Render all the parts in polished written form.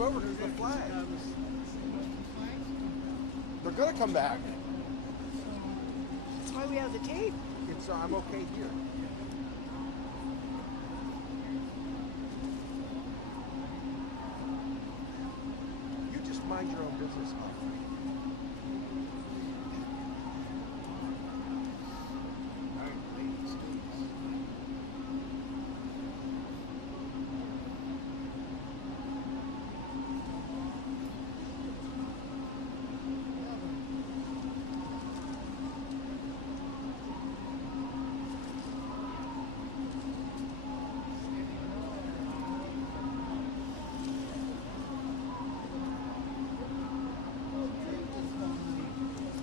over to the flag. They're gonna come back. That's why we have the tape. It's I'm okay here. You just mind your own business, huh?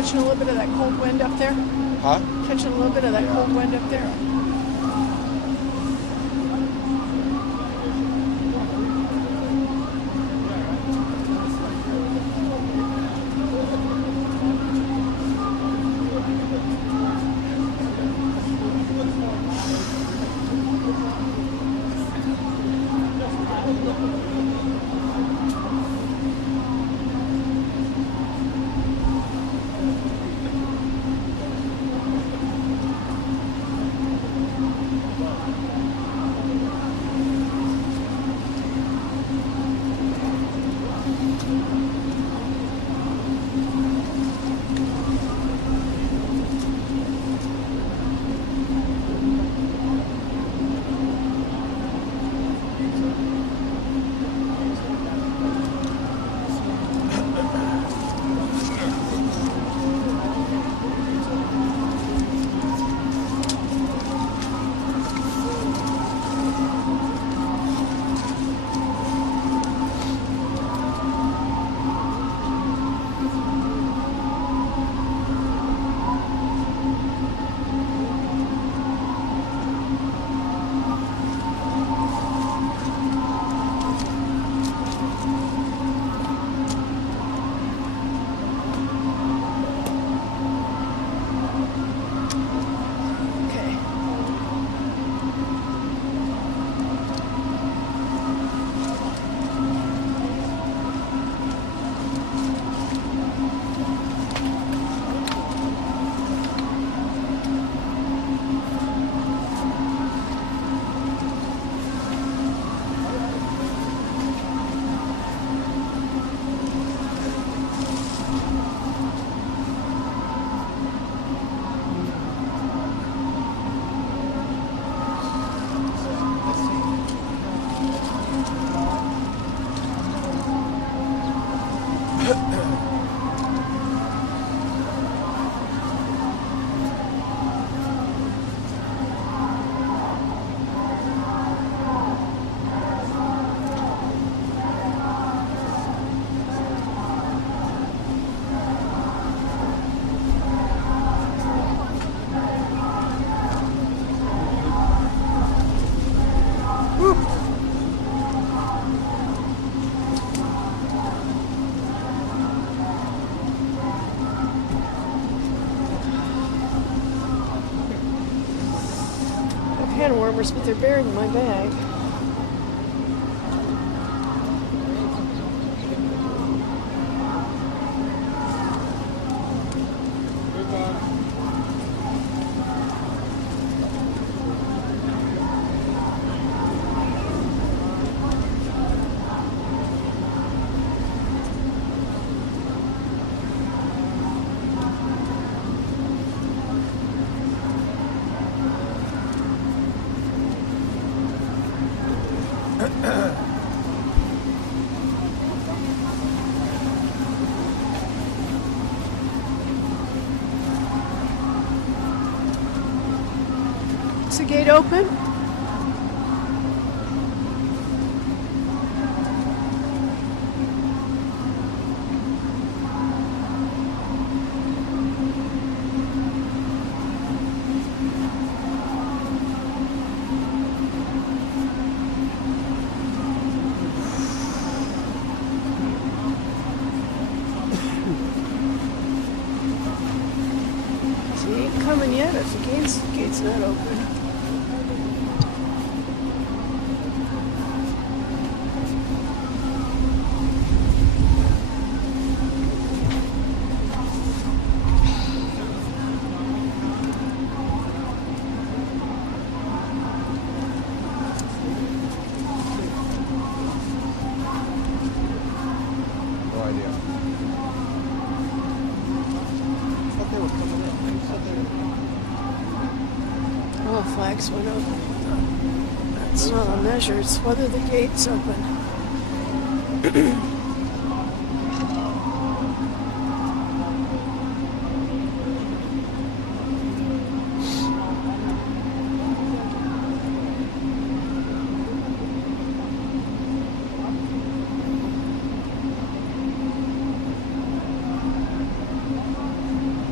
Catching a little bit of that cold wind up there? Huh? Catching a little bit of that cold wind up there? Hand warmers, but they're buried in my bag. Is the gate open? He ain't coming yet if the gate's not open. No idea. I thought they were coming up. They said they were. Oh, flags went up. That's not a measure. It's whether the gate's open.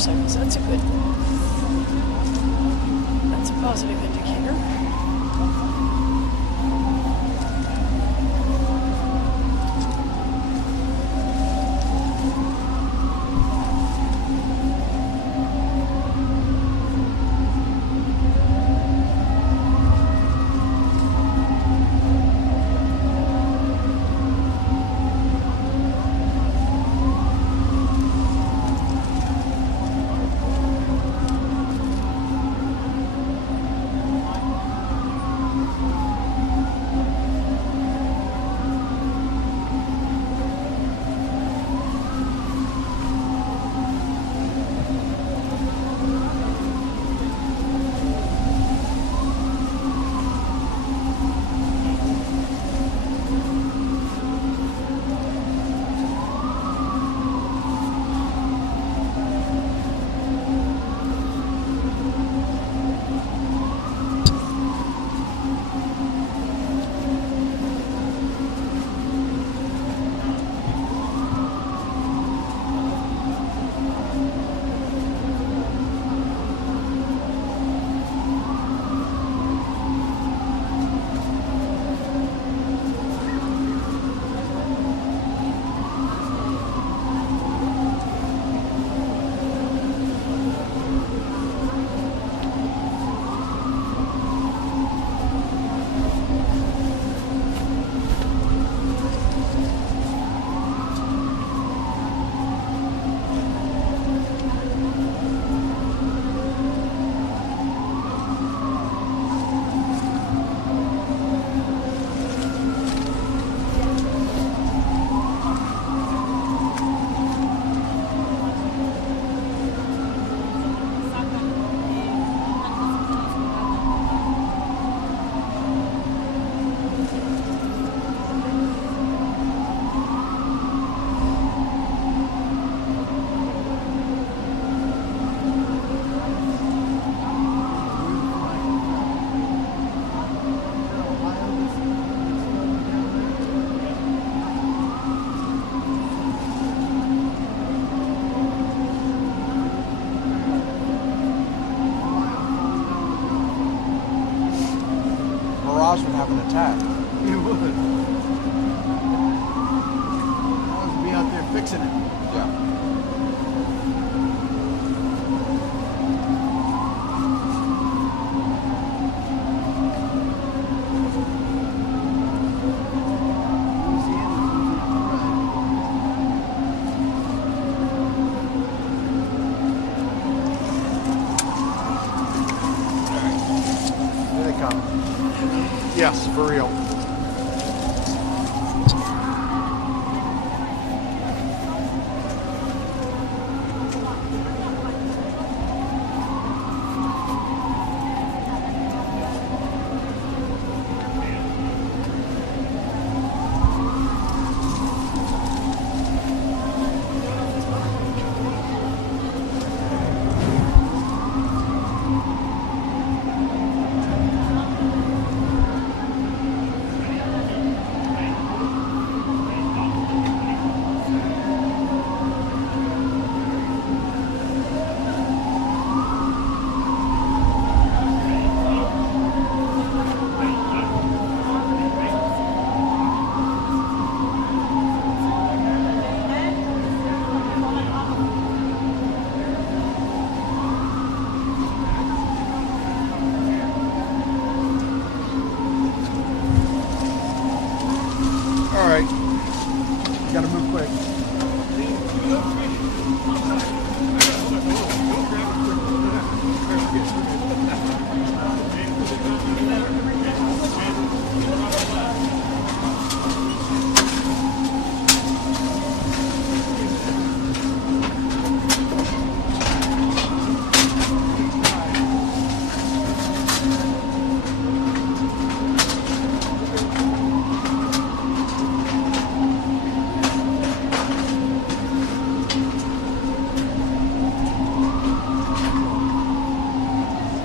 motorcycles. That's a positive indicator. Would have an attack. It would. I would be out there fixing it. Yeah. Here they come. Yes, for real. Gotta move quick.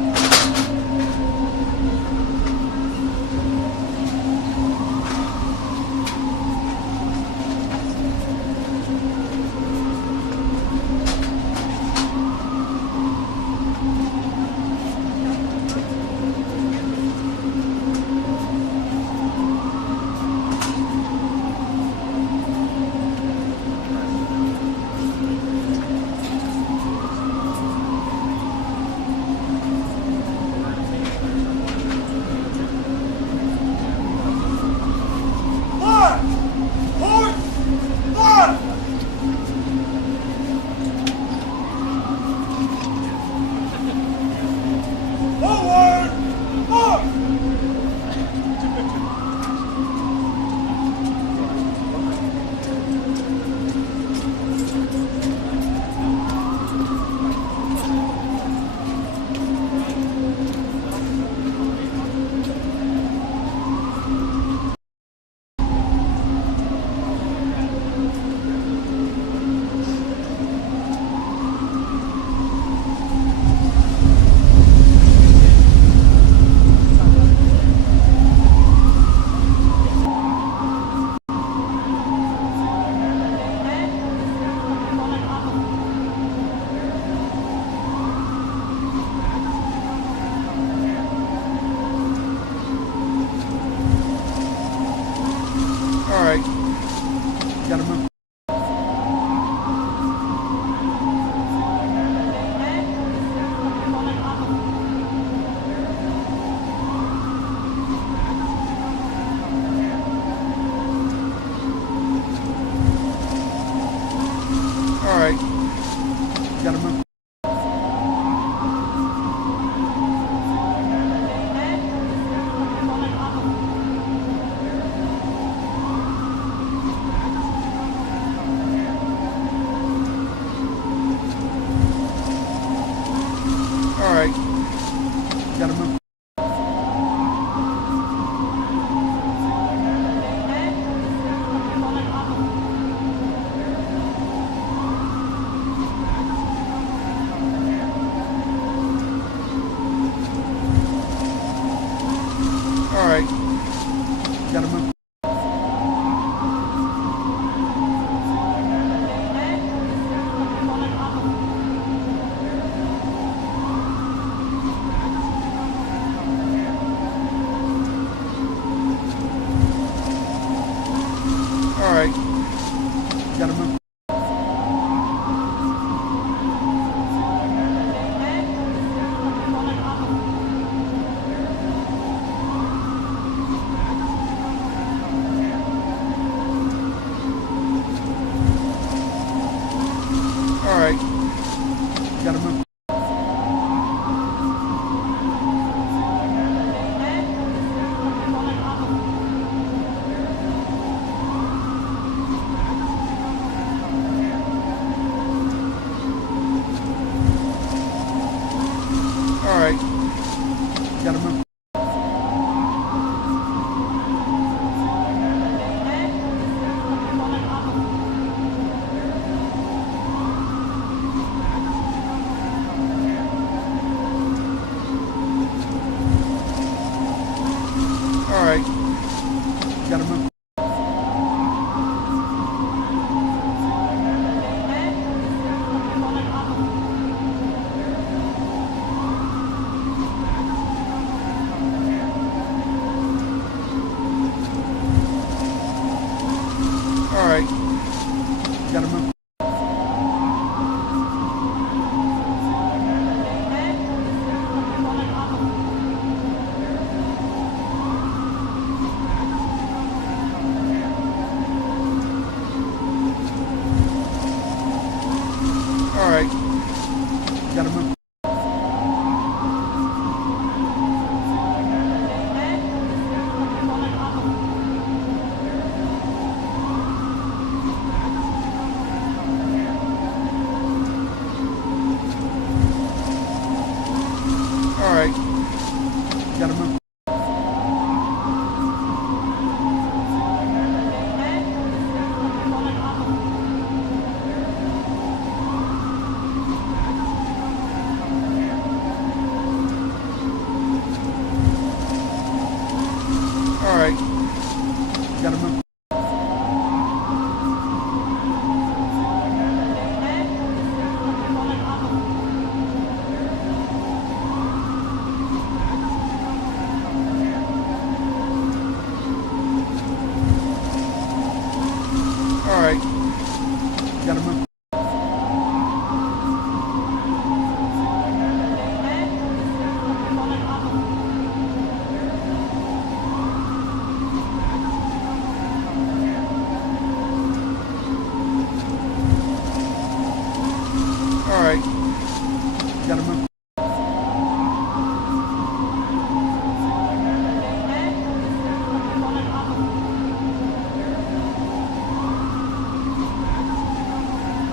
All right. Gotta move. All right. Gotta move. All right. Gotta move. All right. Gotta move. All right. Gotta move. All right. Gotta move. All right. Gotta move. All right. Gotta move. All right. Gotta move. All right. Gotta move. All right. Gotta move. All right. Gotta move. All right. Gotta move. All right. Gotta move.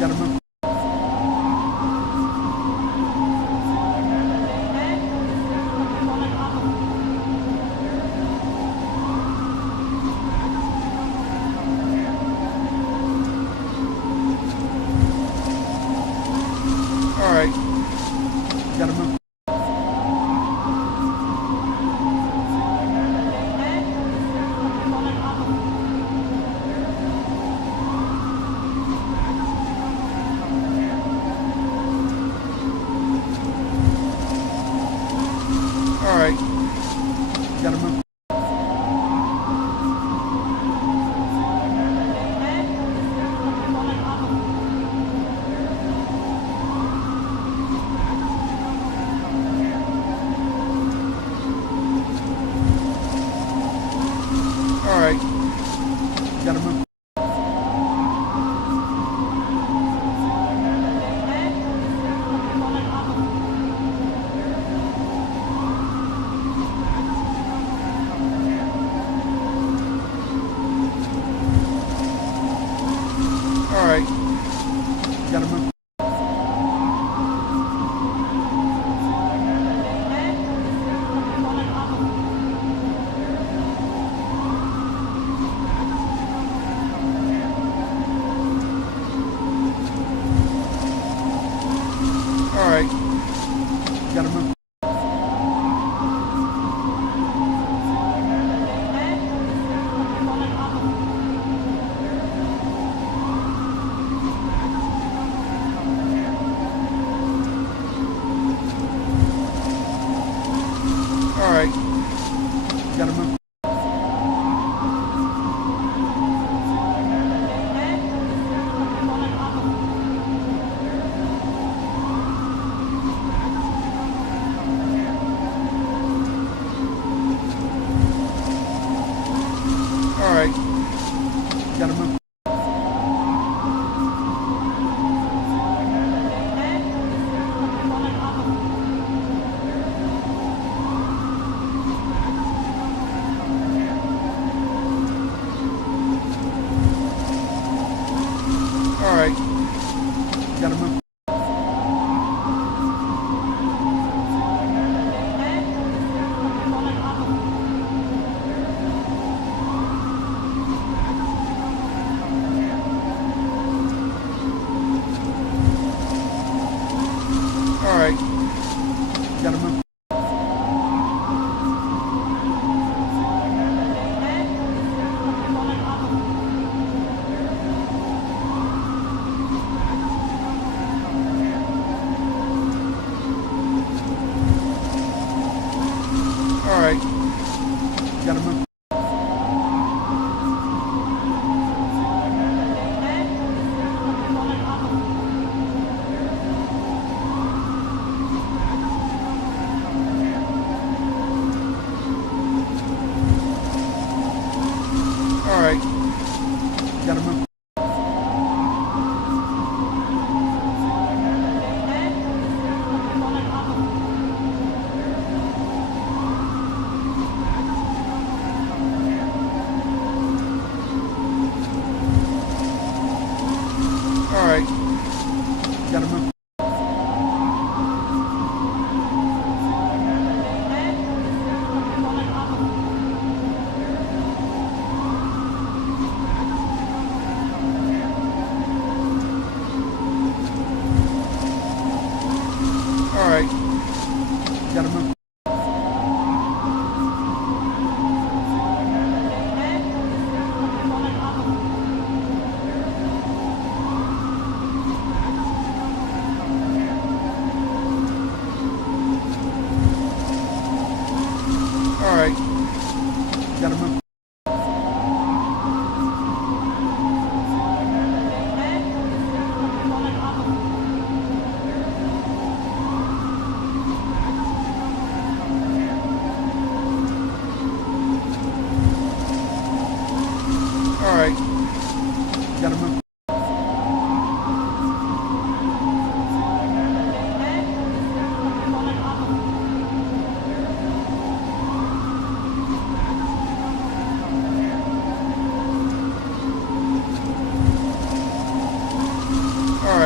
Gotta move. All right. Gotta move. All right. Gotta move. All right. Gotta move. All right. Gotta move. All right. Gotta move. All right. Gotta move. All right. Gotta move. All right. Gotta move. All right. Gotta move. All right. Gotta move. All right. Gotta move. All right. Gotta move. All right. Gotta move. All right. Gotta move. All right. Gotta move. All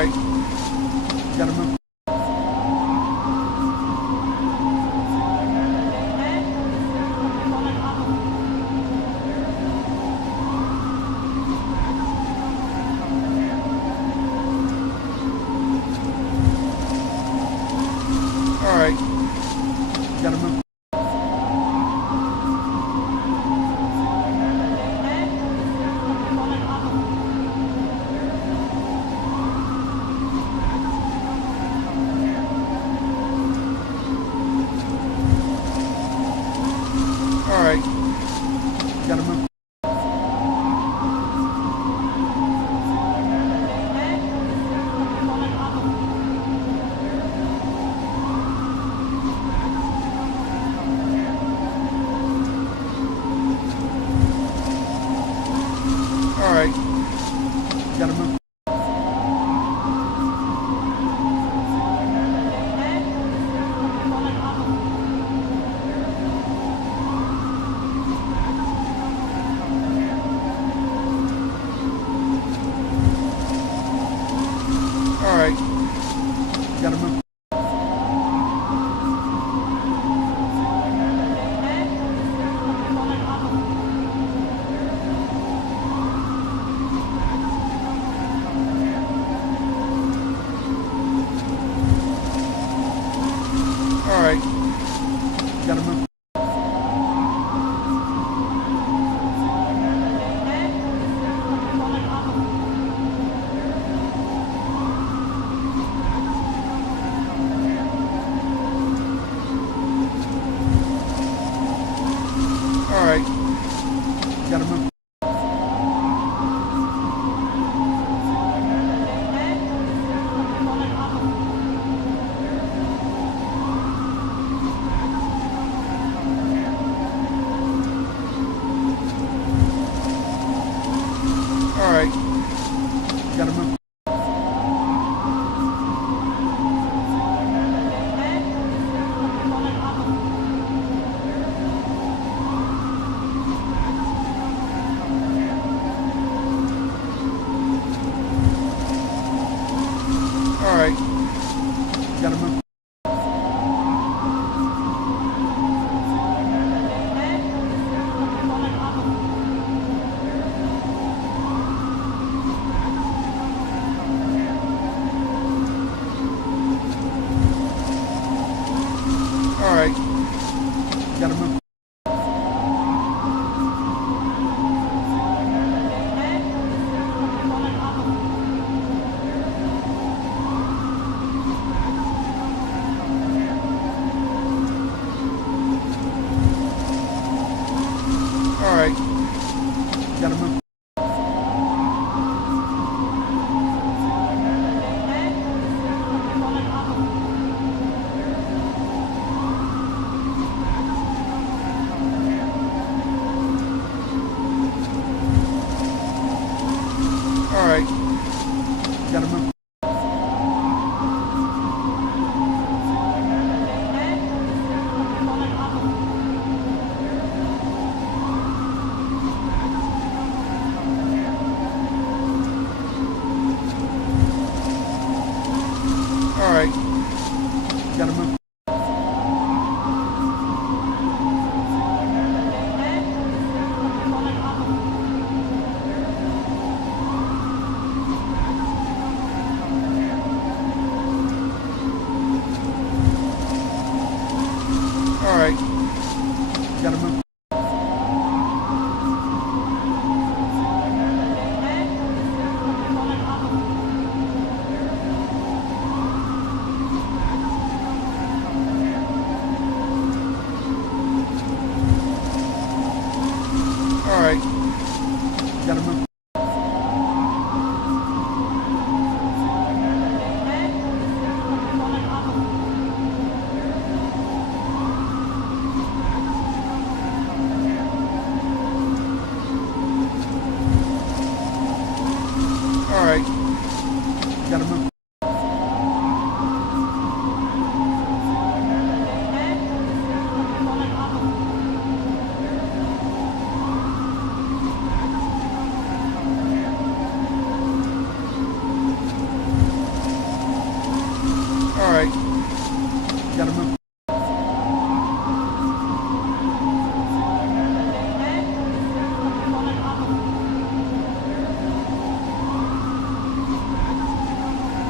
All right. Gotta move. All right. Gotta move. All right. Gotta move. All right. Gotta move. All right. Gotta move. All right. Gotta move. All right. Gotta move. All right. Gotta move. All right. Gotta move. All right. Gotta move. All right. Gotta move. All right. Gotta move. All right. Gotta move. All right. Gotta move.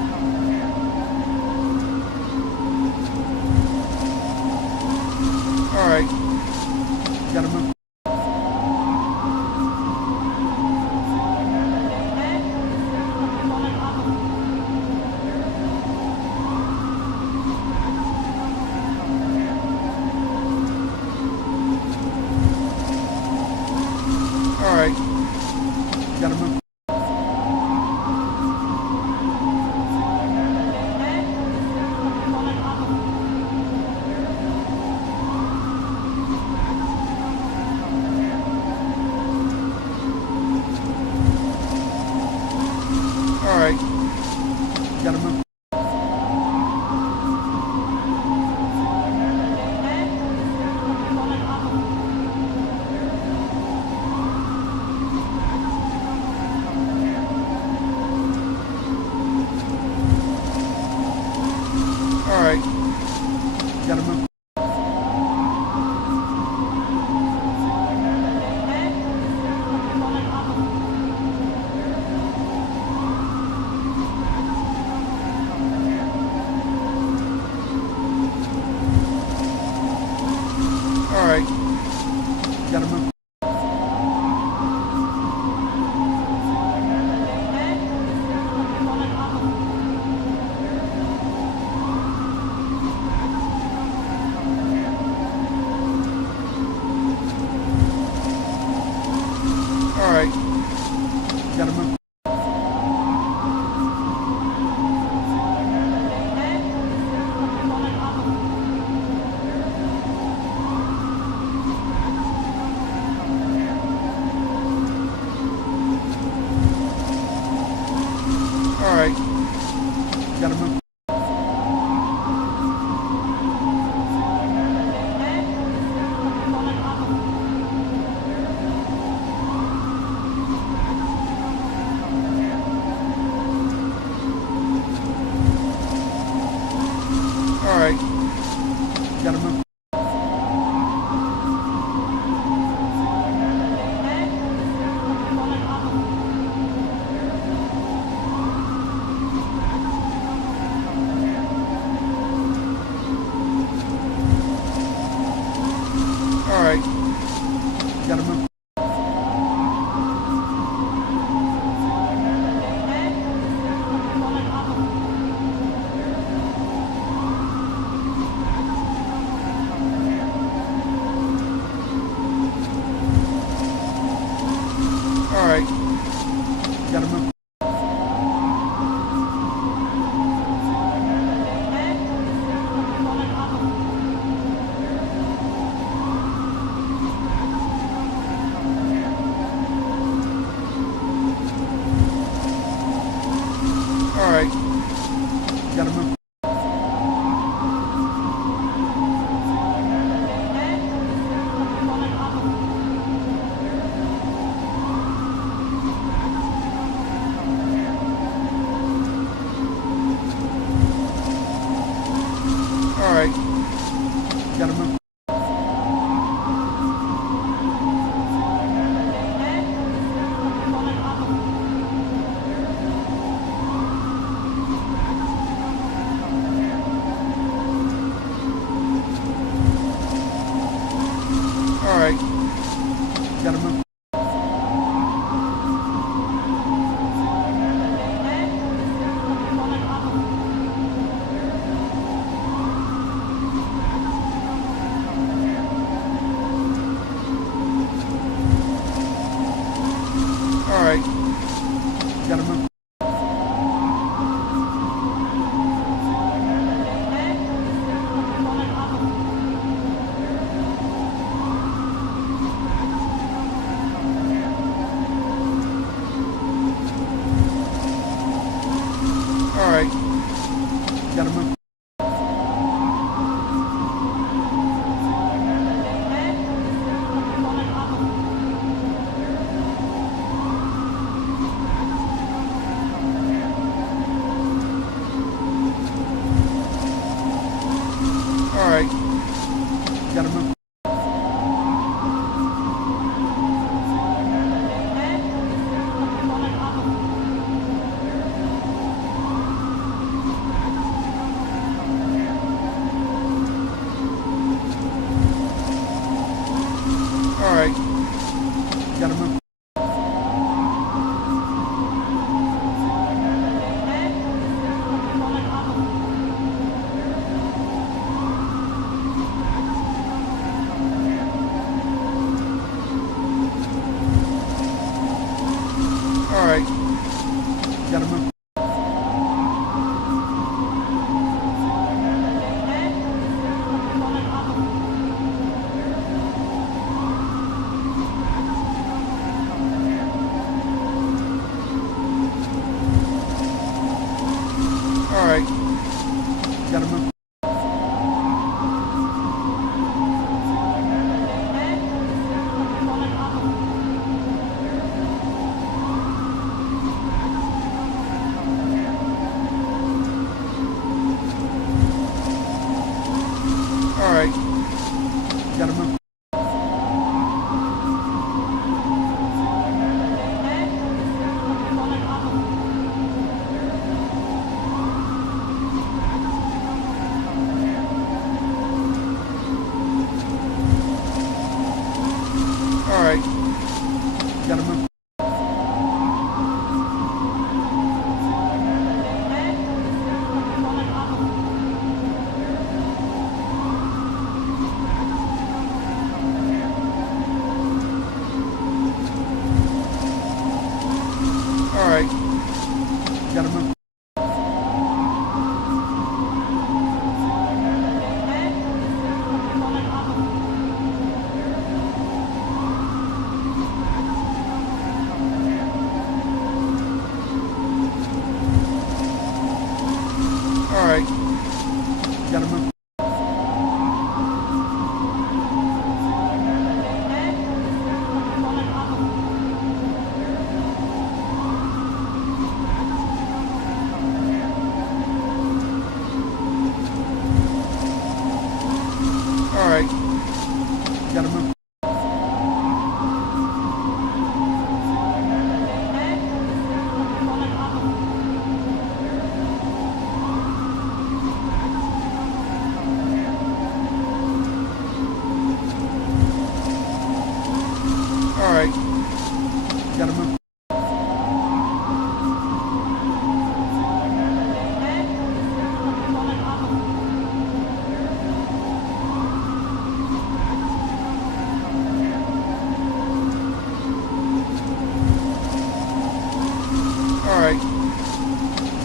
gotta move. All right. Gotta move. All right. Gotta move. All right. Gotta move. All right. Gotta move. All right. Gotta move. All right. Gotta move. All right. Gotta move. All right. Gotta move. All right. Gotta move. All right. Gotta move. All right. Gotta move. All right. Gotta move. All right. Gotta move. All right. Gotta move. All right. Gotta move.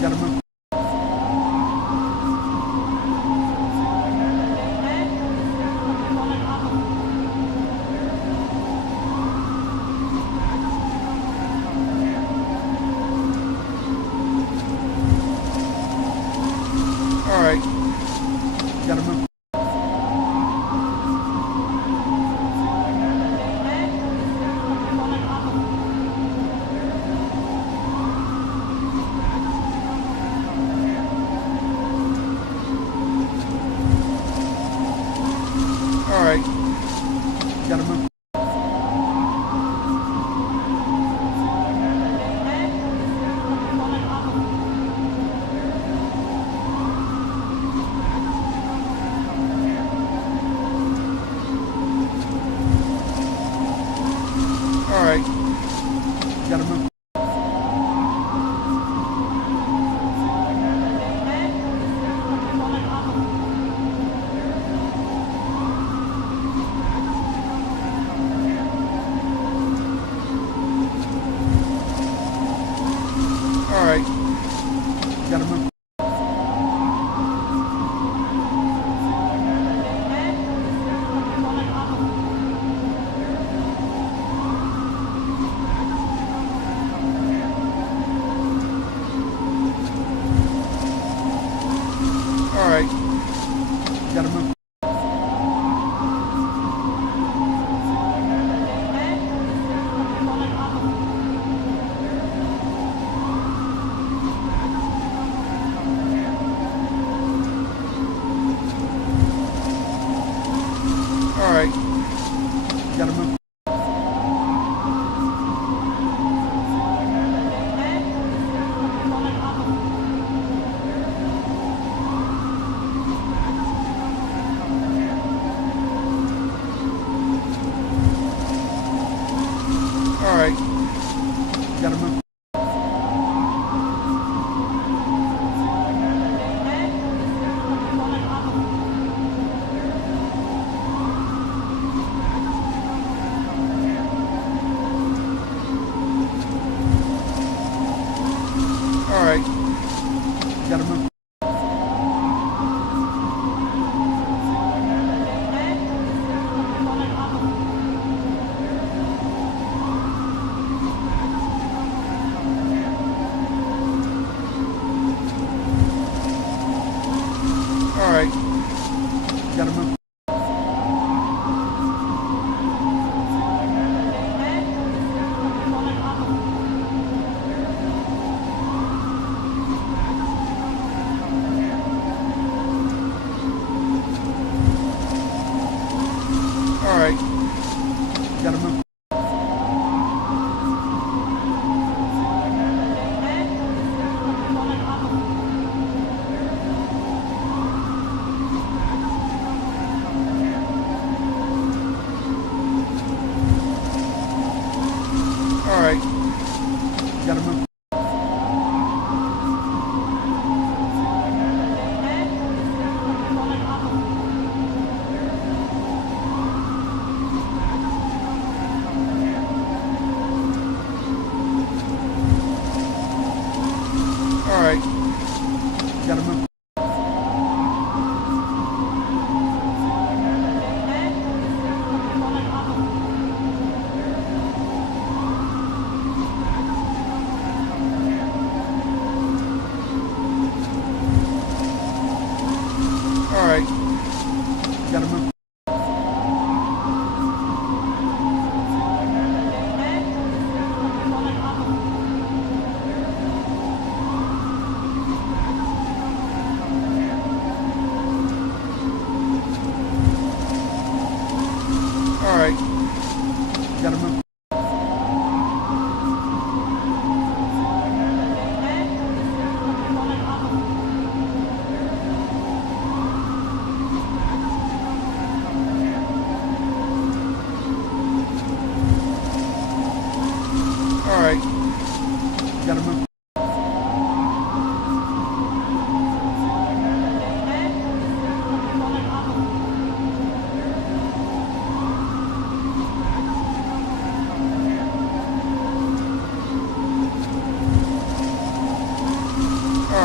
Gotta move. All right. Gotta move. All right. Gotta move. All right. Gotta move. All right. Gotta move. All right. Gotta move. All right. Gotta move. All right. Gotta move. All right. Gotta move. All right. Gotta move. All right. Gotta move. All right. Gotta move. All right. Gotta move. All right. Gotta move. All right. Gotta move. All right. Gotta move. All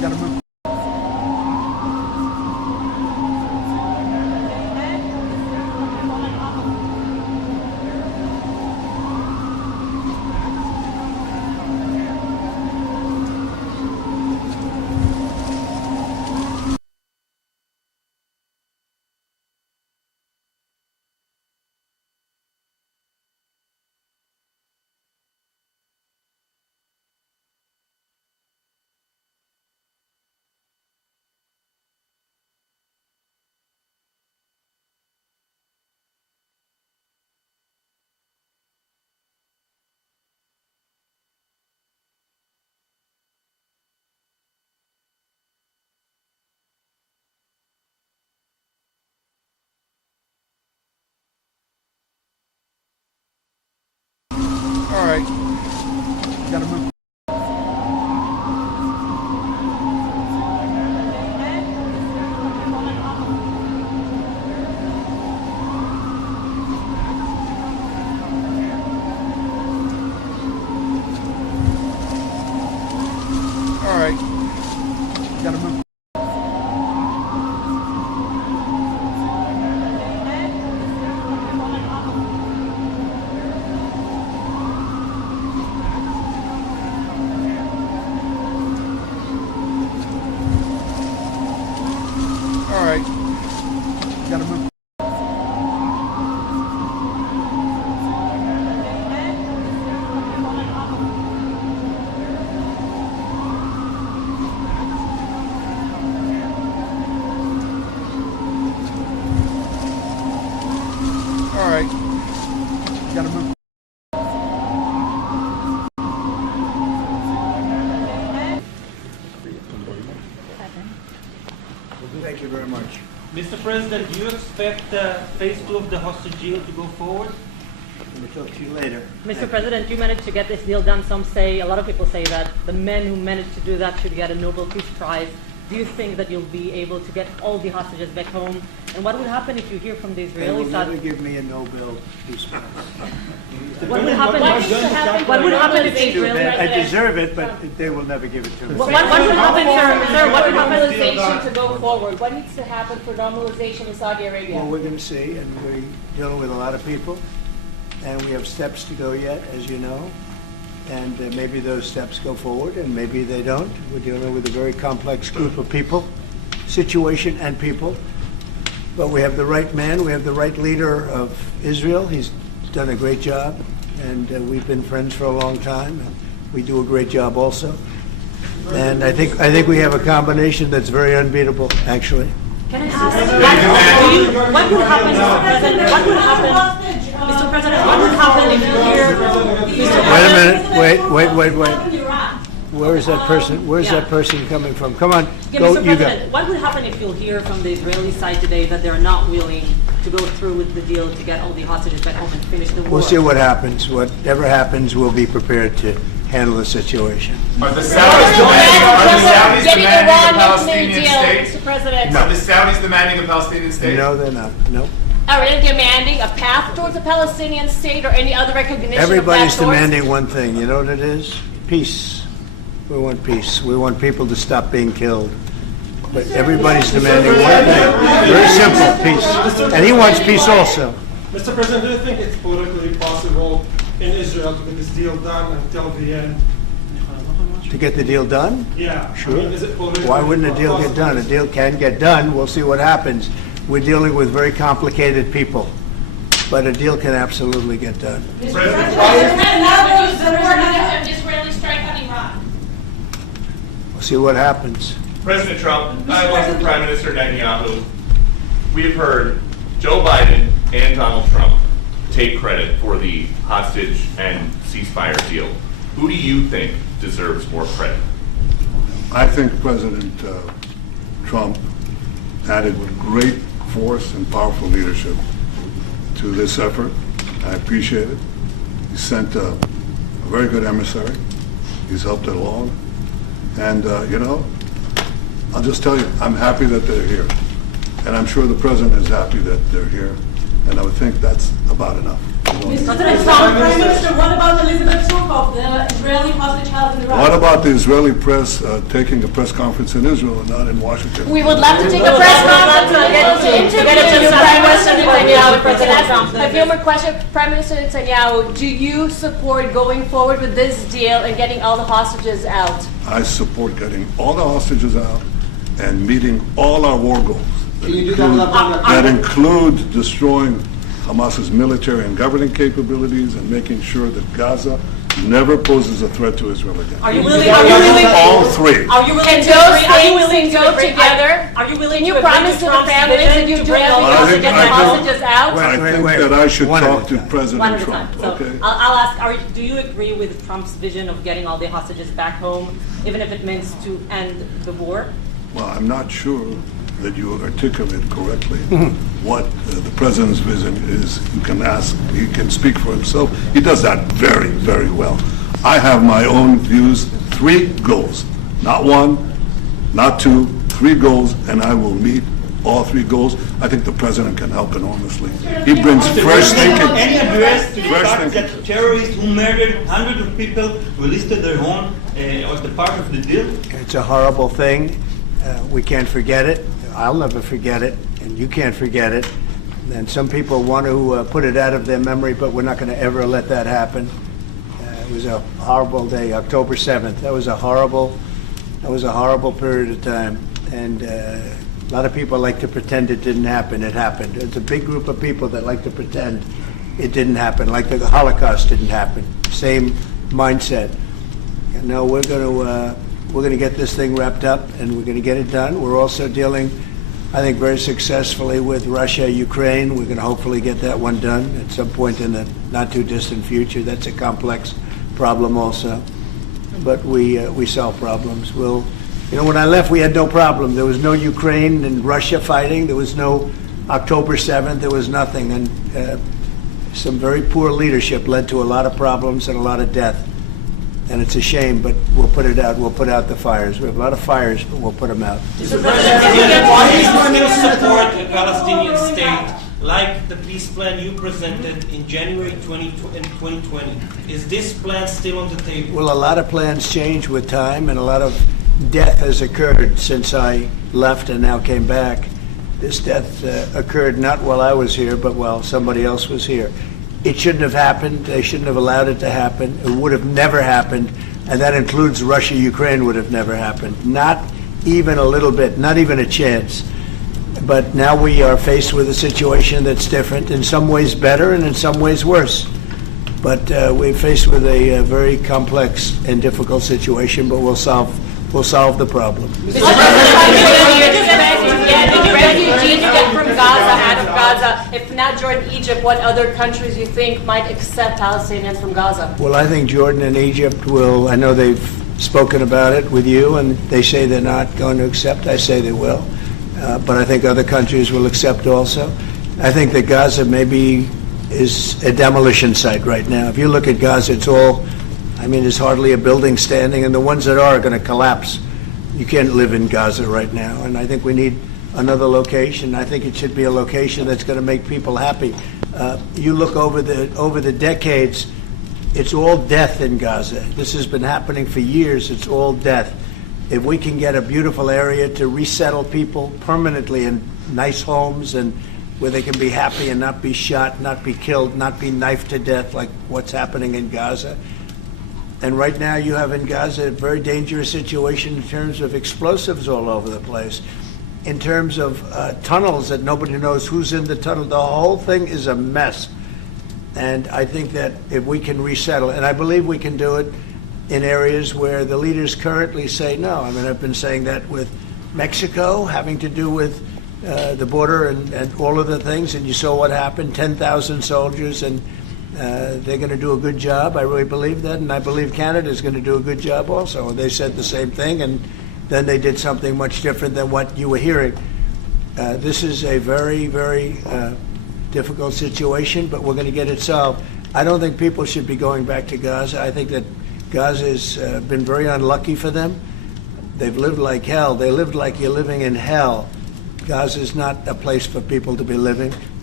Gotta move. All right. Gotta move. All right. Gotta move. All right. Gotta move. All right. Gotta move. Thank you very much. Mr. President, do you expect phase 2 of the hostage deal to go forward? Let me talk to you later. Mr. President, you managed to get this deal done. A lot of people say that the men who managed to do that should get a Nobel Peace Prize. Do you think that you'll be able to get all the hostages back home? And what would happen if you hear from the They will Israeli never side? give me a Nobel Peace Prize. What would happen? What would happen if the Israeli I deserve it, but they will never give it to me. What would happen, sir? What would happen? Normalization to go forward. What needs to happen for normalization with Saudi Arabia? Well, we're going to see, and we're dealing with a lot of people, and we have steps to go yet, as you know, and maybe those steps go forward, and maybe they don't. We're dealing with a very complex group of people, situation and people, but we have the right man, we have the right leader of Israel. He's done a great job, and we've been friends for a long time, and we do a great job also. And I think we have a combination that's very unbeatable, actually. Can I ask, what would happen, Mr. President? What would happen, Mr. President? What would happen if you hear? Wait a minute. Wait. Where is that person? Where's that person coming from? Come on, Yeah, go. Mr. You go. President, what would happen if you'll hear from the Israeli side today that they're not willing to go through with the deal to get all the hostages back home and finish the war? We'll see what happens. Whatever happens, we'll be prepared to handle the situation. Are the Saudis demanding Getting a Iran into Palestinian the deal, state? Mr. President. Are the Saudis demanding a Palestinian state? No, they're not. No. Are they demanding a path towards a Palestinian state or any other recognition Everybody's of that source? demanding one thing. You know what it is? Peace. We want peace. We want people to stop being killed. But everybody's demanding one thing. Very simple, peace. And he wants peace also. Mr. President, do you think it's politically possible in Israel to get this deal done until the end? To get the deal done? Yeah. Sure. I mean, is it politically Why wouldn't a deal get done? A deal can get done. We'll see what happens. We're dealing with very complicated people. But a deal can absolutely get done. An Israeli strike on Iran. We'll see what happens. President Trump, I want for Prime Minister Netanyahu. We have heard Joe Biden and Donald Trump take credit for the hostage and ceasefire deal. Who do you think deserves more credit? I think President Trump added great force and powerful leadership to this effort. I appreciate it. He sent a very good emissary. He's helped it along. And, I'll just tell you, I'm happy that they're here. And I'm sure the President is happy that they're here. And I would think that's about enough. Prime Minister, what about Elizabeth Surkov, the Israeli hostage held in Iraq? What about the Israeli press taking a press conference in Israel and not in Washington? We would love to take a press conference to interview you, Prime Minister Netanyahu. President Trump. A few more questions. Prime Minister Netanyahu, do you support going forward with this deal and getting all the hostages out? I support getting all the hostages out and meeting all our war goals that include destroying Hamas's military and governing capabilities and making sure that Gaza never poses a threat to Israel again. Are you willing? All three. Are you willing Can to those agree? Are you things willing to go agree? together? Are you willing Can to you agree promise to to the Trump's families vision that you to do bring all everything the else to get the hostages hostages out? I think wait. that I should One at talk a to time. President One at a Trump. time. So Okay. I'll ask, do you agree with Trump's vision of getting all the hostages back home, even if it means to end the war? Well, I'm not sure that you articulate correctly what the president's vision is. You can ask, he can speak for himself. He does that very, very well. I have my own views, 3 goals, not 1, not 2, 3 goals, and I will meet all 3 goals. I think the president can help enormously. He brings fresh thinking. Any address to the Fresh fact thinking. that terrorists who murdered hundreds of people were listed their own as the part of the deal? It's a horrible thing. We can't forget it. I'll never forget it, and you can't forget it. And some people want to put it out of their memory, but we're not going to ever let that happen. It was a horrible day, October 7th. That was a horrible period of time. And a lot of people like to pretend it didn't happen. It happened. It's a big group of people that like to pretend it didn't happen, like the Holocaust didn't happen. Same mindset. And no, we're going to get this thing wrapped up, and we're going to get it done. We're also dealing, I think, very successfully with Russia, Ukraine. We're going to hopefully get that one done at some point in the not-too-distant future. That's a complex problem also. But we solve problems. When I left, we had no problem. There was no Ukraine and Russia fighting. There was no October 7th. There was nothing. And some very poor leadership led to a lot of problems and a lot of death. And it's a shame, but we'll put it out. We'll put out the fires. We have a lot of fires, but we'll put them out. Mr. President, why do you still support a Palestinian state like the peace plan you presented in January 2020? Is this plan still on the table? Well, a lot of plans change with time, and a lot of death has occurred since I left and now came back. This death occurred not while I was here, but while somebody else was here. It shouldn't have happened. They shouldn't have allowed it to happen. It would have never happened, and that includes Russia, Ukraine would have never happened. Not even a little bit, not even a chance. But now we are faced with a situation that's different, in some ways better and in some ways worse. But we're faced with a very complex and difficult situation, but we'll solve the problem. Refugees get from Gaza, out of Gaza, if not Jordan, Egypt, what other countries you think might accept Palestinians from Gaza? Well, I think Jordan and Egypt will. I know they've spoken about it with you, and they say they're not going to accept. I say they will. But I think other countries will accept also. I think that Gaza maybe is a demolition site right now. If you look at Gaza, there's hardly a building standing, and the ones that are going to collapse. You can't live in Gaza right now, and I think we need another location. I think it should be a location that's going to make people happy. You look over the decades, it's all death in Gaza. This has been happening for years. It's all death. If we can get a beautiful area to resettle people permanently in nice homes and where they can be happy and not be shot, not be killed, not be knifed to death like what's happening in Gaza. And right now you have in Gaza a very dangerous situation in terms of explosives all over the place, in terms of tunnels that nobody knows who's in the tunnel. The whole thing is a mess. And I think that if we can resettle, and I believe we can do it in areas where the leaders currently say no. I've been saying that with Mexico, having to do with the border and all of the things, and you saw what happened, 10,000 soldiers, and they're going to do a good job. I really believe that, and I believe Canada is going to do a good job also. And they said the same thing, and then they did something much different than what you were hearing. This is a very, very difficult situation, but we're going to get it solved. I don't think people should be going back to Gaza. I think that Gaza has been very unlucky for them. They've lived like hell. They lived like you're living in hell. Gaza is not a place for people to be living.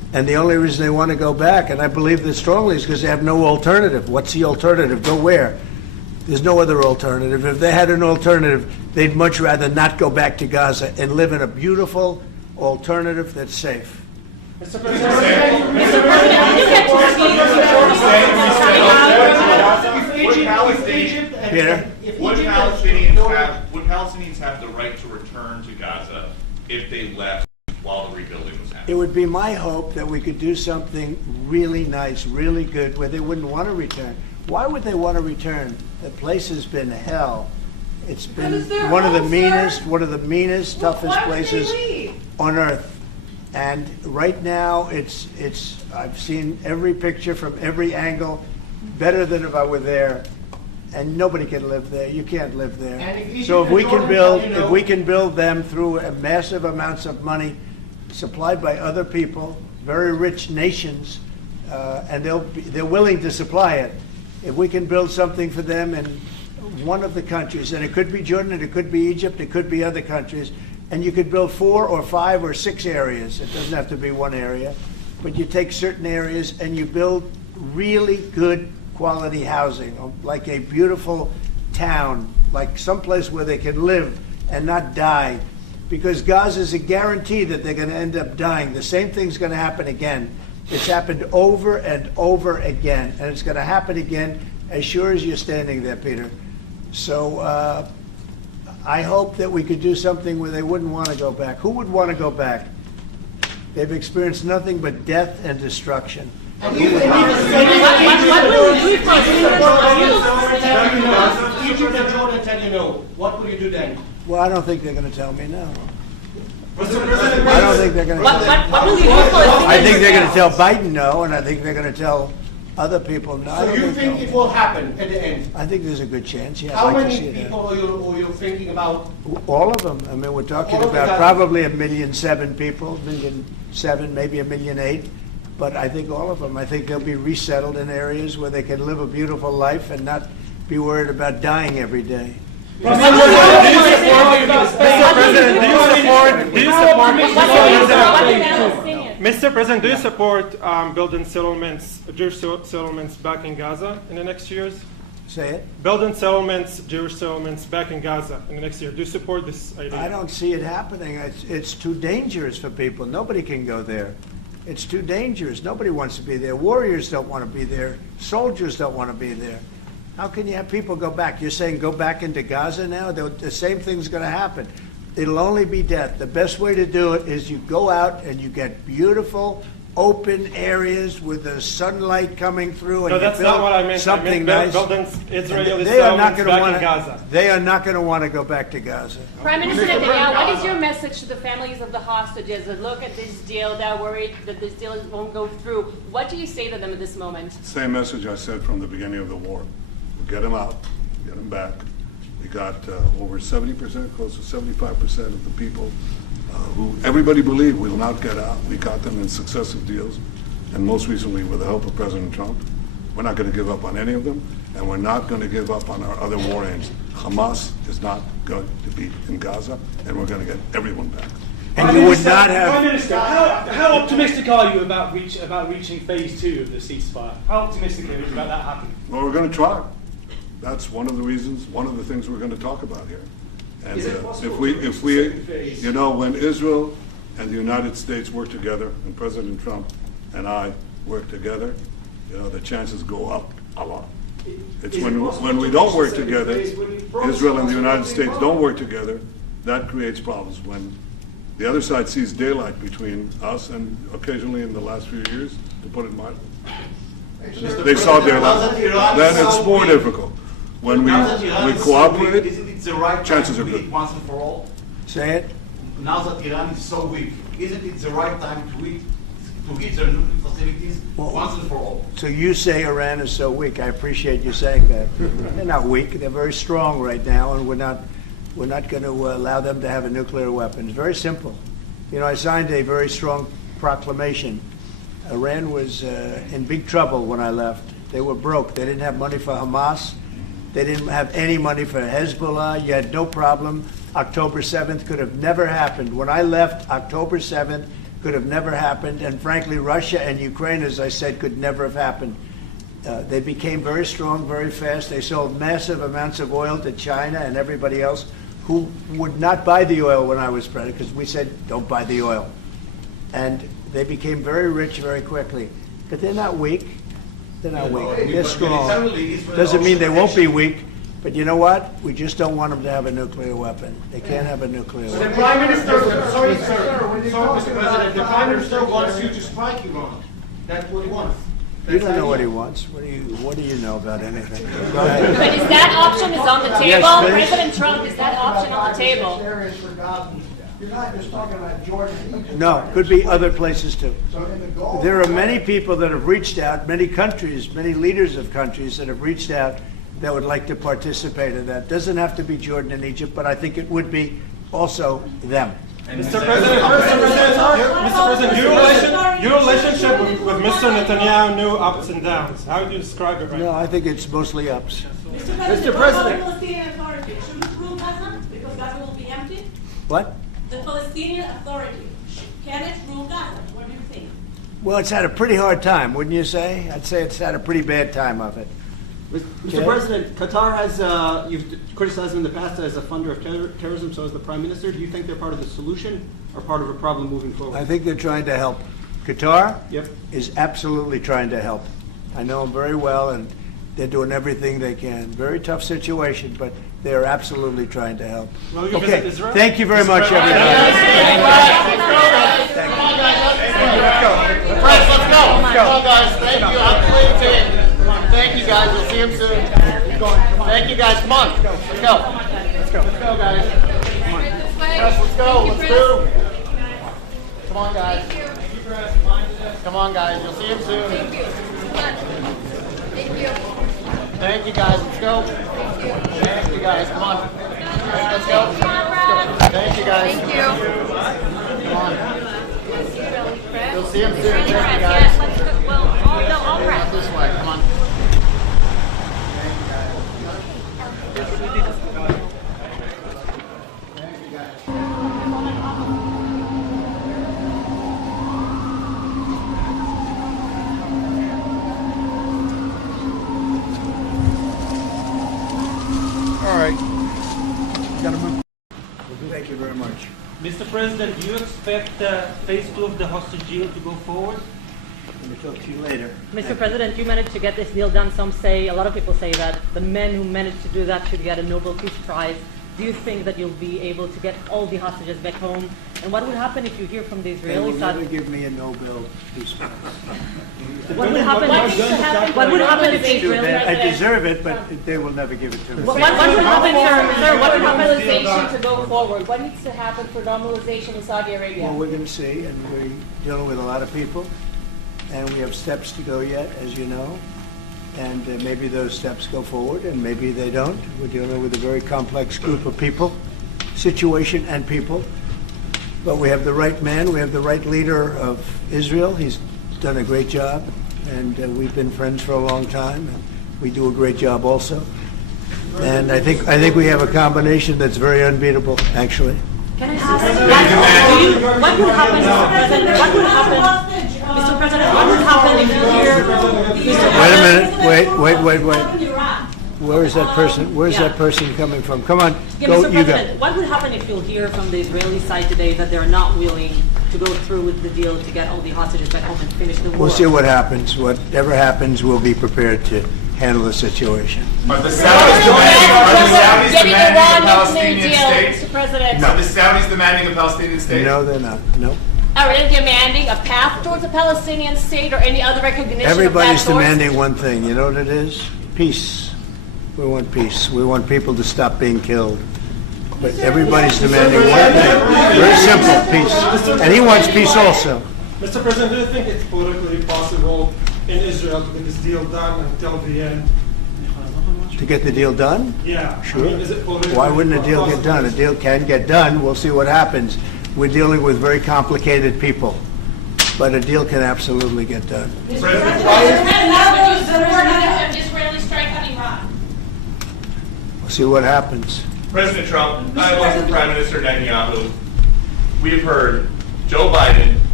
And the only reason they want to go back, and I believe this strongly, is because they have no alternative. What's the alternative? Go where? There's no other alternative. If they had an alternative, they'd much rather not go back to Gaza and live in a beautiful alternative that's safe. Mr. President, Peter? Would Palestinians have the right to return to Gaza if they left while the rebuilding was It happening? would be my hope that we could do something really nice, really good, where they wouldn't want to return. Why would they want to return? The place has been hell. It's been one of the meanest, toughest places on earth. And right now, I've seen every picture from every angle, better than if I were there. And nobody can live there. You can't live there. So if we can build them through massive amounts of money supplied by other people, very rich nations, and they're willing to supply it. If we can build something for them in one of the countries, and it could be Jordan, it could be Egypt, it could be other countries, and you could build 4 or 5 or 6 areas. It doesn't have to be one area, but you take certain areas and you build really good quality housing, like a beautiful town, like someplace where they can live and not die. Because Gaza is a guarantee that they're going to end up dying. The same thing's going to happen again. It's happened over and over again, and it's going to happen again as sure as you're standing there, Peter. So I hope that we could do something where they wouldn't want to go back. Who would want to go back? They've experienced nothing but death and destruction. What will you do? Egypt and Jordan tell you no. What will you do then? Well, I don't think they're going to tell me no. Mr. President, I don't think they're going to tell me. What will you do for I think they're going to tell Biden no, and I think they're going to tell other people no. So you think it will happen at the end? I think there's a good chance, yeah. How I'd like to see many that. people are you thinking about? All of them. I mean, we're talking All of about them. probably 1,000,007 people, 1,000,007, maybe 1,000,008. But I think all of them. I think they'll be resettled in areas where they can live a beautiful life and not be worried about dying every day. Mr. President, do you support building settlements, Jewish settlements back in Gaza in the next years? Say it. Building settlements, Jewish settlements back in Gaza in the next year. Do you support this idea? I don't see it happening. It's too dangerous for people. Nobody can go there. It's too dangerous. Nobody wants to be there. Warriors don't want to be there. Soldiers don't want to be there. How can you have people go back? You're saying go back into Gaza now? The same thing's going to happen. It'll only be death. The best way to do it is you go out and you get beautiful, open areas with the sunlight coming through, and No, that's not what I meant. something nice. Building Israeli They are not settlements going to back want in Gaza. They are not going to want to go back to Gaza. Prime Minister Netanyahu, what is your message to the families of the hostages that look at this deal, they're worried that this deal won't go through? What do you say to them at this moment? Same message I said from the beginning of the war. Get them out, get them back. We got over 70%, close to 75% of the people who everybody believed will not get out. We got them in successive deals, and most recently with the help of President Trump. We're not going to give up on any of them, and we're not going to give up on our other war aims. Hamas is not going to be in Gaza, and we're going to get everyone back. And you would not have. Prime Minister, how optimistic are you about reaching phase 2 of the ceasefire? How optimistic are you about that happening? Well, we're going to try. That's one of the reasons, one of the things we're going to talk about here. And if we, you know, when Israel and the United States work together, and President Trump and I work together, you know, the chances go up a lot. It's when we don't work together, Israel and the United States don't work together, that creates problems. When the other side sees daylight between us, and occasionally in the last few years, to put it mildly, they saw daylight, then it's more difficult. When we cooperate, isn't it the right chances time are to good. hit once and for all? Say it. Now that Iran is so weak, isn't it the right time to hit their nuclear facilities once and for all? So you say Iran is so weak. I appreciate you saying that. They're not weak. They're very strong right now, and we're not going to allow them to have a nuclear weapon. It's very simple. You know, I signed a very strong proclamation. Iran was in big trouble when I left. They were broke. They didn't have money for Hamas. They didn't have any money for Hezbollah. You had no problem. October 7th could have never happened. When I left, October 7th could have never happened. And frankly, Russia and Ukraine, as I said, could never have happened. They became very strong very fast. They sold massive amounts of oil to China and everybody else who would not buy the oil when I was president, because we said, don't buy the oil. And they became very rich very quickly. But they're not weak. They're not weak. They're strong. Doesn't mean they won't be weak. But you know what? We just don't want them to have a nuclear weapon. They can't have a nuclear The weapon. Prime Minister, sorry, sir, Mr. President, the Prime Minister wants you to strike Iran. That's what he wants. You don't know what he wants. What do you know about anything? Go ahead. But is that option is on the table? Yes, please. President Trump, is that option on the table? You're not just talking about Jordan. No, could be other places too. There are many people that have reached out, many countries, many leaders of countries that have reached out that would like to participate in that. Doesn't have to be Jordan and Egypt, but I think it would be also them. Mr. President, your relationship with Mr. Netanyahu knew ups and downs. How do you describe it right No, now? I think it's mostly ups. Mr. President. The Palestinian Authority should rule Gaza because Gaza will be empty. What? The Palestinian Authority, can it rule Gaza? What do you think? Well, it's had a pretty hard time, wouldn't you say? I'd say it's had a pretty bad time of it. Mr. President, Qatar has, you've criticized them in the past as a funder of terrorism, so as the Prime Minister. Do you think they're part of the solution or part of a problem moving forward? I think they're trying to help. Qatar Yep. is absolutely trying to help. I know them very well, and they're doing everything they can. Very tough situation, but they're absolutely trying to help. Will you Okay, visit Israel? thank you very much, everybody. Press, let's go. Come on, guys. Thank you. I'm the team. Thank you, guys. We'll see him soon. Thank you, guys. Come on. Let's go. Let's go. Let's go, guys. Come on. Press, let's go. Let's do. Come on, guys. Come on, guys. You'll see him soon. Thank you. Thank you. Thank you, guys. Let's go. Thank you, guys. Come on. Let's go. Thank you, guys. Thank you. Come on. You'll see him soon. Thank you, guys. Yes, let's go. Well, all press. This way. Come on. All right. Got to move. Thank you very much. Mr. President, do you expect phase 2 of the hostage deal to go forward? Let me talk to you later. Mr. President, you managed to get this deal done. Some say, a lot of people say that the men who managed to do that should get a Nobel Peace Prize. Do you think that you'll be able to get all the hostages back home? And what would happen if you hear from the They will Israeli never side? give me a Nobel Peace Prize. What would happen? What would happen if the Israeli I deserve it, but they will never give it to me. What would happen, sir? What normalization to go forward? What needs to happen for normalization in Saudi Arabia? Well, we're going to see, and we're dealing with a lot of people, and we have steps to go yet, as you know, and maybe those steps go forward, and maybe they don't. We're dealing with a very complex group of people, situation and people, but we have the right man, we have the right leader of Israel. He's done a great job, and we've been friends for a long time, and we do a great job also. And I think we have a combination that's very unbeatable, actually. Can I ask, what would happen, Mr. President? What would happen, Mr. President? What would happen if you hear? Wait a minute. Wait. Where is that person? Where is that person coming from? Come on, Yeah, go. Mr. You President, what would happen if you'll hear from the Israeli side today that they're not willing to go through with the deal to get all the hostages back home and finish the war? We'll see what happens. Whatever happens, we'll be prepared to handle the situation. Are the Saudis Getting demanding Iran a nuclear Palestinian deal, state? Mr. President. Are the Saudis demanding a Palestinian state? No, they're not. No. Are they demanding a path towards a Palestinian state or any other recognition Everybody's of that source? demanding one thing. You know what it is? Peace. We want peace. We want people to stop being killed. But everybody's demanding one thing. Very simple, peace. And he wants peace also. Mr. President, do you think it's politically possible in Israel to get this deal done until the end? To get the deal done? Yeah. Sure. I mean, is it politically Why wouldn't a deal get done? A deal can get done. We'll see what happens. We're dealing with very complicated people. But a deal can absolutely get done. Israeli strike on Iran. We'll see what happens. President Trump, I was with Prime Minister Netanyahu. We've heard Joe Biden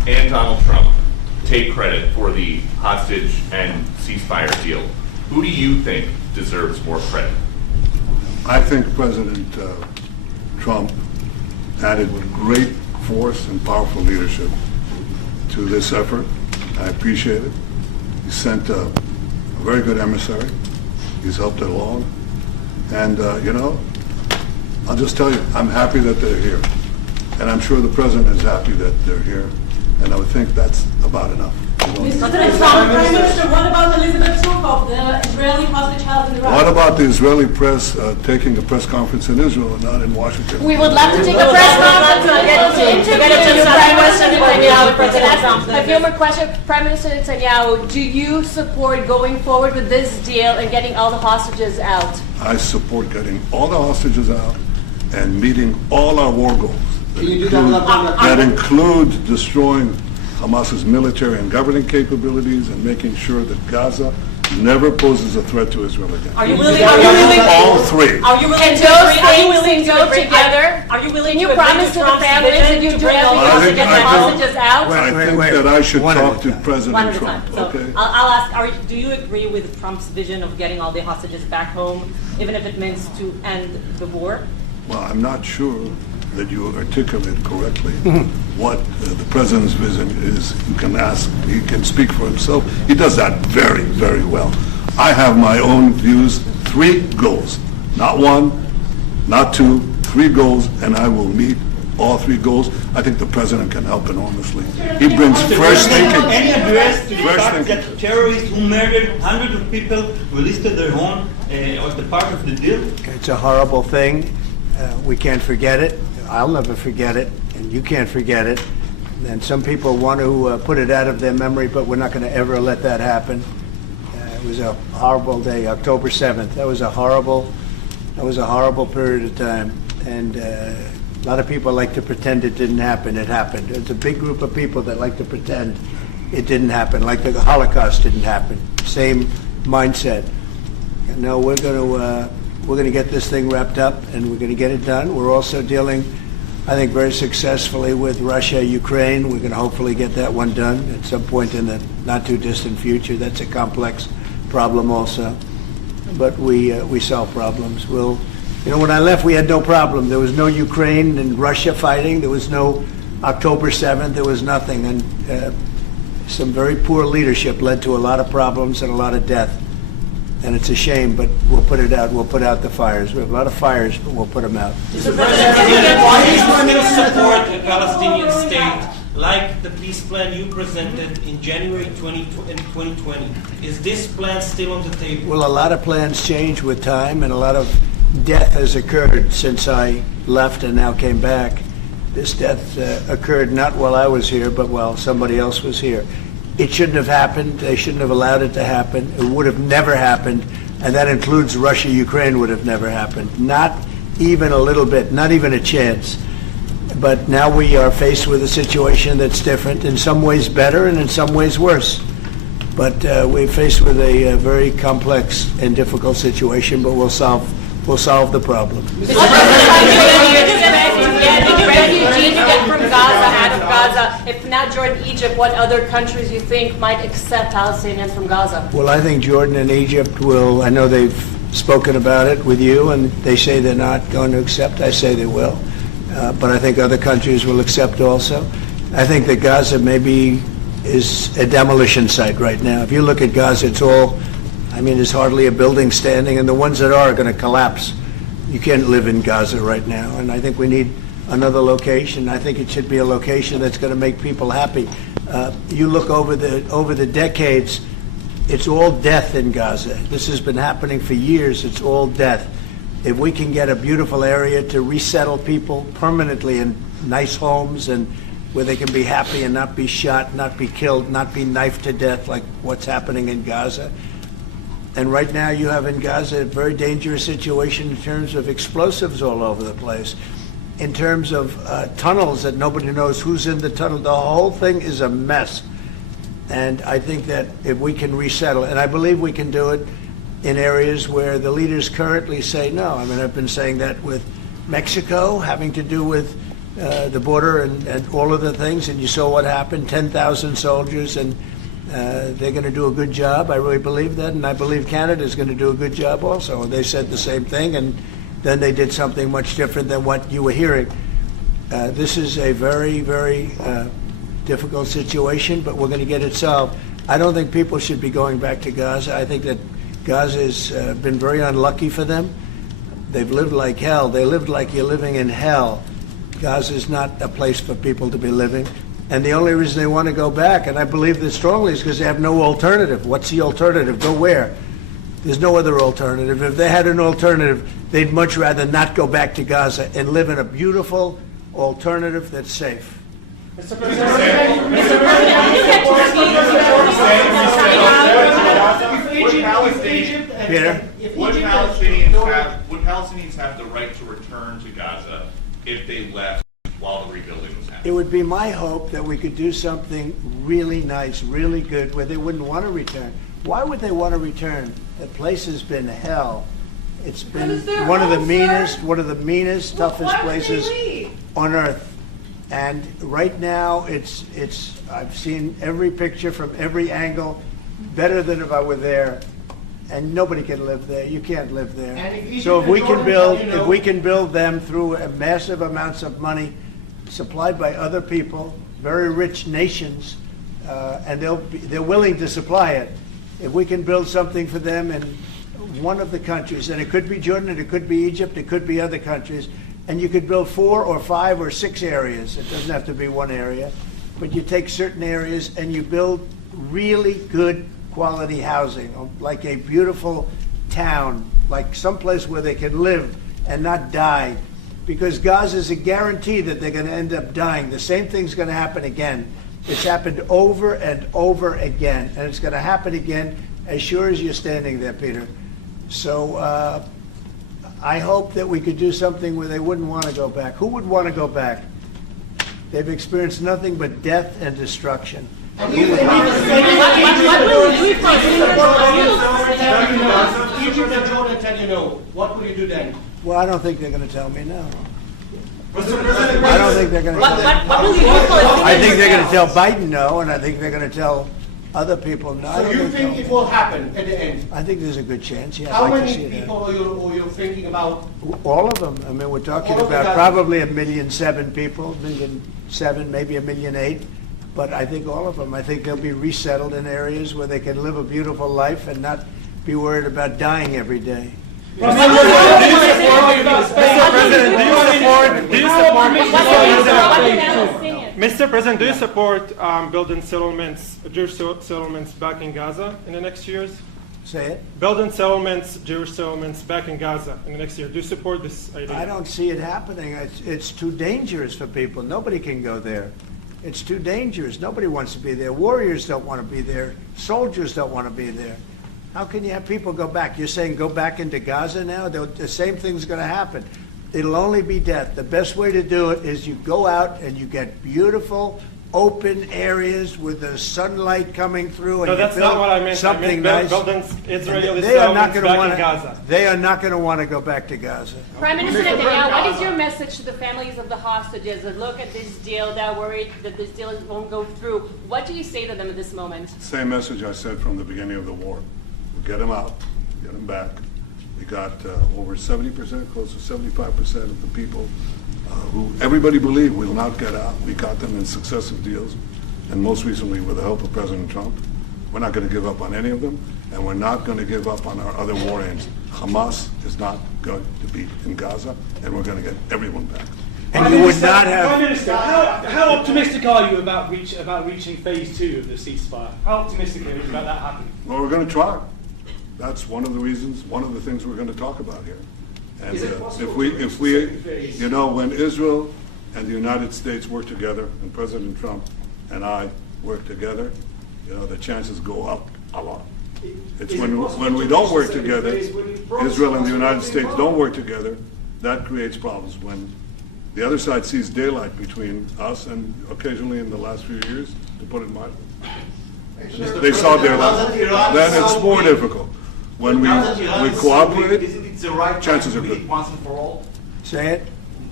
and Donald Trump take credit for the hostage and ceasefire deal. Who do you think deserves more credit? I think President Trump added great force and powerful leadership to this effort. I appreciate it. He sent a very good emissary. He's helped it along. And, I'll just tell you, I'm happy that they're here. And I'm sure the President is happy that they're here. And I would think that's about enough. Mr. Prime Minister, what about Elizabeth Surkov, the Israeli hostage held in Iraq? What about the Israeli press taking a press conference in Israel and not in Washington? We would love to take a press conference to interview Prime Minister Netanyahu. A few more questions. Prime Minister Netanyahu, do you support going forward with this deal and getting all the hostages out? I support getting all the hostages out and meeting all our war goals. Can you do that? That include destroying Hamas's military and governing capabilities and making sure that Gaza never poses a threat to Israel again. Are you willing? All three. Are you willing and to those agree? things go together? Are you willing Can you to agree promise with to the Trump's families that vision you to do bring all the everything to get the hostages out? I think that I should talk to President One at a Trump. time. So Okay. I'll ask, do you agree with Trump's vision of getting all the hostages back home, even if it means to end the war? Well, I'm not sure that you articulate correctly what the President's vision is. You can ask, he can speak for himself. He does that very, very well. I have my own views, 3 goals. Not 1, not 2, 3 goals, and I will meet all 3 goals. I think the President can help enormously. He brings fresh thinking. Any address to the Fresh fact thinking. that terrorists who murdered hundreds of people released their home as the part of the deal? It's a horrible thing. We can't forget it. I'll never forget it, and you can't forget it. And some people want to put it out of their memory, but we're not going to ever let that happen. It was a horrible day, October 7th. That was a horrible period of time. And a lot of people like to pretend it didn't happen. It happened. It's a big group of people that like to pretend it didn't happen, like the Holocaust didn't happen. Same mindset. And no, we're going to get this thing wrapped up, and we're going to get it done. We're also dealing, I think, very successfully with Russia, Ukraine. We're going to hopefully get that one done at some point in the not-too-distant future. That's a complex problem also. But we solve problems. When I left, we had no problem. There was no Ukraine and Russia fighting. There was no October 7th. There was nothing. And some very poor leadership led to a lot of problems and a lot of death. And it's a shame, but we'll put it out. We'll put out the fires. We have a lot of fires, but we'll put them out. Mr. President, why do you still support a Palestinian state like the peace plan you presented in January 2020? Is this plan still on the table? Well, a lot of plans change with time, and a lot of death has occurred since I left and now came back. This death occurred not while I was here, but while somebody else was here. It shouldn't have happened. They shouldn't have allowed it to happen. It would have never happened, and that includes Russia, Ukraine would have never happened. Not even a little bit, not even a chance. But now we are faced with a situation that's different, in some ways better and in some ways worse. But we're faced with a very complex and difficult situation, but we'll solve the problem. Refugees to get from Gaza, out of Gaza. If not Jordan, Egypt, what other countries you think might accept Palestinians from Gaza? Well, I think Jordan and Egypt will. I know they've spoken about it with you, and they say they're not going to accept. I say they will. But I think other countries will accept also. I think that Gaza maybe is a demolition site right now. If you look at Gaza, there's hardly a building standing, and the ones that are going to collapse. You can't live in Gaza right now, and I think we need another location. I think it should be a location that's going to make people happy. You look over the decades, it's all death in Gaza. This has been happening for years. It's all death. If we can get a beautiful area to resettle people permanently in nice homes and where they can be happy and not be shot, not be killed, not be knifed to death like what's happening in Gaza. And right now you have in Gaza a very dangerous situation in terms of explosives all over the place, in terms of tunnels that nobody knows who's in the tunnel. The whole thing is a mess. And I think that if we can resettle, and I believe we can do it in areas where the leaders currently say no. I've been saying that with Mexico, having to do with the border and all of the things, and you saw what happened, 10,000 soldiers, and they're going to do a good job. I really believe that, and I believe Canada's going to do a good job also. They said the same thing, and then they did something much different than what you were hearing. This is a very, very difficult situation, but we're going to get it solved. I don't think people should be going back to Gaza. I think that Gaza has been very unlucky for them. They've lived like hell. They lived like you're living in hell. Gaza is not a place for people to be living. And the only reason they want to go back, and I believe this strongly, is because they have no alternative. What's the alternative? Go where? There's no other alternative. If they had an alternative, they'd much rather not go back to Gaza and live in a beautiful alternative that's safe. Mr. President, would Palestinians have the right to return to Gaza if they left while the rebuilding was happening? It would be my hope that we could do something really nice, really good, where they wouldn't want to return. Why would they want to return? The place has been hell. It's been one of the meanest, toughest places on earth. And right now, I've seen every picture from every angle, better than if I were there. And nobody can live there. You can't live there. So if we can build them through massive amounts of money supplied by other people, very rich nations, and they're willing to supply it. If we can build something for them in one of the countries, and it could be Jordan, it could be Egypt, it could be other countries, and you could build 4 or 5 or 6 areas. It doesn't have to be one area, but you take certain areas and you build really good quality housing, like a beautiful town, like someplace where they can live and not die. Because Gaza is a guarantee that they're going to end up dying. The same thing's going to happen again. It's happened over and over again, and it's going to happen again as sure as you're standing there, Peter. So I hope that we could do something where they wouldn't want to go back. Who would want to go back? They've experienced nothing but death and destruction. Egypt and Jordan tell you no. What will you do then? Well, I don't think they're going to tell me no. Mr. President, I don't think they're going to tell me. I think they're going to tell Biden no, and I think they're going to tell other people no. So you think it will happen at the end? I think there's a good chance, yeah. How many people are you thinking about? All of them. I mean, we're talking about probably 1,000,007 people, 1,000,007, maybe 1,000,008. But I think all of them. I think they'll be resettled in areas where they can live a beautiful life and not be worried about dying every day. Mr. President, do you support building settlements, Jewish settlements back in Gaza in the next years? Say it. Building settlements, Jewish settlements back in Gaza in the next year. Do you support this idea? I don't see it happening. It's too dangerous for people. Nobody can go there. It's too dangerous. Nobody wants to be there. Warriors don't want to be there. Soldiers don't want to be there. How can you have people go back? You're saying go back into Gaza now? The same thing's going to happen. It'll only be death. The best way to do it is you go out and you get beautiful, open areas with the sunlight coming through, and no, that's not what I meant. Something nice. They are not going to want to. They are not going to want to go back to Gaza. Prime Minister Netanyahu, what is your message to the families of the hostages that look at this deal, that are worried that this deal won't go through? What do you say to them at this moment? Same message I said from the beginning of the war. We'll get them out, get them back. We got over 70%, close to 75% of the people who everybody believed will not get out. We got them in successive deals, and most recently with the help of President Trump. We're not going to give up on any of them, and we're not going to give up on our other war aims. Hamas is not going to be in Gaza, and we're going to get everyone back. And you would not have... Prime Minister, how optimistic are you about reaching phase 2 of the ceasefire? How optimistic are you about that happening? Well, we're going to try. That's one of the reasons, one of the things we're going to talk about here. And if we, you know, when Israel and the United States work together, and President Trump and I work together, you know, the chances go up a lot. It's when we don't work together, Israel and the United States don't work together, that creates problems. When the other side sees daylight between us, and occasionally in the last few years, to put it mildly, they saw daylight, then it's more difficult. When we cooperate, chances are good. Say it.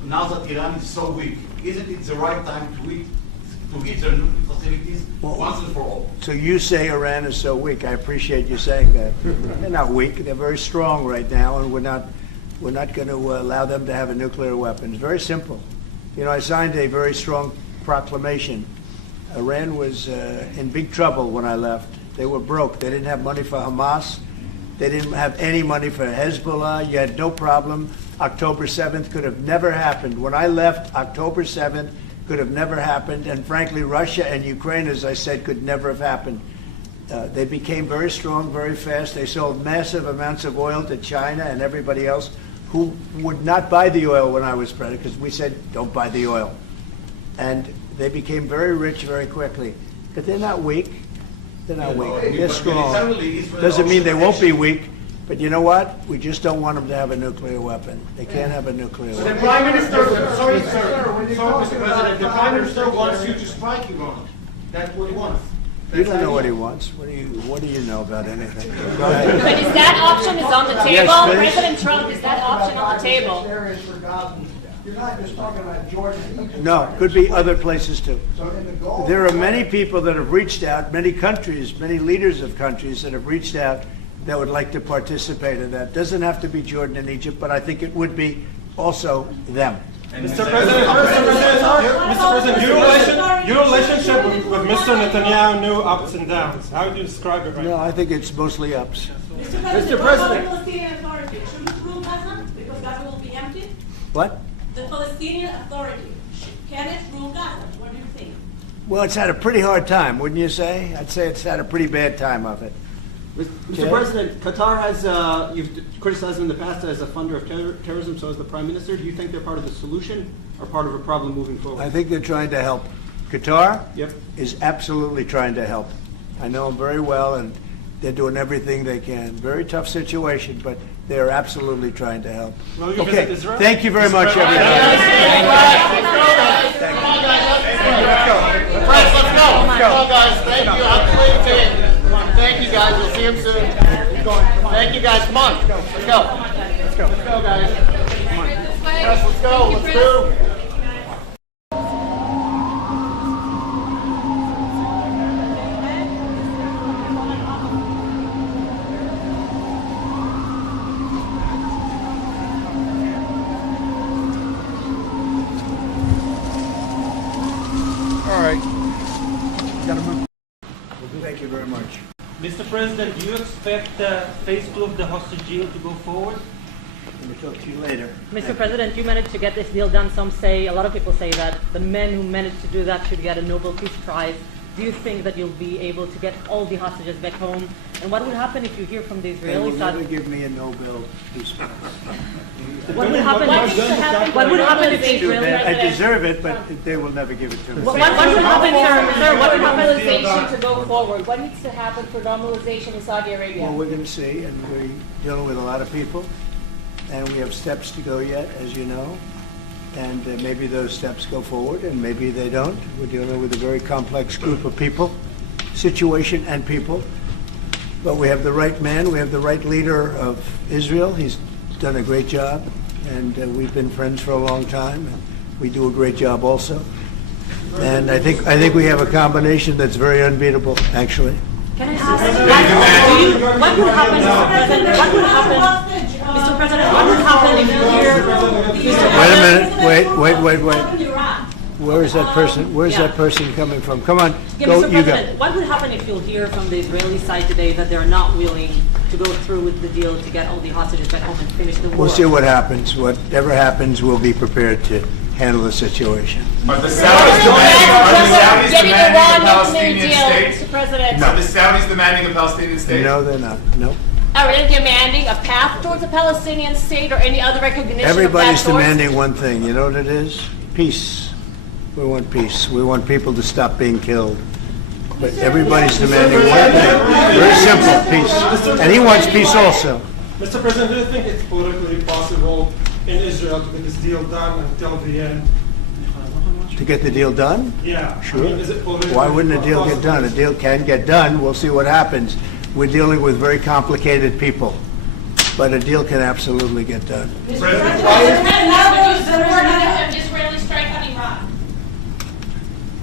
now that Iran is so weak, isn't it the right time to hit their nuclear facilities once and for all? So you say Iran is so weak. I appreciate you saying that. They're not weak. They're very strong right now, and we're not going to allow them to have a nuclear weapon. It's very simple. You know, I signed a very strong proclamation. Iran was in big trouble when I left. They were broke. They didn't have money for Hamas. They didn't have any money for Hezbollah. You had no problem. October 7th could have never happened. When I left, October 7th could have never happened. And frankly, Russia and Ukraine, as I said, could never have happened. They became very strong very fast. They sold massive amounts of oil to China and everybody else who would not buy the oil when I was president, because we said, don't buy the oil. And they became very rich very quickly. But they're not weak. They're not weak. They're strong. Doesn't mean they won't be weak. But you know what? We just don't want them to have a nuclear weapon. They can't have a nuclear The weapon. Prime Minister, sorry, Mr. President, the Prime Minister wants you to strike Iran. That's what he wants. You don't know what he wants. What do you know about anything? Go ahead. But is that option is on the table? Yes, please. President Trump, is that option on the table? You're not just talking about Jordan. No, could be other places too. There are many people that have reached out, many countries, many leaders of countries that have reached out that would like to participate in that. Doesn't have to be Jordan and Egypt, but I think it would be also them. Mr. President, your relationship with Mr. Netanyahu knew ups and downs. How do you describe it right No, now? I think it's mostly ups. Mr. President. The Palestinian Authority shouldn't rule Gaza because Gaza will be empty. What? The Palestinian Authority, can it rule Gaza? What do you think? Well, it's had a pretty hard time, wouldn't you say? I'd say it's had a pretty bad time of it. Mr. President, Qatar has, you've criticized them in the past as a funder of terrorism, so as the Prime Minister. Do you think they're part of the solution or part of a problem moving forward? I think they're trying to help. Qatar Yep. is absolutely trying to help. I know them very well, and they're doing everything they can. Very tough situation, but they're absolutely trying to help. Will you Okay, visit Israel? thank you very much, everybody. Let's go, guys. Thank you. I'm complete team. Thank you, guys. We'll see him soon. Thank you, guys. Come on. Let's go. Let's go, guys. Come on. Yes, let's go. Let's do. All right. Got to move. Thank you very much. Mr. President, do you expect phase 2 of the hostage deal to go forward? Let me talk to you later. Mr. President, you managed to get this deal done. Some say, a lot of people say that the men who managed to do that should get a Nobel Peace Prize. Do you think that you'll be able to get all the hostages back home? And what would happen if you hear from the They Israeli will side? never give me a Nobel Peace Prize. What would happen? What would happen if the Israeli I deserve it, but they will never give it to me. What would happen, sir? What would normalization to go forward? What needs to happen for normalization in Saudi Arabia? Well, we're going to see, and we're dealing with a lot of people, and we have steps to go yet, as you know, and maybe those steps go forward, and maybe they don't. We're dealing with a very complex group of people, situation and people, but we have the right man, we have the right leader of Israel. He's done a great job, and we've been friends for a long time, and we do a great job also. And I think we have a combination that's very unbeatable, actually. Can I ask what would happen, Mr. President? What would happen, Mr. President? What would happen if you hear? Wait a minute. Wait. Where is that person? Where's that person coming from? Come on, Yeah, go. Mr. You President, go. what would happen if you'll hear from the Israeli side today that they're not willing to go through with the deal to get all the hostages back home and finish the war? We'll see what happens. Whatever happens, we'll be prepared to handle the situation. Are the Saudis demanding a Palestinian state? Mr. President. Are the Saudis demanding a Palestinian state? No, they're not. No. Are they demanding a path towards a Palestinian state or any other recognition Everybody's of that source? demanding one thing. You know what it is? Peace. We want peace. We want people to stop being killed. But everybody's demanding one thing. Very simple, peace. And he wants peace also. Mr. President, do you think it's politically possible in Israel to get this deal done until the end? To get the deal done? Yeah. Sure. I mean, is it politically Why wouldn't a deal get done? A deal can get done. We'll see what happens. We're dealing with very complicated people. But a deal can absolutely get done. Mr. President,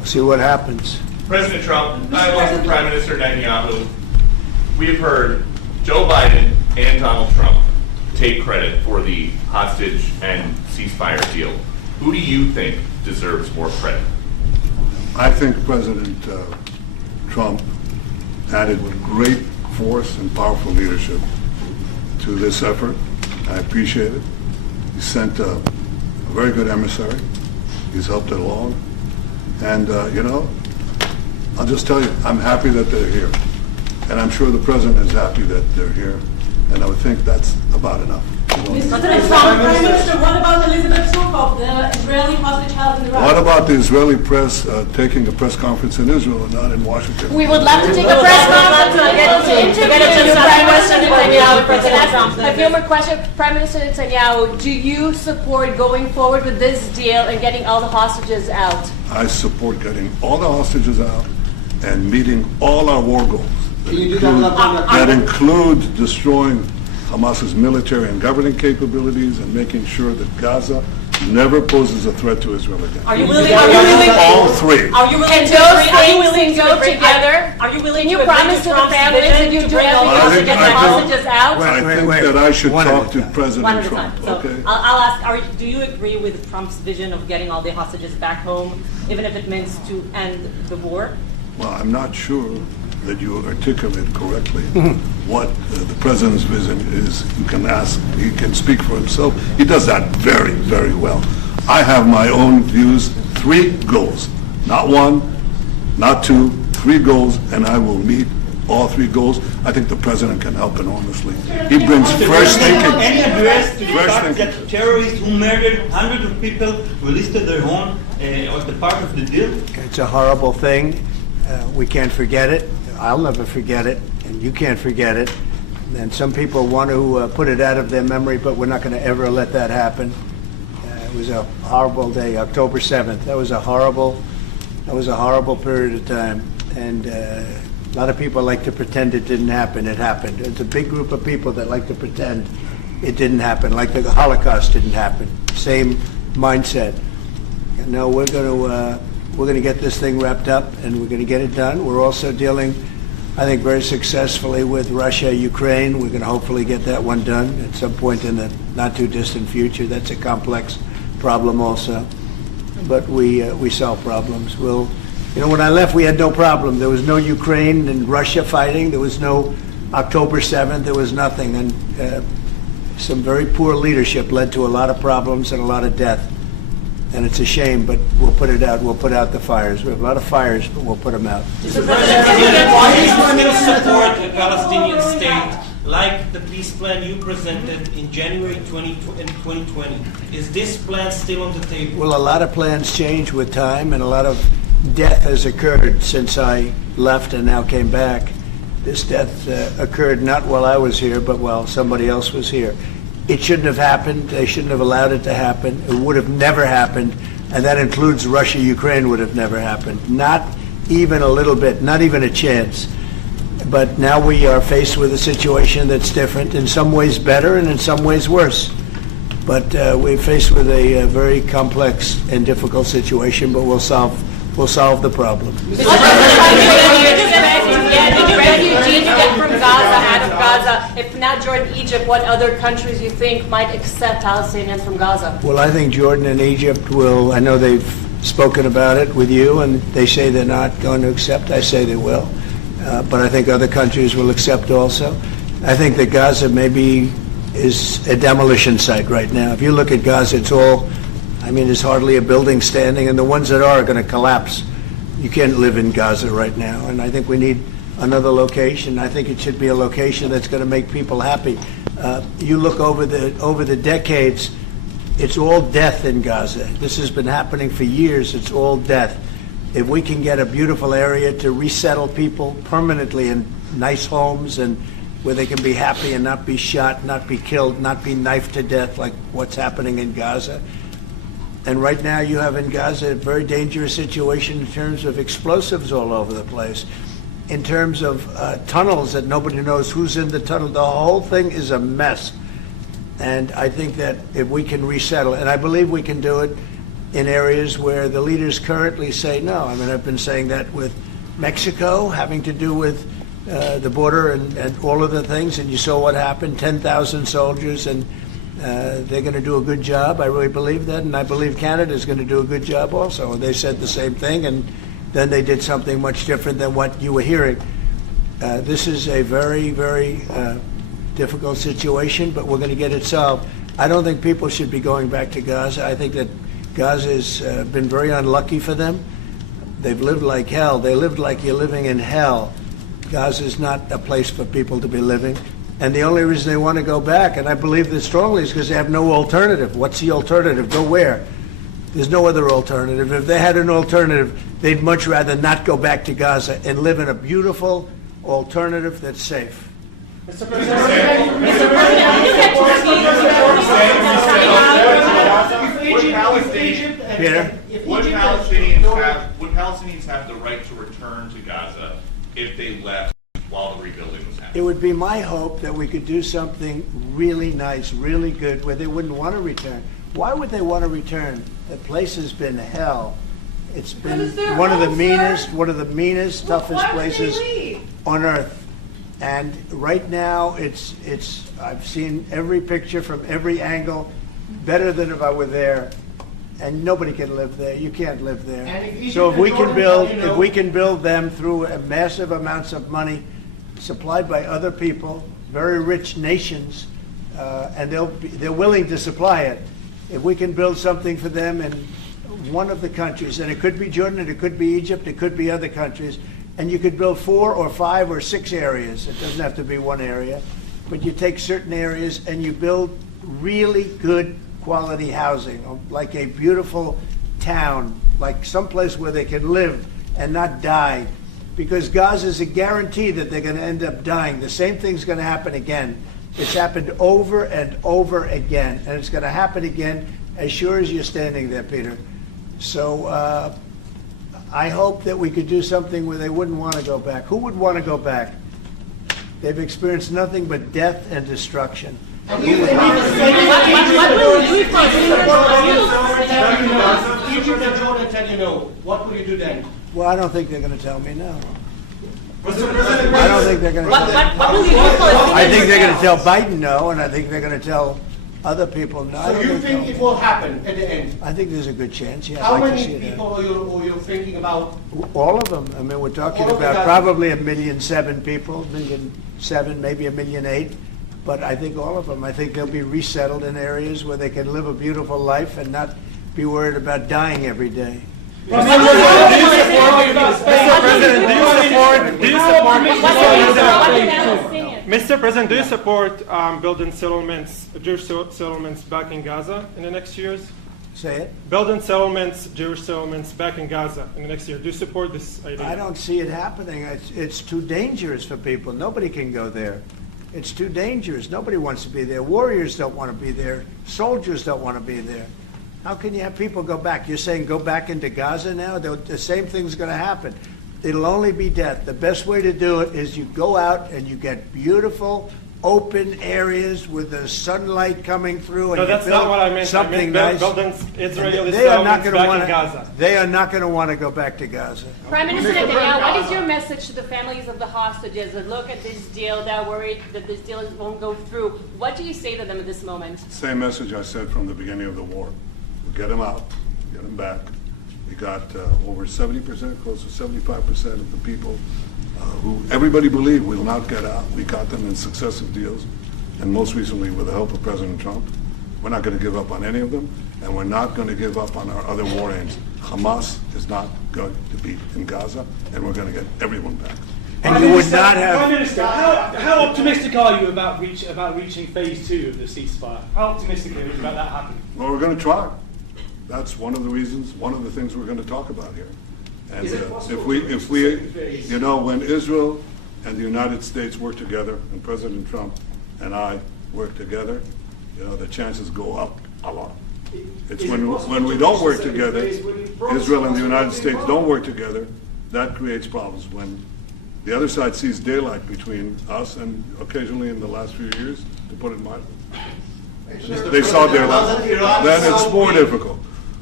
See what happens. President Trump, I work for Prime Minister Netanyahu. We've heard Joe Biden and Donald Trump take credit for the hostage and ceasefire deal. Who do you think deserves more credit? I think President Trump added great force and powerful leadership to this effort. I appreciate it. He sent a very good emissary. He's helped it along. And, I'll just tell you, I'm happy that they're here. And I'm sure the President is happy that they're here. And I would think that's about enough. Prime Minister, what about Elizabeth Shukov, the Israeli hostage held in Iraq? What about the Israeli press taking a press conference in Israel and not in Washington? We would love to take a press conference to interview Prime Minister Netanyahu, President Trump. A few more questions. Prime Minister Netanyahu, do you support going forward with this deal and getting all the hostages out? I support getting all the hostages out and meeting all our war goals. Can you do that without That include destroying Hamas's military and governing capabilities and making sure that Gaza never poses a threat to Israel again. Are you willing? All three. Are you willing And to those agree? Are you things willing go to agree? together? Are you willing Can you to agree promise to to the Trump's families that vision you to do bring all the everything to get the hostages out? I think Wait, that I should one at a talk to time. President One at a Trump. time. So Okay. I'll ask, do you agree with Trump's vision of getting all the hostages back home, even if it means to end the war? Well, I'm not sure that you articulate correctly what the President's vision is. You can ask, he can speak for himself. He does that very, very well. I have my own views, 3 goals. Not 1, not 2, 3 goals, and I will meet all 3 goals. I think the President can help enormously. He brings fresh thinking. Any address to the Fresh fact thinking. that terrorists who murdered hundreds of people released their home was the part of the deal? It's a horrible thing. We can't forget it. I'll never forget it, and you can't forget it. And some people want to put it out of their memory, but we're not going to ever let that happen. It was a horrible day, October 7th. That was a horrible period of time. And a lot of people like to pretend it didn't happen. It happened. It's a big group of people that like to pretend it didn't happen, like the Holocaust didn't happen. Same mindset. No, we're going to get this thing wrapped up, and we're going to get it done. We're also dealing, I think, very successfully with Russia, Ukraine. We're going to hopefully get that one done at some point in the not too distant future. That's a complex problem also, but we solve problems. When I left, we had no problem. There was no Ukraine and Russia fighting. There was no October 7th. There was nothing, and some very poor leadership led to a lot of problems and a lot of death. And it's a shame, but we'll put it out. We'll put out the fires. We have a lot of fires, but we'll put them out. Mr. President, why do you still support a Palestinian state like the peace plan you presented in January 2020? Is this plan still on the table? Well, a lot of plans change with time, and a lot of death has occurred since I left and now came back. This death occurred not while I was here, but while somebody else was here. It shouldn't have happened. They shouldn't have allowed it to happen. It would have never happened, and that includes Russia, Ukraine would have never happened. Not even a little bit, not even a chance. But now we are faced with a situation that's different, in some ways better and in some ways worse. But we're faced with a very complex and difficult situation, but we'll solve the problem. Refugees get from Gaza, out of Gaza. If not Jordan, Egypt, what other countries you think might accept Palestinians from Gaza? Well, I think Jordan and Egypt will. I know they've spoken about it with you, and they say they're not going to accept. I say they will. But I think other countries will accept also. I think that Gaza maybe is a demolition site right now. If you look at Gaza, there's hardly a building standing, and the ones that are going to collapse. You can't live in Gaza right now, and I think we need another location. I think it should be a location that's going to make people happy. You look over the decades, it's all death in Gaza. This has been happening for years. It's all death. If we can get a beautiful area to resettle people permanently in nice homes and where they can be happy and not be shot, not be killed, not be knifed to death like what's happening in Gaza. And right now you have in Gaza a very dangerous situation in terms of explosives all over the place, in terms of tunnels that nobody knows who's in the tunnel. The whole thing is a mess. And I think that if we can resettle, and I believe we can do it, in areas where the leaders currently say no. I mean, I've been saying that with Mexico, having to do with the border and all of the things, and you saw what happened, 10,000 soldiers, and they're going to do a good job. I really believe that, and I believe Canada is going to do a good job also. They said the same thing, and then they did something much different than what you were hearing. This is a very, very difficult situation, but we're going to get it solved. I don't think people should be going back to Gaza. I think that Gaza has been very unlucky for them. They've lived like hell. They lived like you're living in hell. Gaza is not a place for people to be living. And the only reason they want to go back, and I believe this strongly, is because they have no alternative. What's the alternative? Go where? There's no other alternative. If they had an alternative, they'd much rather not go back to Gaza and live in a beautiful alternative that's safe. Mr. President, Peter? Would Palestinians have the right to return to Gaza if they left while the rebuilding was happening? It would be my hope that we could do something really nice, really good, where they wouldn't want to return. Why would they want to return? The place has been hell. It's been one of the meanest, toughest places on earth. And right now, I've seen every picture from every angle, better than if I were there. And nobody can live there. You can't live there. So if we can build them through massive amounts of money supplied by other people, very rich nations, and they're willing to supply it. If we can build something for them in one of the countries, and it could be Jordan, it could be Egypt, it could be other countries, and you could build 4 or 5 or 6 areas. It doesn't have to be one area, but you take certain areas and you build really good quality housing, like a beautiful town, like someplace where they can live and not die. Because Gaza is a guarantee that they're going to end up dying. The same thing's going to happen again. It's happened over and over again, and it's going to happen again as sure as you're standing there, Peter. So I hope that we could do something where they wouldn't want to go back. Who would want to go back? They've experienced nothing but death and destruction. What will you do if Egypt and Jordan tell you no? What will you do then? Well, I don't think they're going to tell me no. Mr. President, I don't think they're going to tell me. What will you do for I think they're going to tell Biden no, and I think they're going to tell other people no. So you think it will happen at the end? I think there's a good chance, yeah. How I'd like to see many it people are you thinking about? All of them. I mean, we're talking All of about them. probably 1,000,007 people, 1,000,007, maybe 1,000,008. But I think all of them. I think they'll be resettled in areas where they can live a beautiful life and not be worried about dying every day. Mr. President, do you support building settlements, Jewish settlements back in Gaza in the next years? Say it. Building settlements, Jewish settlements back in Gaza in the next year. Do you support this idea? I don't see it happening. It's too dangerous for people. Nobody can go there. It's too dangerous. Nobody wants to be there. Warriors don't want to be there. Soldiers don't want to be there. How can you have people go back? You're saying go back into Gaza now? The same thing's going to happen. It'll only be death. The best way to do it is you go out and you get beautiful, open areas with the sunlight coming through. And No, that's not what I meant. Something I nice. meant building Israeli They are not settlements going to back want in Gaza. They are not going to want to go back to Gaza. Prime Minister Netanyahu, what is your message to the families of the hostages that look at this deal, they're worried that this deal won't go through? What do you say to them at this moment? Same message I said from the beginning of the war. We'll get them out, get them back. We got over 70%, close to 75% of the people who everybody believed will not get out. We got them in successive deals, and most recently with the help of President Trump. We're not going to give up on any of them, and we're not going to give up on our other war aims. Hamas is not going to be in Gaza, and we're going to get everyone back. And you would not have... Prime Minister, how optimistic are you about reaching phase 2 of the ceasefire? How optimistic are you about that happening? Well, we're going to try. That's one of the reasons, one of the things we're going to talk about here. And if we, you know, when Israel and the United States work together, and President Trump and I work together, you know, the chances go up a lot. It's when we don't work together, Israel and the United States don't work together, that creates problems. When the other side sees daylight between us, and occasionally in the last few years, to put it mildly, they saw daylight, then it's more difficult.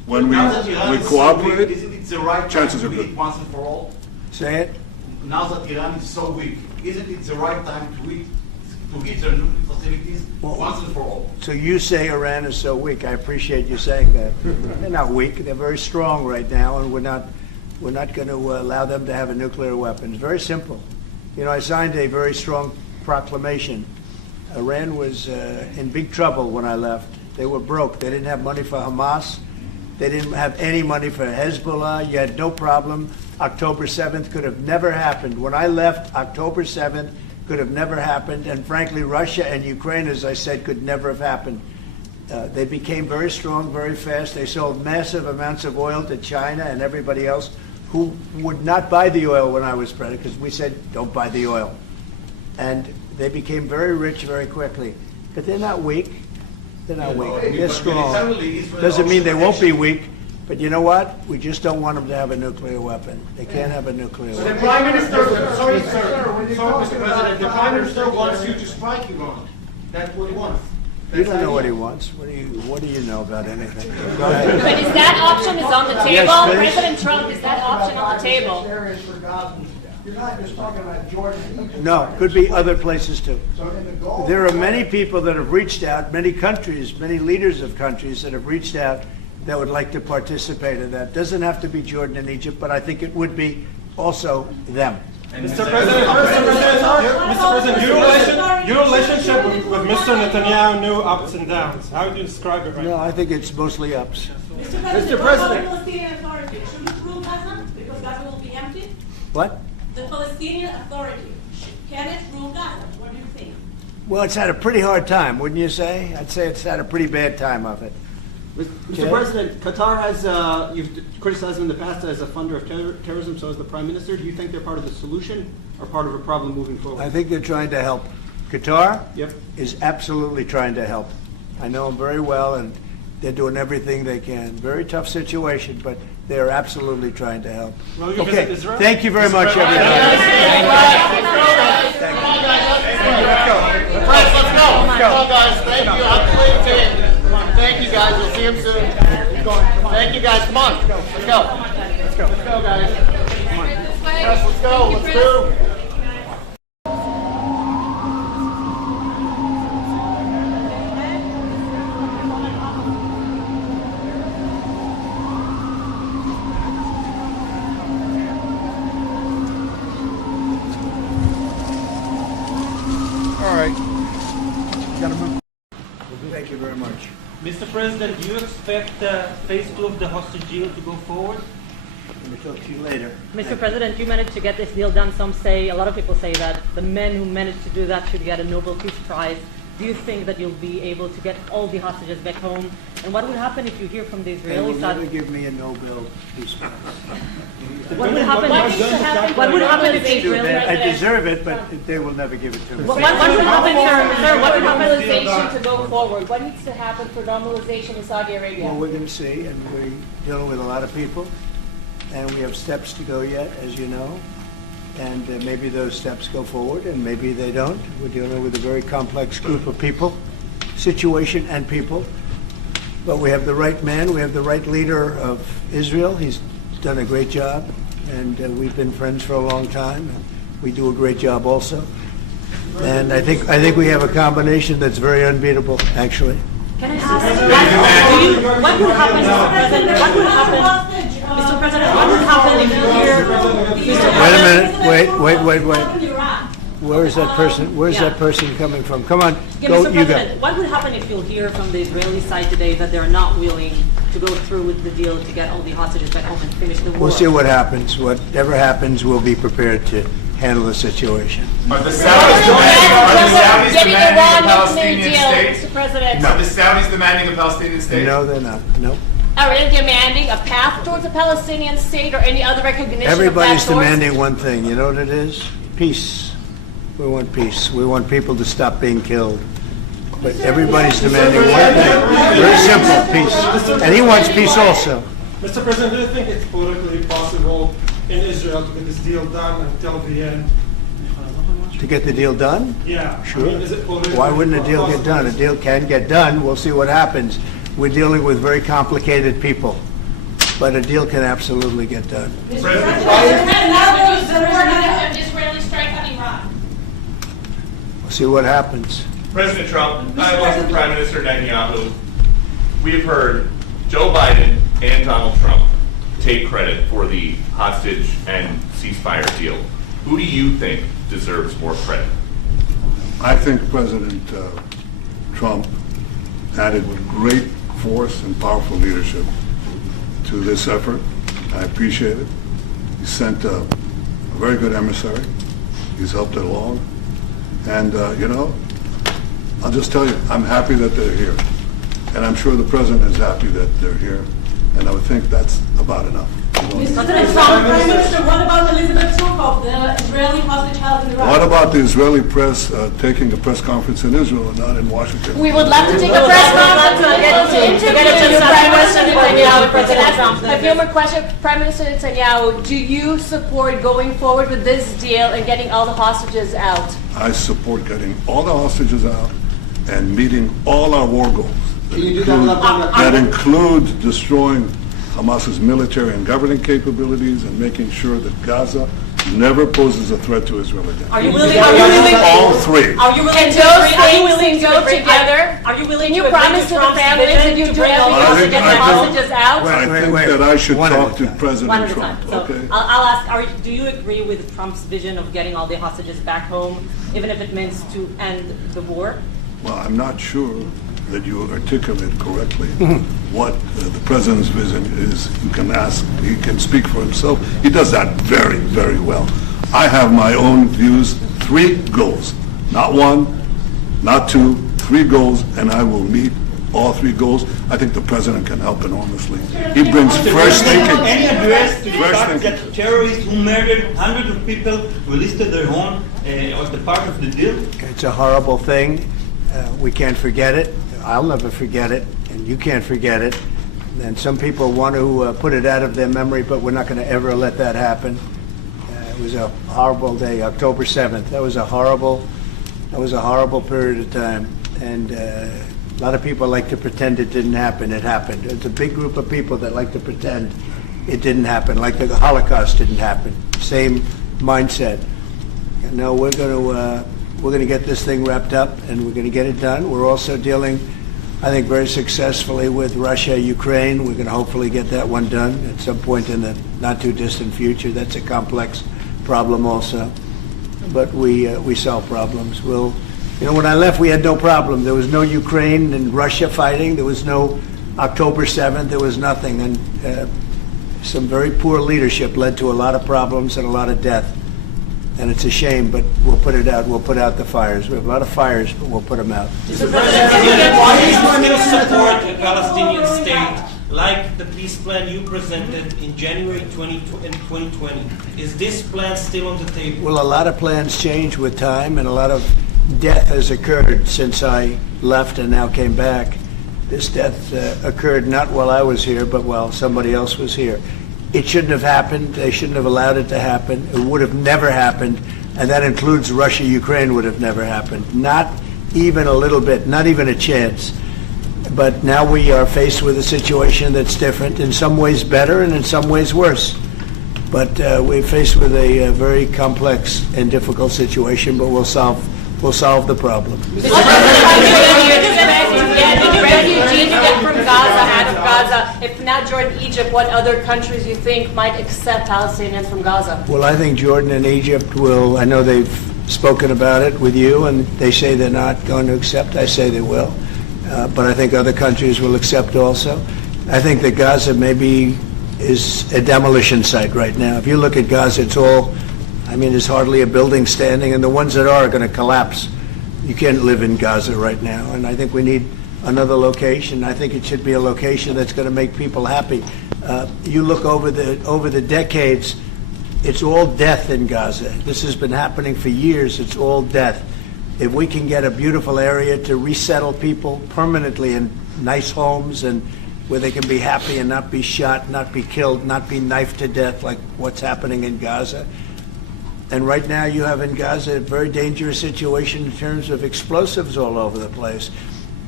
when Now that Iran we is so cooperate, weak, isn't it the right time chances to are do good. it once and for all? Say it. Now that Iran is so weak, isn't it the right time to hit their nuclear facilities once and for all? So you say Iran is so weak. I appreciate you saying that. They're not weak. They're very strong right now, and we're not going to allow them to have a nuclear weapon. It's very simple. You know, I signed a very strong proclamation. Iran was in big trouble when I left. They were broke. They didn't have money for Hamas. They didn't have any money for Hezbollah. You had no problem. October 7th could have never happened. When I left, October 7th could have never happened. And frankly, Russia and Ukraine, as I said, could never have happened. They became very strong very fast. They sold massive amounts of oil to China and everybody else who would not buy the oil when I was president, because we said, don't buy the oil. And they became very rich very quickly. But they're not weak. They're not weak. They're strong. Doesn't mean they won't be weak. But you know what? We just don't want them to have a nuclear weapon. They can't have a nuclear The weapon. Prime Minister, sorry, Mr. President, the Prime Minister wants you to strike Iran. That's what he wants. You don't know what he wants. What do you know about anything? Go ahead. But is that option on the table? Yes, please. President Trump, is that option on the table? You're not just talking about Jordan. No, could be other places too. So in the Gulf. There are many people that have reached out, many countries, many leaders of countries that have reached out that would like to participate in that. Doesn't have to be Jordan and Egypt, but I think it would be also them. Mr. President, your relationship with Mr. Netanyahu knew ups and downs. How do you describe it right No, now? I think it's mostly ups. Mr. President, what about the Palestinian Authority? Should it rule Gaza? Because Gaza will be empty? What? The Palestinian Authority, can it rule Gaza? What do you think? Well, it's had a pretty hard time, wouldn't you say? I'd say it's had a pretty bad time of it. Mr. President, Qatar has, you've criticized them in the past as a funder of terrorism, so as the Prime Minister. Do you think they're part of the solution or part of a problem moving forward? I think they're trying to help. Qatar Yep. is absolutely trying to help. I know them very well, and they're doing everything they can. Very tough situation, but they're absolutely trying to help. Will you Okay, visit Israel? thank you very much, everybody. Press, let's go. Come on, guys. Thank you. Unclean team. Thank you, guys. We'll see you soon. Thank you, guys. Come on. Let's go. Let's go. Let's go, guys. Come on. Press, let's go. Let's move. All right. Gotta move. Thank you very much. Mr. President, do you expect phase 2 of the hostage deal to go forward? Let me talk to you later. Mr. President, you managed to get this deal done. Some say, a lot of people say that the men who managed to do that should get a Nobel Peace Prize. Do you think that you'll be able to get all the hostages back home? And what would happen if you hear from the They will Israeli side? never give me a Nobel Peace Prize. What would happen? What would happen if the Israeli I deserve it, but they will never give it to me. What would happen, sir? What would normalization to go forward? What needs to happen for normalization in Saudi Arabia? Well, we're going to see, and we're dealing with a lot of people, and we have steps to go yet, as you know, and maybe those steps go forward, and maybe they don't. We're dealing with a very complex group of people, situation and people, but we have the right man, we have the right leader of Israel. He's done a great job, and we've been friends for a long time. We do a great job also, and I think we have a combination that's very unbeatable, actually. Can I ask, what would happen, Mr. President? What would happen, Mr. President? What would happen if you hear? Wait a minute. Wait. Where's that person? Where's that person coming from? Come on, Yeah, go. Mr. You President, go. what would happen if you'll hear from the Israeli side today that they're not willing to go through with the deal to get all the hostages back home and finish the war? We'll see what happens. Whatever happens, we'll be prepared to handle the situation. Are the Saudis demanding a Palestinian state? Mr. President. Are the Saudis demanding a Palestinian state? No, they're not. No. Are they demanding a path towards a Palestinian state or any other recognition Everybody's of that demanding one thing. You know what it is? Peace. We want peace. We want people to stop being killed. But everybody's demanding one thing. Very simple, peace. And he wants peace also. Mr. President, do you think it's politically possible in Israel to get this deal done until the end? To get the deal done? Yeah. Sure. I mean, is it politically Why wouldn't a deal get possible? done? A deal can get done. We'll see what happens. We're dealing with very complicated people. but a deal can absolutely get done. President, Israeli strike on Iran. We'll see what happens. President Trump, I was with Prime Minister Netanyahu. We've heard Joe Biden and Donald Trump take credit for the hostage and ceasefire deal. Who do you think deserves more credit? I think President Trump added great force and powerful leadership to this effort. I appreciate it. He sent a very good emissary. He's helped it along. And, I'll just tell you, I'm happy that they're here. And I'm sure the President is happy that they're here. And I would think that's about enough. Prime Minister, what about Elizabeth Surkov, the Israeli hostage held in Iraq? What about the Israeli press taking a press conference in Israel and not in Washington? We would love to take a press conference to interview Prime Minister Netanyahu, President Trump. A few more questions. Prime Minister Netanyahu, do you support going forward with this deal and getting all the hostages out? I support getting all the hostages out and meeting all our war goals. Can you do that without bringing up- That includes destroying Hamas's military and governing capabilities and making sure that Gaza never poses a threat to Israel again. Are you willing? All three. Are you willing Can to those agree? Are you willing things to go agree? together? Are you willing Can you to agree promise with to the Trump's families vision that you to do bring all everything the to get the hostages out? I think wait. that I should One at talk a to time. President One at a Trump. time. So Okay. I'll ask, do you agree with Trump's vision of getting all the hostages back home, even if it means to end the war? Well, I'm not sure that you articulate correctly what the President's vision is. You can ask, he can speak for himself. He does that very, very well. I have my own views, 3 goals. Not 1, not 2, 3 goals, and I will meet all 3 goals. I think the President can help enormously. He brings fresh thinking. Any address to the Fresh fact thinking. that terrorists who murdered hundreds of people released their home as the part of the deal? It's a horrible thing. We can't forget it. I'll never forget it, and you can't forget it. And some people want to put it out of their memory, but we're not going to ever let that happen. It was a horrible day, October 7th. That was a horrible period of time. And a lot of people like to pretend it didn't happen. It happened. It's a big group of people that like to pretend it didn't happen, like the Holocaust didn't happen. Same mindset. And no, we're going to get this thing wrapped up, and we're going to get it done. We're also dealing, I think, very successfully with Russia, Ukraine. We're going to hopefully get that one done at some point in the not too distant future. That's a complex problem also, but we solve problems. When I left, we had no problem. There was no Ukraine and Russia fighting. There was no October 7th. There was nothing, and some very poor leadership led to a lot of problems and a lot of death. And it's a shame, but we'll put it out. We'll put out the fires. We have a lot of fires, but we'll put them out. Why do you still support a Palestinian state like the peace plan you presented in January 2020? Is this plan still on the table? Well, a lot of plans change with time, and a lot of death has occurred since I left and now came back. This death occurred not while I was here, but while somebody else was here. It shouldn't have happened. They shouldn't have allowed it to happen. It would have never happened, and that includes Russia, Ukraine would have never happened. Not even a little bit, not even a chance. But now we are faced with a situation that's different, in some ways better and in some ways worse. But we're faced with a very complex and difficult situation, but we'll solve the problem. Refugees to get from Gaza, out of Gaza. If not Jordan, Egypt, what other countries you think might accept Palestinians from Gaza? Well, I think Jordan and Egypt will. I know they've spoken about it with you, and they say they're not going to accept. I say they will. But I think other countries will accept also. I think that Gaza maybe is a demolition site right now. If you look at Gaza, there's hardly a building standing, and the ones that are going to collapse. You can't live in Gaza right now, and I think we need another location. I think it should be a location that's going to make people happy. You look over the decades, it's all death in Gaza. This has been happening for years. It's all death. If we can get a beautiful area to resettle people permanently in nice homes and where they can be happy and not be shot, not be killed, not be knifed to death like what's happening in Gaza. And right now you have in Gaza a very dangerous situation in terms of explosives all over the place.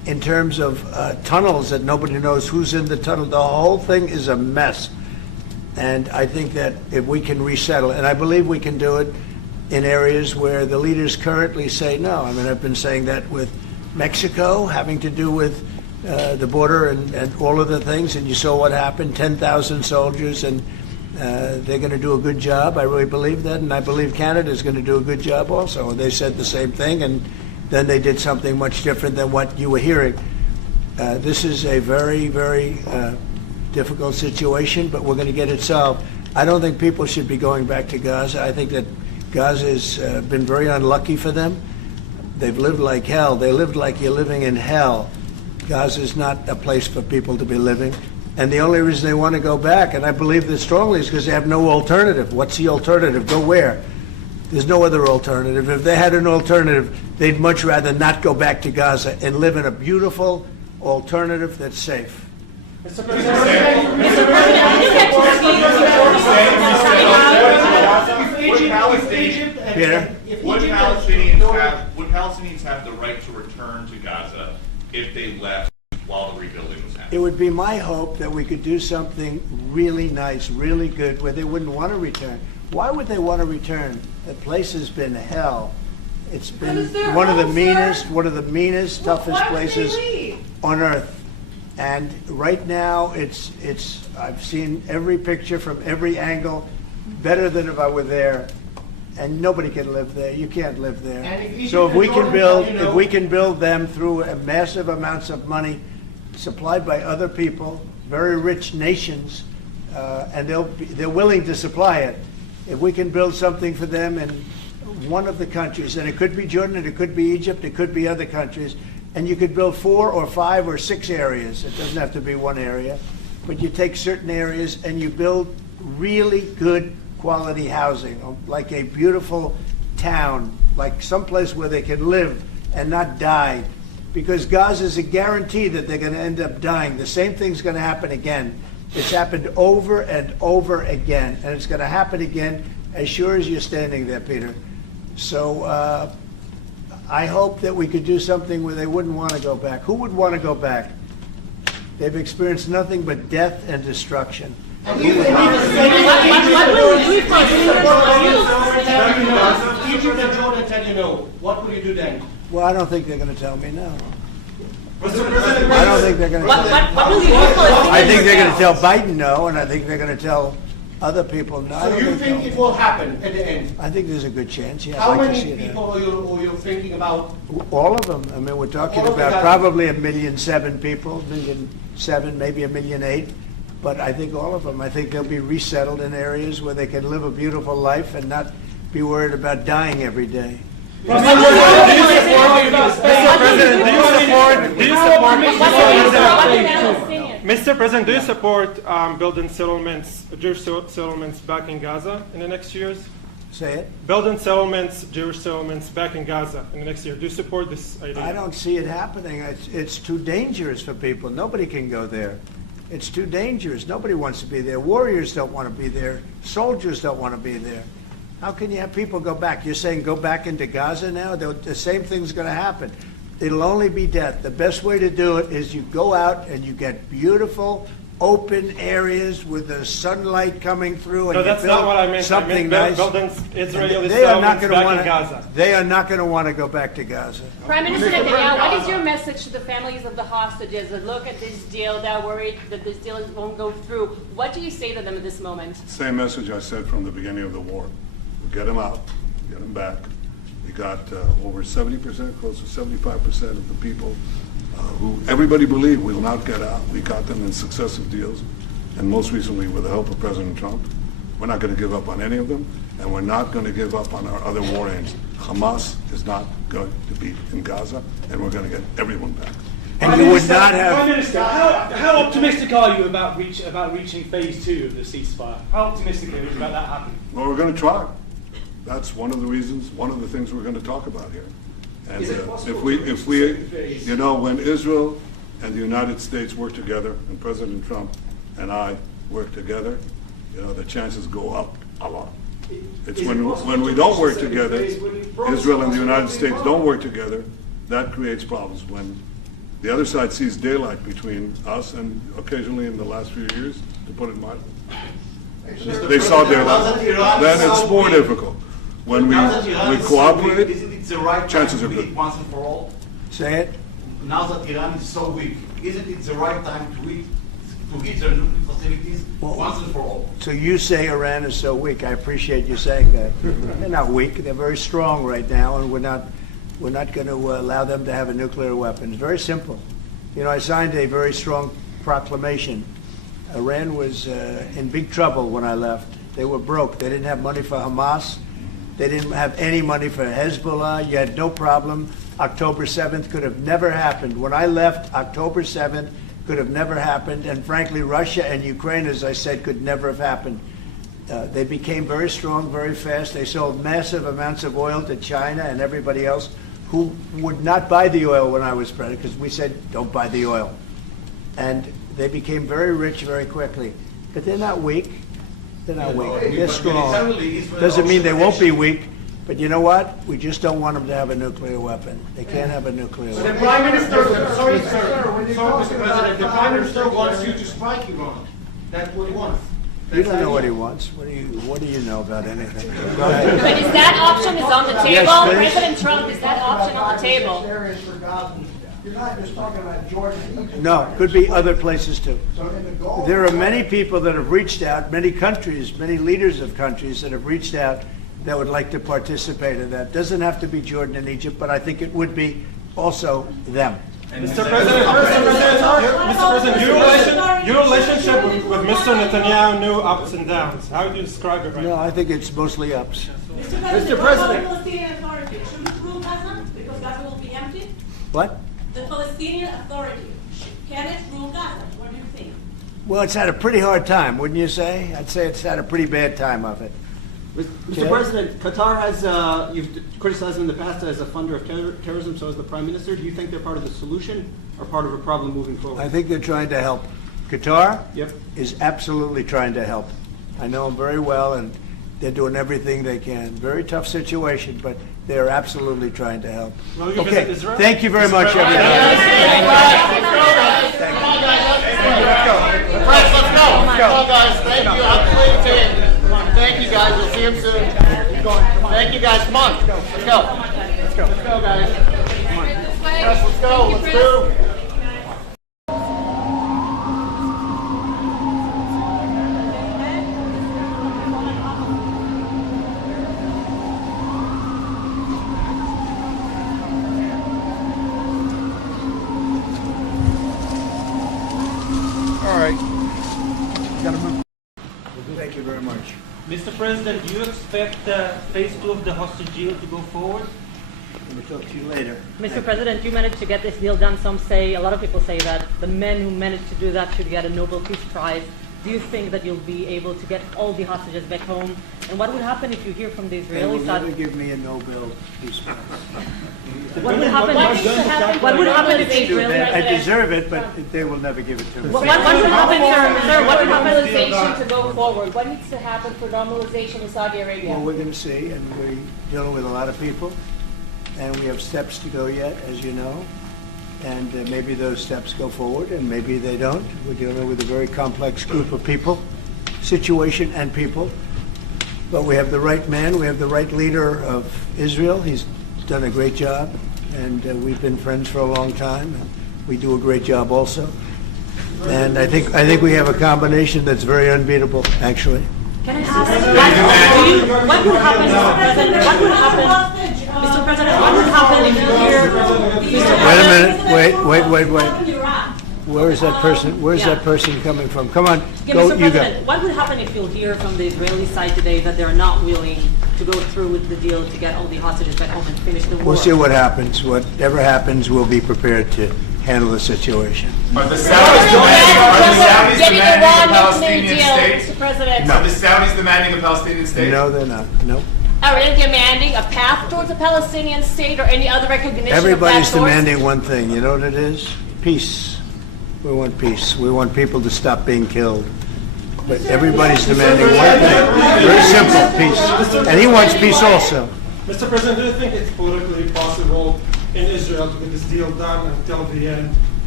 in terms of tunnels that nobody knows who's in the tunnel. The whole thing is a mess. And I think that if we can resettle, and I believe we can do it in areas where the leaders currently say no. I mean, I've been saying that with Mexico, having to do with the border and all of the things, and you saw what happened, 10,000 soldiers, and they're going to do a good job. I really believe that, and I believe Canada is going to do a good job also. And they said the same thing, and then they did something much different than what you were hearing. This is a very, very difficult situation, but we're going to get it solved. I don't think people should be going back to Gaza. I think that Gaza has been very unlucky for them. They've lived like hell. They lived like you're living in hell. Gaza is not a place for people to be living. And the only reason they want to go back, and I believe this strongly, is because they have no alternative. What's the alternative? Go where? There's no other alternative. If they had an alternative, they'd much rather not go back to Gaza and live in a beautiful alternative that's safe. Mr. President, Peter? Would Palestinians have the right to return to Gaza if they left while the rebuilding was happening? It would be my hope that we could do something really nice, really good, where they wouldn't want to return. Why would they want to return? The place has been hell. It's been one of the meanest, toughest places on earth. And right now, I've seen every picture from every angle, better than if I were there. And nobody can live there. You can't live there. So if we can build them through massive amounts of money supplied by other people, very rich nations, and they're willing to supply it. If we can build something for them in one of the countries, and it could be Jordan, it could be Egypt, it could be other countries, and you could build 4 or 5 or 6 areas. It doesn't have to be one area, but you take certain areas and you build really good quality housing, like a beautiful town, like someplace where they can live and not die. Because Gaza is a guarantee that they're going to end up dying. The same thing's going to happen again. It's happened over and over again, and it's going to happen again as sure as you're standing there, Peter. So I hope that we could do something where they wouldn't want to go back. Who would want to go back? They've experienced nothing but death and destruction. Egypt and Jordan tell you no. What will you do then? Well, I don't think they're going to tell me no. Mr. President, I don't think they're going to tell me. I think they're going to tell Biden no, and I think they're going to tell other people no. So you think it will happen at the end? I think there's a good chance, yeah. How many people are you thinking about? All of them. I mean, we're talking about probably 1.7 million people, 1.7 million, maybe 1.8 million. But I think all of them. I think they'll be resettled in areas where they can live a beautiful life and not be worried about dying every day. Mr. President, do you support building settlements, Jewish settlements back in Gaza in the next years? Say it. Building settlements, Jewish settlements back in Gaza in the next year. Do you support this idea? I don't see it happening. It's too dangerous for people. Nobody can go there. It's too dangerous. Nobody wants to be there. Warriors don't want to be there. Soldiers don't want to be there. How can you have people go back? You're saying go back into Gaza now? The same thing's going to happen. It'll only be death. The best way to do it is you go out and you get beautiful, open areas with the sunlight coming through. No, and that's not what I meant. Something nice. Building Israeli They are not settlements going to back want in Gaza. They are not going to want to go back to Gaza. Prime Minister Netanyahu, what is your message to the families of the hostages that look at this deal, that are worried that this deal won't go through? What do you say to them at this moment? Same message I said from the beginning of the war. We'll get them out, get them back. We got over 70%, close to 75% of the people who everybody believed will not get out. We got them in successive deals, and most recently with the help of President Trump. We're not going to give up on any of them, and we're not going to give up on our other war aims. Hamas is not going to be in Gaza, and we're going to get everyone back. And you would not have... Prime Minister, how optimistic are you about reaching phase 2 of the ceasefire? How optimistic are you about that happening? Well, we're going to try. That's one of the reasons, one of the things we're going to talk about here. And if we, you know, when Israel and the United States work together, and President Trump and I work together, you know, the chances go up a lot. It's when we don't work together, Israel and the United States don't work together, that creates problems. When The other side sees daylight between us and occasionally in the last few years, to put it mildly. They saw daylight. Then it's more difficult. When we cooperate, Isn't it the right time chances to are meet good. once and for all? Say it. Now that Iran is so weak, isn't it the right time to hit their nuclear facilities once and for all? So you say Iran is so weak. I appreciate you saying that. They're not weak. They're very strong right now, and we're not going to allow them to have a nuclear weapon. It's very simple. You know, I signed a very strong proclamation. Iran was in big trouble when I left. They were broke. They didn't have money for Hamas. They didn't have any money for Hezbollah. You had no problem. October 7th could have never happened. When I left, October 7th could have never happened. And frankly, Russia and Ukraine, as I said, could never have happened. They became very strong very fast. They sold massive amounts of oil to China and everybody else who would not buy the oil when I was president, because we said, don't buy the oil. And they became very rich very quickly. But they're not weak. They're not weak. They're strong. Doesn't mean they won't be weak. But you know what? We just don't want them to have a nuclear weapon. They can't have a nuclear The weapon. Prime Minister, sorry, Mr. President, the Prime Minister wants you to strike Iran. That's what he wants. You don't know what he wants. What do you know about anything? Go ahead. But is that option is on the table? Yes, please. President Trump, is that option on the table? You're not just talking about Jordan. No, could be other places too. There are many people that have reached out, many countries, many leaders of countries that have reached out that would like to participate in that. Doesn't have to be Jordan and Egypt, but I think it would be also them. Mr. President, your relationship with Mr. Netanyahu knew ups and downs. How do you describe it right No, now? I think it's mostly ups. Mr. President, the Palestinian Authority should it rule Gaza because Gaza will be empty? What? The Palestinian Authority, can it rule Gaza? What do you think? Well, it's had a pretty hard time, wouldn't you say? I'd say it's had a pretty bad time of it. Mr. President, Qatar has, you've criticized them in the past as a funder of terrorism, so as the Prime Minister. Do you think they're part of the solution or part of a problem moving forward? I think they're trying to help. Qatar Yep. is absolutely trying to help. I know them very well, and they're doing everything they can. Very tough situation, but they're absolutely trying to help. Will you Okay, visit Israel? thank you very Mr. much, President? everybody. Come on, guys. Thank you. I'll play it to you. Thank you, guys. We'll see him soon. Thank you, guys. Come on. Let's go. Let's go. Let's go, guys. Yes, let's go. Let's go. All right. Got to move. Thank you very much. Mr. President, do you expect phase 2 of the hostage deal to go forward? Let me talk to you later. Mr. President, you managed to get this deal done. A lot of people say that the men who managed to do that should get a Nobel Peace Prize. Do you think that you'll be able to get all the hostages back home? And what would happen if you hear from the They will Israeli never side? give me a Nobel Peace Prize. What would happen? What would happen if the Israeli I deserve it, but they will never give it to me. What would happen, sir? What would normalization to go forward? What needs to happen for normalization in Saudi Arabia? Well, we're going to see, and we're dealing with a lot of people, and we have steps to go yet, as you know, and maybe those steps go forward, and maybe they don't. We're dealing with a very complex group of people, situation and people, but we have the right man, we have the right leader of Israel. He's done a great job, and we've been friends for a long time, and we do a great job also. And I think we have a combination that's very unbeatable, actually. Can I ask, what would happen, Mr. President? What would happen, Mr. President? What would happen if you hear? Wait a minute. Wait. Where is that person? Where's that person coming from? Come on, Yeah, go. Mr. You go. President, what would happen if you'll hear from the Israeli side today that they're not willing to go through with the deal to get all the hostages back home and finish the war? We'll see what happens. Whatever happens, we'll be prepared to handle the situation. Are the Saudis demanding a Palestinian state? Mr. President. Are the Saudis demanding a Palestinian state? No, they're not. No. Are they demanding a path towards a Palestinian state or any other recognition Everybody's of that source? demanding one thing. You know what it is? Peace. We want peace. We want people to stop being killed. But everybody's demanding one thing. Very simple, peace. And he wants peace also. Mr. President, do you think it's politically possible in Israel to get this deal done until the end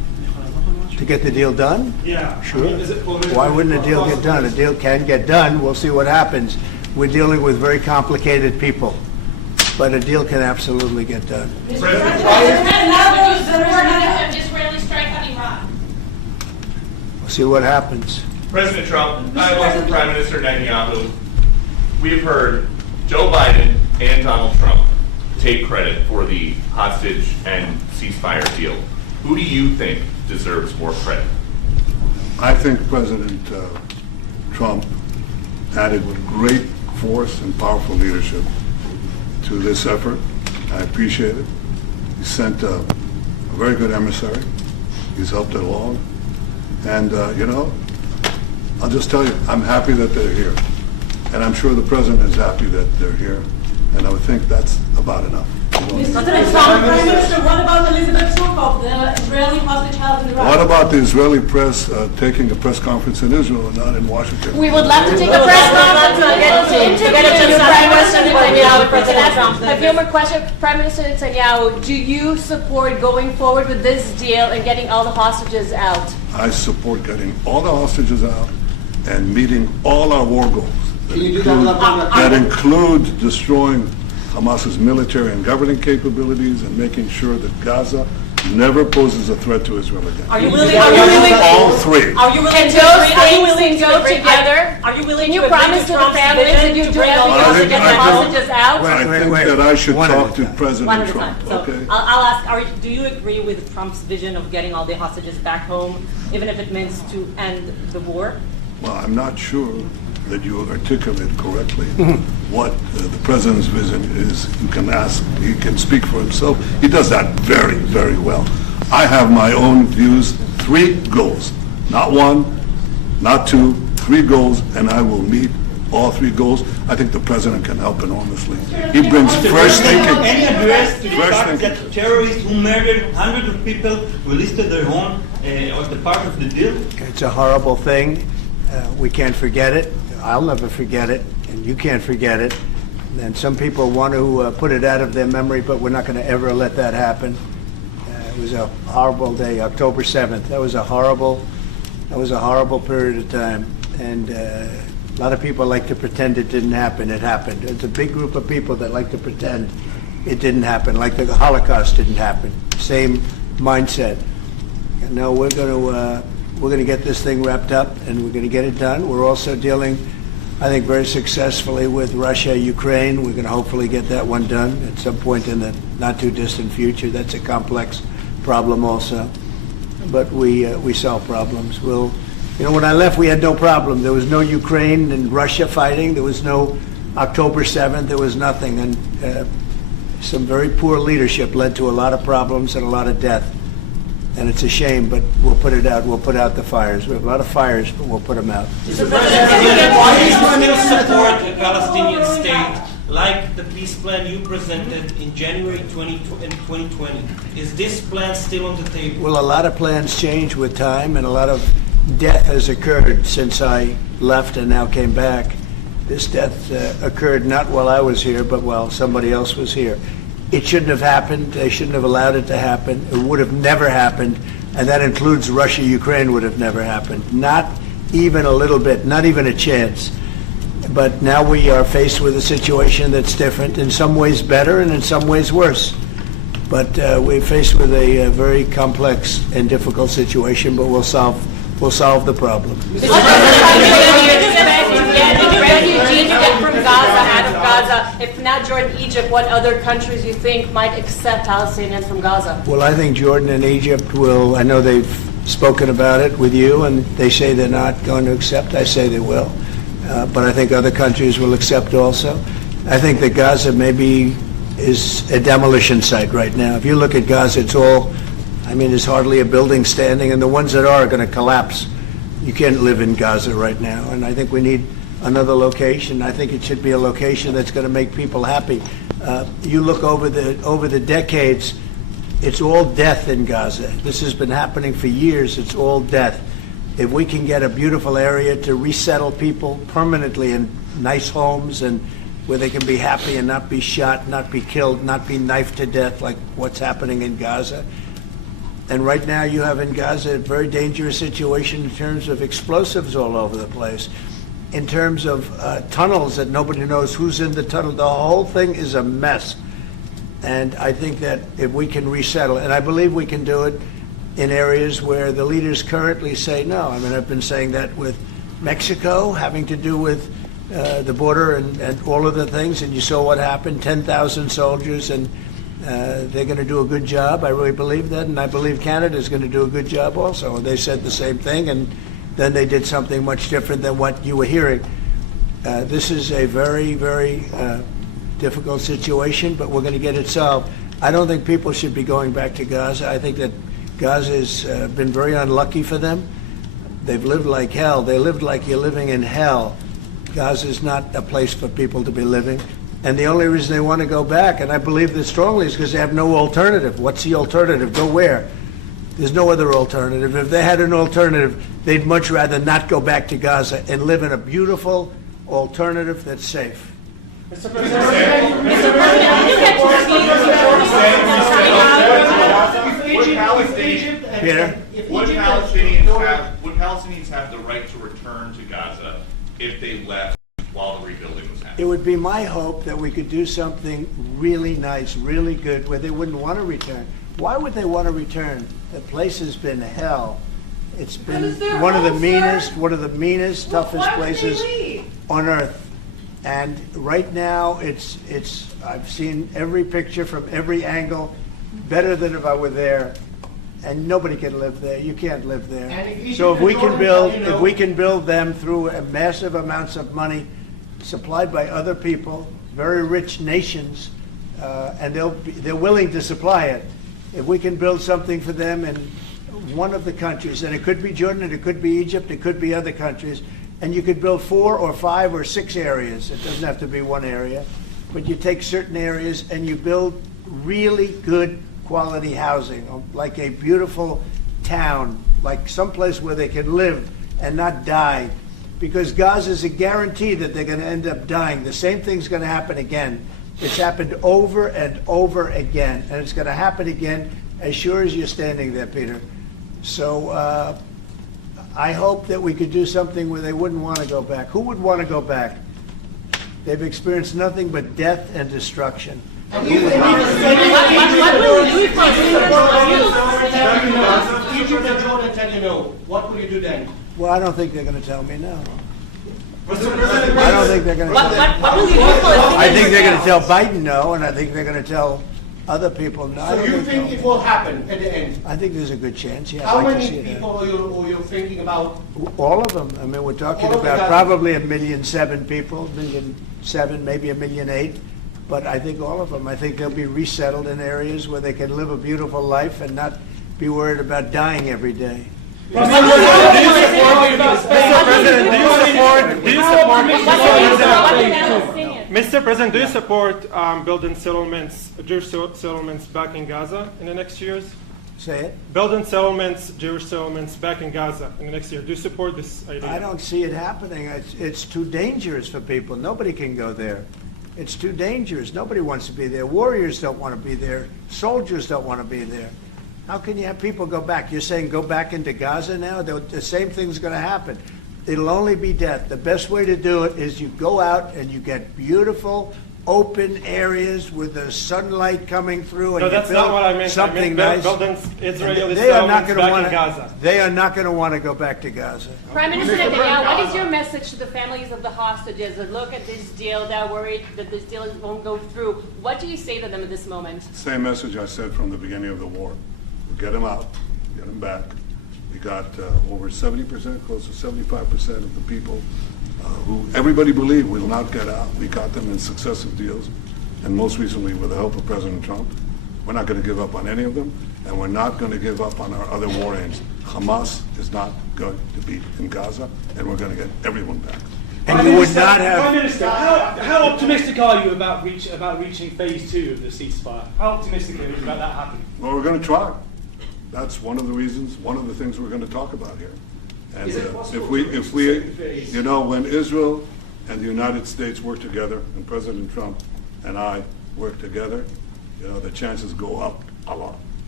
To get the deal done? Yeah. Sure. I mean, is it political? Why wouldn't a deal get done? A deal can get done. We'll see what happens. We're dealing with very complicated people, but a deal can absolutely get done. An Israeli strike on Iran. We'll see what happens. President Trump, I welcome Prime Minister Netanyahu. We have heard Joe Biden and Donald Trump take credit for the hostage and ceasefire deal. Who do you think deserves more credit? I think President Trump added great force and powerful leadership to this effort. I appreciate it. He sent a very good emissary. He's helped it along. And, I'll just tell you, I'm happy that they're here. And I'm sure the President is happy that they're here. And I would think that's about enough. Prime Minister, what about Elizabeth Surkov, the Israeli hostage held in Iraq? What about the Israeli press taking a press conference in Israel and not in Washington? We would love to take a press conference to get to Prime Minister Netanyahu, President Trump. A few more questions. Prime Minister Netanyahu, do you support going forward with this deal and getting all the hostages out? I support getting all the hostages out and meeting all our war goals that include destroying Hamas's military and governing capabilities and making sure that Gaza never poses a threat to Israel again. Are you willing? All three. Are you willing And to those agree? Are you things willing can to go agree? together? Are you willing Can you to agree promise to to the Trump's families vision that you to do bring all the everything to get the hostages out? I think that I should talk to President One at a Trump. time. So Okay. I'll ask, do you agree with Trump's vision of getting all the hostages back home, even if it means to end the war? Well, I'm not sure that you articulate correctly what the President's vision is. You can ask, he can speak for himself. He does that very, very well. I have my own views, 3 goals. Not 1, not 2, 3 goals, and I will meet all 3 goals. I think the President can help enormously. He brings fresh thinking. Any address to the Fresh fact thinking. that terrorists who murdered hundreds of people who listed their home as the part of the deal? It's a horrible thing. We can't forget it. I'll never forget it, and you can't forget it. And some people want to put it out of their memory, but we're not going to ever let that happen. It was a horrible day, October 7th. That was a horrible period of time. And a lot of people like to pretend it didn't happen. It happened. It's a big group of people that like to pretend it didn't happen, like the Holocaust didn't happen. Same mindset. And no, we're going to get this thing wrapped up, and we're going to get it done. We're also dealing, I think, very successfully with Russia, Ukraine. We're going to hopefully get that one done at some point in the not too distant future. That's a complex problem also, but we solve problems. When I left, we had no problem. There was no Ukraine and Russia fighting. There was no October 7th. There was nothing, and some very poor leadership led to a lot of problems and a lot of death. And it's a shame, but we'll put it out. We'll put out the fires. We have a lot of fires, but we'll put them out. Mr. President, why do you still support a Palestinian state like the peace plan you presented in January 2020? Is this plan still on the table? Well, a lot of plans change with time, and a lot of death has occurred since I left and now came back. This death occurred not while I was here, but while somebody else was here. It shouldn't have happened. They shouldn't have allowed it to happen. It would have never happened, and that includes Russia, Ukraine would have never happened. Not even a little bit, not even a chance. But now we are faced with a situation that's different, in some ways better and in some ways worse. But we're faced with a very complex and difficult situation, but we'll solve the problem. Refugees get from Gaza, out of Gaza. If not Jordan, Egypt, what other countries you think might accept Palestinians from Gaza? Well, I think Jordan and Egypt will. I know they've spoken about it with you, and they say they're not going to accept. I say they will. But I think other countries will accept also. I think that Gaza maybe is a demolition site right now. If you look at Gaza, there's hardly a building standing, and the ones that are going to collapse. You can't live in Gaza right now, and I think we need another location. I think it should be a location that's going to make people happy. You look over the decades, it's all death in Gaza. This has been happening for years. It's all death. If we can get a beautiful area to resettle people permanently in nice homes and where they can be happy and not be shot, not be killed, not be knifed to death like what's happening in Gaza, And right now you have in Gaza a very dangerous situation in terms of explosives all over the place, in terms of tunnels that nobody knows who's in the tunnel. The whole thing is a mess. And I think that if we can resettle, and I believe we can do it in areas where the leaders currently say no. I mean, I've been saying that with Mexico, having to do with the border and all of the things, and you saw what happened, 10,000 soldiers, and they're going to do a good job. I really believe that, and I believe Canada is going to do a good job also. They said the same thing, and then they did something much different than what you were hearing. This is a very, very difficult situation, but we're going to get it solved. I don't think people should be going back to Gaza. I think that Gaza has been very unlucky for them. They've lived like hell. They lived like you're living in hell. Gaza is not a place for people to be living. And the only reason they want to go back, and I believe this strongly, is because they have no alternative. What's the alternative? Go where? There's no other alternative. If they had an alternative, they'd much rather not go back to Gaza and live in a beautiful alternative that's safe. Mr. President, Peter? Would Palestinians have the right to return to Gaza if they left while the rebuilding was happening? It would be my hope that we could do something really nice, really good, where they wouldn't want to return. Why would they want to return? The place has been hell. It's been one of the meanest, toughest places on earth. And right now, I've seen every picture from every angle, better than if I were there. And nobody can live there. You can't live there. So if we can build them through massive amounts of money supplied by other people, very rich nations, and they're willing to supply it. If we can build something for them in one of the countries, and it could be Jordan, and it could be Egypt, it could be other countries, and you could build 4 or 5 or 6 areas. It doesn't have to be one area, but you take certain areas and you build really good quality housing, like a beautiful town, like someplace where they can live and not die. Because Gaza is a guarantee that they're going to end up dying. The same thing's going to happen again. It's happened over and over again, and it's going to happen again as sure as you're standing there, Peter. So I hope that we could do something where they wouldn't want to go back. Who would want to go back? They've experienced nothing but death and destruction. What will you do if Egypt and Jordan tell you no? What will you do then? Well, I don't think they're going to tell me no. Mr. President, I don't think they're going to tell me. What will you do? I think they're going to tell Biden no, and I think they're going to tell other people no. So you think it will happen at the end? I think there's a good chance, yes. How I'd like to many see it people are you thinking about? All of them. I mean, we're talking All of about them. probably 1,000,007 people, 1,000,007, maybe 1,000,008. But I think all of them. I think they'll be resettled in areas where they can live a beautiful life and not be worried about dying every day. Mr. President, do you support building settlements, Jewish settlements back in Gaza in the next years? Say it. Building settlements, Jewish settlements back in Gaza in the next year. Do you support this idea? I don't see it happening. It's too dangerous for people. Nobody can go there. It's too dangerous. Nobody wants to be there. Warriors don't want to be there. Soldiers don't want to be there. How can you have people go back? You're saying go back into Gaza now? The same thing's going to happen. It'll only be death. The best way to do it is you go out and you get beautiful, open areas with the sunlight coming through. And No, that's not what I meant. Something I meant nice. building Israeli They are not settlements going to back want in Gaza. They are not going to want to go back to Gaza. Prime Minister Netanyahu, what is your message to the families of the hostages that look at this deal, that are worried that this deal won't go through? What do you say to them at this moment? Same message I said from the beginning of the war. We'll get them out, get them back. We got over 70%, close to 75% of the people who everybody believed will not get out. We got them in successive deals, and most recently with the help of President Trump. We're not going to give up on any of them, and we're not going to give up on our other war aims. Hamas is not going to be in Gaza, and we're going to get everyone back. And you would not have... Prime Minister, how optimistic are you about reaching phase 2 of the ceasefire? How optimistic are you about that happening? Well, we're going to try. That's one of the reasons, one of the things we're going to talk about here. And if we, you know, when Israel and the United States work together, and President Trump and I work together, you know, the chances go up a lot.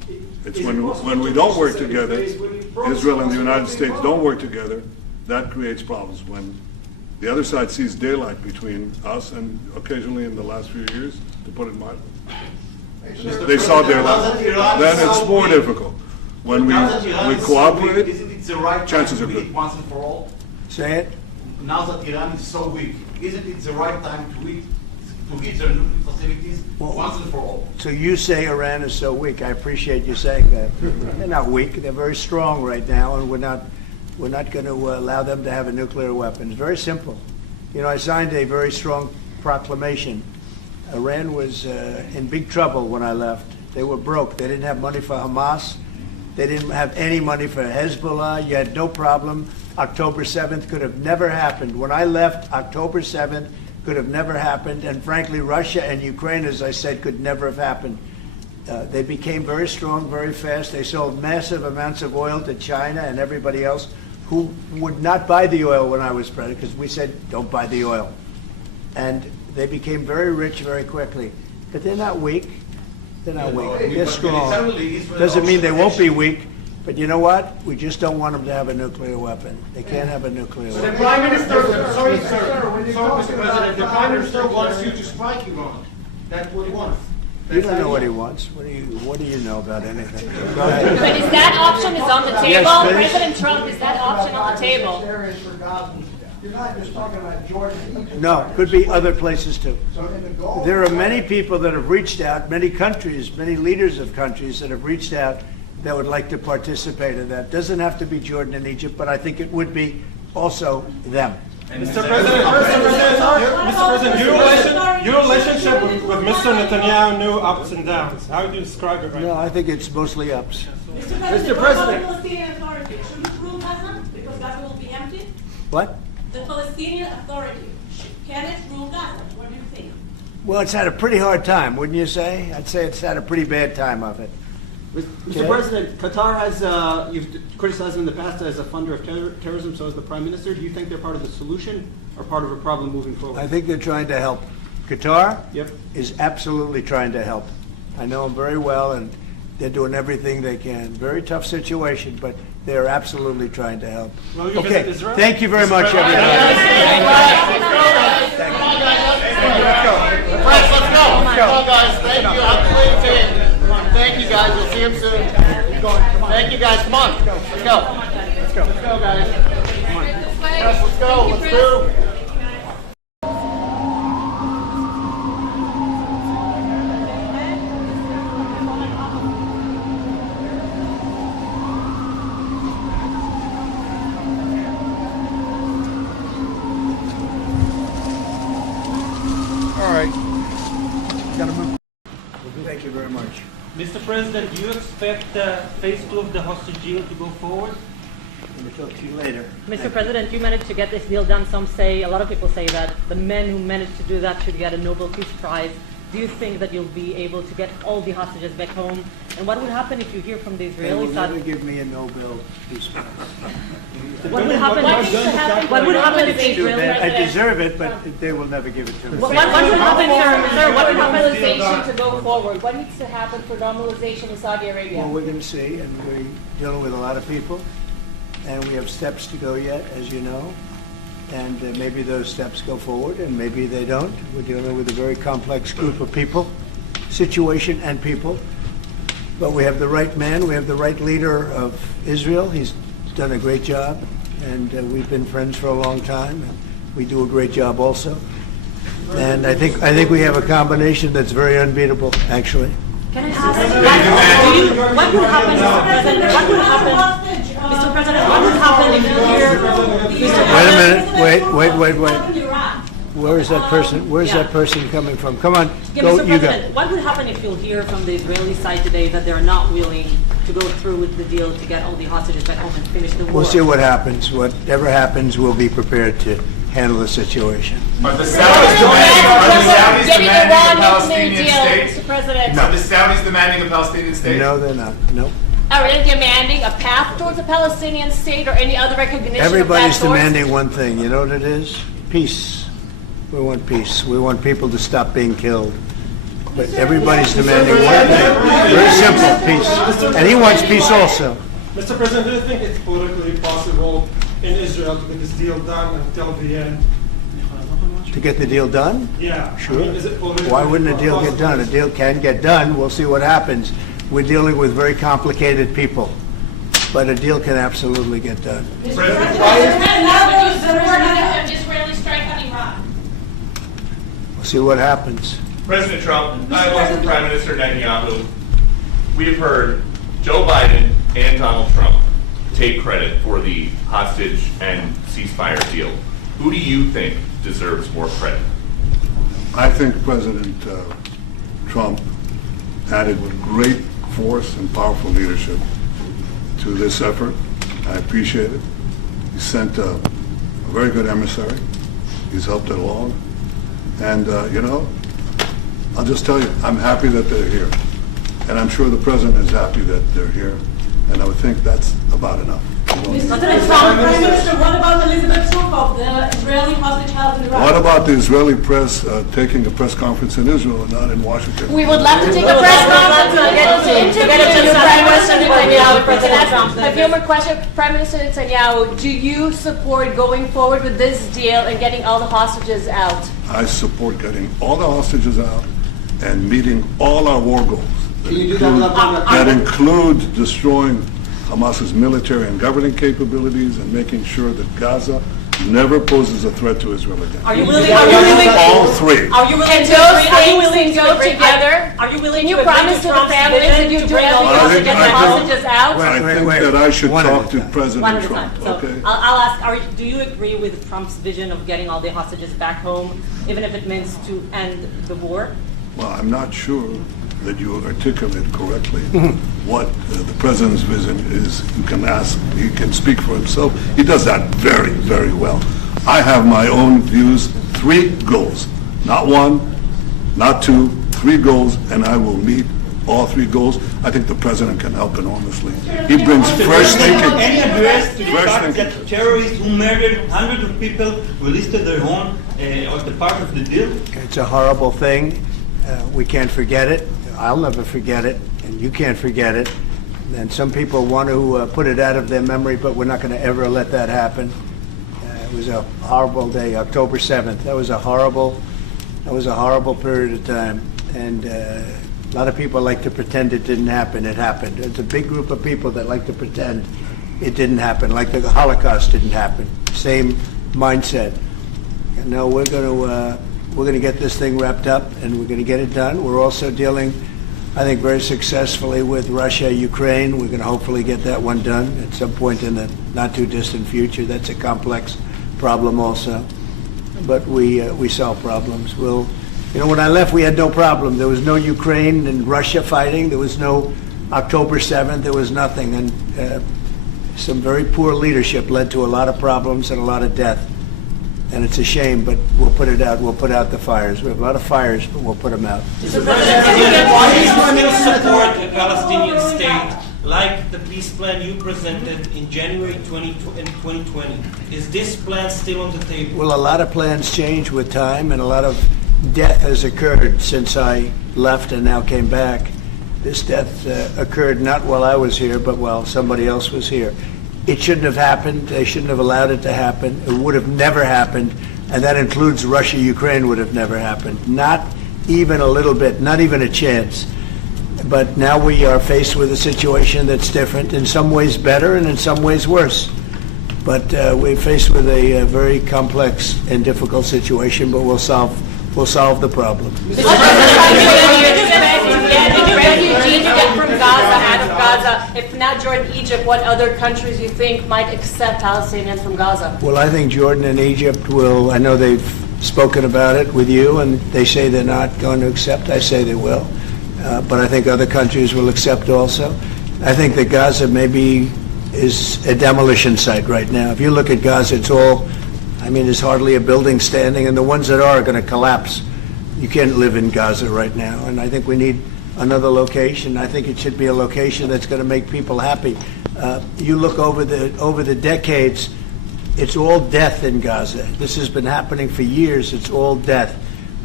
It's when we don't work together, Israel and the United States don't work together, that creates problems. When the other side sees daylight between us and occasionally in the last few years, to put it mildly, they saw daylight, then it's more difficult. When we cooperate, Isn't it the right chances time are to good. eat once and for all? Say it. Now that Iran is so weak, isn't it the right time to hit their nuclear facilities once and for all? So you say Iran is so weak. I appreciate you saying that. They're not weak. They're very strong right now, and we're not going to allow them to have a nuclear weapon. It's very simple. You know, I signed a very strong proclamation. Iran was in big trouble when I left. They were broke. They didn't have money for Hamas. They didn't have any money for Hezbollah. You had no problem. October 7th could have never happened. When I left, October 7th could have never happened. And frankly, Russia and Ukraine, as I said, could never have happened. They became very strong very fast. They sold massive amounts of oil to China and everybody else who would not buy the oil when I was president, because we said, don't buy the oil. And they became very rich very quickly. But they're not weak. They're not weak. They're strong. Doesn't mean they won't be weak. But you know what? We just don't want them to have a nuclear weapon. They can't have a nuclear The weapon. Prime Minister, sorry, Mr. President, the Prime Minister wants you to strike Iran. That's what he wants. You don't know what he wants. What do you know about anything? Go ahead. But is that option on the table? Yes, please. President Trump, is that option on the table? Areas for Gaza. You're not just talking about Jordan and Egypt. No, could be other places too. So in the Gulf. There are many people that have reached out, many countries, many leaders of countries that have reached out that would like to participate in that. Doesn't have to be Jordan and Egypt, but I think it would be also them. Mr. President, your relationship with Mr. Netanyahu knew ups and downs. How do you describe it right No, now? I think it's mostly ups. Mr. President, what about the Palestinian Authority? Should it rule Gaza? Because Gaza will be empty? What? The Palestinian Authority, can it rule Gaza? What do you think? Well, it's had a pretty hard time, wouldn't you say? I'd say it's had a pretty bad time of it. Mr. President, Qatar has, you've criticized them in the past as a funder of terrorism, so as the Prime Minister. Do you think they're part of the solution or part of a problem moving forward? I think they're trying to help. Qatar Yep. is absolutely trying to help. I know them very well, and they're doing everything they can. Very tough situation, but they're absolutely trying to help. Will you Okay, visit Israel? thank you very much, everybody. Press, let's go. Come on, guys. Thank you. Outplayed team. Thank you, guys. We'll see him soon. Thank you, guys. Come on. Let's go. Let's go. Let's go, guys. Come on. Press, let's go. Let's move. All right. Gotta move. Thank you very much. Mr. President, do you expect phase 2 of the hostage deal to go forward? Let me talk to you later. Mr. President, you managed to get this deal done. A lot of people say that the men who managed to do that should get a Nobel Peace Prize. Do you think that you'll be able to get all the hostages back home? And what would happen if you hear from the They will Israeli never side? give me a Nobel Peace Prize. What would happen? What would happen if the Israeli I deserve it, but they will never give it to me. What would happen, sir? What would normalization to go forward? What needs to happen for normalization in Saudi Arabia? Well, we're going to see, and we're dealing with a lot of people, and we have steps to go yet, as you know, and maybe those steps go forward, and maybe they don't. We're dealing with a very complex group of people, situation and people, but we have the right man, we have the right leader of Israel. He's done a great job, and we've been friends for a long time, and we do a great job also. And I think we have a combination that's very unbeatable, actually. Can I ask, what would happen, Mr. President? What would happen, Mr. President? What would happen if you hear? Wait a minute. Wait. Where is that person? Where's that person coming from? Come on, go. Mr. You President, go. what would happen if you'll hear from the Israeli side today that they're not willing to go through with the deal to get all the hostages back home and finish the war? We'll see what happens. Whatever happens, we'll be prepared to handle the situation. Are the Saudis demanding a Palestinian state? Mr. President. Are the Saudis demanding a Palestinian state? No, they're not. No. Are they demanding a path towards a Palestinian state or any other recognition Everybody's of that demanding one thing. You know what it is? Peace. We want peace. We want people to stop being killed. But everybody's demanding one thing, very simple, peace. And he wants peace also. Mr. President, do you think it's politically possible in Israel to get this deal done until the end? To get the deal done? Yeah. Sure. I mean, is it politically Why wouldn't a deal get done? A deal can get done. We'll see what happens. We're dealing with very complicated people. But a deal can absolutely get done. An Israeli strike on Iran. We'll see what happens. President Trump, I work for Prime Minister Netanyahu. We have heard Joe Biden and Donald Trump take credit for the hostage and ceasefire deal. Who do you think deserves more credit? I think President Trump added great force and powerful leadership to this effort. I appreciate it. He sent a very good emissary. He's helped it along. And, I'll just tell you, I'm happy that they're here. And I'm sure the President is happy that they're here. And I would think that's about enough. Mr. Prime Minister, what about Elizabeth Surkov, the Israeli hostage held in Iraq? What about the Israeli press taking a press conference in Israel and not in Washington? We would love to take a press conference to interview you, Prime Minister Netanyahu, President Trump. A few more questions. Prime Minister Netanyahu, do you support going forward with this deal and getting all the hostages out? I support getting all the hostages out and meeting all our war goals. Can you do that? That include destroying Hamas's military and governing capabilities and making sure that Gaza never poses a threat to Israel again. Are you willing? All three. Are you willing And to those agree? Are you willing things to go agree? together? Are you willing Can you to agree promise to the Trump's families that vision you to do bring all everything the else to get the hostages out? I think wait. that I should One at talk a to time. One President at a Trump. time. So Okay. I'll ask, do you agree with Trump's vision of getting all the hostages back home, even if it means to end the war? Well, I'm not sure that you articulate correctly what the President's vision is. You can ask, he can speak for himself. He does that very, very well. I have my own views, 3 goals. Not 1, not 2, 3 goals, and I will meet all 3 goals. I think the President can help enormously. He brings fresh thinking. Any address to the Fresh fact thinking. that terrorists who murdered hundreds of people released their own as the part of the deal? It's a horrible thing. We can't forget it. I'll never forget it, and you can't forget it. And some people want to put it out of their memory, but we're not going to ever let that happen. It was a horrible day, October 7th. That was a horrible period of time. And a lot of people like to pretend it didn't happen. It happened. It's a big group of people that like to pretend it didn't happen, like the Holocaust didn't happen. Same mindset. And no, we're going to get this thing wrapped up, and we're going to get it done. We're also dealing, I think, very successfully with Russia, Ukraine. We're going to hopefully get that one done at some point in the not-too-distant future. That's a complex problem also. But we solve problems. When I left, we had no problem. There was no Ukraine and Russia fighting. There was no October 7th. There was nothing. And some very poor leadership led to a lot of problems and a lot of death. And it's a shame, but we'll put it out. We'll put out the fires. We have a lot of fires, but we'll put them out. Mr. President, why do you still support a Palestinian state like the peace plan you presented in January 2020? Is this plan still on the table? Well, a lot of plans change with time, and a lot of death has occurred since I left and now came back. This death occurred not while I was here, but while somebody else was here. It shouldn't have happened. They shouldn't have allowed it to happen. It would have never happened, and that includes Russia, Ukraine would have never happened. Not even a little bit, not even a chance. But now we are faced with a situation that's different, in some ways better and in some ways worse. But we're faced with a very complex and difficult situation, but we'll solve the problem. Refugees get from Gaza, out of Gaza. If not Jordan, Egypt, what other countries you think might accept Palestinians from Gaza? Well, I think Jordan and Egypt will. I know they've spoken about it with you, and they say they're not going to accept. I say they will. But I think other countries will accept also. I think that Gaza maybe is a demolition site right now. If you look at Gaza, there's hardly a building standing, and the ones that are going to collapse. You can't live in Gaza right now, and I think we need another location. I think it should be a location that's going to make people happy. You look over the decades, it's all death in Gaza. This has been happening for years. It's all death.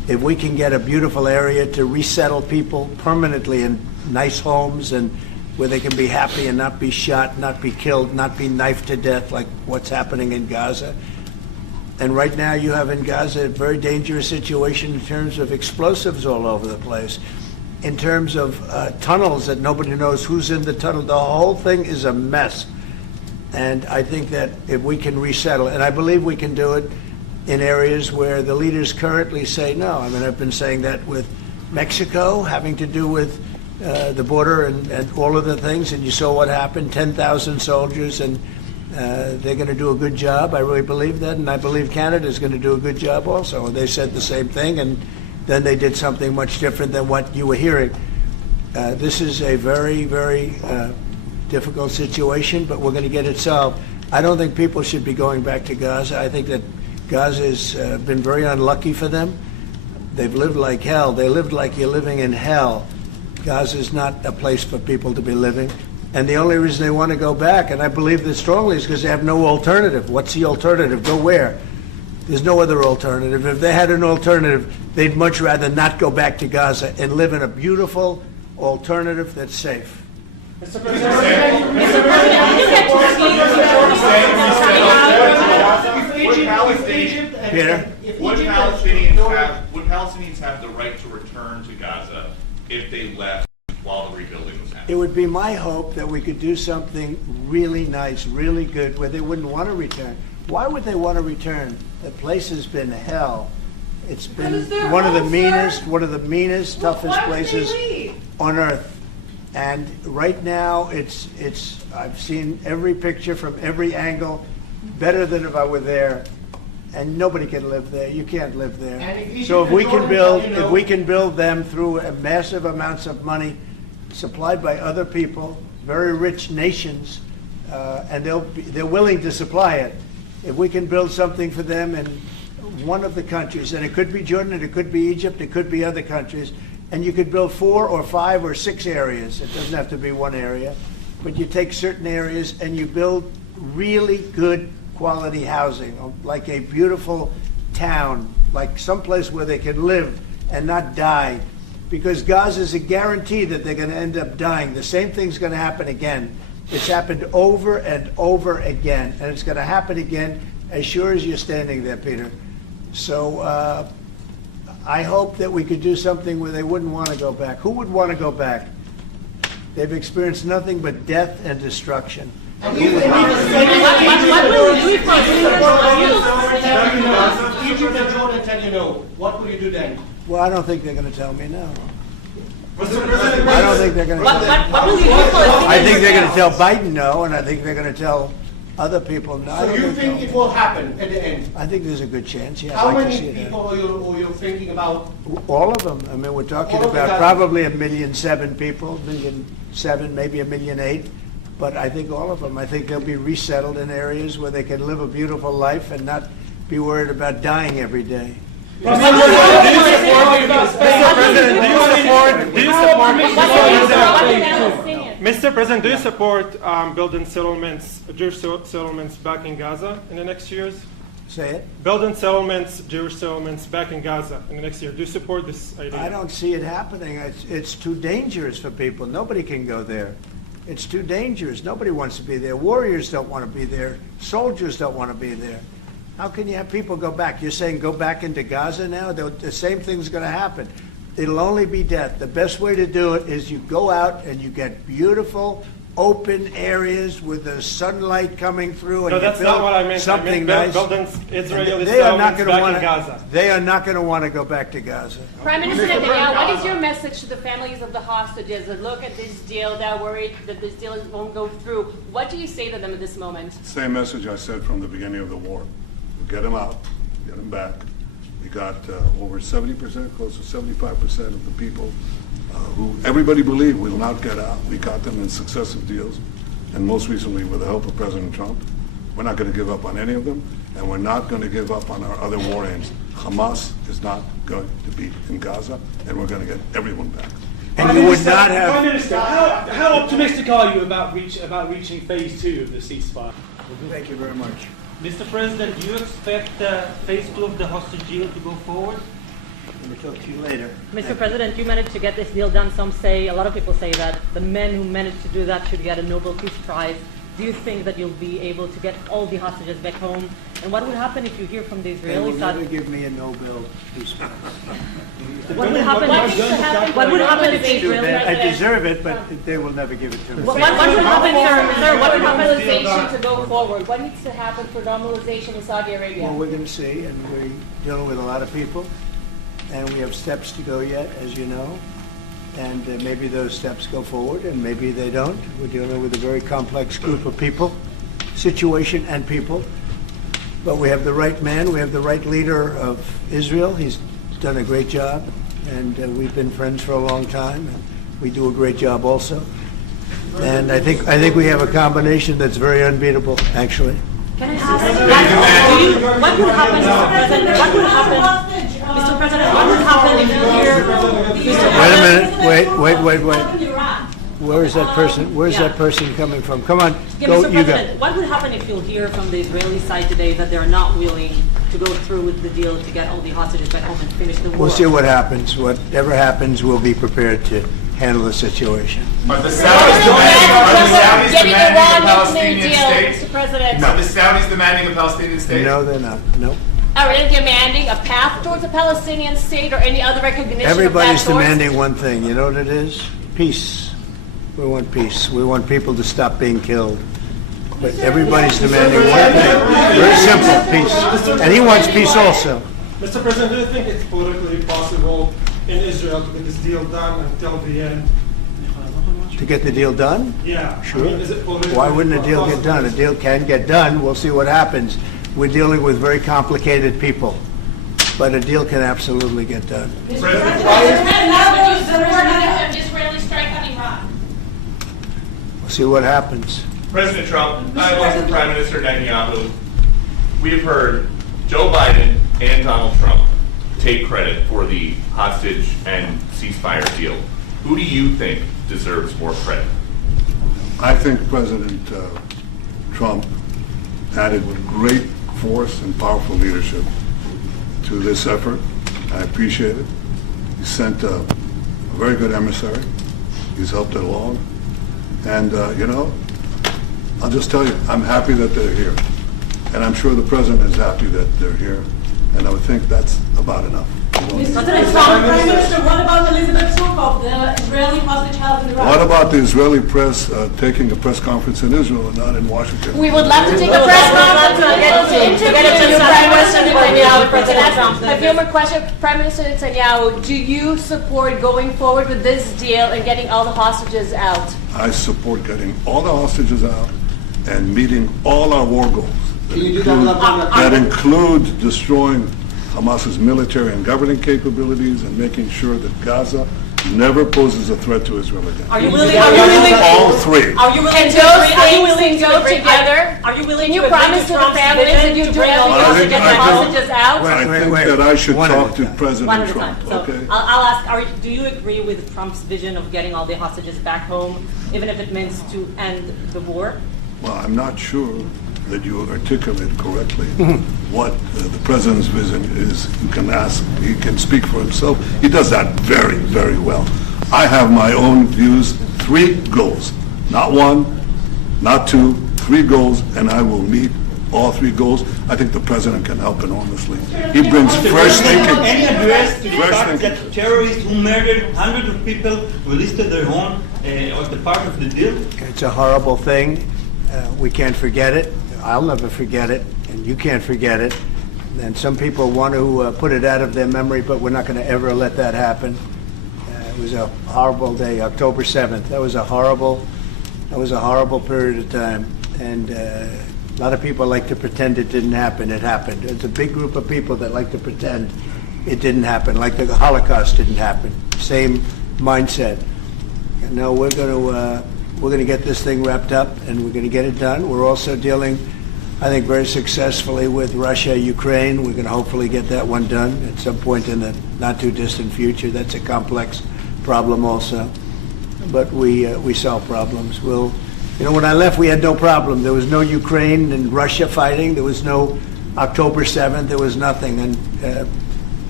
if we can get a beautiful area to resettle people permanently in nice homes and where they can be happy and not be shot, not be killed, not be knifed to death like what's happening in Gaza. And right now you have in Gaza a very dangerous situation in terms of explosives all over the place, in terms of tunnels that nobody knows who's in the tunnel. The whole thing is a mess. And I think that if we can resettle, and I believe we can do it in areas where the leaders currently say no. I mean, I've been saying that with Mexico, having to do with the border and all of the things, and you saw what happened, 10,000 soldiers, and they're going to do a good job. I really believe that, and I believe Canada is going to do a good job also. They said the same thing, and then they did something much different than what you were hearing. This is a very, very difficult situation, but we're going to get it solved. I don't think people should be going back to Gaza. I think that Gaza has been very unlucky for them. They've lived like hell. They lived like you're living in hell. Gaza is not a place for people to be living. And the only reason they want to go back, and I believe this strongly, is because they have no alternative. What's the alternative? Go where? There's no other alternative. If they had an alternative, they'd much rather not go back to Gaza and live in a beautiful alternative that's safe. Mr. President, would Palestinians have the right to return to Gaza if they left while the rebuilding was happening? It would be my hope that we could do something really nice, really good, where they wouldn't want to return. Why would they want to return? The place has been hell. It's been one of the meanest, toughest places on earth. And right now, I've seen every picture from every angle, better than if I were there. And nobody can live there. You can't live there. So if we can build them through massive amounts of money supplied by other people, very rich nations, and they're willing to supply it. If we can build something for them in one of the countries, and it could be Jordan, it could be Egypt, it could be other countries, and you could build 4 or 5 or 6 areas. It doesn't have to be one area, but you take certain areas and you build really good quality housing, like a beautiful town, like someplace where they can live and not die. Because Gaza is a guarantee that they're going to end up dying. The same thing's going to happen again. It's happened over and over again, and it's going to happen again as sure as you're standing there, Peter. So I hope that we could do something where they wouldn't want to go back. Who would want to go back? They've experienced nothing but death and destruction. Egypt and Jordan tell you no. What will you do then? Well, I don't think they're going to tell me no. Mr. President, I don't think they're going to tell me. I think they're going to tell Biden no, and I think they're going to tell other people no. So you think it will happen at the end? I think there's a good chance, yeah. How many people are you thinking about? All of them. I mean, we're talking about probably 1.7 million people, 1.7 million, maybe 1.8 million. But I think all of them. I think they'll be resettled in areas where they can live a beautiful life and not be worried about dying every day. Mr. President, do you support building settlements, Jewish settlements back in Gaza in the next years? Say it. Building settlements, Jewish settlements back in Gaza in the next year. Do you support this idea? I don't see it happening. It's too dangerous for people. Nobody can go there. It's too dangerous. Nobody wants to be there. Warriors don't want to be there. Soldiers don't want to be there. How can you have people go back? You're saying go back into Gaza now? The same thing's going to happen. It'll only be death. The best way to do it is you go out and you get beautiful, open areas with the sunlight coming through. And no, that's not what I meant. Something nice. Building Israeli they are not going to want Gaza. They are not going to want to go back to Gaza. Prime Minister Netanyahu, what is your message to the families of the hostages that look at this deal, that are worried that this deal won't go through? What do you say to them at this moment? Same message I said from the beginning of the war. We'll get them out, get them back. We got over 70%, close to 75% of the people who everybody believed will not get out. We got them in successive deals, and most recently with the help of President Trump. We're not going to give up on any of them, and we're not going to give up on our other war aims. Hamas is not going to be in Gaza, and we're going to get everyone back. And you would not have... Prime Minister, how optimistic are you about reaching phase 2 of the ceasefire? Thank you very much. Mr. President, do you expect phase 2 of the hostage deal to go forward? I'm going to talk to you later. Mr. President, you managed to get this deal done. A lot of people say that the men who managed to do that should get a Nobel Peace Prize. Do you think that you'll be able to get all the hostages back home? And what would happen if you hear from the They will Israelis never that... give me a Nobel Peace Prize. What would happen if the Israelis... I deserve it, but they will never give it to me. What would happen, sir? What would happen? Normalization to go forward. What needs to happen for normalization in Saudi Arabia? Well, we're going to see, and we're dealing with a lot of people, and we have steps to go yet, as you know, and maybe those steps go forward, and maybe they don't. We're dealing with a very complex group of people, situation and people, but we have the right man, we have the right leader of Israel. He's done a great job, and we've been friends for a long time, and we do a great job also. And I think we have a combination that's very unbeatable, actually. Can I ask, what would happen, Mr. President? What would happen, Mr. President? What would happen if you hear? Wait a minute. Wait. Where is that person? Where's that person coming from? Come on, go. Mr. President, what would happen if you'll hear from the Israeli side today that they're not willing to go through with the deal to get all the hostages back home and finish the war? We'll see what happens. Whatever happens, we'll be prepared to handle the situation. Are the Saudis demanding a Palestinian state? Mr. President. Are the Saudis demanding a Palestinian state? No, they're not. No. Are they demanding a path towards a Palestinian state or any other recognition Everybody's of that demanding one thing. You know what it is? Peace. We want peace. We want people to stop being killed. But everybody's demanding one thing. Very simple, peace. And he wants peace also. Mr. President, do you think it's politically possible in Israel to get this deal done until the end? To get the deal done? Yeah. Sure. I mean, is it politically Why wouldn't a deal get done? A deal can get done. We'll see what happens. We're dealing with very complicated people. But a deal can absolutely get done. Israeli strike on Iran. We'll see what happens. President Trump, I work for Prime Minister Netanyahu. We have heard Joe Biden and Donald Trump take credit for the hostage and ceasefire deal. Who do you think deserves more credit? I think President Trump added great force and powerful leadership to this effort. I appreciate it. He sent a very good emissary. He's helped it along. And, I'll just tell you, I'm happy that they're here. And I'm sure the President is happy that they're here. And I would think that's about enough. Mr. Prime Minister, what about Elizabeth Surkov, the Israeli hostage held in Iraq? What about the Israeli press taking a press conference in Israel and not in Washington? We would love to take a press conference to interview Prime Minister Netanyahu and President Trump. A few more questions. Prime Minister Netanyahu, do you support going forward with this deal and getting all the hostages out? I support getting all the hostages out and meeting all our war goals. Can you do that? That include destroying Hamas's military and governing capabilities and making sure that Gaza never poses a threat to Israel again. Are you willing? All three. Are you willing and to those agree? things go together? Are you willing Can you to promise to the families that you do all get the hostages out? I think that I should talk to One President at a Trump. time. So Okay. I'll ask, do you agree with Trump's vision of getting all the hostages back home, even if it means to end the war? Well, I'm not sure that you articulate correctly what the President's vision is. You can ask, he can speak for himself. He does that very, very well. I have my own views, 3 goals. Not 1, not 2, 3 goals, and I will meet all 3 goals. I think the President can help enormously. He brings fresh thinking. Any address to the Fresh fact thinking. that terrorists who murdered hundreds of people released their own as the part of the deal? It's a horrible thing. We can't forget it. I'll never forget it, and you can't forget it. And some people want to put it out of their memory, but we're not going to ever let that happen. It was a horrible day, October 7th. That was a horrible period of time. And a lot of people like to pretend it didn't happen. It happened. It's a big group of people that like to pretend it didn't happen, like the Holocaust didn't happen. Same mindset. No, we're going to get this thing wrapped up, and we're going to get it done. We're also dealing, I think, very successfully with Russia, Ukraine. We're going to hopefully get that one done at some point in the not-too-distant future. That's a complex problem also. But we solve problems. When I left, we had no problem. There was no Ukraine and Russia fighting. There was no October 7th. There was nothing. And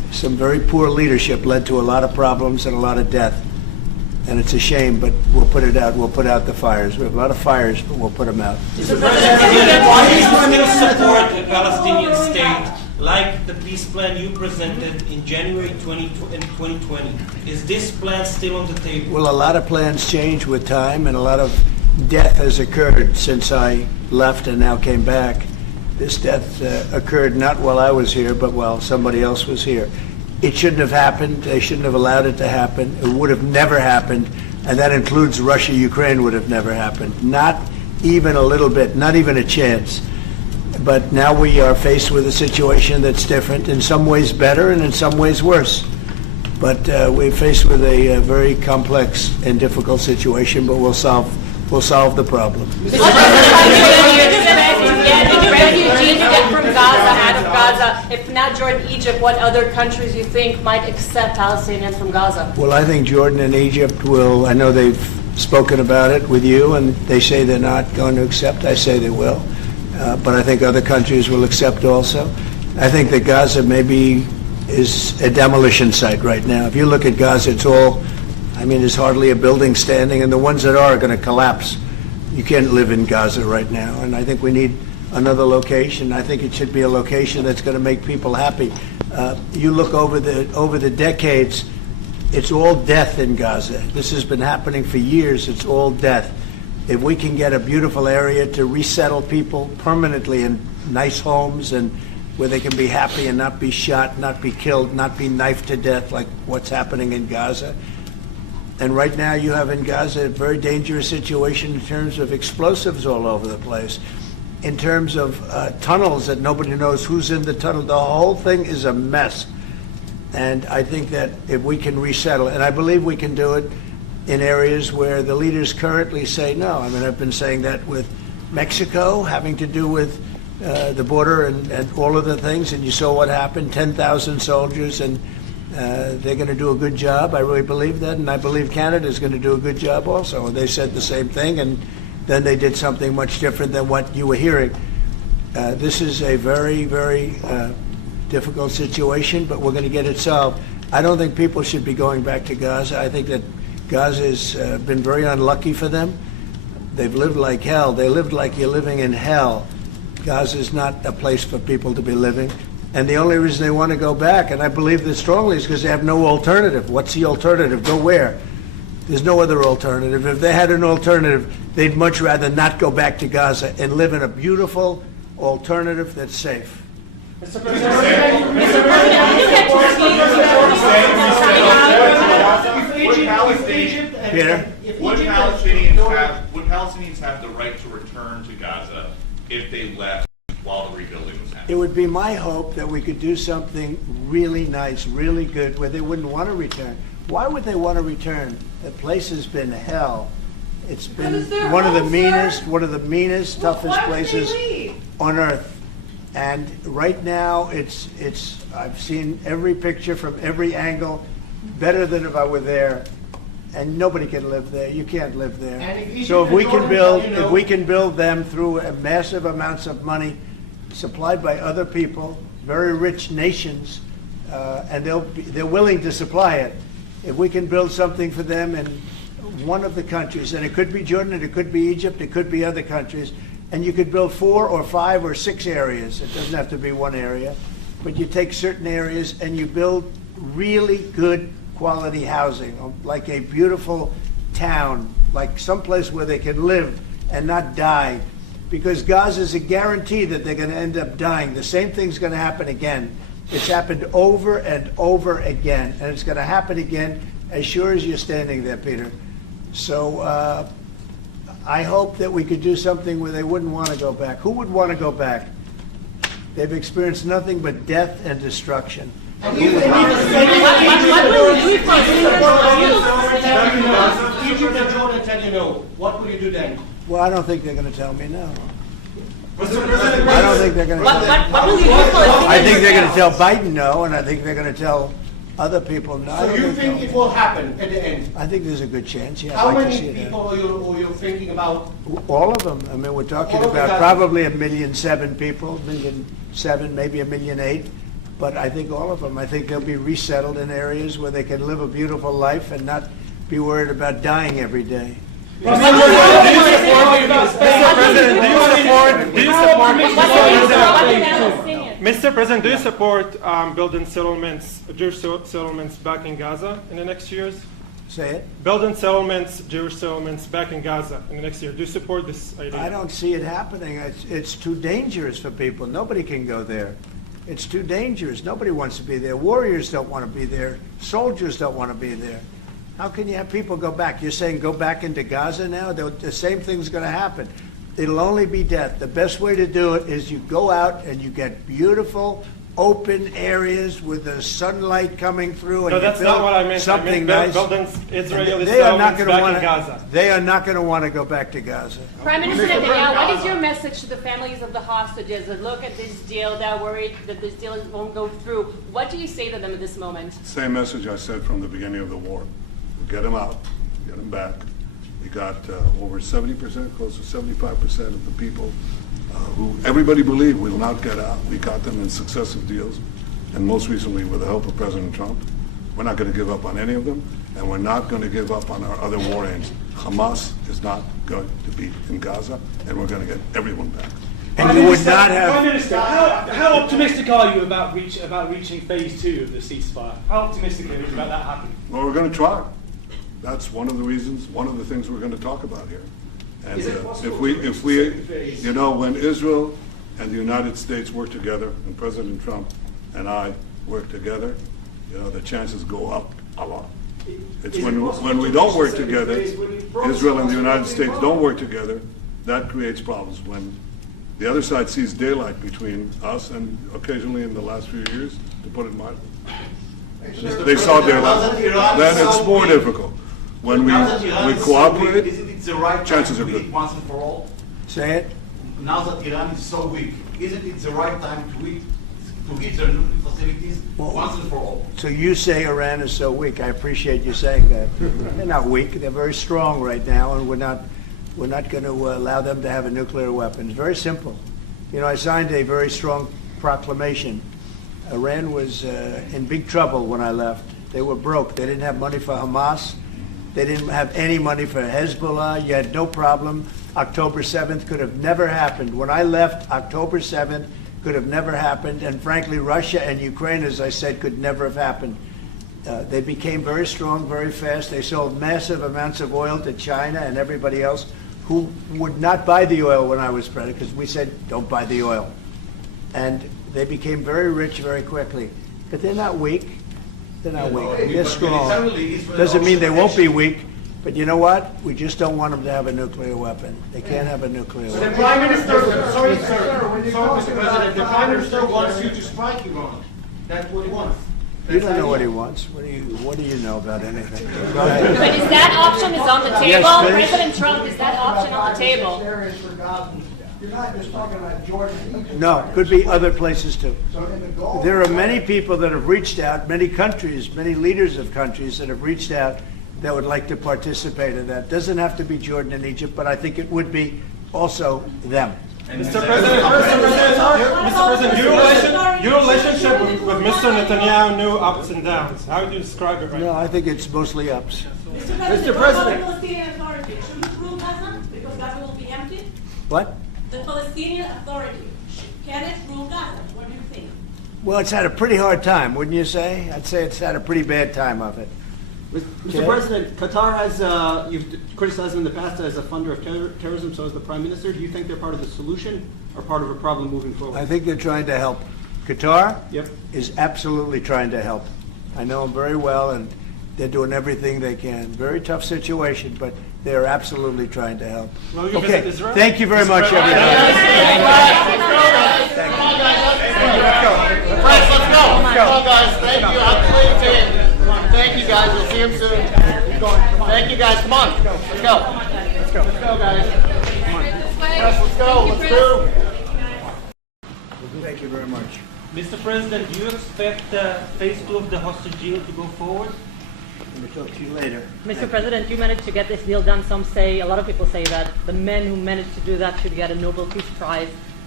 some very poor leadership led to a lot of problems and a lot of death. And it's a shame, but we'll put it out. We'll put out the fires. We have a lot of fires, but we'll put them out. Why do you still support a Palestinian state like the peace plan you presented in January 2020? Is this plan still on the table? Well, a lot of plans change with time, and a lot of death has occurred since I left and now came back. This death occurred not while I was here, but while somebody else was here. It shouldn't have happened. They shouldn't have allowed it to happen. It would have never happened, and that includes Russia-Ukraine would have never happened. Not even a little bit, not even a chance. But now we are faced with a situation that's different, in some ways better and in some ways worse. But we're faced with a very complex and difficult situation, but we'll solve the problem. Refugees get from Gaza, out of Gaza. If not Jordan, Egypt, what other countries you think might accept Palestinians from Gaza? Well, I think Jordan and Egypt will. I know they've spoken about it with you, and they say they're not going to accept. I say they will. But I think other countries will accept also. I think that Gaza maybe is a demolition site right now. If you look at Gaza, it's all, there's hardly a building standing, and the ones that are going to collapse. You can't live in Gaza right now, and I think we need another location. I think it should be a location that's going to make people happy. You look over the decades, it's all death in Gaza. This has been happening for years. It's all death. If we can get a beautiful area to resettle people permanently in nice homes and where they can be happy and not be shot, not be killed, not be knifed to death like what's happening in Gaza. And right now you have in Gaza a very dangerous situation in terms of explosives all over the place, in terms of tunnels that nobody knows who's in the tunnel. The whole thing is a mess. And I think that if we can resettle, and I believe we can do it in areas where the leaders currently say no. I've been saying that with Mexico, having to do with the border and all of the things, and you saw what happened, 10,000 soldiers, and they're going to do a good job. I really believe that, and I believe Canada is going to do a good job also. And they said the same thing, and then they did something much different than what you were hearing. This is a very, very difficult situation, but we're going to get it solved. I don't think people should be going back to Gaza. I think that Gaza has been very unlucky for them. They've lived like hell. They lived like you're living in hell. Gaza is not a place for people to be living. And the only reason they want to go back, and I believe this strongly, is because they have no alternative. What's the alternative? Go where? There's no other alternative. If they had an alternative, they'd much rather not go back to Gaza and live in a beautiful alternative that's safe. Mr. President, would Palestinians have the right to return to Gaza if they left while the rebuilding was happening? It would be my hope that we could do something really nice, really good, where they wouldn't want to return. Why would they want to return? The place has been hell. It's been one of the meanest, toughest places on earth. And right now, I've seen every picture from every angle, better than if I were there. And nobody can live there. You can't live there. So if we can build them through massive amounts of money supplied by other people, very rich nations, and they're willing to supply it. If we can build something for them in one of the countries, and it could be Jordan, and it could be Egypt, it could be other countries, and you could build 4 or 5 or 6 areas. It doesn't have to be one area, but you take certain areas and you build really good quality housing, like a beautiful town, like someplace where they can live and not die. Because Gaza is a guarantee that they're going to end up dying. The same thing's going to happen again. It's happened over and over again, and it's going to happen again as sure as you're standing there, Peter. So I hope that we could do something where they wouldn't want to go back. Who would want to go back? They've experienced nothing but death and destruction. What will you do then? Well, I don't think they're going to tell me no. Mr. President, I don't think they're going to tell me. I think they're going to tell Biden no, and I think they're going to tell other people no. So you think it will happen at the end? I think there's a good chance, yeah. How many people are you thinking about? All of them. I mean, we're talking about probably 1.7 million people, 1.7 million, maybe 1.8 million. But I think all of them, I think they'll be resettled in areas where they can live a beautiful life and not be worried about dying every day. Mr. President, do you support building settlements, Jewish settlements back in Gaza in the next years? Say it. Building settlements, Jewish settlements back in Gaza in the next year. Do you support this idea? I don't see it happening. It's too dangerous for people. Nobody can go there. It's too dangerous. Nobody wants to be there. Warriors don't want to be there. Soldiers don't want to be there. How can you have people go back? You're saying go back into Gaza now? The same thing's going to happen. It'll only be death. The best way to do it is you go out and you get beautiful, open areas with the sunlight coming through. And No, that's not what I meant. Something I meant nice. building Israeli They are not settlements going to back want in Gaza. They are not going to want to go back to Gaza. Prime Minister Netanyahu, what is your message to the families of the hostages that look at this deal, they're worried that this deal won't go through? What do you say to them at this moment? Same message I said from the beginning of the war. Get them out, get them back. We got over 70%, close to 75% of the people who everybody believed will not get out. We got them in successive deals, and most recently with the help of President Trump. We're not going to give up on any of them, and we're not going to give up on our other war aims. Hamas is not going to be in Gaza, and we're going to get everyone back. And you would not have... Prime Minister, how optimistic are you about reaching phase 2 of the ceasefire? How optimistic are you about that happening? Well, we're going to try. That's one of the reasons, one of the things we're going to talk about here. And if we, you know, when Israel and the United States work together, and President Trump and I work together, you know, the chances go up a lot. It's when we don't work together, Israel and the United States don't work together, that creates problems. When the other side sees daylight between us and occasionally in the last few years, to put it mildly, they saw daylight, then it's more difficult. When we cooperate, isn't it the right chances time are to good. eat once and for all? Say it. Now that Iran is so weak, isn't it the right time to hit their nuclear facilities once and for all? So you say Iran is so weak. I appreciate you saying that. They're not weak. They're very strong right now, and we're not going to allow them to have a nuclear weapon. It's very simple. You know, I signed a very strong proclamation. Iran was in big trouble when I left. They were broke. They didn't have money for Hamas. They didn't have any money for Hezbollah. You had no problem. October 7th could have never happened. When I left, October 7th could have never happened. And frankly, Russia and Ukraine, as I said, could never have happened. They became very strong very fast. They sold massive amounts of oil to China and everybody else who would not buy the oil when I was president, because we said, don't buy the oil. And they became very rich very quickly. But they're not weak. They're not weak. They're strong. Doesn't mean they won't be weak. But you know what? We just don't want them to have a nuclear weapon. They can't have a nuclear The weapon. Prime Minister, sorry, Mr. President, the Prime Minister wants you to strike Iran. That's what he wants. You don't know what he wants. What do you know about anything? Go ahead. But is that option on the table? Yes, please. President Trump, is that option on the table? Areas for Gazans. You're not just talking about Jordan and Egypt. No, could be other places too. So in the Gulf, There are many people that have reached out, many countries, many leaders of countries that have reached out that would like to participate in that. Doesn't have to be Jordan and Egypt, but I think it would be also them. Mr. President, your relationship with Mr. Netanyahu knew ups and downs. How do you describe it right No, now? I think it's mostly ups. Mr. President, the Palestinian Authority should it rule Gaza because Gaza will be empty? What? The Palestinian Authority, can it rule Gaza? What do you think? Well, it's had a pretty hard time, wouldn't you say? I'd say it's had a pretty bad time of it. Mr. President, Qatar has, you've criticized them in the past as a funder of terrorism, so as the Prime Minister. Do you think they're part of the solution or part of a problem moving forward? I think they're trying to help. Qatar Yep. is absolutely trying to help. I know them very well, and they're doing everything they can. Very tough situation, but they're absolutely trying to help. Will you Okay, visit Israel? thank you very much, everybody. Let's go. Come on, guys. Thank you. Absolutely, team. Thank you, guys. We'll see him soon. Thank you, guys. Come on. Let's go. Let's go. Let's go, guys. Press, let's go. Let's do. Thank you very much. Mr. President, do you expect phase 2 of the hostage deal to go forward? Let me talk to you later. Mr. President, you managed to get this deal done. A lot of people say that the men who managed to do that should get a Nobel Peace Prize.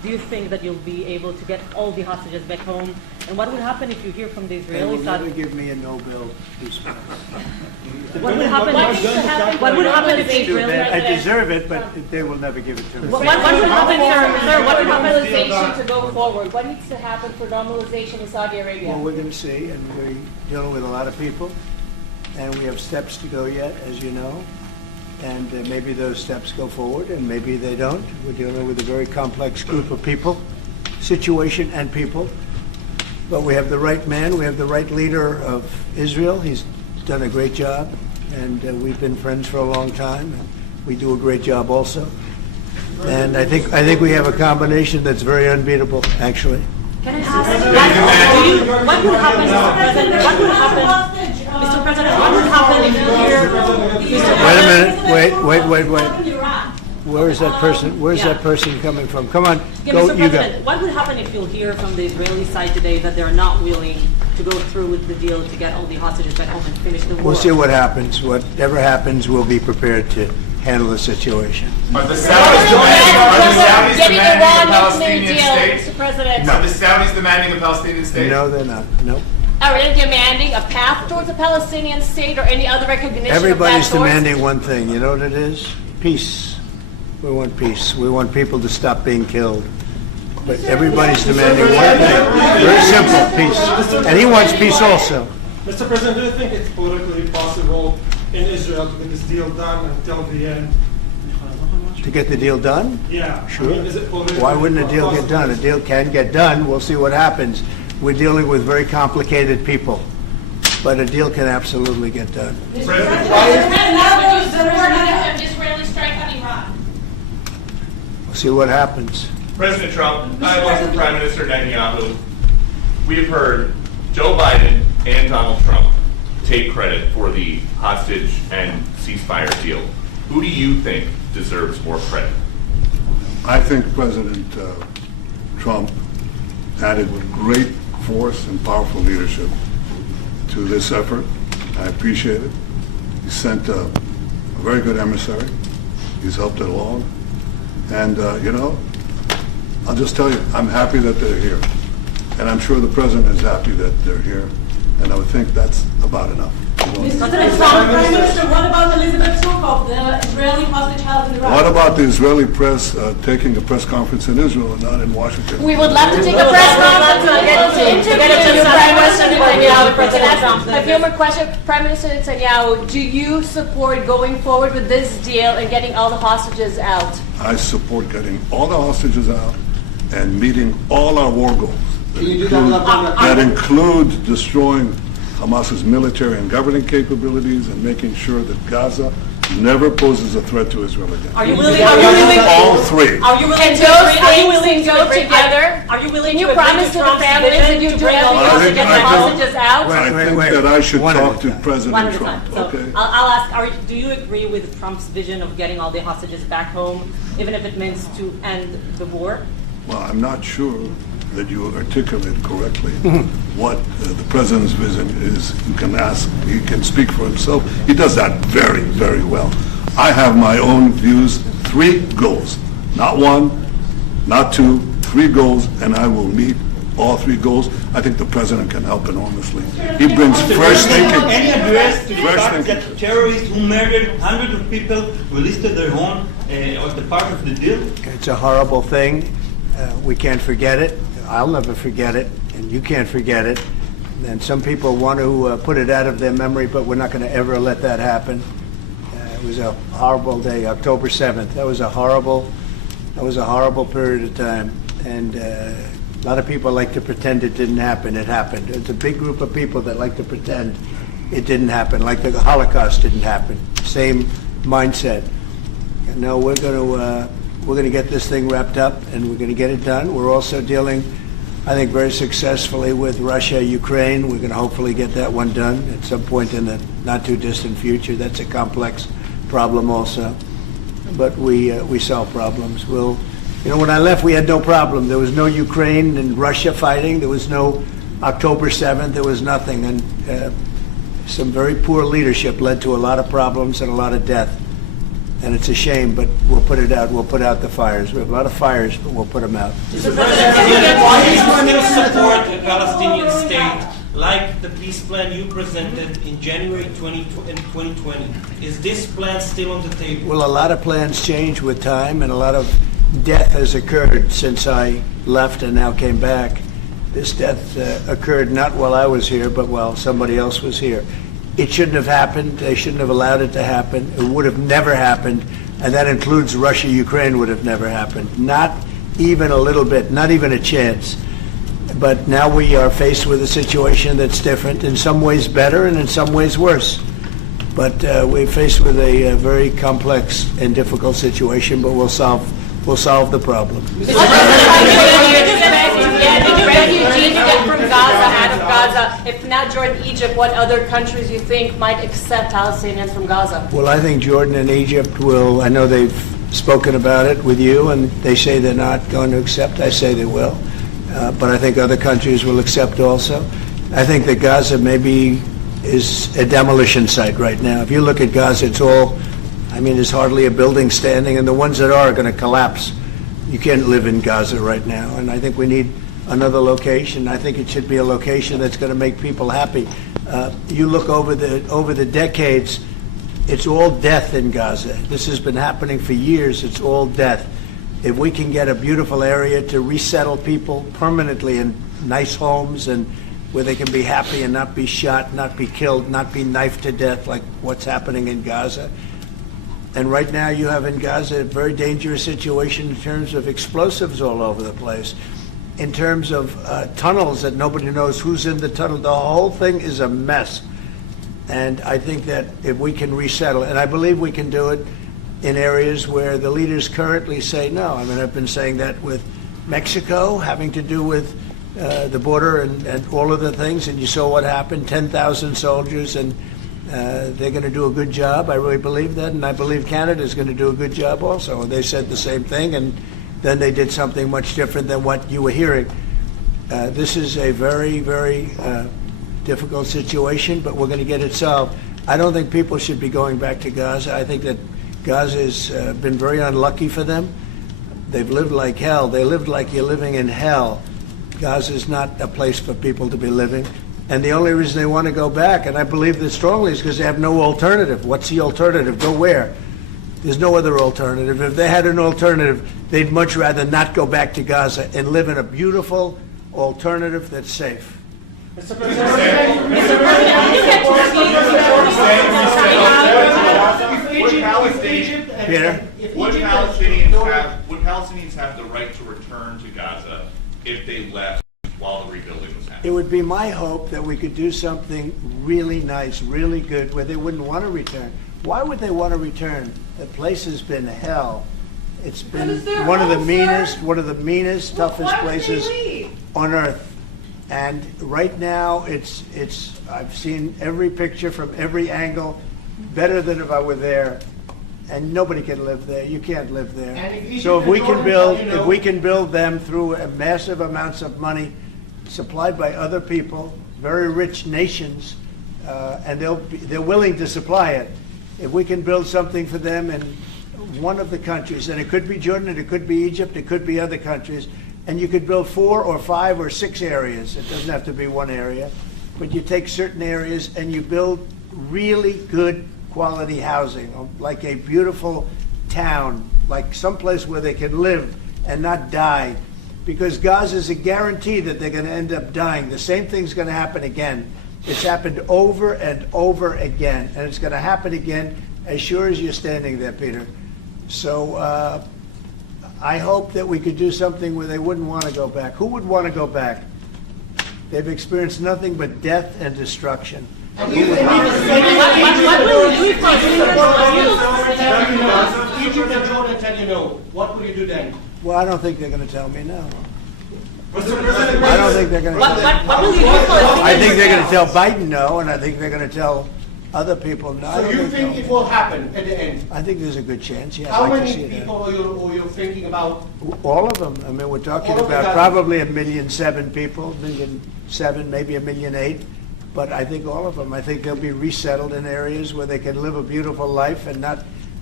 Do you think that you'll be able to get all the hostages back home? And what would happen if you hear from the They will Israeli side? never give me a Nobel Peace Prize. What would happen? What would happen if the Israeli I deserve it, but they will never give it to me. What would happen, sir? What would happen? Normalization to go forward. What needs to happen for normalization in Saudi Arabia? Well, we're going to see, and we're dealing with a lot of people, and we have steps to go yet, as you know, and maybe those steps go forward, and maybe they don't. We're dealing with a very complex group of people, situation and people, but we have the right man, we have the right leader of Israel. He's done a great job, and we've been friends for a long time, and we do a great job also. And I think we have a combination that's very unbeatable, actually. Can I ask, what would happen, Mr. President? What would happen, Mr. President? What would happen if you hear? Wait a minute. Wait. Where is that person? Where's that person coming from? Come on, Yeah, go. Mr. You go. President, what would happen if you'll hear from the Israeli side today that they're not willing to go through with the deal to get all the hostages back home and finish the war? We'll see what happens. Whatever happens, we'll be prepared to handle the situation. Are the Saudis Getting demanding Iran a nuclear Palestinian deal, state? Mr. President. Are the Saudis demanding a Palestinian state? No, they're not. No. Are they demanding a path towards a Palestinian state or any other recognition Everybody's of that demanding one thing. You know what it is? Peace. We want peace. We want people to stop being killed. But everybody's demanding one thing. Very simple, peace. And he wants peace also. Mr. President, do you think it's politically possible in Israel to get this deal done until the end? To get the deal done? Yeah. Sure. I mean, is it politically Why wouldn't a deal get done? A deal can get done. We'll see what happens. We're dealing with very complicated people. But a deal can absolutely get done. Israeli strike on Iran. We'll see what happens. President Trump, I work for Prime Minister Netanyahu. We've heard Joe Biden and Donald Trump take credit for the hostage and ceasefire deal. Who do you think deserves more credit? I think President Trump added great force and powerful leadership to this effort. I appreciate it. He sent a very good emissary. He's helped it along. And, I'll just tell you, I'm happy that they're here. And I'm sure the President is happy that they're here. And I would think that's about enough. Prime Minister, what about Elizabeth Surkov, the Israeli hostage held in Iraq? What about the Israeli press taking a press conference in Israel and not in Washington? We would love to take a press conference to interview Prime Minister Netanyahu. President Trump. A few more questions. Prime Minister Netanyahu, do you support going forward with this deal and getting all the hostages out? I support getting all the hostages out and meeting all our war goals. That include destroying Hamas's military and governing capabilities and making sure that Gaza never poses a threat to Israel again. Are you willing? All three. Are you willing And to those agree? Are you willing things to go agree? together? Are you willing Can you to agree promise with to the Trump's families vision that you to do bring all the everything to get the hostages out? I think that I should talk to President One at a Trump. time. So Okay. I'll ask, do you agree with Trump's vision of getting all the hostages back home, even if it means to end the war? Well, I'm not sure that you articulate correctly what the President's vision is. You can ask, he can speak for himself. He does that very, very well. I have my own views, 3 goals. Not 1, not 2, 3 goals, and I will meet all 3 goals. I think the President can help enormously. He brings fresh thinking. Any address to the Fresh fact thinking. that terrorists who murdered hundreds of people who listed their own as the part of the deal? It's a horrible thing. We can't forget it. I'll never forget it, and you can't forget it. And some people want to put it out of their memory, but we're not going to ever let that happen. It was a horrible day, October 7th. That was a horrible period of time. And a lot of people like to pretend it didn't happen. It happened. It's a big group of people that like to pretend it didn't happen, like the Holocaust didn't happen. Same mindset. And no, we're going to get this thing wrapped up, and we're going to get it done. We're also dealing, I think, very successfully with Russia, Ukraine. We're going to hopefully get that one done at some point in the not-too-distant future. That's a complex problem also. But we solve problems. When I left, we had no problem. There was no Ukraine and Russia fighting. There was no October 7th. There was nothing. And some very poor leadership led to a lot of problems and a lot of death. And it's a shame, but we'll put it out. We'll put out the fires. We have a lot of fires, but we'll put them out. Why do you still support a Palestinian state like the peace plan you presented in January 2020? Is this plan still on the table? Well, a lot of plans change with time, and a lot of death has occurred since I left and now came back. This death occurred not while I was here, but while somebody else was here. It shouldn't have happened. They shouldn't have allowed it to happen. It would have never happened, and that includes Russia. Ukraine would have never happened. Not even a little bit, not even a chance. But now we are faced with a situation that's different, in some ways better and in some ways worse. But we're faced with a very complex and difficult situation, but we'll solve the problem. Refugees get from Gaza, out of Gaza. If not Jordan, Egypt, what other countries you think might accept Palestinians from Gaza? Well, I think Jordan and Egypt will. I know they've spoken about it with you, and they say they're not going to accept. I say they will. But I think other countries will accept also. I think that Gaza maybe is a demolition site right now. If you look at Gaza, it's all, there's hardly a building standing, and the ones that are going to collapse. You can't live in Gaza right now, and I think we need another location. I think it should be a location that's going to make people happy. You look over the decades, it's all death in Gaza. This has been happening for years. It's all death. If we can get a beautiful area to resettle people permanently in nice homes and where they can be happy and not be shot, not be killed, not be knifed to death like what's happening in Gaza. And right now you have in Gaza a very dangerous situation in terms of explosives all over the place, in terms of tunnels that nobody knows who's in the tunnel. The whole thing is a mess. And I think that if we can resettle, and I believe we can do it in areas where the leaders currently say no. I've been saying that with Mexico, having to do with the border and all of the things, and you saw what happened, 10,000 soldiers, and they're going to do a good job. I really believe that, and I believe Canada is going to do a good job also. And they said the same thing, and then they did something much different than what you were hearing. This is a very, very difficult situation, but we're going to get it solved. I don't think people should be going back to Gaza. I think that Gaza has been very unlucky for them. They've lived like hell. They lived like you're living in hell. Gaza is not a place for people to be living. And the only reason they want to go back, and I believe this strongly, is because they have no alternative. What's the alternative? Go where? There's no other alternative. If they had an alternative, they'd much rather not go back to Gaza and live in a beautiful alternative that's safe. Mr. Would Palestinians have the right to return to Gaza if they left while the rebuilding was happening? It would be my hope that we could do something really nice, really good, where they wouldn't want to return. Why would they want to return? The place has been hell. It's been one of the meanest, toughest places on earth. And right now, I've seen every picture from every angle, better than if I were there. And nobody can live there. You can't live there. So if we can build them through massive amounts of money supplied by other people, very rich nations, and they're willing to supply it. If we can build something for them in one of the countries, and it could be Jordan, it could be Egypt, it could be other countries, and you could build 4 or 5 or 6 areas. It doesn't have to be one area, but you take certain areas and you build really good quality housing, like a beautiful town, like someplace where they can live and not die. Because Gaza is a guarantee that they're going to end up dying. The same thing's going to happen again. It's happened over and over again, and it's going to happen again as sure as you're standing there, Peter. So I hope that we could do something where they wouldn't want to go back. Who would want to go back? They've experienced nothing but death and destruction. What will you do? Egypt and Jordan tell you no. What will you do then? Well, I don't think they're going to tell me no. Mr. President, I don't think they're going to tell me no. I think they're going to tell Biden no, and I think they're going to tell other people no. So you think it will happen at the end? I think there's a good chance, yeah. How many people are you thinking about? All of them. I mean, we're talking about probably 1.7 million people, 1.7 million, maybe 1.8 million. But I think all of them. I think they'll be resettled in areas where they can live a beautiful life and not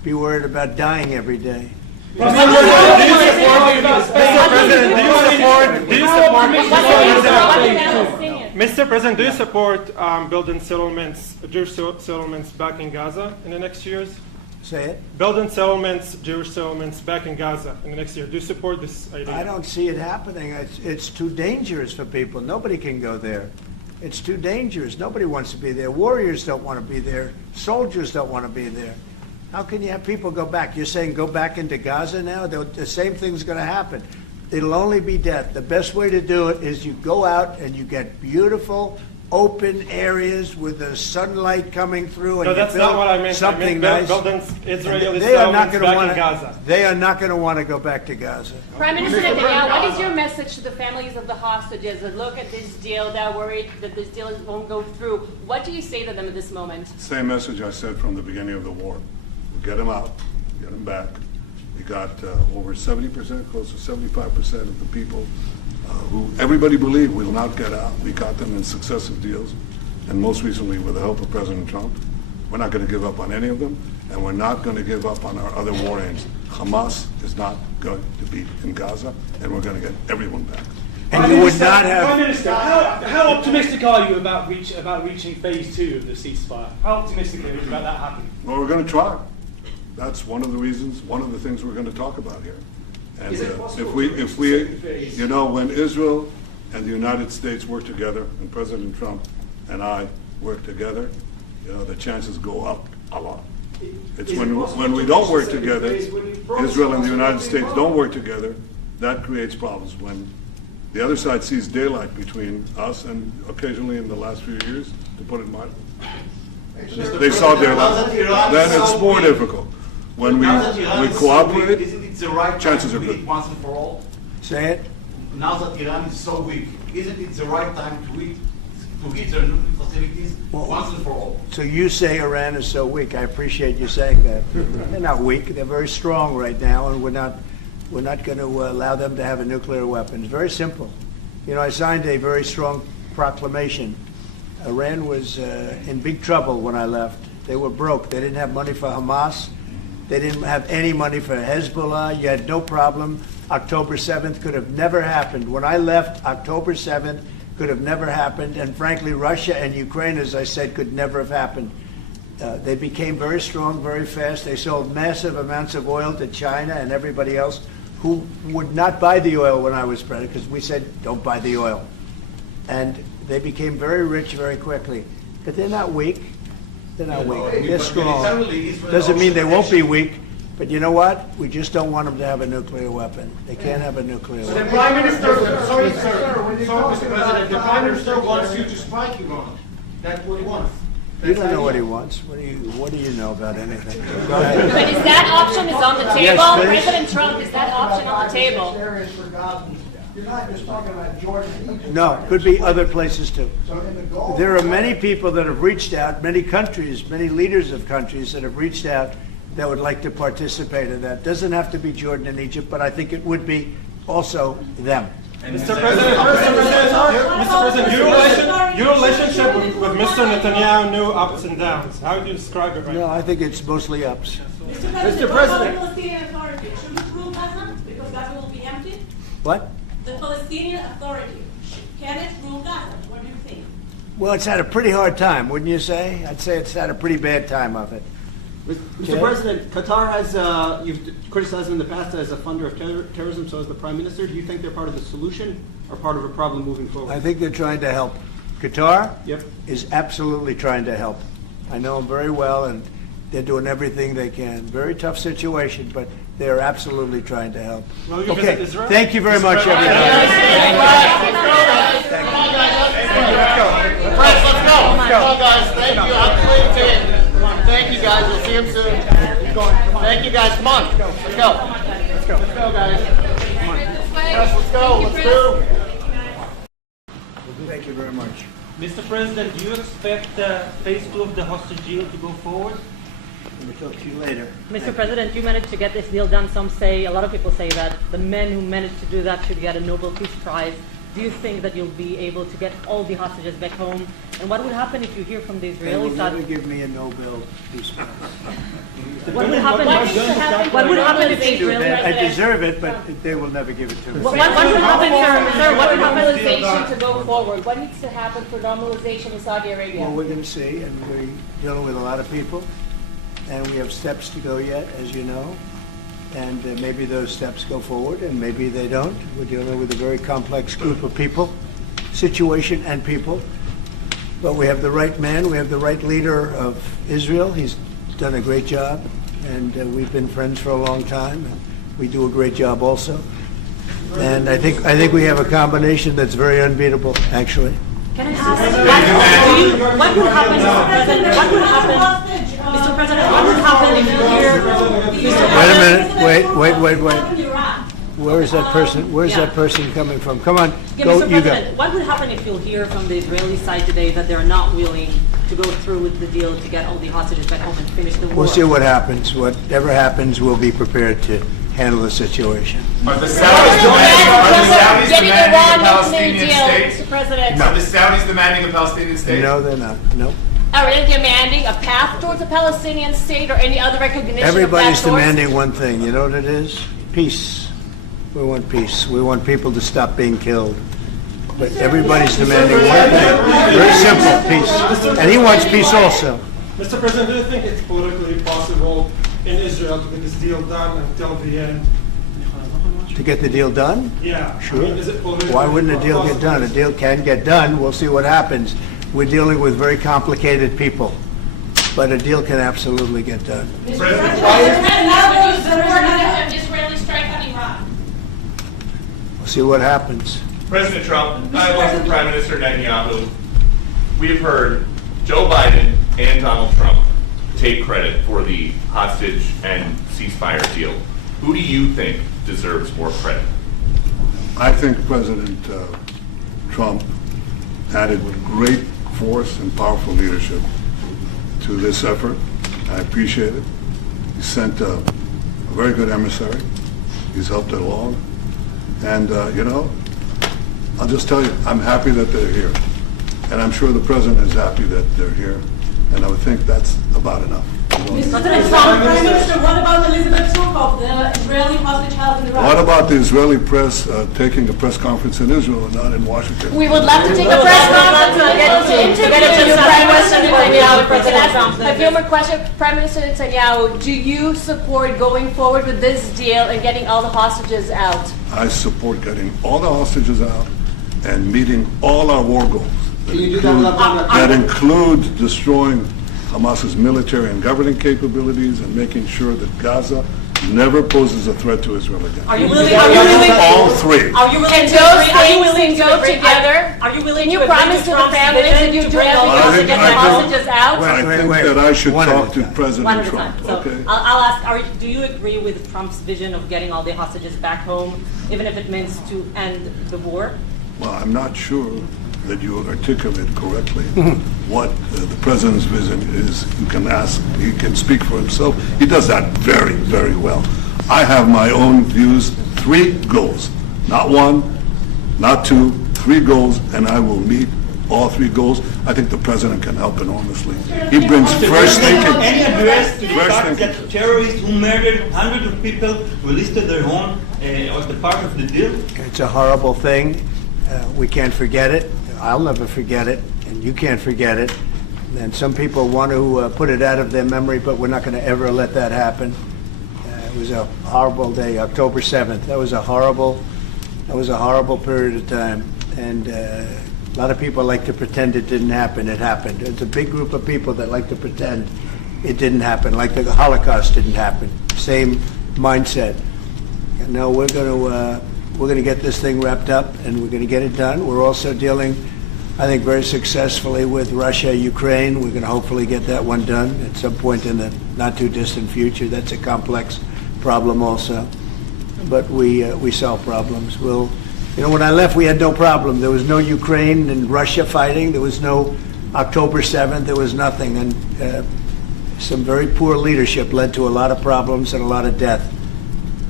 be worried about dying every day. Mr. President, do you support building settlements, Jewish settlements back in Gaza in the next years? Say it. Building settlements, Jewish settlements back in Gaza in the next year. Do you support this idea? I don't see it happening. It's too dangerous for people. Nobody can go there. It's too dangerous. Nobody wants to be there. Warriors don't want to be there. Soldiers don't want to be there. How can you have people go back? You're saying go back into Gaza now? The same thing's going to happen. It'll only be death. The best way to do it is you go out and you get beautiful, open areas with the sunlight coming through. And No, that's not what I meant. Something I meant nice. building Israeli They are not settlements going to back want in Gaza. They are not going to want to go back to Gaza. Prime Minister Netanyahu, what is your message to the families of the hostages that look at this deal, that are worried that this deal won't go through? What do you say to them at this moment? Same message I said from the beginning of the war. We'll get them out, get them back. We got over 70%, close to 75% of the people who everybody believed will not get out. We got them in successive deals, and most recently with the help of President Trump. We're not going to give up on any of them, and we're not going to give up on our other war aims. Hamas is not going to be in Gaza, and we're going to get everyone back. And you would not have... Prime Minister, how optimistic are you about reaching phase 2 of the ceasefire? How optimistic are you about that happening? Well, we're going to try. That's one of the reasons, one of the things we're going to talk about here. And if we, you know, when Israel and the United States work together, and President Trump and I work together, you know, the chances go up a lot. It's when we don't work together, Israel and the United States don't work together, that creates problems. When the other side sees daylight between us, and occasionally in the last few years, to put it mildly, they saw daylight, then it's more difficult. When we cooperate, isn't it the right chances are time to good. eat once and for all? Say it. Now that Iran is so weak, isn't it the right time to hit their nuclear facilities once and for all? So you say Iran is so weak. I appreciate you saying that. They're not weak. They're very strong right now, and we're not going to allow them to have a nuclear weapon. It's very simple. You know, I signed a very strong proclamation. Iran was in big trouble when I left. They were broke. They didn't have money for Hamas. They didn't have any money for Hezbollah. You had no problem. October 7th could have never happened. When I left, October 7th could have never happened. And frankly, Russia and Ukraine, as I said, could never have happened. They became very strong very fast. They sold massive amounts of oil to China and everybody else who would not buy the oil when I was president, because we said, don't buy the oil. And they became very rich very quickly. But they're not weak. They're not weak. They're strong. Doesn't mean they won't be weak. But you know what? We just don't want them to have a nuclear weapon. They can't have a nuclear The weapon. Prime Minister, sorry, Mr. President, the Prime Minister wants you to strike Iran. That's what he wants. You don't know what he wants. What do you know about anything? Go ahead. But is that option is on the table? Yes, please. President Trump, is that option on the table? Areas for Gazans. You're not just talking about Jordan and Egypt. No, could be other places too. So in the Gulf, There are many people that have reached out, many countries, many leaders of countries that have reached out that would like to participate in that. Doesn't have to be Jordan and Egypt, but I think it would be also them. Mr. President, your relationship with Mr. Netanyahu knew ups and downs. How do you describe it right No, now? I think it's mostly ups. Mr. President, what about the Palestinian Authority? Should it rule Gaza? Because Gaza will be empty? What? The Palestinian Authority, can it rule Gaza? What do you think? Well, it's had a pretty hard time, wouldn't you say? I'd say it's had a pretty bad time of it. Mr. President, Qatar has, you've criticized them in the past as a funder of terrorism, so as the Prime Minister. Do you think they're part of the solution or part of a problem moving forward? I think they're trying to help. Qatar Yep. is absolutely trying to help. I know them very well, and they're doing everything they can. Very tough situation, but they're absolutely trying to help. Will you Okay, visit Israel? thank you very much, everybody. Let's go. Come on, guys. Thank you. I'm clean team. Thank you, guys. We'll see him soon. Thank you, guys. Come on. Let's go. Let's go, guys. Yes, let's go. Let's do. Thank you very much. Mr. President, do you expect phase 2 of the hostage deal to go forward? Let me talk to you later. Mr. President, you managed to get this deal done. A lot of people say that the men who managed to do that should get a Nobel Peace Prize. do you think that you'll be able to get all the hostages back home? And what would happen if you hear from the They will Israeli side? never give me a Nobel Peace Prize. What would happen? What would happen if the Israeli? I deserve it, but they will never give it to me. What would happen, sir? What would happen? Normalization to go forward. What needs to happen for normalization in Saudi Arabia? Well, we're going to see, and we're dealing with a lot of people, and we have steps to go yet, as you know, and maybe those steps go forward, and maybe they don't. We're dealing with a very complex group of people, situation and people, but we have the right man, we have the right leader of Israel. He's done a great job, and we've been friends for a long time, and we do a great job also. And I think we have a combination that's very unbeatable, actually. Can I ask, what would happen, Mr. President? What would happen, Mr. President? What would happen if you hear? Wait a minute. Wait. Where is that person? Where's that person coming from? Come on, Yeah, go. Mr. You President, go. what would happen if you'll hear from the Israeli side today that they're not willing to go through with the deal to get all the hostages back home and finish the war? We'll see what happens. Whatever happens, we'll be prepared to handle the situation. Are the Saudis demanding a Palestinian state? Mr. President. Are the Saudis demanding a Palestinian state? No, they're not. No. Are they demanding a path towards a Palestinian state or any other recognition Everybody's of that source? demanding one thing. You know what it is? Peace. We want peace. We want people to stop being killed. But everybody's demanding one thing. Very simple, peace. And he wants peace also. Mr. President, do you think it's politically possible in Israel to get this deal done until the end? To get the deal done? Yeah. Sure. I mean, is it politically Why wouldn't a deal get done? A deal can get done. We'll see what happens. We're dealing with very complicated people. But a deal can absolutely get done. Israeli strike on Iran. We'll see what happens. President Trump, I work for Prime Minister Netanyahu. We have heard Joe Biden and Donald Trump take credit for the hostage and ceasefire deal. Who do you think deserves more credit? I think President Trump added great force and powerful leadership to this effort. I appreciate it. He sent a very good emissary. He's helped it along. And, I'll just tell you, I'm happy that they're here. And I'm sure the President is happy that they're here. And I would think that's about enough. Prime Minister, what about Elizabeth Surkov, the Israeli hostage held in Iraq? What about the Israeli press taking a press conference in Israel and not in Washington? We would love to take a press conference to interview Prime Minister Netanyahu. President Trump. A few more questions. Prime Minister Netanyahu, do you support going forward with this deal and getting all the hostages out? I support getting all the hostages out and meeting all our war goals that include destroying Hamas's military and governing capabilities and making sure that Gaza never poses a threat to Israel again. Are you willing? All three. Are you willing And to those agree? Are you things willing can to go agree? together? Are you willing Can you to agree promise to the Trump's families that vision you to do bring all everything the to get the hostages out? I think that I should talk to President One at a Trump. time. So Okay. I'll ask, do you agree with Trump's vision of getting all the hostages back home, even if it means to end the war? Well, I'm not sure that you articulate correctly what the President's vision is. You can ask, he can speak for himself. He does that very, very well. I have my own views, 3 goals. Not 1, not 2, 3 goals, and I will meet all 3 goals. I think the President can help enormously. He brings fresh thinking. Any address to the Fresh fact thinking. that terrorists who murdered hundreds of people released their home as the part of the deal? It's a horrible thing. We can't forget it. I'll never forget it, and you can't forget it. And some people want to put it out of their memory, but we're not going to ever let that happen. It was a horrible day, October 7th. That was a horrible period of time. And a lot of people like to pretend it didn't happen. It happened. It's a big group of people that like to pretend it didn't happen, like the Holocaust didn't happen. Same mindset. And now we're going to get this thing wrapped up, and we're going to get it done. We're also dealing, I think, very successfully with Russia, Ukraine. We're going to hopefully get that one done at some point in the not too distant future. That's a complex problem also. But we solve problems. When I left, we had no problem. There was no Ukraine and Russia fighting. There was no October 7th. There was nothing. And some very poor leadership led to a lot of problems and a lot of death.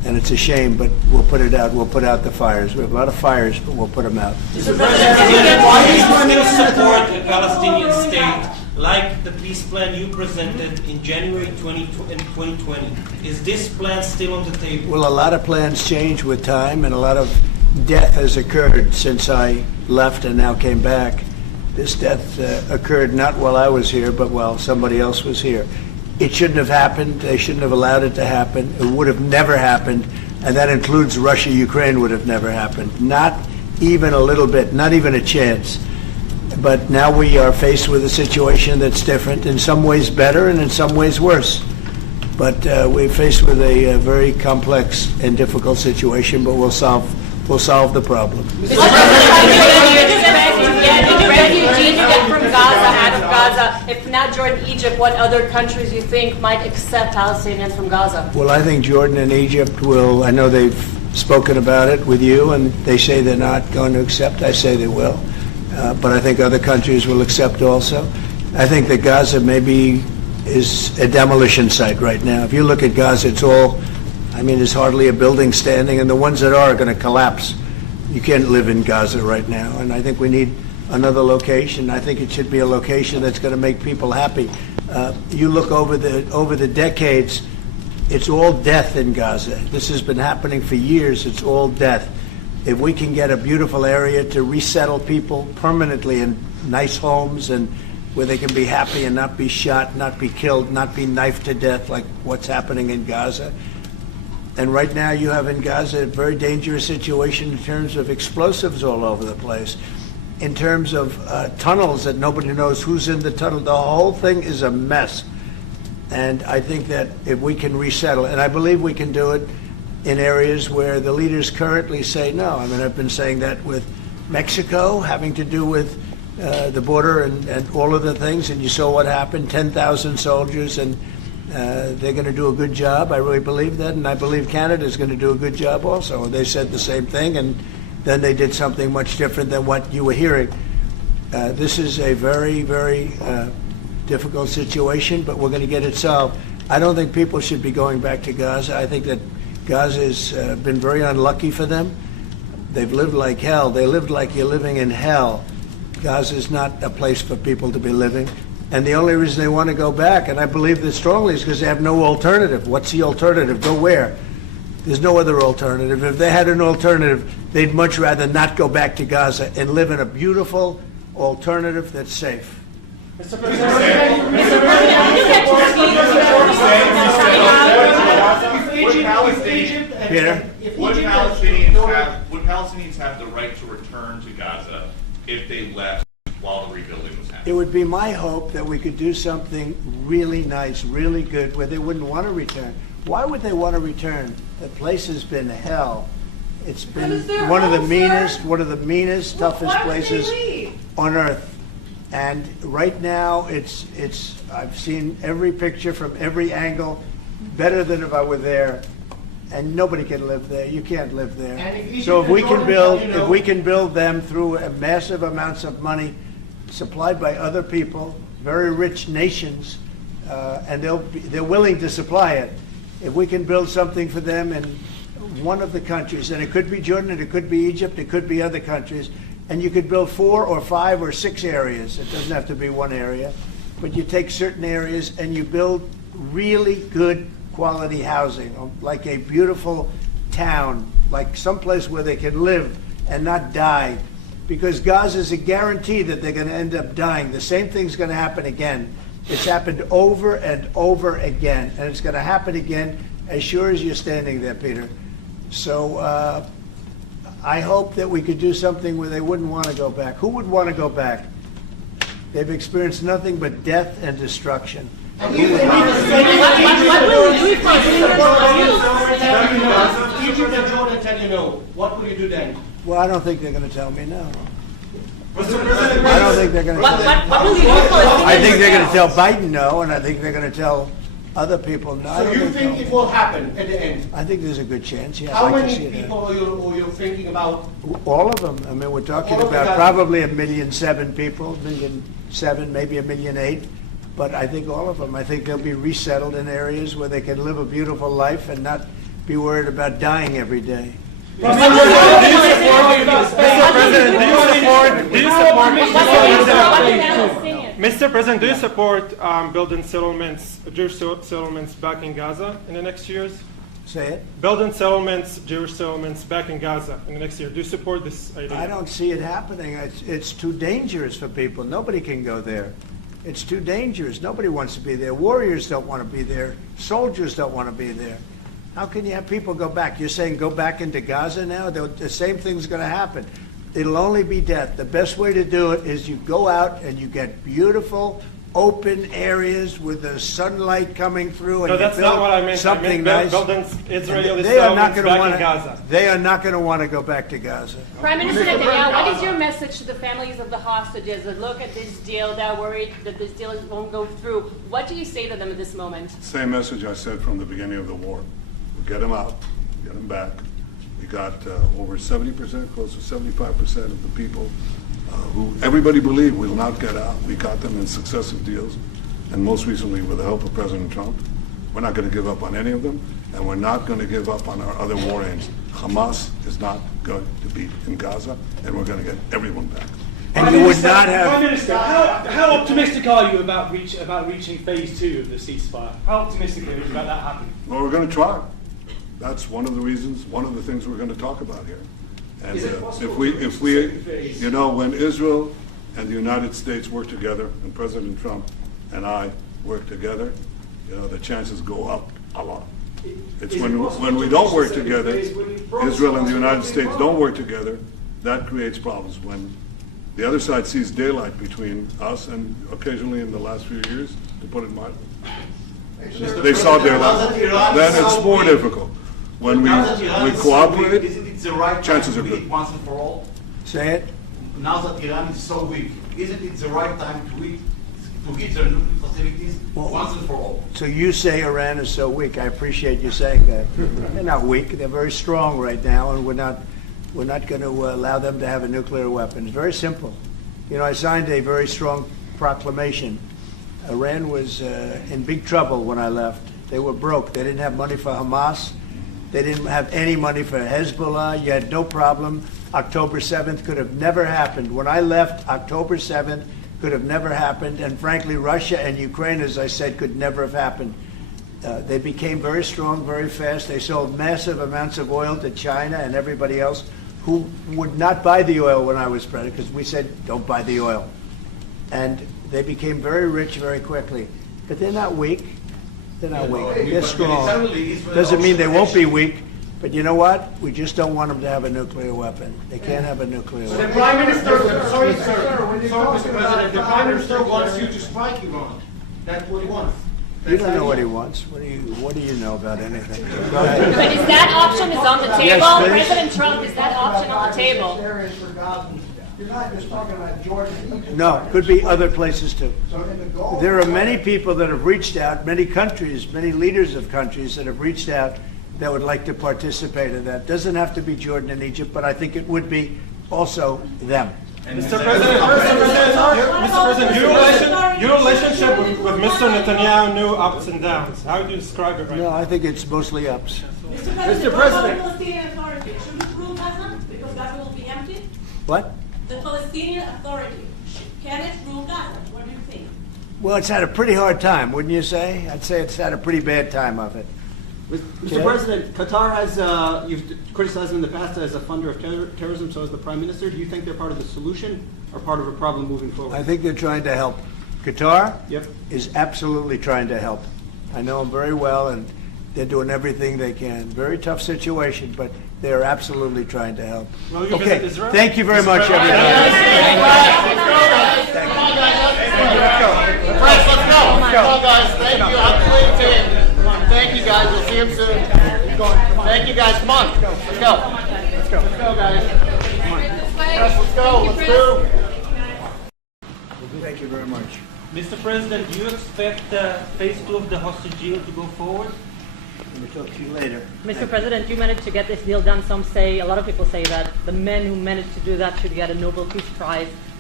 And it's a shame, but we'll put it out. We'll put out the fires. We have a lot of fires, but we'll put them out. Mr. President, why do you still support a Palestinian state like the peace plan you presented in January 2020? Is this plan still on the table? Well, a lot of plans change with time, and a lot of death has occurred since I left and now came back. This death occurred not while I was here, but while somebody else was here. It shouldn't have happened. They shouldn't have allowed it to happen. It would have never happened, and that includes Russia. Ukraine would have never happened. Not even a little bit, not even a chance. But now we are faced with a situation that's different, in some ways better and in some ways worse. But we're faced with a very complex and difficult situation, but we'll solve the problem. Refugees to get from Gaza, out of Gaza. If not Jordan, Egypt, what other countries you think might accept Palestinians from Gaza? Well, I think Jordan and Egypt will. I know they've spoken about it with you, and they say they're not going to accept. I say they will. But I think other countries will accept also. I think that Gaza maybe is a demolition site right now. If you look at Gaza, it's all, I mean, there's hardly a building standing, and the ones that are going to collapse. You can't live in Gaza right now, and I think we need another location. I think it should be a location that's going to make people happy. You look over the decades, it's all death in Gaza. This has been happening for years. It's all death. If we can get a beautiful area to resettle people permanently in nice homes and where they can be happy and not be shot, not be killed, not be knifed to death like what's happening in Gaza. And right now you have in Gaza a very dangerous situation in terms of explosives all over the place, in terms of tunnels that nobody knows who's in the tunnel. The whole thing is a mess. And I think that if we can resettle, and I believe we can do it in areas where the leaders currently say no. I mean, I've been saying that with Mexico, having to do with the border and all of the things, and you saw what happened, 10,000 soldiers, and they're going to do a good job. I really believe that, and I believe Canada is going to do a good job also. They said the same thing, and then they did something much different than what you were hearing. This is a very, very difficult situation, but we're going to get it solved. I don't think people should be going back to Gaza. I think that Gaza has been very unlucky for them. They've lived like hell. They lived like you're living in hell. Gaza is not a place for people to be living. And the only reason they want to go back, and I believe this strongly, is because they have no alternative. What's the alternative? Go where? There's no other alternative. If they had an alternative, they'd much rather not go back to Gaza and live in a beautiful alternative that's safe. Mr. Would Palestinians have the right to return to Gaza if they left while the rebuilding was happening? It would be my hope that we could do something really nice, really good, where they wouldn't want to return. Why would they want to return? The place has been hell. It's been one of the meanest, toughest places on earth. And right now, I've seen every picture from every angle, better than if I were there. And nobody can live there. You can't live there. So if we can build them through massive amounts of money supplied by other people, very rich nations, and they're willing to supply it. If we can build something for them in one of the countries, and it could be Jordan, it could be Egypt, it could be other countries, and you could build 4 or 5 or 6 areas. It doesn't have to be one area, but you take certain areas and you build really good quality housing, like a beautiful town, like someplace where they can live and not die. Because Gaza is a guarantee that they're going to end up dying. The same thing's going to happen again. It's happened over and over again, and it's going to happen again as sure as you're standing there, Peter. So I hope that we could do something where they wouldn't want to go back. Who would want to go back? They've experienced nothing but death and destruction. What will you do if Egypt and Jordan tell you no? What will you do then? Well, I don't think they're going to tell me no. Mr. President, I don't think they're going to tell me. I think they're going to tell Biden no, and I think they're going to tell other people no. So you think it will happen at the end? I think there's a good chance, yeah. How many people are you thinking about? All of them. I mean, we're talking about probably 1.7 million people, 1.7 million, maybe 1.8 million. But I think all of them. I think they'll be resettled in areas where they can live a beautiful life and not be worried about dying every day. Mr. President, do you support building settlements, Jewish settlements back in Gaza in the next years? Say it. Building settlements, Jewish settlements back in Gaza in the next year. Do you support this idea? I don't see it happening. It's too dangerous for people. Nobody can go there. It's too dangerous. Nobody wants to be there. Warriors don't want to be there. Soldiers don't want to be there. How can you have people go back? You're saying go back into Gaza now? The same thing's going to happen. It'll only be death. The best way to do it is you go out and you get beautiful, open areas with the sunlight coming through. And No, that's not what I meant. Something I meant nice. building Israeli They are not settlements going to back want in Gaza. They are not going to want to go back to Gaza. Prime Minister Netanyahu, what is your message to the families of the hostages that look at this deal, that are worried that this deal won't go through? What do you say to them at this moment? Same message I said from the beginning of the war. We'll get them out, get them back. We got over 70%, close to 75% of the people who everybody believed will not get out. We got them in successive deals, and most recently with the help of President Trump. We're not going to give up on any of them, and we're not going to give up on our other war aims. Hamas is not going to be in Gaza, and we're going to get everyone back. And you would not have... Prime Minister, how optimistic are you about reaching phase 2 of the ceasefire? How optimistic are you about that happening? Well, we're going to try. That's one of the reasons, one of the things we're going to talk about here. And if we, you know, when Israel and the United States work together, and President Trump and I work together, you know, the chances go up a lot. It's when we don't work together, Israel and the United States don't work together, that creates problems. When the other side sees daylight between us, and occasionally in the last few years, to put it mildly, they saw daylight, then it's more difficult. When we cooperate, isn't it the right chances are time to good. eat once and for all? Say it. Now that Iran is so weak, isn't it the right time to hit their nuclear facilities once and for all? So you say Iran is so weak. I appreciate you saying that. They're not weak. They're very strong right now, and we're not going to allow them to have a nuclear weapon. It's very simple. You know, I signed a very strong proclamation. Iran was in big trouble when I left. They were broke. They didn't have money for Hamas. They didn't have any money for Hezbollah. You had no problem. October 7th could have never happened. When I left, October 7th could have never happened. And frankly, Russia and Ukraine, as I said, could never have happened. They became very strong very fast. They sold massive amounts of oil to China and everybody else who would not buy the oil when I was president, because we said, don't buy the oil. And they became very rich very quickly. But they're not weak. They're not weak. They're strong. Doesn't mean they won't be weak. But you know what? We just don't want them to have a nuclear weapon. They can't have a nuclear The weapon. Prime Minister, sorry, Mr. President, the Prime Minister wants you to strike Iran. That's what he wants. You don't know what he wants. What do you know about anything? Go ahead. But is that option on the table? Yes, please. President Trump, is that option on the table? Areas for Gazans. You're not just talking about Jordan and Egypt. No, could be other places too. So in the Gulf. There are many people that have reached out, many countries, many leaders of countries that have reached out that would like to participate in that. Doesn't have to be Jordan and Egypt, but I think it would be also them. Mr. President, your relationship with Mr. Netanyahu knew ups and downs. How do you describe it right No, now? I think it's mostly ups. Mr. President, what about the Palestinian Authority? Should it rule Gaza? Because Gaza will be empty? What? The Palestinian Authority, can it rule Gaza? What do you think? Well, it's had a pretty hard time, wouldn't you say? I'd say it's had a pretty bad time of it. Mr. President, Qatar has, you've criticized them in the past as a funder of terrorism, so as the Prime Minister. Do you think they're part of the solution or part of a problem moving forward? I think they're trying to help. Qatar Yep. is absolutely trying to help. I know them very well, and they're doing everything they can. Very tough situation, but they are absolutely trying to help. Will you Okay, visit Israel? thank you very much, everybody. Press, let's go. Come on, guys. Thank you. Absolute team. Thank you, guys. We'll see you soon. Thank you, guys. Come on. Let's go. Let's go. Let's go, guys. Press, let's go. Let's do. Thank you very much. Mr. President, do you expect phase 2 of the hostage deal to go forward? Let me talk to you later. Mr. President, you managed to get this deal done. A lot of people say that the men who managed to do that should get a Nobel Peace Prize.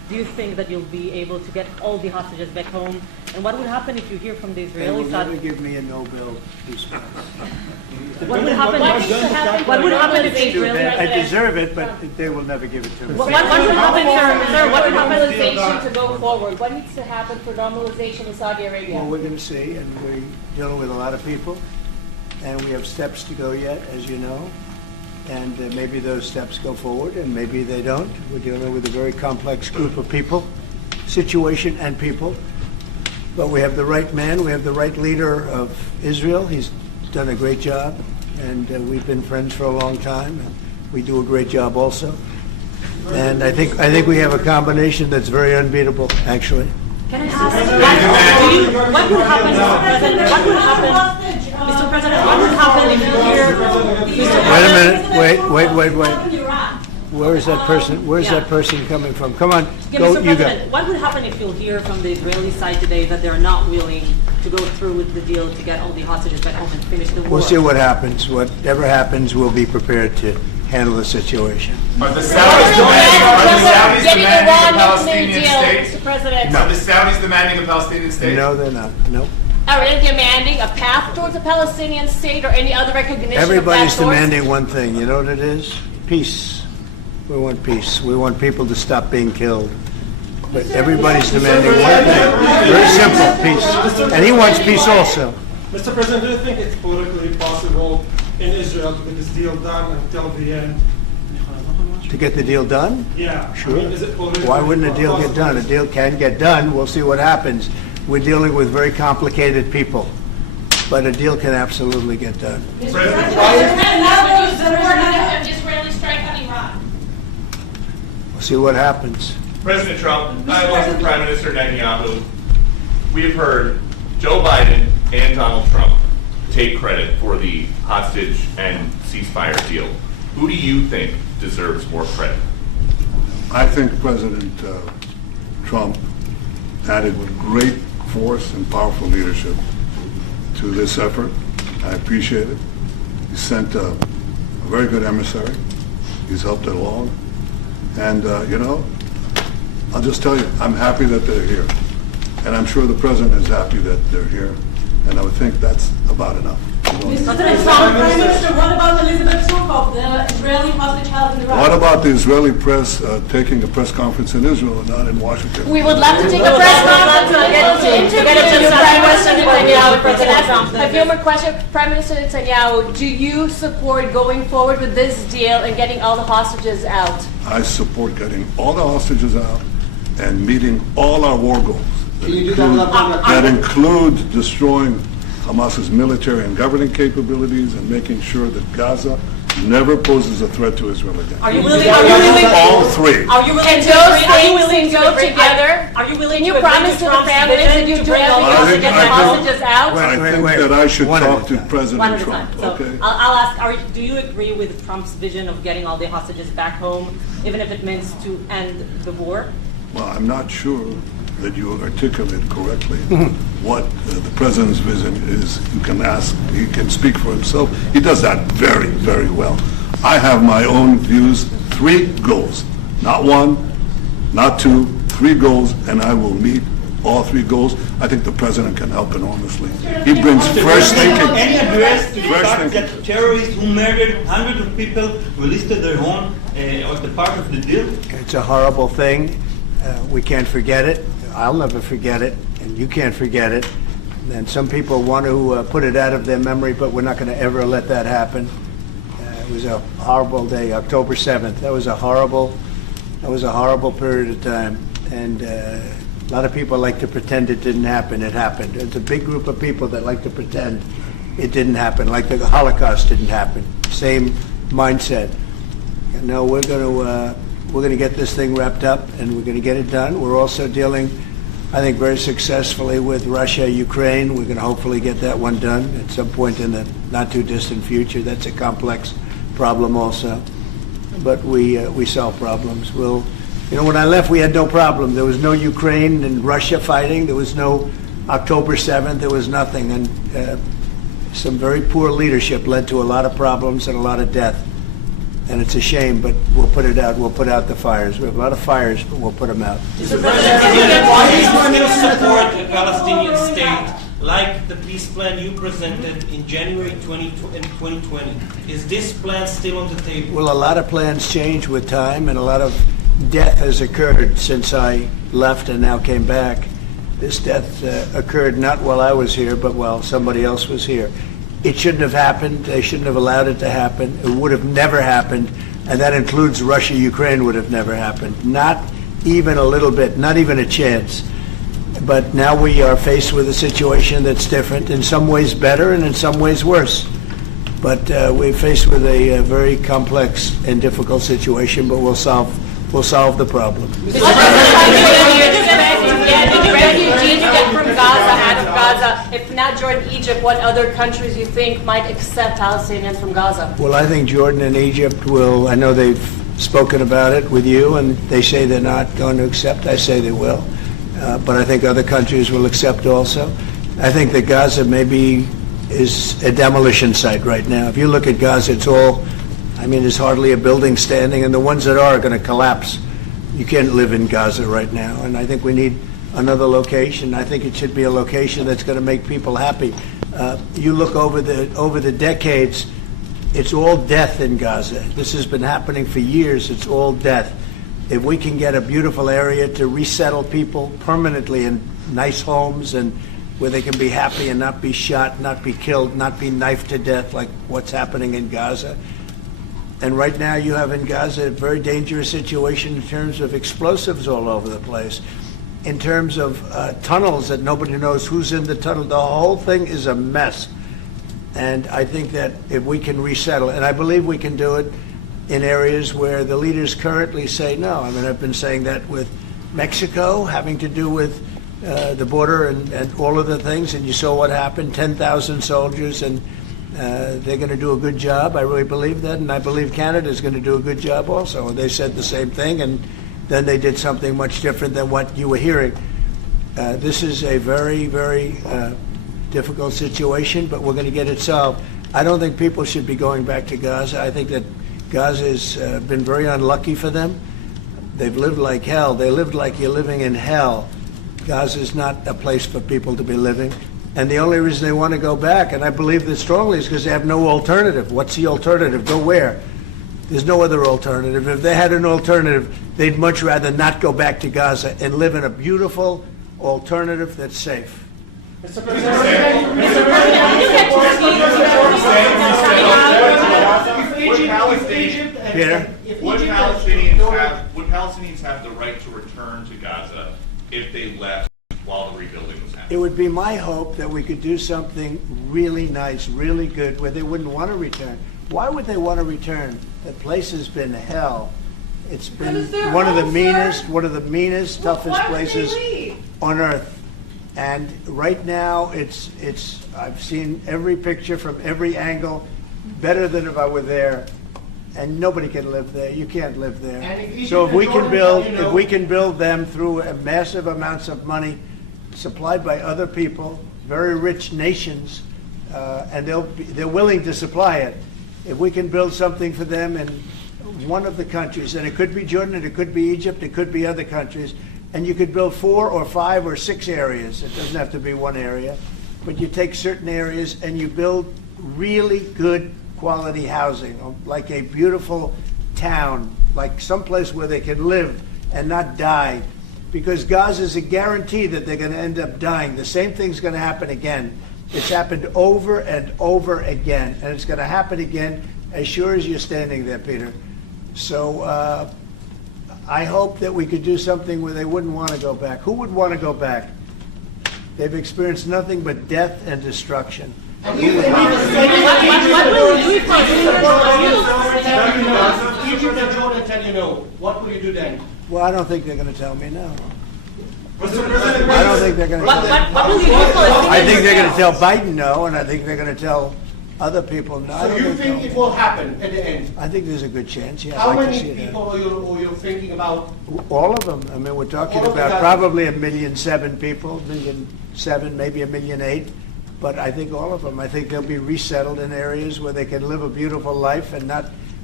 Do you think that you'll be able to get all the hostages back home? And what would happen if you hear from the They will Israeli side? never give me a Nobel Peace Prize. What would happen? What would happen if the Israeli? I deserve it, but they will never give it to me. What would happen, sir? What would happen? Normalization to go forward. What needs to happen for normalization in Saudi Arabia? Well, we're going to see, and we're dealing with a lot of people, and we have steps to go yet, as you know, and maybe those steps go forward, and maybe they don't. We're dealing with a very complex group of people, situation and people, but we have the right man, we have the right leader of Israel. He's done a great job, and we've been friends for a long time, and we do a great job also. And I think we have a combination that's very unbeatable, actually. Can I ask, what would happen, Mr. President, what would happen if you hear... Wait a minute, wait. Where is that person? Where's that person coming from? Come on, go, Mr. you President, go. what would happen if you'll hear from the Israeli side today that they're not willing to go through with the deal to get all the hostages back home and finish the war? We'll see what happens. Whatever happens, we'll be prepared to handle the situation. Are the Saudis demanding a Palestinian state? Mr. President. Are the Saudis demanding a Palestinian state? No, they're not. No. Are they demanding a path towards a Palestinian state or any other recognition Everybody's of that demanding one thing. You know what it is? Peace. We want peace. We want people to stop being killed. But everybody's demanding one thing. Very simple, peace. And he wants peace also. Mr. President, do you think it's politically possible in Israel to get this deal done until the end? To get the deal done? Yeah. Sure. I mean, is it politically Why wouldn't a deal get done? A deal can get done. We'll see what happens. We're dealing with very complicated people. But a deal can absolutely get done. Israeli strike on Iran. We'll see what happens. President Trump, I work for Prime Minister Netanyahu. We have heard Joe Biden and Donald Trump take credit for the hostage and ceasefire deal. Who do you think deserves more credit? I think President Trump added great force and powerful leadership to this effort. I appreciate it. He sent a very good emissary. He's helped it along. And, I'll just tell you, I'm happy that they're here. And I'm sure the President is happy that they're here. And I would think that's about enough. Mr. Prime Minister, what about Elizabeth Surkov, the Israeli hostage held in Iraq? What about the Israeli press taking a press conference in Israel and not in Washington? We would love to take a press conference to interview Prime Minister Netanyahu. President Trump. A few more questions. Prime Minister Netanyahu, do you support going forward with this deal and getting all the hostages out? I support getting all the hostages out and meeting all our war goals. Can you do that without talking about That include destroying Hamas's military and governing capabilities and making sure that Gaza never poses a threat to Israel again. Are you willing? All three. Are you willing And to those agree? things go together? Are you willing Can you to agree promise to the Trump's families that vision you to do bring all the everything to get the hostages out? I think that I should talk to President One at a Trump. time. So Okay. I'll ask, do you agree with Trump's vision of getting all the hostages back home, even if it means to end the war? Well, I'm not sure that you articulate correctly what the President's vision is. You can ask, he can speak for himself. He does that very, very well. I have my own views, 3 goals. Not 1, not 2, 3 goals, and I will meet all 3 goals. I think the President can help enormously. He brings fresh thinking. Any address to the Fresh fact thinking. that terrorists who murdered hundreds of people released their home as the part of the deal? It's a horrible thing. We can't forget it. I'll never forget it, and you can't forget it. And some people want to put it out of their memory, but we're not going to ever let that happen. It was a horrible day, October 7th. That was a horrible period of time. And a lot of people like to pretend it didn't happen. It happened. It's a big group of people that like to pretend it didn't happen, like the Holocaust didn't happen. Same mindset. And no, we're going to get this thing wrapped up, and we're going to get it done. We're also dealing, I think, very successfully with Russia, Ukraine. We're going to hopefully get that one done at some point in the not-too-distant future. That's a complex problem also. But we solve problems. When I left, we had no problem. There was no Ukraine and Russia fighting. There was no October 7th. There was nothing. And some very poor leadership led to a lot of problems and a lot of death. And it's a shame, but we'll put it out. We'll put out the fires. We have a lot of fires, but we'll put them out. Why do you still support a Palestinian state like the peace plan you presented in January 2020? Is this plan still on the table? Well, a lot of plans change with time, and a lot of death has occurred since I left and now came back. This death occurred not while I was here, but while somebody else was here. It shouldn't have happened. They shouldn't have allowed it to happen. It would have never happened, and that includes Russia, Ukraine would have never happened. Not even a little bit, not even a chance. But now we are faced with a situation that's different, in some ways better and in some ways worse. But we're faced with a very complex and difficult situation, but we'll solve the problem. Refugees get from Gaza, out of Gaza, if not Jordan, Egypt, what other countries you think might accept Palestinians from Gaza? Well, I think Jordan and Egypt will. I know they've spoken about it with you, and they say they're not going to accept. I say they will. But I think other countries will accept also. I think that Gaza maybe is a demolition site right now. If you look at Gaza, there's hardly a building standing, and the ones that are going to collapse. You can't live in Gaza right now, and I think we need another location. I think it should be a location that's going to make people happy. You look over the decades, it's all death in Gaza. This has been happening for years. It's all death. If we can get a beautiful area to resettle people permanently in nice homes and where they can be happy and not be shot, not be killed, not be knifed to death like what's happening in Gaza. And right now you have in Gaza a very dangerous situation in terms of explosives all over the place, in terms of tunnels that nobody knows who's in the tunnel. The whole thing is a mess. And I think that if we can resettle, and I believe we can do it in areas where the leaders currently say no. I mean, I've been saying that with Mexico, having to do with the border and all of the things, and you saw what happened, 10,000 soldiers, and they're going to do a good job. I really believe that, and I believe Canada is going to do a good job also. And they said the same thing, and then they did something much different than what you were hearing. This is a very, very difficult situation, but we're going to get it solved. I don't think people should be going back to Gaza. I think that Gaza has been very unlucky for them. They've lived like hell. They lived like you're living in hell. Gaza is not a place for people to be living. And the only reason they want to go back, and I believe this strongly, is because they have no alternative. What's the alternative? Go where? There's no other alternative. If they had an alternative, they'd much rather not go back to Gaza and live in a beautiful alternative that's safe. Mr. President, would Palestinians have the right to return to Gaza if they left while the rebuilding was happening? It would be my hope that we could do something really nice, really good, where they wouldn't want to return. Why would they want to return? The place has been hell. It's been one of the meanest, toughest places on earth. And right now, I've seen every picture from every angle, better than if I were there. And nobody can live there. You can't live there. So if we can build them through massive amounts of money supplied by other people, very rich nations, and they're willing to supply it. If we can build something for them in one of the countries, and it could be Jordan, and it could be Egypt, it could be other countries, and you could build 4 or 5 or 6 areas. It doesn't have to be one area, but you take certain areas and you build really good quality housing, like a beautiful town, like someplace where they can live and not die. Because Gaza is a guarantee that they're going to end up dying. The same thing's going to happen again. It's happened over and over again, and it's going to happen again as sure as you're standing there, Peter. So I hope that we could do something where they wouldn't want to go back. Who would want to go back? They've experienced nothing but death and destruction. Egypt and Jordan tell you no. What will you do then? Well, I don't think they're going to tell me no. Mr. President, I don't think they're going to tell me. I think they're going to tell Biden no, and I think they're going to tell other people no. So you think it will happen at the end? I think there's a good chance, yeah. How many people are you thinking about? All of them. I mean, we're talking about probably 1.7 million people, 1.7 million, maybe 1.8 million. But I think all of them. I think they'll be resettled in areas where they can live a beautiful life and not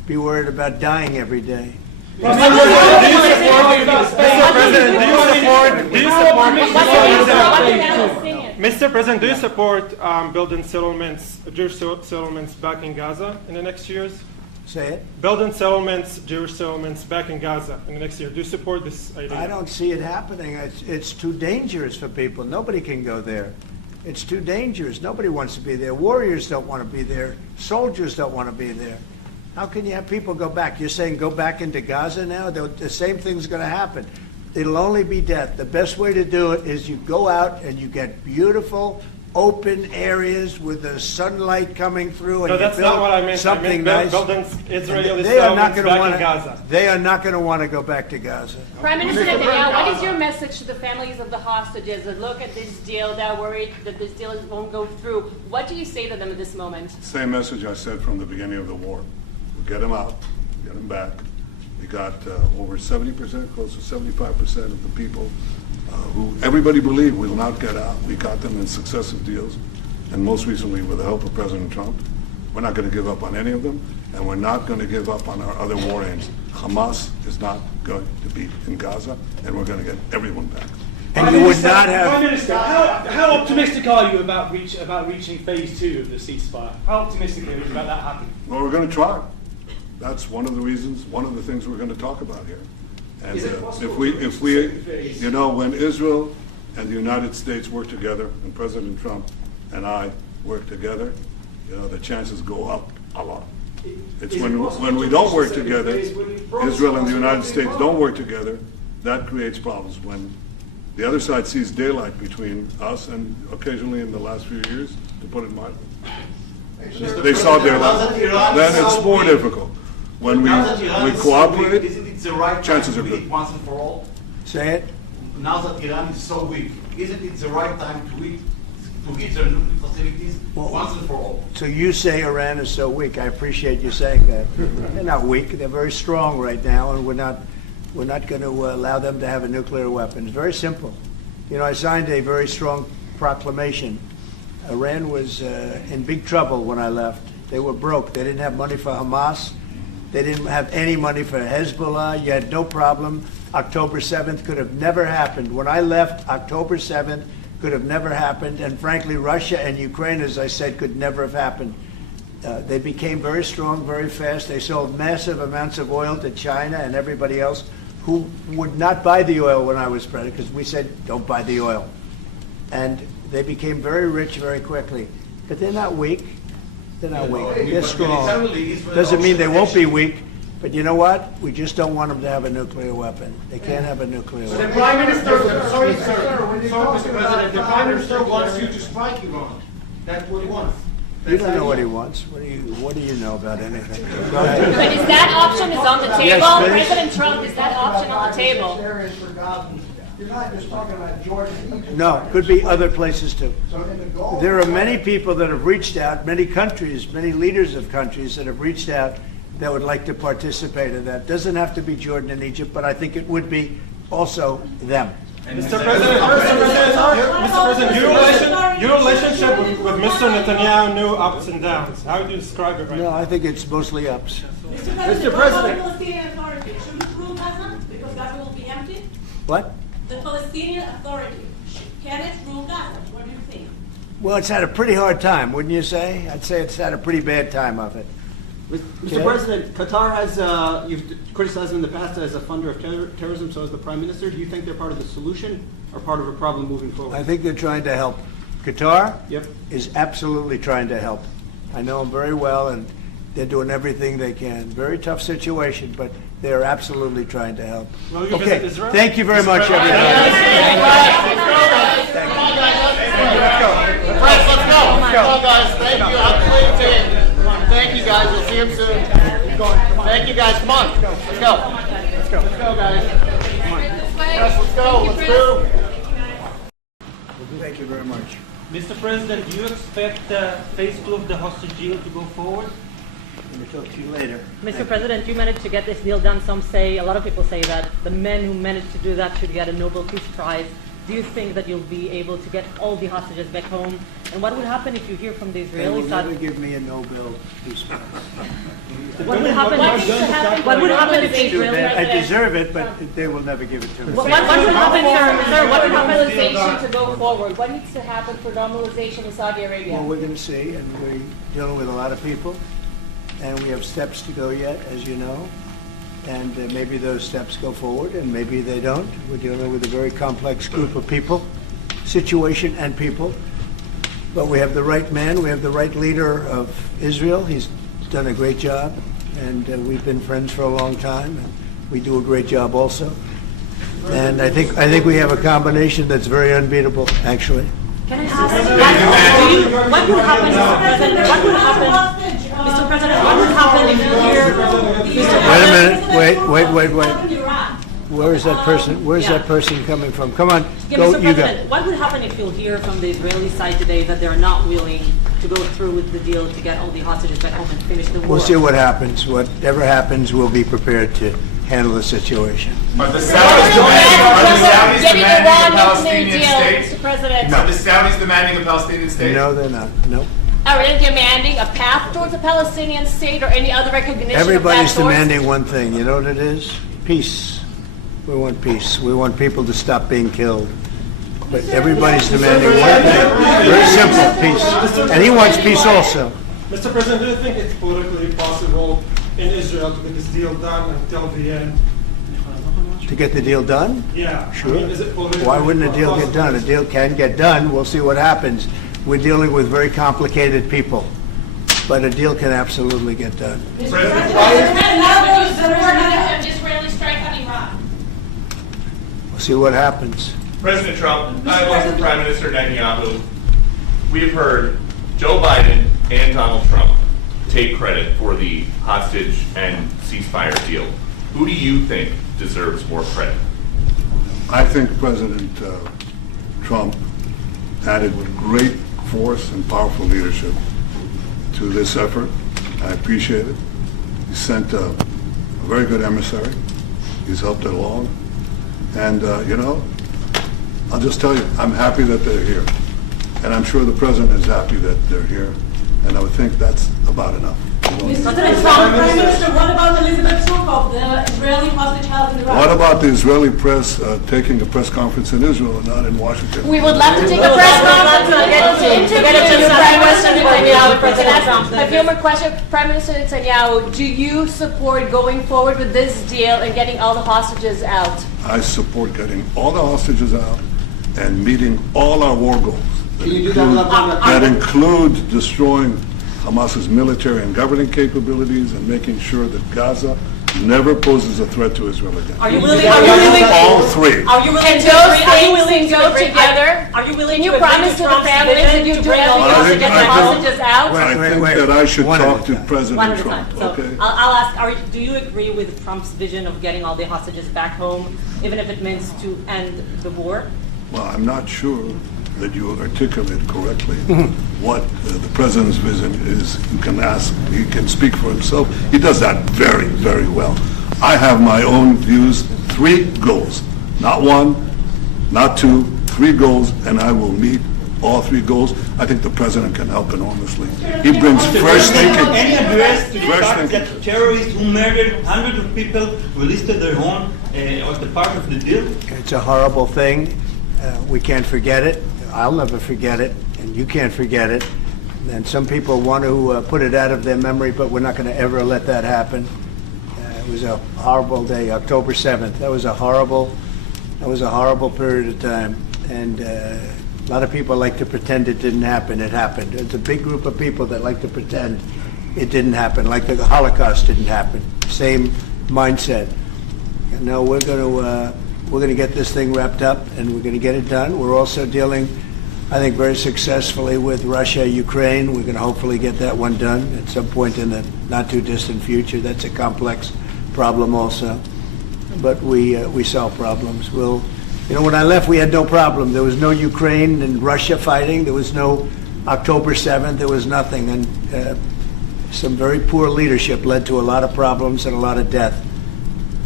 be worried about dying every day. Mr. President, do you support building settlements, Jewish settlements back in Gaza in the next years? Say it. Building settlements, Jewish settlements back in Gaza in the next year. Do you support this idea? I don't see it happening. It's too dangerous for people. Nobody can go there. It's too dangerous. Nobody wants to be there. Warriors don't want to be there. Soldiers don't want to be there. How can you have people go back? You're saying go back into Gaza now? The same thing's going to happen. It'll only be death. The best way to do it is you go out and you get beautiful, open areas with the sunlight coming through. And No, that's not what I meant. Something I meant nice. building Israeli They are not settlements going to back want in Gaza. They are not going to want to go back to Gaza. Prime Minister Netanyahu, what is your message to the families of the hostages that look at this deal, they're worried that this deal won't go through? What do you say to them at this moment? Same message I said from the beginning of the war. We'll get them out, get them back. We got over 70%, close to 75% of the people who everybody believed will not get out. We got them in successive deals, and most recently with the help of President Trump. We're not going to give up on any of them, and we're not going to give up on our other war aims. Hamas is not going to be in Gaza, and we're going to get everyone back. And you would not have... Prime Minister, how optimistic are you about reaching phase 2 of the ceasefire? How optimistic are you about that happening? Well, we're going to try. That's one of the reasons, one of the things we're going to talk about here. And if we, you know, when Israel and the United States work together, and President Trump and I work together, you know, the chances go up a lot. It's when we don't work together, Israel and the United States don't work together, that creates problems. When the other side sees daylight between us, and occasionally in the last few years, to put it mildly, they saw daylight, then it's more difficult. When we cooperate, isn't it the right chances time are to good. eat once and for all? Say it. Now that Iran is so weak, isn't it the right time to hit their nuclear facilities once and for all? So you say Iran is so weak. I appreciate you saying that. They're not weak. They're very strong right now, and we're not going to allow them to have a nuclear weapon. It's very simple. You know, I signed a very strong proclamation. Iran was in big trouble when I left. They were broke. They didn't have money for Hamas. They didn't have any money for Hezbollah. You had no problem. October 7th could have never happened. When I left, October 7th could have never happened. And frankly, Russia and Ukraine, as I said, could never have happened. They became very strong very fast. They sold massive amounts of oil to China and everybody else who would not buy the oil when I was president, because we said, don't buy the oil. And they became very rich very quickly. But they're not weak. They're not weak. They're strong. Doesn't mean they won't be weak. But you know what? We just don't want them to have a nuclear weapon. They can't have a nuclear The weapon. Prime Minister, sorry, Mr. President, the Prime Minister wants you to strike Iran. That's what he wants. You don't know what he wants. What do you know about anything? Go ahead. But is that option is on the table? Yes, please. President Trump, is that option on the table? Areas for Gazans. You're not just talking about Jordan and Egypt. No, could be other places too. So in the Gulf, There are many people that have reached out, many countries, many leaders of countries that have reached out that would like to participate in that. Doesn't have to be Jordan and Egypt, but I think it would be also them. Mr. President, your relationship with Mr. Netanyahu knew ups and downs. How do you describe it right No, now? I think it's mostly ups. Mr. President, the Palestinian Authority should it rule Gaza because Gaza will be empty? What? The Palestinian Authority, can it rule Gaza? What do you think? Well, it's had a pretty hard time, wouldn't you say? I'd say it's had a pretty bad time of it. Mr. President, Qatar has, you've criticized them in the past as a funder of terrorism, so as the Prime Minister. Do you think they're part of the solution or part of a problem moving forward? I think they're trying to help. Qatar Yep. is absolutely trying to help. I know them very well, and they're doing everything they can. Very tough situation, but they're absolutely trying to help. Will you Okay, visit Israel? thank you very much, everybody. Let's go, guys. Thank you. Outplayed team. Thank you, guys. We'll see him soon. Thank you, guys. Come on. Let's go. Let's go, guys. Press, let's go. Let's move. Thank you very much. Mr. President, do you expect phase 2 of the hostage deal to go forward? Let me talk to you later. Mr. President, you managed to get this deal done. A lot of people say that the men who managed to do that should get a Nobel Peace Prize. Do you think that you'll be able to get all the hostages back home? And what would happen if you hear from the They will Israeli side? never give me a Nobel Peace Prize. What would happen? What would happen if the Israeli I deserve it, but they will never give it to me. What would happen, sir? What would normalization to go forward? What needs to happen for normalization with Saudi Arabia? Well, we're going to see, and we're dealing with a lot of people, and we have steps to go yet, as you know, and maybe those steps go forward, and maybe they don't. We're dealing with a very complex group of people, situation and people, but we have the right man, we have the right leader of Israel. He's done a great job, and we've been friends for a long time, and we do a great job also. And I think we have a combination that's very unbeatable, actually. Can I ask, what would happen, Mr. President? What would happen, Mr. President? What would happen if you hear? Wait a minute. Wait. Where is that person? Where's that person coming from? Come on, Yeah, go. Mr. You President, go. what would happen if you'll hear from the Israeli side today that they're not willing to go through with the deal to get all the hostages back home and finish the war? We'll see what happens. Whatever happens, we'll be prepared to handle the situation. Are the Saudis demanding a Palestinian state? Mr. President. Are the Saudis demanding a Palestinian state? No, they're not. No. Are they demanding a path towards a Palestinian state or any other recognition Everybody's of that source? demanding one thing. You know what it is? Peace. We want peace. We want people to stop being killed. But everybody's demanding one thing. Very simple, peace. And he wants peace also. Mr. President, do you think it's politically possible in Israel to get this deal done until the end? To get the deal done? Yeah. Sure. I mean, is it politically Why wouldn't a deal get done? A deal can get done. We'll see what happens. We're dealing with very complicated people. But a deal can absolutely get done. Israeli strike on Iran. We'll see what happens. President Trump, I work for Prime Minister Netanyahu. We've heard Joe Biden and Donald Trump take credit for the hostage and ceasefire deal. Who do you think deserves more credit? I think President Trump added great force and powerful leadership to this effort. I appreciate it. He sent a very good emissary. He's helped it along. And, I'll just tell you, I'm happy that they're here. And I'm sure the President is happy that they're here. And I would think that's about enough. Prime Minister, what about Elizabeth Surkov, the Israeli hostage held in Iraq? What about the Israeli press taking a press conference in Israel and not in Washington? We would love to take a press conference to get into Prime Minister Netanyahu, President Trump. A few more questions. Prime Minister Netanyahu, do you support going forward with this deal and getting all the hostages out? I support getting all the hostages out and meeting all our war goals. Can you do that? That include destroying Hamas's military and governing capabilities and making sure that Gaza never poses a threat to Israel again. Are you willing? All three. Are you willing And to those agree? Are you willing things to go agree? together? Are you willing Can you to agree promise with to the Trump's families vision that you to do bring all everything the to get the hostages hostages out? I think that I should talk to One President at a Trump. time. So Okay. I'll ask, do you agree with Trump's vision of getting all the hostages back home, even if it means to end the war? Well, I'm not sure that you articulate correctly what the President's vision is. You can ask, he can speak for himself. He does that very, very well. I have my own views, 3 goals. Not 1, not 2, 3 goals, and I will meet all 3 goals. I think the President can help enormously. He brings fresh thinking. Any address to the Fresh fact thinking. that terrorists who murdered hundreds of people released their own as the part of the deal? It's a horrible thing. We can't forget it. I'll never forget it, and you can't forget it. And some people want to put it out of their memory, but we're not going to ever let that happen. It was a horrible day, October 7th. That was a horrible period of time. And a lot of people like to pretend it didn't happen. It happened. It's a big group of people that like to pretend it didn't happen, like the Holocaust didn't happen. Same mindset. And no, we're going to get this thing wrapped up, and we're going to get it done. We're also dealing, I think, very successfully with Russia, Ukraine. We're going to hopefully get that one done at some point in the not-too-distant future. That's a complex problem also. But we solve problems. When I left, we had no problem. There was no Ukraine and Russia fighting. There was no October 7th. There was nothing. And some very poor leadership led to a lot of problems and a lot of death.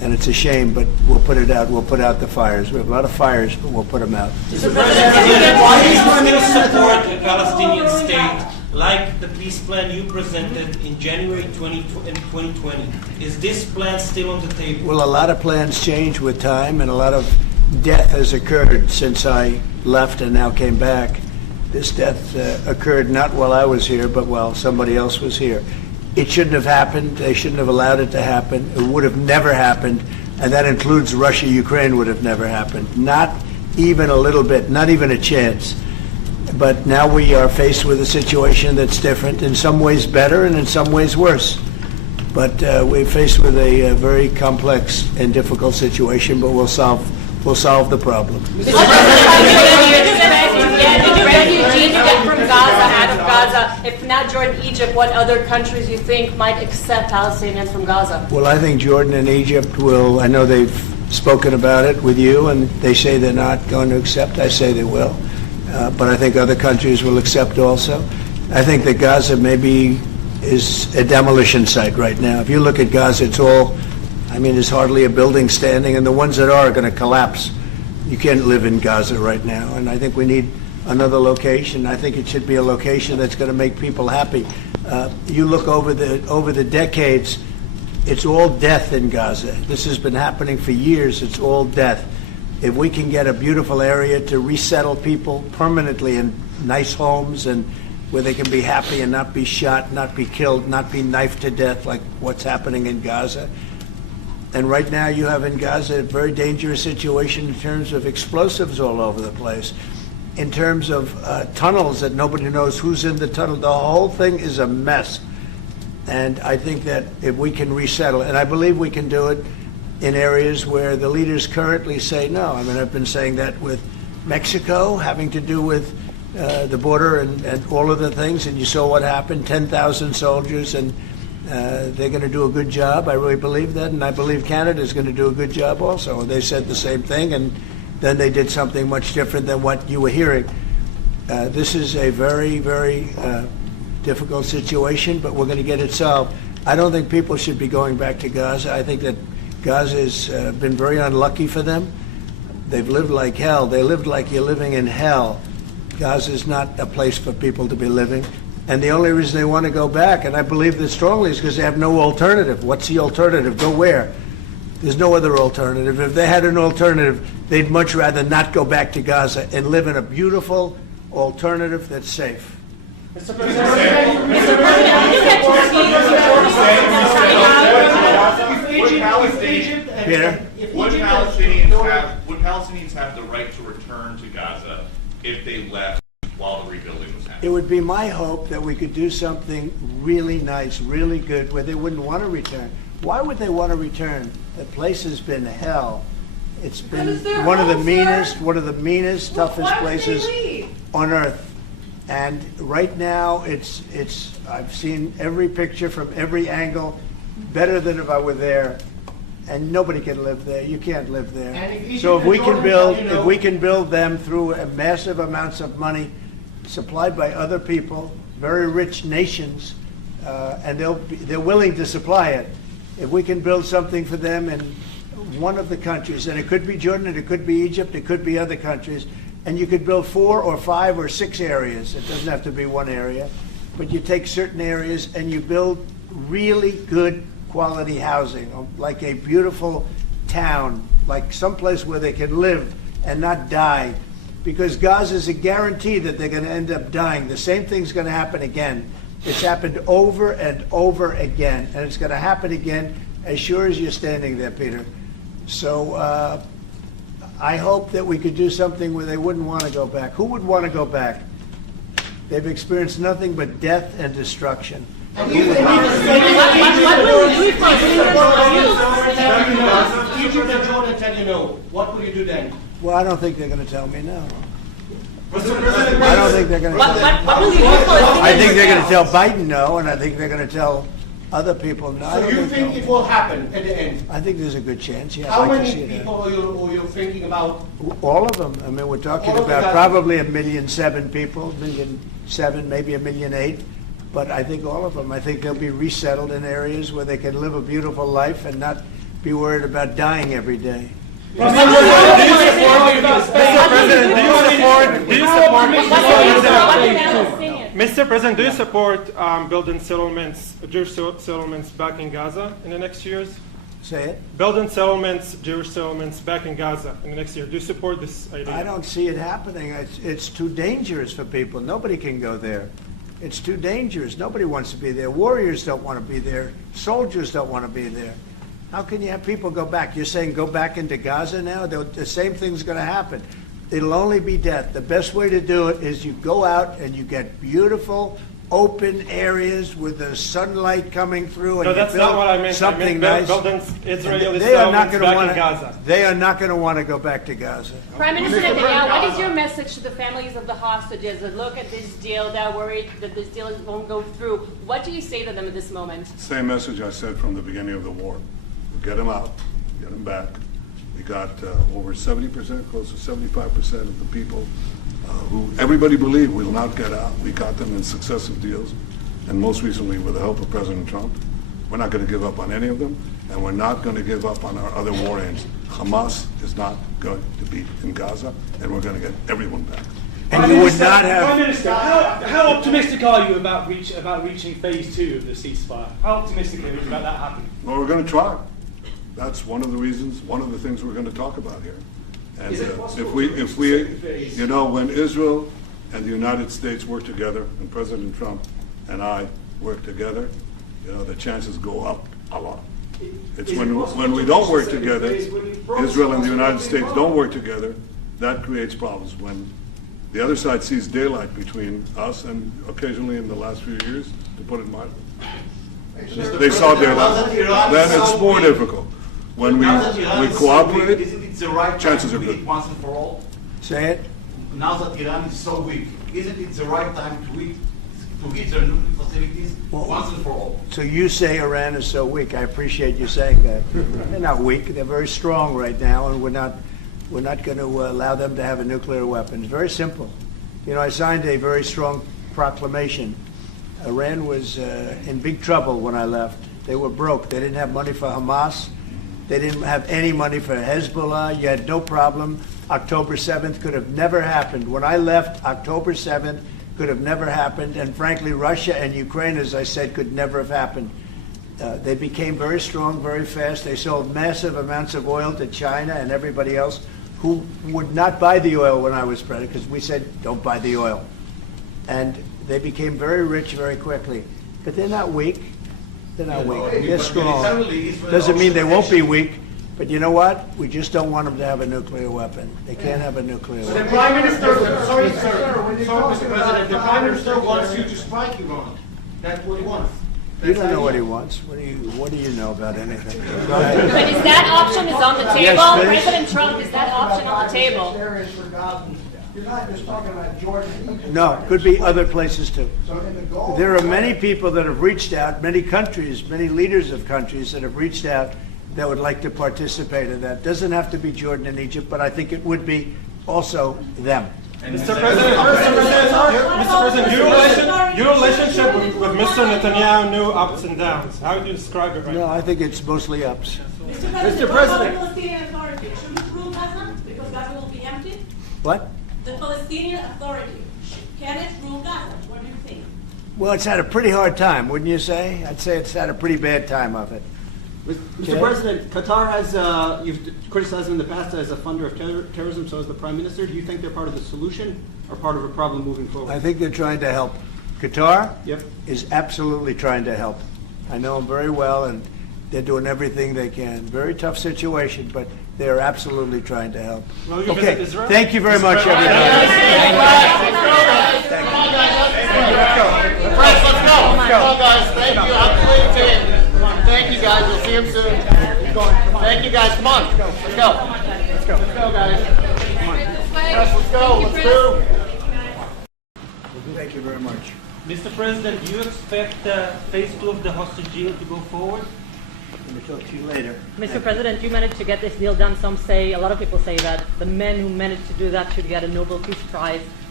And it's a shame, but we'll put it out. We'll put out the fires. We have a lot of fires, but we'll put them out. Why do you still support a Palestinian state like the peace plan you presented in January 2020? Is this plan still on the table? Well, a lot of plans change with time, and a lot of death has occurred since I left and now came back. This death occurred not while I was here, but while somebody else was here. It shouldn't have happened. They shouldn't have allowed it to happen. It would have never happened, and that includes Russia. Ukraine would have never happened. Not even a little bit, not even a chance. But now we are faced with a situation that's different, in some ways better and in some ways worse. But we're faced with a very complex and difficult situation, but we'll solve the problem. Refugees you get from Gaza, out of Gaza, if not Jordan, Egypt, what other countries you think might accept Palestinians from Gaza? Well, I think Jordan and Egypt will. I know they've spoken about it with you, and they say they're not going to accept. I say they will. But I think other countries will accept also. I think that Gaza maybe is a demolition site right now. If you look at Gaza, it's all, there's hardly a building standing, and the ones that are going to collapse. You can't live in Gaza right now, and I think we need another location. I think it should be a location that's going to make people happy. You look over the decades, it's all death in Gaza. This has been happening for years. It's all death. If we can get a beautiful area to resettle people permanently in nice homes and where they can be happy and not be shot, not be killed, not be knifed to death like what's happening in Gaza. And right now you have in Gaza a very dangerous situation in terms of explosives all over the place, in terms of tunnels that nobody knows who's in the tunnel. The whole thing is a mess. And I think that if we can resettle, and I believe we can do it in areas where the leaders currently say no. I've been saying that with Mexico, having to do with the border and all of the things, and you saw what happened, 10,000 soldiers, and they're going to do a good job. I really believe that, and I believe Canada is going to do a good job also. They said the same thing, and then they did something much different than what you were hearing. This is a very, very difficult situation, but we're going to get it solved. I don't think people should be going back to Gaza. I think that Gaza has been very unlucky for them. They've lived like hell. They lived like you're living in hell. Gaza is not a place for people to be living. And the only reason they want to go back, and I believe this strongly, is because they have no alternative. What's the alternative? Go where? There's no other alternative. If they had an alternative, they'd much rather not go back to Gaza and live in a beautiful alternative that's safe. Mr. President, Peter? Would Palestinians have the right to return to Gaza if they left while the rebuilding was happening? It would be my hope that we could do something really nice, really good, where they wouldn't want to return. Why would they want to return? The place has been hell. It's been one of the meanest, toughest places on earth. And right now, I've seen every picture from every angle, better than if I were there. And nobody can live there. You can't live there. So if we can build them through massive amounts of money supplied by other people, very rich nations, and they're willing to supply it. If we can build something for them in one of the countries, and it could be Jordan, and it could be Egypt, it could be other countries, and you could build 4 or 5 or 6 areas. It doesn't have to be one area, but you take certain areas and you build really good quality housing, like a beautiful town, like someplace where they can live and not die, because Gaza is a guarantee that they're going to end up dying. The same thing's going to happen again. It's happened over and over again, and it's going to happen again as sure as you're standing there, Peter. So I hope that we could do something where they wouldn't want to go back. Who would want to go back? They've experienced nothing but death and destruction. Egypt and Jordan tell you no. What will you do then? Well, I don't think they're going to tell me no. Mr. President, I don't think they're going to tell me no. I think they're going to tell Biden no, and I think they're going to tell other people no. So you think it will happen at the end? I think there's a good chance, yeah. How many people are you thinking about? All of them. I mean, we're talking about probably 1.7 million people, 1.7 million, maybe 1.8 million. But I think all of them. I think they'll be resettled in areas where they can live a beautiful life and not be worried about dying every day. Mr. President, do you support building settlements, Jewish settlements back in Gaza in the next years? Say it. Building settlements, Jewish settlements back in Gaza in the next year. Do you support this idea? I don't see it happening. It's too dangerous for people. Nobody can go there. It's too dangerous. Nobody wants to be there. Warriors don't want to be there. Soldiers don't want to be there. How can you have people go back? You're saying go back into Gaza now? The same thing's going to happen. It'll only be death. The best way to do it is you go out and you get beautiful, open areas with the sunlight coming through. And No, that's not what I meant. Something I meant nice. building Israeli They are not settlements going to back want in Gaza. They are not going to want to go back to Gaza. Prime Minister Netanyahu, what is your message to the families of the hostages that look at this deal, they're worried that this deal won't go through? What do you say to them at this moment? Same message I said from the beginning of the war. We'll get them out, get them back. We got over 70%, close to 75% of the people who everybody believed will not get out. We got them in successive deals, and most recently with the help of President Trump. We're not going to give up on any of them, and we're not going to give up on our other war aims. Hamas is not going to be in Gaza, and we're going to get everyone back. And you would not have... Prime Minister, how optimistic are you about reaching phase 2 of the ceasefire? How optimistic are you about that happening? Well, we're going to try. That's one of the reasons, one of the things we're going to talk about here. And if we, you know, when Israel and the United States work together, and President Trump and I work together, you know, the chances go up a lot. It's when we don't work together, Israel and the United States don't work together, that creates problems. When the other side sees daylight between us, and occasionally in the last few years, to put it mildly, they saw daylight, then it's more difficult. When we cooperate, isn't it the right chances are time to good. eat once and for all? Say it. Now that Iran is so weak, isn't it the right time to hit their nuclear facilities once and for all? So you say Iran is so weak. I appreciate you saying that. They're not weak. They're very strong right now, and we're not going to allow them to have a nuclear weapon. It's very simple. You know, I signed a very strong proclamation. Iran was in big trouble when I left. They were broke. They didn't have money for Hamas. They didn't have any money for Hezbollah. You had no problem. October 7th could have never happened. When I left, October 7th could have never happened. And frankly, Russia and Ukraine, as I said, could never have happened. They became very strong very fast. They sold massive amounts of oil to China and everybody else who would not buy the oil when I was president, because we said, don't buy the oil. And they became very rich very quickly. But they're not weak. They're not weak. They're strong. Doesn't mean they won't be weak. But you know what? We just don't want them to have a nuclear weapon. They can't have a nuclear The weapon. Prime Minister, sorry, Mr. President, the Prime Minister wants you to strike Iran. That's what he wants. You don't know what he wants. What do you know about anything? Go ahead. But is that option is on the table? Yes, please. President Trump, is that option on the table? Areas for Gaza. You're not just talking about Jordan and Egypt. No, it could be other places too. So in the goal. There are many people that have reached out, many countries, many leaders of countries that have reached out that would like to participate in that. Doesn't have to be Jordan and Egypt, but I think it would be also them. Mr. President, your relationship with Mr. Netanyahu knew ups and downs. How would you describe it right No, now? I think it's mostly ups. Mr. President. What about the Palestinian Authority? Should it rule Gaza? Because Gaza will be empty? What? The Palestinian Authority, can it rule Gaza? What do you think? Well, it's had a pretty hard time, wouldn't you say? I'd say it's had a pretty bad time of it. Mr. President, Qatar has, you've criticized them in the past as a funder of terrorism, so as the Prime Minister. Do you think they're part of the solution or part of a problem moving forward? I think they're trying to help. Qatar Yep. is absolutely trying to help. I know them very well, and they're doing everything they can. Very tough situation, but they're absolutely trying to help. Will you Okay, visit Israel? thank you very much, everybody. Let's go. Come on, guys. Thank you. Outplayed team. Thank you, guys. We'll see him soon. Thank you, guys. Come on. Let's go. Let's go, guys. Yes, let's go. Let's do. Thank you very much. Mr. President, do you expect phase 2 of the hostage deal to go forward? Let me talk to you later. Mr. President, you managed to get this deal done. A lot of people say that the men who managed to do that should get a Nobel Peace Prize.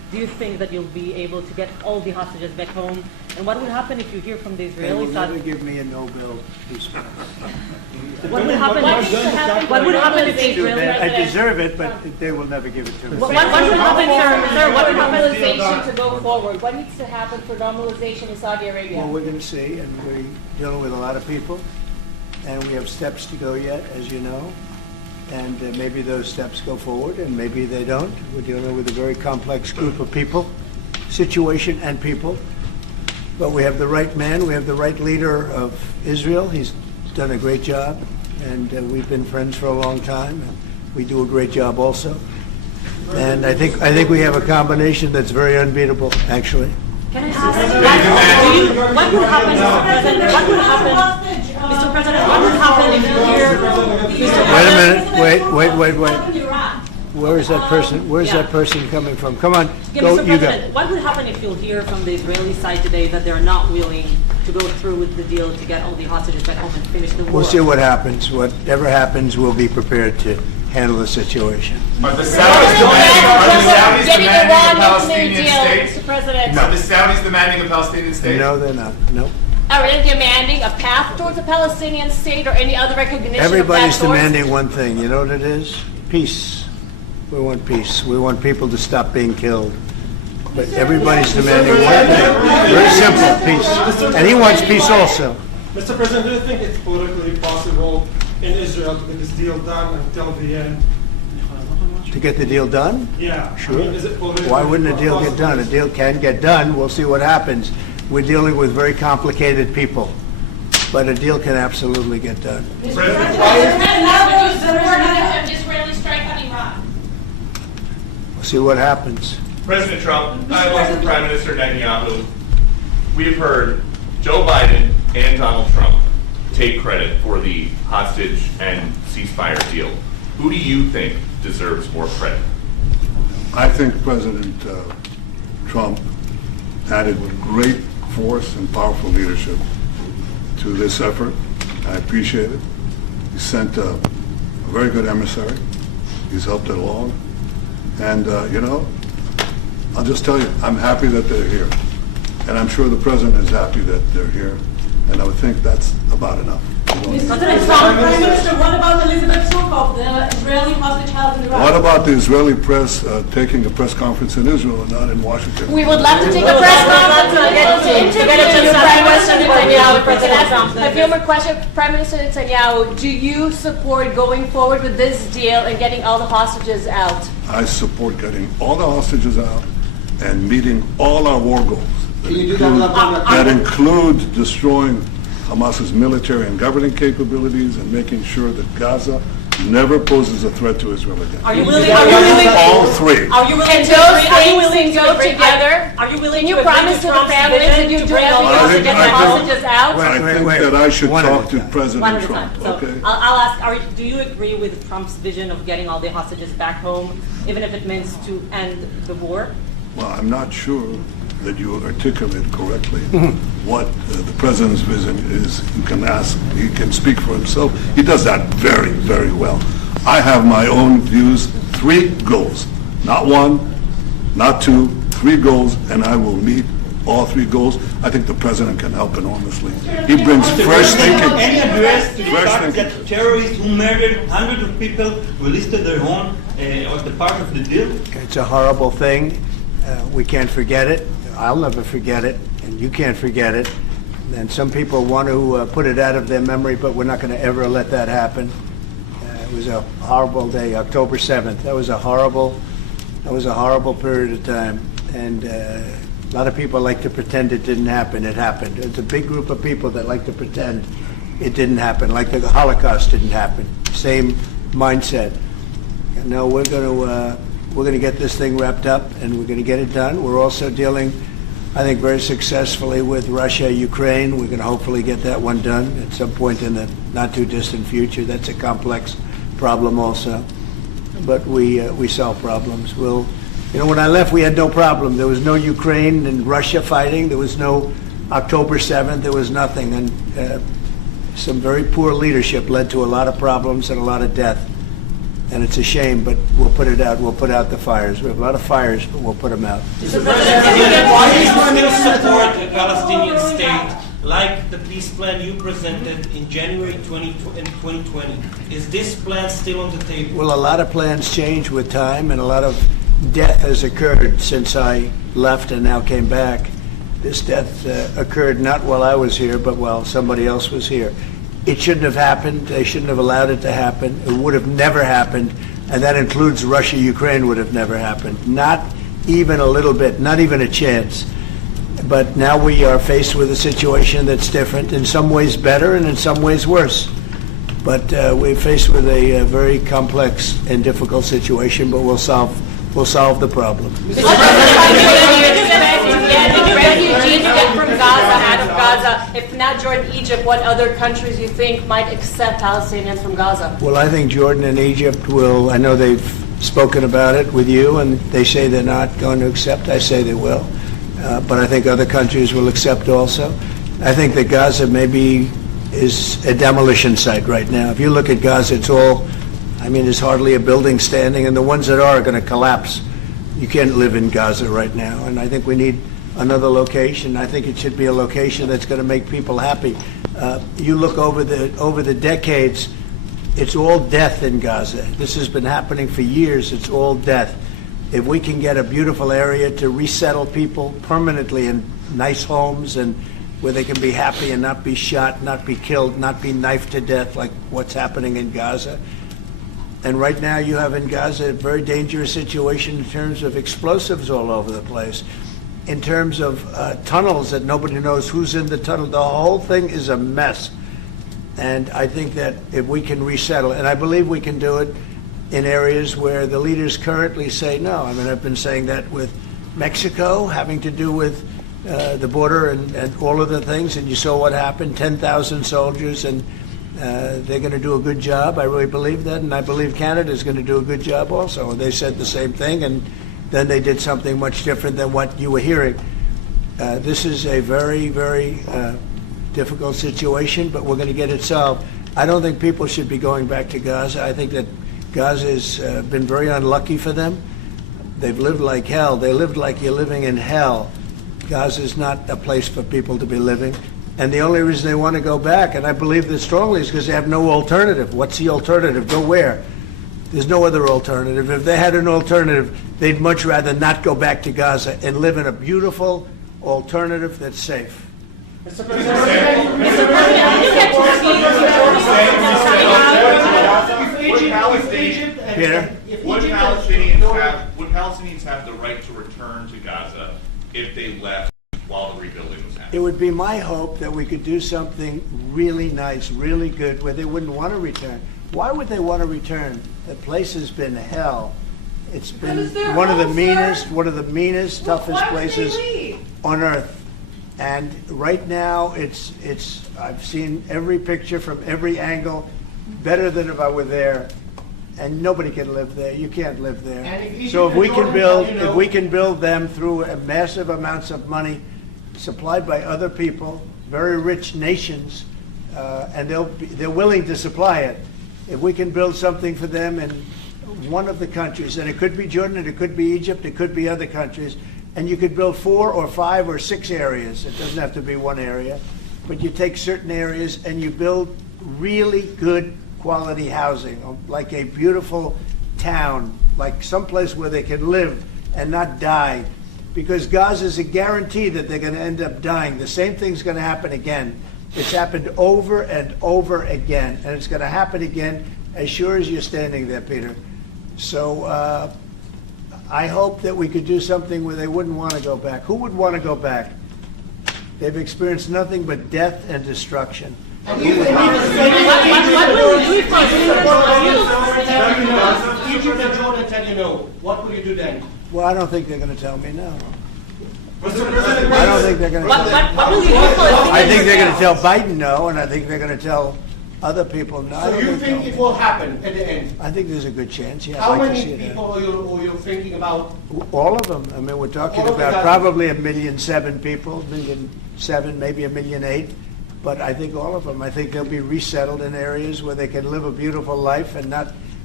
Do you think that you'll be able to get all the hostages back home? And what would happen if you hear from the They will Israeli side? never give me a Nobel Peace Prize. What would happen? What would happen if the Israeli I deserve it, but they will never give it to me. What would happen, sir? What would happen? Normalization to go forward. What needs to happen for normalization in Saudi Arabia? Well, we're going to see, and we're dealing with a lot of people, and we have steps to go yet, as you know, and maybe those steps go forward, and maybe they don't. We're dealing with a very complex group of people, situation and people, but we have the right man, we have the right leader of Israel. He's done a great job, and we've been friends for a long time, and we do a great job also. And I think we have a combination that's very unbeatable, actually. Can I ask, what would happen, Mr. President? What would happen, Mr. President? What would happen if you hear? Wait a minute. Wait. Where is that person? Where's that person coming from? Come on, Yeah, go. Mr. You President, go. what would happen if you'll hear from the Israeli side today that they're not willing to go through with the deal to get all the hostages back home and finish the war? We'll see what happens. Whatever happens, we'll be prepared to handle the situation. Are the Saudis demanding a Palestinian state? Mr. President. Are the Saudis demanding a Palestinian state? No, they're not. No. Are they demanding a path towards a Palestinian state or any other recognition Everybody's of that demanding one thing. You know what it is? Peace. We want peace. We want people to stop being killed. But everybody's demanding one thing. Very simple, peace. And he wants peace also. Mr. President, do you think it's politically possible in Israel to get this deal done until the end? To get the deal done? Yeah. Sure. I mean, is it politically Why wouldn't a deal get done? A deal can get done. We'll see what happens. We're dealing with very complicated people. But a deal can absolutely get done. Israeli strike on Iran. We'll see what happens. President Trump, I work for Prime Minister Netanyahu. We've heard Joe Biden and Donald Trump take credit for the hostage and ceasefire deal. Who do you think deserves more credit? I think President Trump added great force and powerful leadership to this effort. I appreciate it. He sent a very good emissary. He's helped it along. And, I'll just tell you, I'm happy that they're here. And I'm sure the President is happy that they're here. And I would think that's about enough. Prime Minister, what about Elizabeth Surkov, the Israeli hostage held in Iraq? What about the Israeli press taking a press conference in Israel and not in Washington? We would love to take a press conference to interview Prime Minister Netanyahu. President, a few more questions. Prime Minister Netanyahu, do you support going forward with this deal and getting all the hostages out? I support getting all the hostages out and meeting all our war goals. Can you do that without going back? That includes destroying Hamas's military and governing capabilities and making sure that Gaza never poses a threat to Israel again. Are you willing? All three. Are you willing And to those agree? Are you willing things to go agree? together? Are you willing Can you to agree promise with to the Trump's families vision that you to do bring all the everything to get the hostages out? I think that I should talk to President One at a Trump. time. So Okay. I'll ask, do you agree with Trump's vision of getting all the hostages back home, even if it means to end the war? Well, I'm not sure that you articulate correctly what the President's vision is. You can ask, he can speak for himself. He does that very, very well. I have my own views, 3 goals. Not 1, not 2, 3 goals, and I will meet all 3 goals. I think the President can help enormously. He brings fresh thinking. Any address to the Fresh fact thinking. that terrorists who murdered hundreds of people released their own as the part of the deal? It's a horrible thing. We can't forget it. I'll never forget it, and you can't forget it. And some people want to put it out of their memory, but we're not going to ever let that happen. It was a horrible day, October 7th. That was a horrible period of time. And a lot of people like to pretend it didn't happen. It happened. It's a big group of people that like to pretend it didn't happen, like the Holocaust didn't happen. Same mindset. And no, we're going to get this thing wrapped up, and we're going to get it done. We're also dealing, I think, very successfully with Russia, Ukraine. We're going to hopefully get that one done at some point in the not-too-distant future. That's a complex problem also. But we solve problems. When I left, we had no problem. There was no Ukraine and Russia fighting. There was no October 7th. There was nothing. And some very poor leadership led to a lot of problems and a lot of death. And it's a shame, but we'll put it out. We'll put out the fires. We have a lot of fires, but we'll put them out. Why do you still support a Palestinian state like the peace plan you presented in January 2020? Is this plan still on the table? Well, a lot of plans change with time, and a lot of death has occurred since I left and now came back. This death occurred not while I was here, but while somebody else was here. It shouldn't have happened. They shouldn't have allowed it to happen. It would have never happened, and that includes Russia. Ukraine would have never happened. Not even a little bit, not even a chance. But now we are faced with a situation that's different, in some ways better and in some ways worse. But we're faced with a very complex and difficult situation, but we'll solve the problem. Refugees get from Gaza, out of Gaza. If not Jordan, Egypt, what other countries you think might accept Palestinians from Gaza? Well, I think Jordan and Egypt will. I know they've spoken about it with you, and they say they're not going to accept. I say they will. But I think other countries will accept also. I think that Gaza maybe is a demolition site right now. If you look at Gaza, it's all, there's hardly a building standing, and the ones that are going to collapse. You can't live in Gaza right now, and I think we need another location. I think it should be a location that's going to make people happy. You look over the decades, it's all death in Gaza. This has been happening for years. It's all death. If we can get a beautiful area to resettle people permanently in nice homes and where they can be happy and not be shot, not be killed, not be knifed to death like what's happening in Gaza. And right now you have in Gaza a very dangerous situation in terms of explosives all over the place, in terms of tunnels that nobody knows who's in the tunnel. The whole thing is a mess. And I think that if we can resettle, and I believe we can do it in areas where the leaders currently say no. I've been saying that with Mexico, having to do with the border and all of the things, and you saw what happened, 10,000 soldiers, and they're going to do a good job. I really believe that, and I believe Canada is going to do a good job also. They said the same thing, and then they did something much different than what you were hearing. This is a very, very difficult situation, but we're going to get it solved. I don't think people should be going back to Gaza. I think that Gaza has been very unlucky for them. They've lived like hell. They lived like you're living in hell. Gaza is not a place for people to be living. And the only reason they want to go back, and I believe this strongly, is because they have no alternative. What's the alternative? Go where? There's no other alternative. If they had an alternative, they'd much rather not go back to Gaza and live in a beautiful alternative that's safe. Mr. President, would Palestinians have the right to return to Gaza if they left while the rebuilding was happening? It would be my hope that we could do something really nice, really good, where they wouldn't want to return. Why would they want to return? The place has been hell. It's been one of the meanest, toughest places on earth. And right now, I've seen every picture from every angle, better than if I were there. And nobody can live there. You can't live there. So if we can build them through massive amounts of money supplied by other people, very rich nations, and they're willing to supply it. If we can build something for them in one of the countries, and it could be Jordan, it could be Egypt, it could be other countries, and you could build 4 or 5 or 6 areas. It doesn't have to be one area, but you take certain areas and you build really good quality housing, like a beautiful town, like someplace where they can live and not die. Because Gaza is a guarantee that they're going to end up dying. The same thing's going to happen again. It's happened over and over again, and it's going to happen again as sure as you're standing there, Peter. So I hope that we could do something where they wouldn't want to go back. Who would want to go back? They've experienced nothing but death and destruction. Egypt and Jordan tell you no. What will you do then? Well, I don't think they're going to tell me no. Mr. President, I don't think they're going to tell me. I think they're going to tell Biden no, and I think they're going to tell other people no. So you think it will happen at the end? I think there's a good chance, yeah. How many people are you thinking about? All of them. I mean, we're talking about probably 1.7 million people, 1.7 million, maybe 1.8 million. But I think all of them. I think they'll be resettled in areas where they can live a beautiful life and not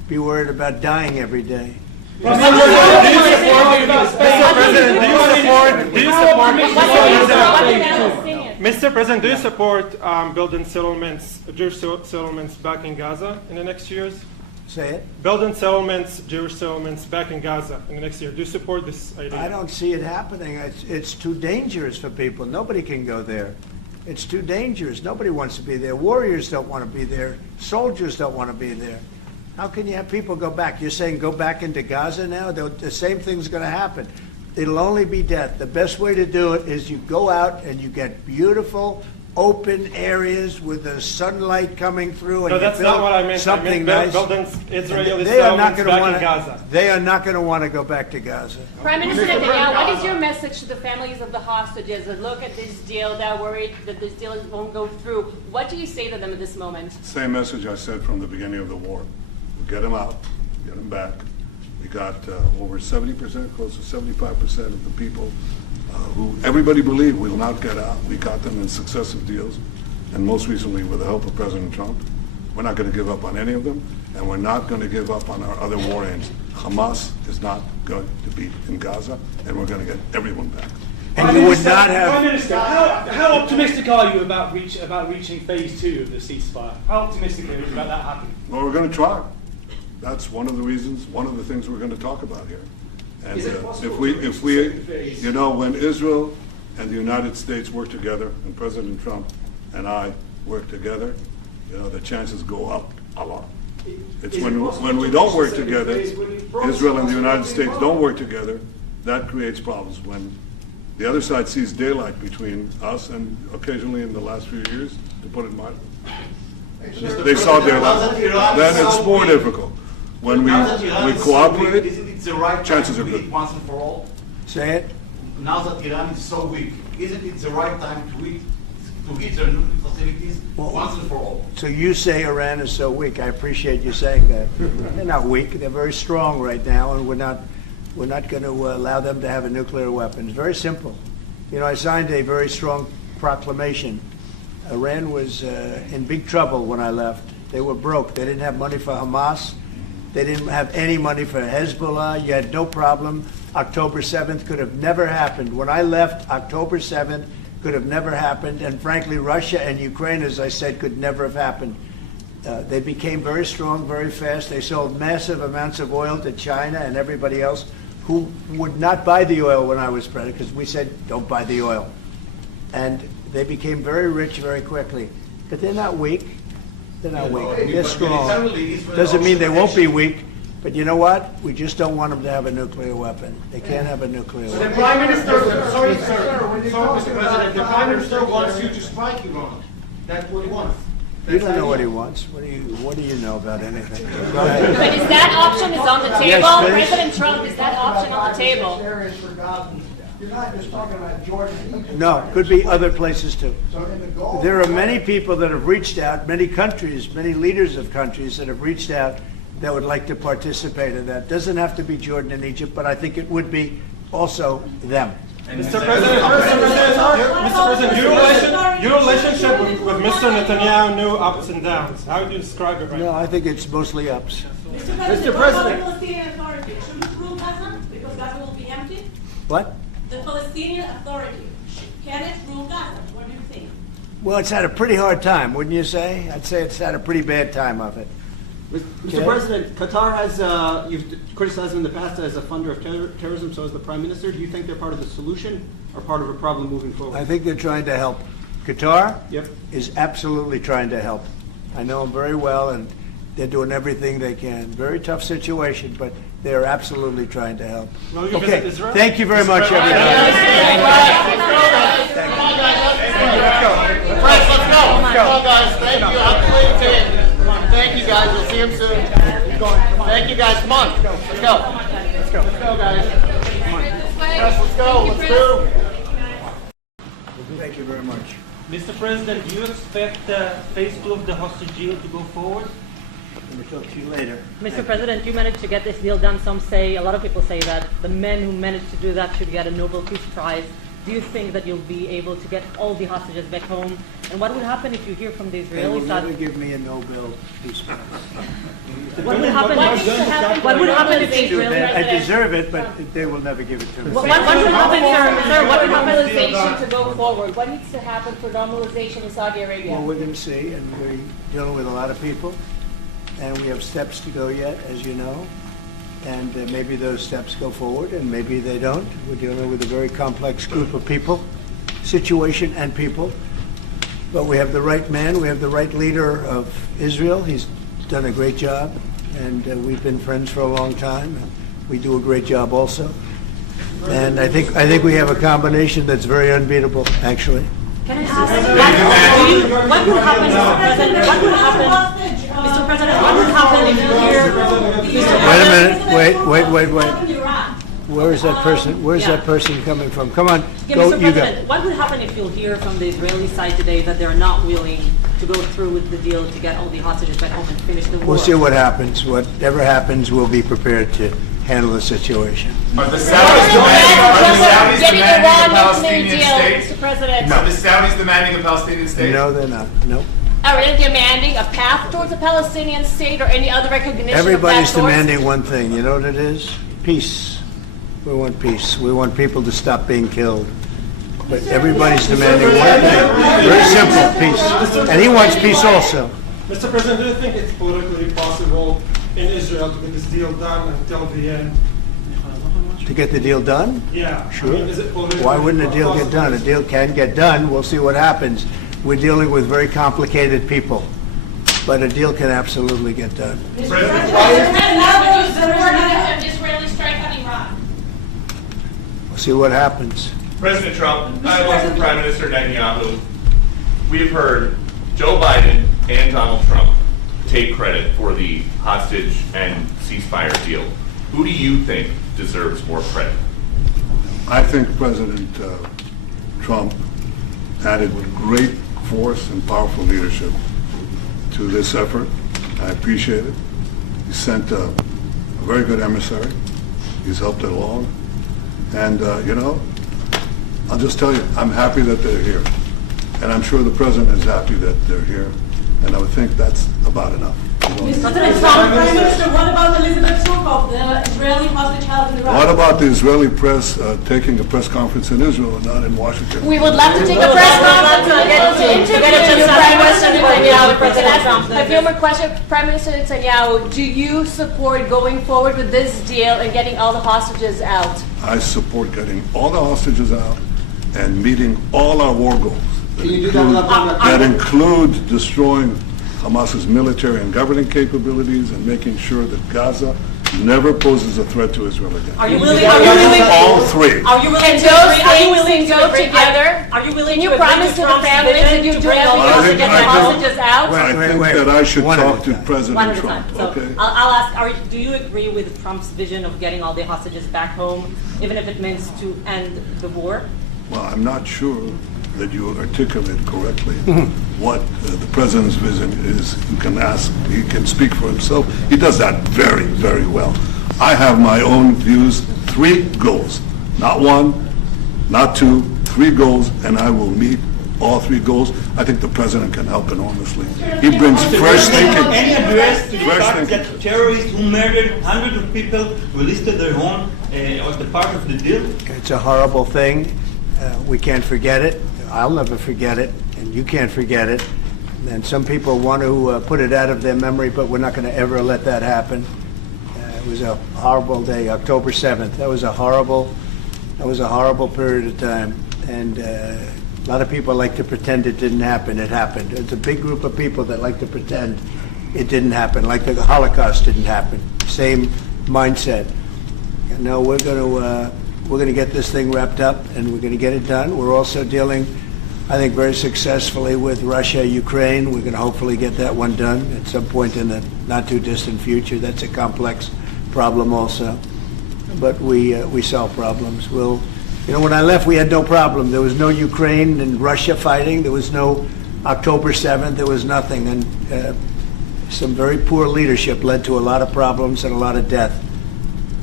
be worried about dying every day. Mr. President, do you support building settlements, Jewish settlements back in Gaza in the next years? Say it. Building settlements, Jewish settlements back in Gaza in the next year. Do you support this idea? I don't see it happening. It's too dangerous for people. Nobody can go there. It's too dangerous. Nobody wants to be there. Warriors don't want to be there. Soldiers don't want to be there. How can you have people go back? You're saying go back into Gaza now? The same thing's going to happen. It'll only be death. The best way to do it is you go out and you get beautiful, open areas with the sunlight coming through. No, and that's you build not what I meant. something I meant nice. building Israeli They are not settlements going back in Gaza. They are not going to want to go back to Gaza. Prime Minister Netanyahu, what is your message to the families of the hostages that look at this deal, that are worried that this deal won't go through? What do you say to them at this moment? Same message I said from the beginning of the war. We'll get them out, get them back. We got over 70%, close to 75% of the people who everybody believed will not get out. We got them in successive deals, and most recently with the help of President Trump. We're not going to give up on any of them, and we're not going to give up on our other war aims. Hamas is not going to be in Gaza, and we're going to get everyone back. And you would not have... Prime Minister, how optimistic are you about reaching phase 2 of the ceasefire? How optimistic are you about that happening? Well, we're going to try. That's one of the reasons, one of the things we're going to talk about here. And if we, you know, when Israel and the United States work together, and President Trump and I work together, you know, the chances go up a lot. It's when we don't work together, Israel and the United States don't work together, that creates problems. When the other side sees daylight between us, and occasionally in the last few years, to put it mildly, they saw daylight, then it's more difficult. When we cooperate, isn't it the right chances are time to good. eat once and for all? Say it. Now that Iran is so weak, isn't it the right time to hit their nuclear facilities once and for all? So you say Iran is so weak. I appreciate you saying that. They're not weak. They're very strong right now, and we're not going to allow them to have a nuclear weapon. It's very simple. You know, I signed a very strong proclamation. Iran was in big trouble when I left. They were broke. They didn't have money for Hamas. They didn't have any money for Hezbollah. You had no problem. October 7th could have never happened. When I left, October 7th could have never happened. And frankly, Russia and Ukraine, as I said, could never have happened. They became very strong very fast. They sold massive amounts of oil to China and everybody else who would not buy the oil when I was president, because we said, don't buy the oil. And they became very rich very quickly. But they're not weak. They're not weak. They're strong. Doesn't mean they won't be weak. But you know what? We just don't want them to have a nuclear weapon. They can't have a nuclear The weapon. Prime Minister, sorry, Mr. President, the Prime Minister wants you to strike Iran. That's what he wants. You don't know what he wants. What do you know about anything? Go ahead. But is that option on the table? Yes, please. President Trump, is that option on the table? Areas for Gaza. You're not just talking about Jordan and Egypt. No, could be other places too. So in the Gulf, There are many people that have reached out, many countries, many leaders of countries that have reached out that would like to participate in that. Doesn't have to be Jordan and Egypt, but I think it would be also them. Mr. President, your relationship with Mr. Netanyahu knew ups and downs. How do you describe it right No, now? I think it's mostly ups. Mr. President, what about the Palestinian Authority? Should it rule Gaza? Because Gaza will be empty? What? The Palestinian Authority, can it rule Gaza? What do you think? Well, it's had a pretty hard time, wouldn't you say? I'd say it's had a pretty bad time of it. Mr. President, Qatar has, you've criticized them in the past as a funder of terrorism, so as the Prime Minister. Do you think they're part of the solution or part of a problem moving forward? I think they're trying to help. Qatar Yep. is absolutely trying to help. I know them very well, and they're doing everything they can. Very tough situation, but they're absolutely trying to help. Will you Okay, visit Israel? thank you very much, everybody. Let's go, guys. Thank you. Complete team. Thank you, guys. We'll see you soon. Thank you, guys. Come on. Let's go. Let's go, guys. Yes, let's go. Let's do. Thank you very much. Mr. President, do you expect phase 2 of the hostage deal to go forward? We'll talk to you later. Mr. President, you managed to get this deal done. A lot of people say that the men who managed to do that should get a Nobel Peace Prize. Do you think that you'll be able to get all the hostages back home? And what would happen if you hear from the They will Israeli never side? give me a Nobel Peace Prize. What would happen? What would happen if the Israeli I deserve it, but they will never give it to me. What would happen, sir? What would happen? Normalization to go forward. What needs to happen for normalization in Saudi Arabia? Well, we're going to see, and we're dealing with a lot of people, and we have steps to go yet, as you know, and maybe those steps go forward, and maybe they don't. We're dealing with a very complex group of people, situation and people, but we have the right man, we have the right leader of Israel. He's done a great job, and we've been friends for a long time, and we do a great job also. And I think we have a combination that's very unbeatable, actually. Can I ask, what would happen, Mr. President? What would happen, Mr. President? What would happen if you hear? Wait a minute. Wait. Where is that person? Where's that person coming from? Come on, Yeah, go. Mr. You go. President, what would happen if you'll hear from the Israeli side today that they're not willing to go through with the deal to get all the hostages back home and finish the war? We'll see what happens. Whatever happens, we'll be prepared to handle the situation. Are the Saudis demanding a Palestinian state? Mr. President. Are the Saudis demanding a Palestinian state? No, they're not. No. Are they demanding a path towards a Palestinian state or any other recognition Everybody's of that demanding one thing. You know what it is? Peace. We want peace. We want people to stop being killed. But everybody's demanding one thing. Very simple, peace. And he wants peace also. Mr. President, do you think it's politically possible in Israel to get this deal done until the end? To get the deal done? Yeah. Sure. I mean, is it politically Why wouldn't a deal get done? A deal can get done. We'll see what happens. We're dealing with very complicated people. But a deal can absolutely get done. Israeli strike on Iran. We'll see what happens. President Trump, I work for Prime Minister Netanyahu. We've heard Joe Biden and Donald Trump take credit for the hostage and ceasefire deal. Who do you think deserves more credit? I think President Trump added great force and powerful leadership to this effort. I appreciate it. He sent a very good emissary. He's helped it along. And, I'll just tell you, I'm happy that they're here. And I'm sure the President is happy that they're here. And I would think that's about enough. Prime Minister, what about Elizabeth Surkov, the Israeli hostage held in Iraq? What about the Israeli press taking a press conference in Israel and not in Washington? We would love to take a press conference to get into Prime Minister Netanyahu, President Trump. A few more questions. Prime Minister Netanyahu, do you support going forward with this deal and getting all the hostages out? I support getting all the hostages out and meeting all our war goals. Can you do that without going That include destroying Hamas's military and governing capabilities and making sure that Gaza never poses a threat to Israel again. Are you willing? All three. Are you willing Can to those agree? Are you willing things to go agree? together? Are you willing Can to you agree promise with to the Trump's families vision that you to do bring all the everything to get the hostages out? I think Wait. that I should One at a talk to time. One President at a Trump. time. So Okay. I'll ask, do you agree with Trump's vision of getting all the hostages back home, even if it means to end the war? Well, I'm not sure that you articulate correctly what the President's vision is. You can ask, he can speak for himself. He does that very, very well. I have my own views, 3 goals. Not 1, not 2, 3 goals, and I will meet all 3 goals. I think the President can help enormously. He brings fresh thinking. Any address to the Fresh fact thinking. that terrorists who murdered hundreds of people released their home as the part of the deal? It's a horrible thing. We can't forget it. I'll never forget it, and you can't forget it. And some people want to put it out of their memory, but we're not going to ever let that happen. It was a horrible day, October 7th. That was a horrible period of time. And a lot of people like to pretend it didn't happen. It happened. It's a big group of people that like to pretend it didn't happen, like the Holocaust didn't happen. Same mindset. And no, we're going to get this thing wrapped up, and we're going to get it done. We're also dealing, I think, very successfully with Russia, Ukraine. We're going to hopefully get that one done at some point in the not-too-distant future. That's a complex problem also. But we solve problems. When I left, we had no problem. There was no Ukraine and Russia fighting. There was no October 7th. There was nothing. And some very poor leadership led to a lot of problems and a lot of death.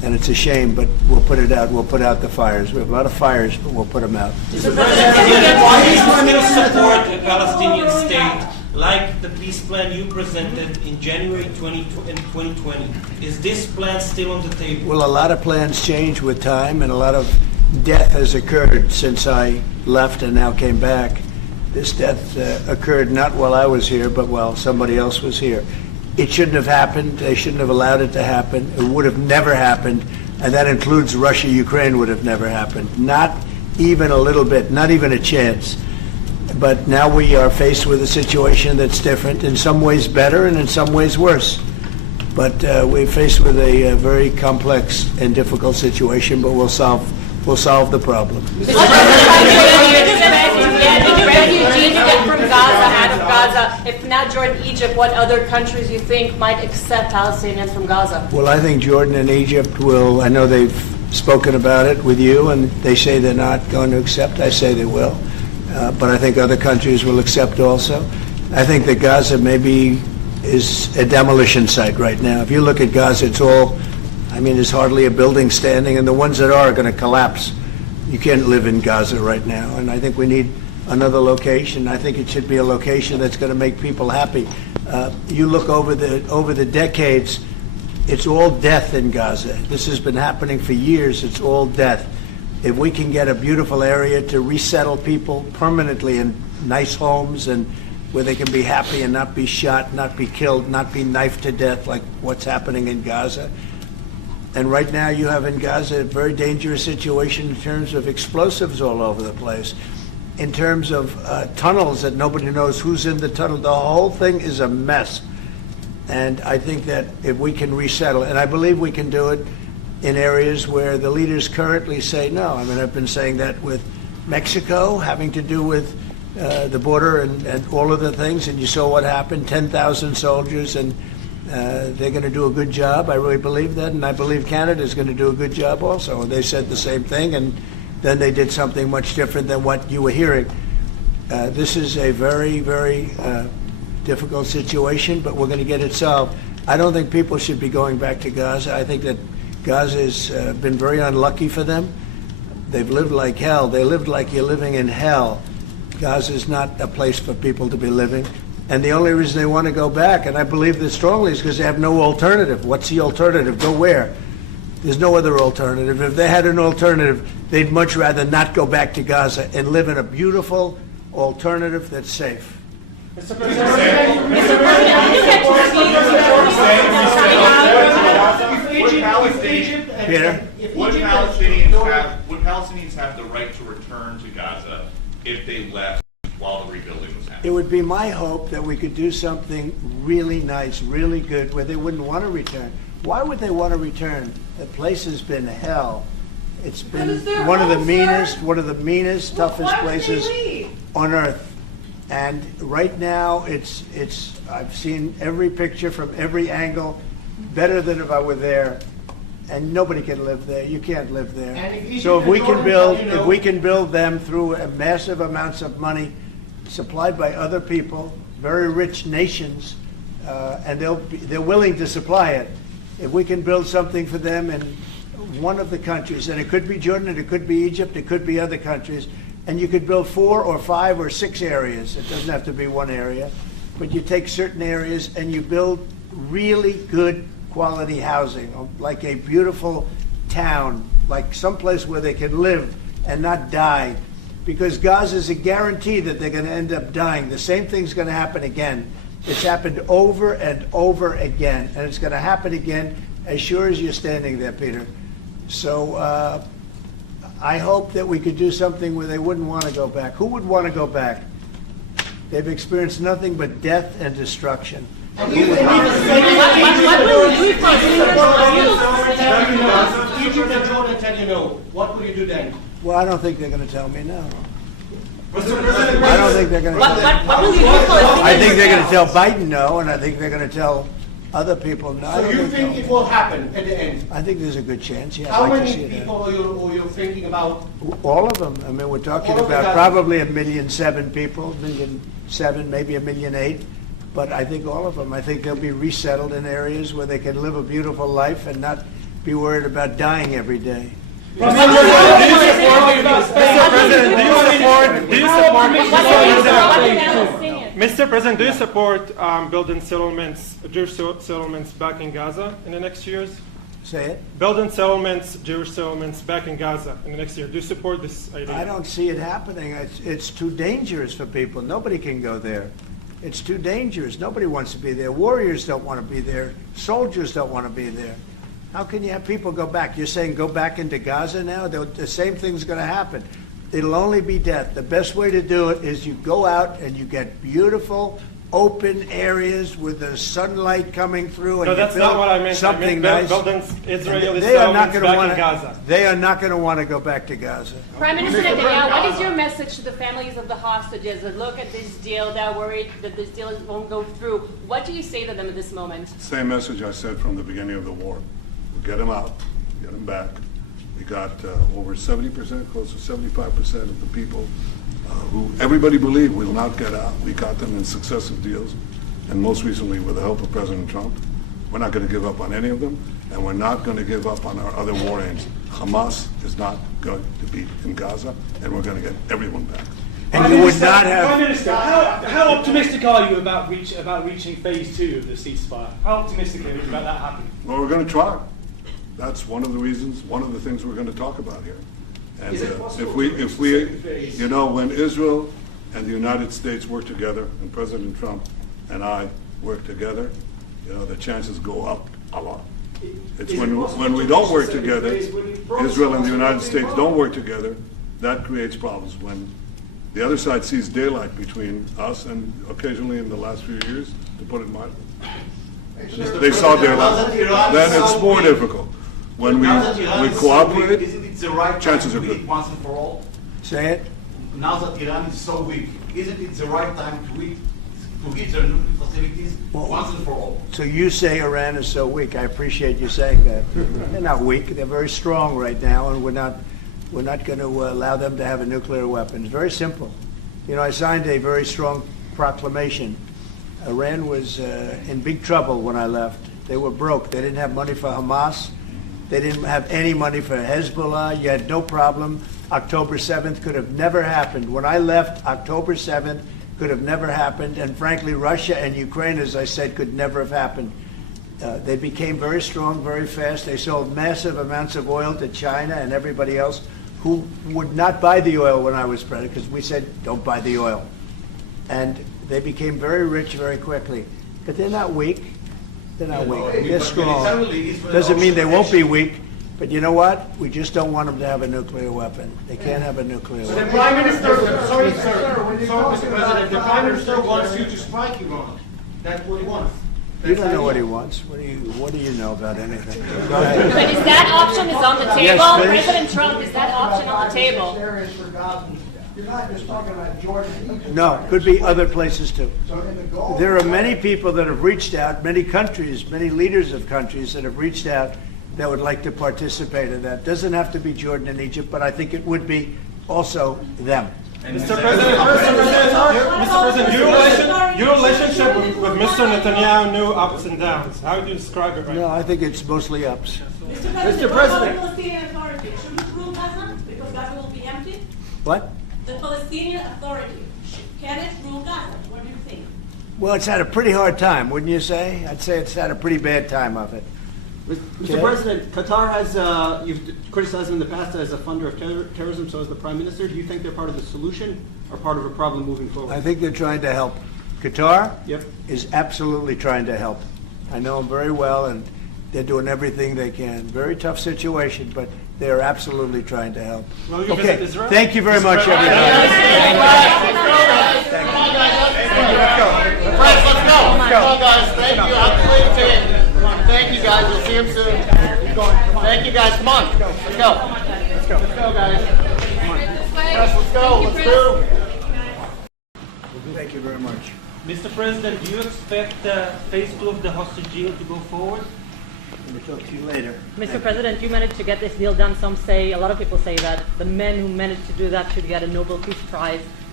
And it's a shame, but we'll put it out. We'll put out the fires. We have a lot of fires, but we'll put them out. Why do you still support a Palestinian state like the peace plan you presented in January 2020? Is this plan still on the table? Well, a lot of plans change with time, and a lot of death has occurred since I left and now came back. This death occurred not while I was here, but while somebody else was here. It shouldn't have happened. They shouldn't have allowed it to happen. It would have never happened, and that includes Russia. Ukraine would have never happened. Not even a little bit, not even a chance. But now we are faced with a situation that's different, in some ways better and in some ways worse. But we're faced with a very complex and difficult situation, but we'll solve the problem. Refugees get from Gaza, out of Gaza. If not Jordan, Egypt, what other countries you think might accept Palestinians from Gaza? Well, I think Jordan and Egypt will. I know they've spoken about it with you, and they say they're not going to accept. I say they will. But I think other countries will accept also. I think that Gaza maybe is a demolition site right now. If you look at Gaza, it's all, there's hardly a building standing, and the ones that are going to collapse. You can't live in Gaza right now, and I think we need another location. I think it should be a location that's going to make people happy. You look over the decades, it's all death in Gaza. This has been happening for years. It's all death. If we can get a beautiful area to resettle people permanently in nice homes and where they can be happy and not be shot, not be killed, not be knifed to death like what's happening in Gaza. And right now you have in Gaza a very dangerous situation in terms of explosives all over the place, in terms of tunnels that nobody knows who's in the tunnel. The whole thing is a mess. And I think that if we can resettle, and I believe we can do it in areas where the leaders currently say no. I've been saying that with Mexico, having to do with the border and all of the things, and you saw what happened, 10,000 soldiers, and they're going to do a good job. I really believe that, and I believe Canada is going to do a good job also. They said the same thing, and then they did something much different than what you were hearing. This is a very, very difficult situation, but we're going to get it solved. I don't think people should be going back to Gaza. I think that Gaza has been very unlucky for them. They've lived like hell. They lived like you're living in hell. Gaza is not a place for people to be living. And the only reason they want to go back, and I believe this strongly, is because they have no alternative. What's the alternative? Go where? There's no other alternative. If they had an alternative, they'd much rather not go back to Gaza and live in a beautiful alternative that's safe. Mr. President, Peter? Would Palestinians have the right to return to Gaza if they left while the rebuilding was happening? It would be my hope that we could do something really nice, really good, where they wouldn't want to return. Why would they want to return? The place has been hell. It's been one of the meanest, toughest places on earth. And right now, I've seen every picture from every angle, better than if I were there. And nobody can live there. You can't live there. So if we can build them through massive amounts of money supplied by other people, very rich nations, and they're willing to supply it. If we can build something for them in one of the countries, and it could be Jordan, it could be Egypt, it could be other countries, and you could build 4 or 5 or 6 areas. It doesn't have to be one area, but you take certain areas and you build really good quality housing, like a beautiful town, like someplace where they can live and not die. Because Gaza is a guarantee that they're going to end up dying. The same thing's going to happen again. It's happened over and over again, and it's going to happen again as sure as you're standing there, Peter. So I hope that we could do something where they wouldn't want to go back. Who would want to go back? They've experienced nothing but death and destruction. What will you do Egypt and Jordan tell you no? What will you do then? Well, I don't think they're going to tell me no. Mr. President, I don't think they're going to tell me no. I think they're going to tell Biden no, and I think they're going to tell other people no. So you think it will happen at the end? I think there's a good chance, yeah. How many people are you thinking about? All of them. I mean, we're talking about probably 1.7 million people, 1.7 million, maybe 1.8 million. But I think all of them. I think they'll be resettled in areas where they can live a beautiful life and not be worried about dying every day. Mr. President, do you support building settlements, Jewish settlements back in Gaza in the next years? Say it. Building settlements, Jewish settlements back in Gaza in the next year. Do you support this idea? I don't see it happening. It's too dangerous for people. Nobody can go there. It's too dangerous. Nobody wants to be there. Warriors don't want to be there. Soldiers don't want to be there. How can you have people go back? You're saying go back into Gaza now? The same thing's going to happen. It'll only be death. The best way to do it is you go out and you get beautiful, open areas with the sunlight coming through. And No, that's not what I meant. Something I meant nice. building Israeli They are not settlements going to back want in Gaza. They are not going to want to go back to Gaza. Prime Minister Netanyahu, what is your message to the families of the hostages that look at this deal, they're worried that this deal won't go through? What do you say to them at this moment? Same message I said from the beginning of the war. We'll get them out, get them back. We got over 70%, close to 75% of the people who everybody believed will not get out. We got them in successive deals, and most recently with the help of President Trump. We're not going to give up on any of them, and we're not going to give up on our other war aims. Hamas is not going to be in Gaza, and we're going to get everyone back. And you would not have... Prime Minister, how optimistic are you about reaching phase 2 of the ceasefire? How optimistic are you about that happening? Well, we're going to try. That's one of the reasons, one of the things we're going to talk about here. And if we, you know, when Israel and the United States work together, and President Trump and I work together, you know, the chances go up a lot. It's when we don't work together, Israel and the United States don't work together, that creates problems. When the other side sees daylight between us, and occasionally in the last few years, to put it mildly, they saw daylight, then it's more difficult. When we cooperate, isn't it the right chances are time to good. eat once and for all? Say it. Now that Iran is so weak, isn't it the right time to hit their nuclear facilities once and for all? So you say Iran is so weak. I appreciate you saying that. They're not weak. They're very strong right now, and we're not going to allow them to have a nuclear weapon. It's very simple. You know, I signed a very strong proclamation. Iran was in big trouble when I left. They were broke. They didn't have money for Hamas. They didn't have any money for Hezbollah. You had no problem. October 7th could have never happened. When I left, October 7th could have never happened. And frankly, Russia and Ukraine, as I said, could never have happened. They became very strong very fast. They sold massive amounts of oil to China and everybody else who would not buy the oil when I was president, because we said, don't buy the oil. And they became very rich very quickly. But they're not weak. They're not weak. They're strong. Doesn't mean they won't be weak. But you know what? We just don't want them to have a nuclear weapon. They can't have a nuclear The weapon. Prime Minister, sorry, Mr. President, the Prime Minister wants you to strike Iran. That's what he wants. You don't know what he wants. What do you know about anything? Go ahead. But is that option is on the table? Yes, please. President Trump, is that option on the table? Areas for Gazans. You're not just talking about Jordan and Egypt. No, could be other places too. So in the goal. There are many people that have reached out, many countries, many leaders of countries that have reached out that would like to participate in that. Doesn't have to be Jordan and Egypt, but I think it would be also them. Mr. President, your relationship with Mr. Netanyahu knew ups and downs. How do you describe it right No, now? I think it's mostly ups. Mr. President, what about the Palestinian Authority? Should it rule Gaza? Because Gaza will be empty? What? The Palestinian Authority, can it rule Gaza? What do you think? Well, it's had a pretty hard time, wouldn't you say? I'd say it's had a pretty bad time of it. Mr. President, Qatar has, you've criticized them in the past as a funder of terrorism, so as the Prime Minister. Do you think they're part of the solution or part of a problem moving forward? I think they're trying to help. Qatar Yep. is absolutely trying to help. I know them very well, and they're doing everything they can. Very tough situation, but they're absolutely trying to help. Will you Okay, visit Israel? thank you very much, everybody. Let's go. Come on, guys. Thank you. Unbelievable team. Thank you, guys. We'll see you soon. Thank you, guys. Come on. Let's go. Let's go, guys. Yes, let's go. Let's do. Thank you very much. Mr. President, do you expect phase 2 of the hostage deal to go forward? Let me talk to you later. Mr. President, you managed to get this deal done. A lot of people say that the men who managed to do that should get a Nobel Peace Prize.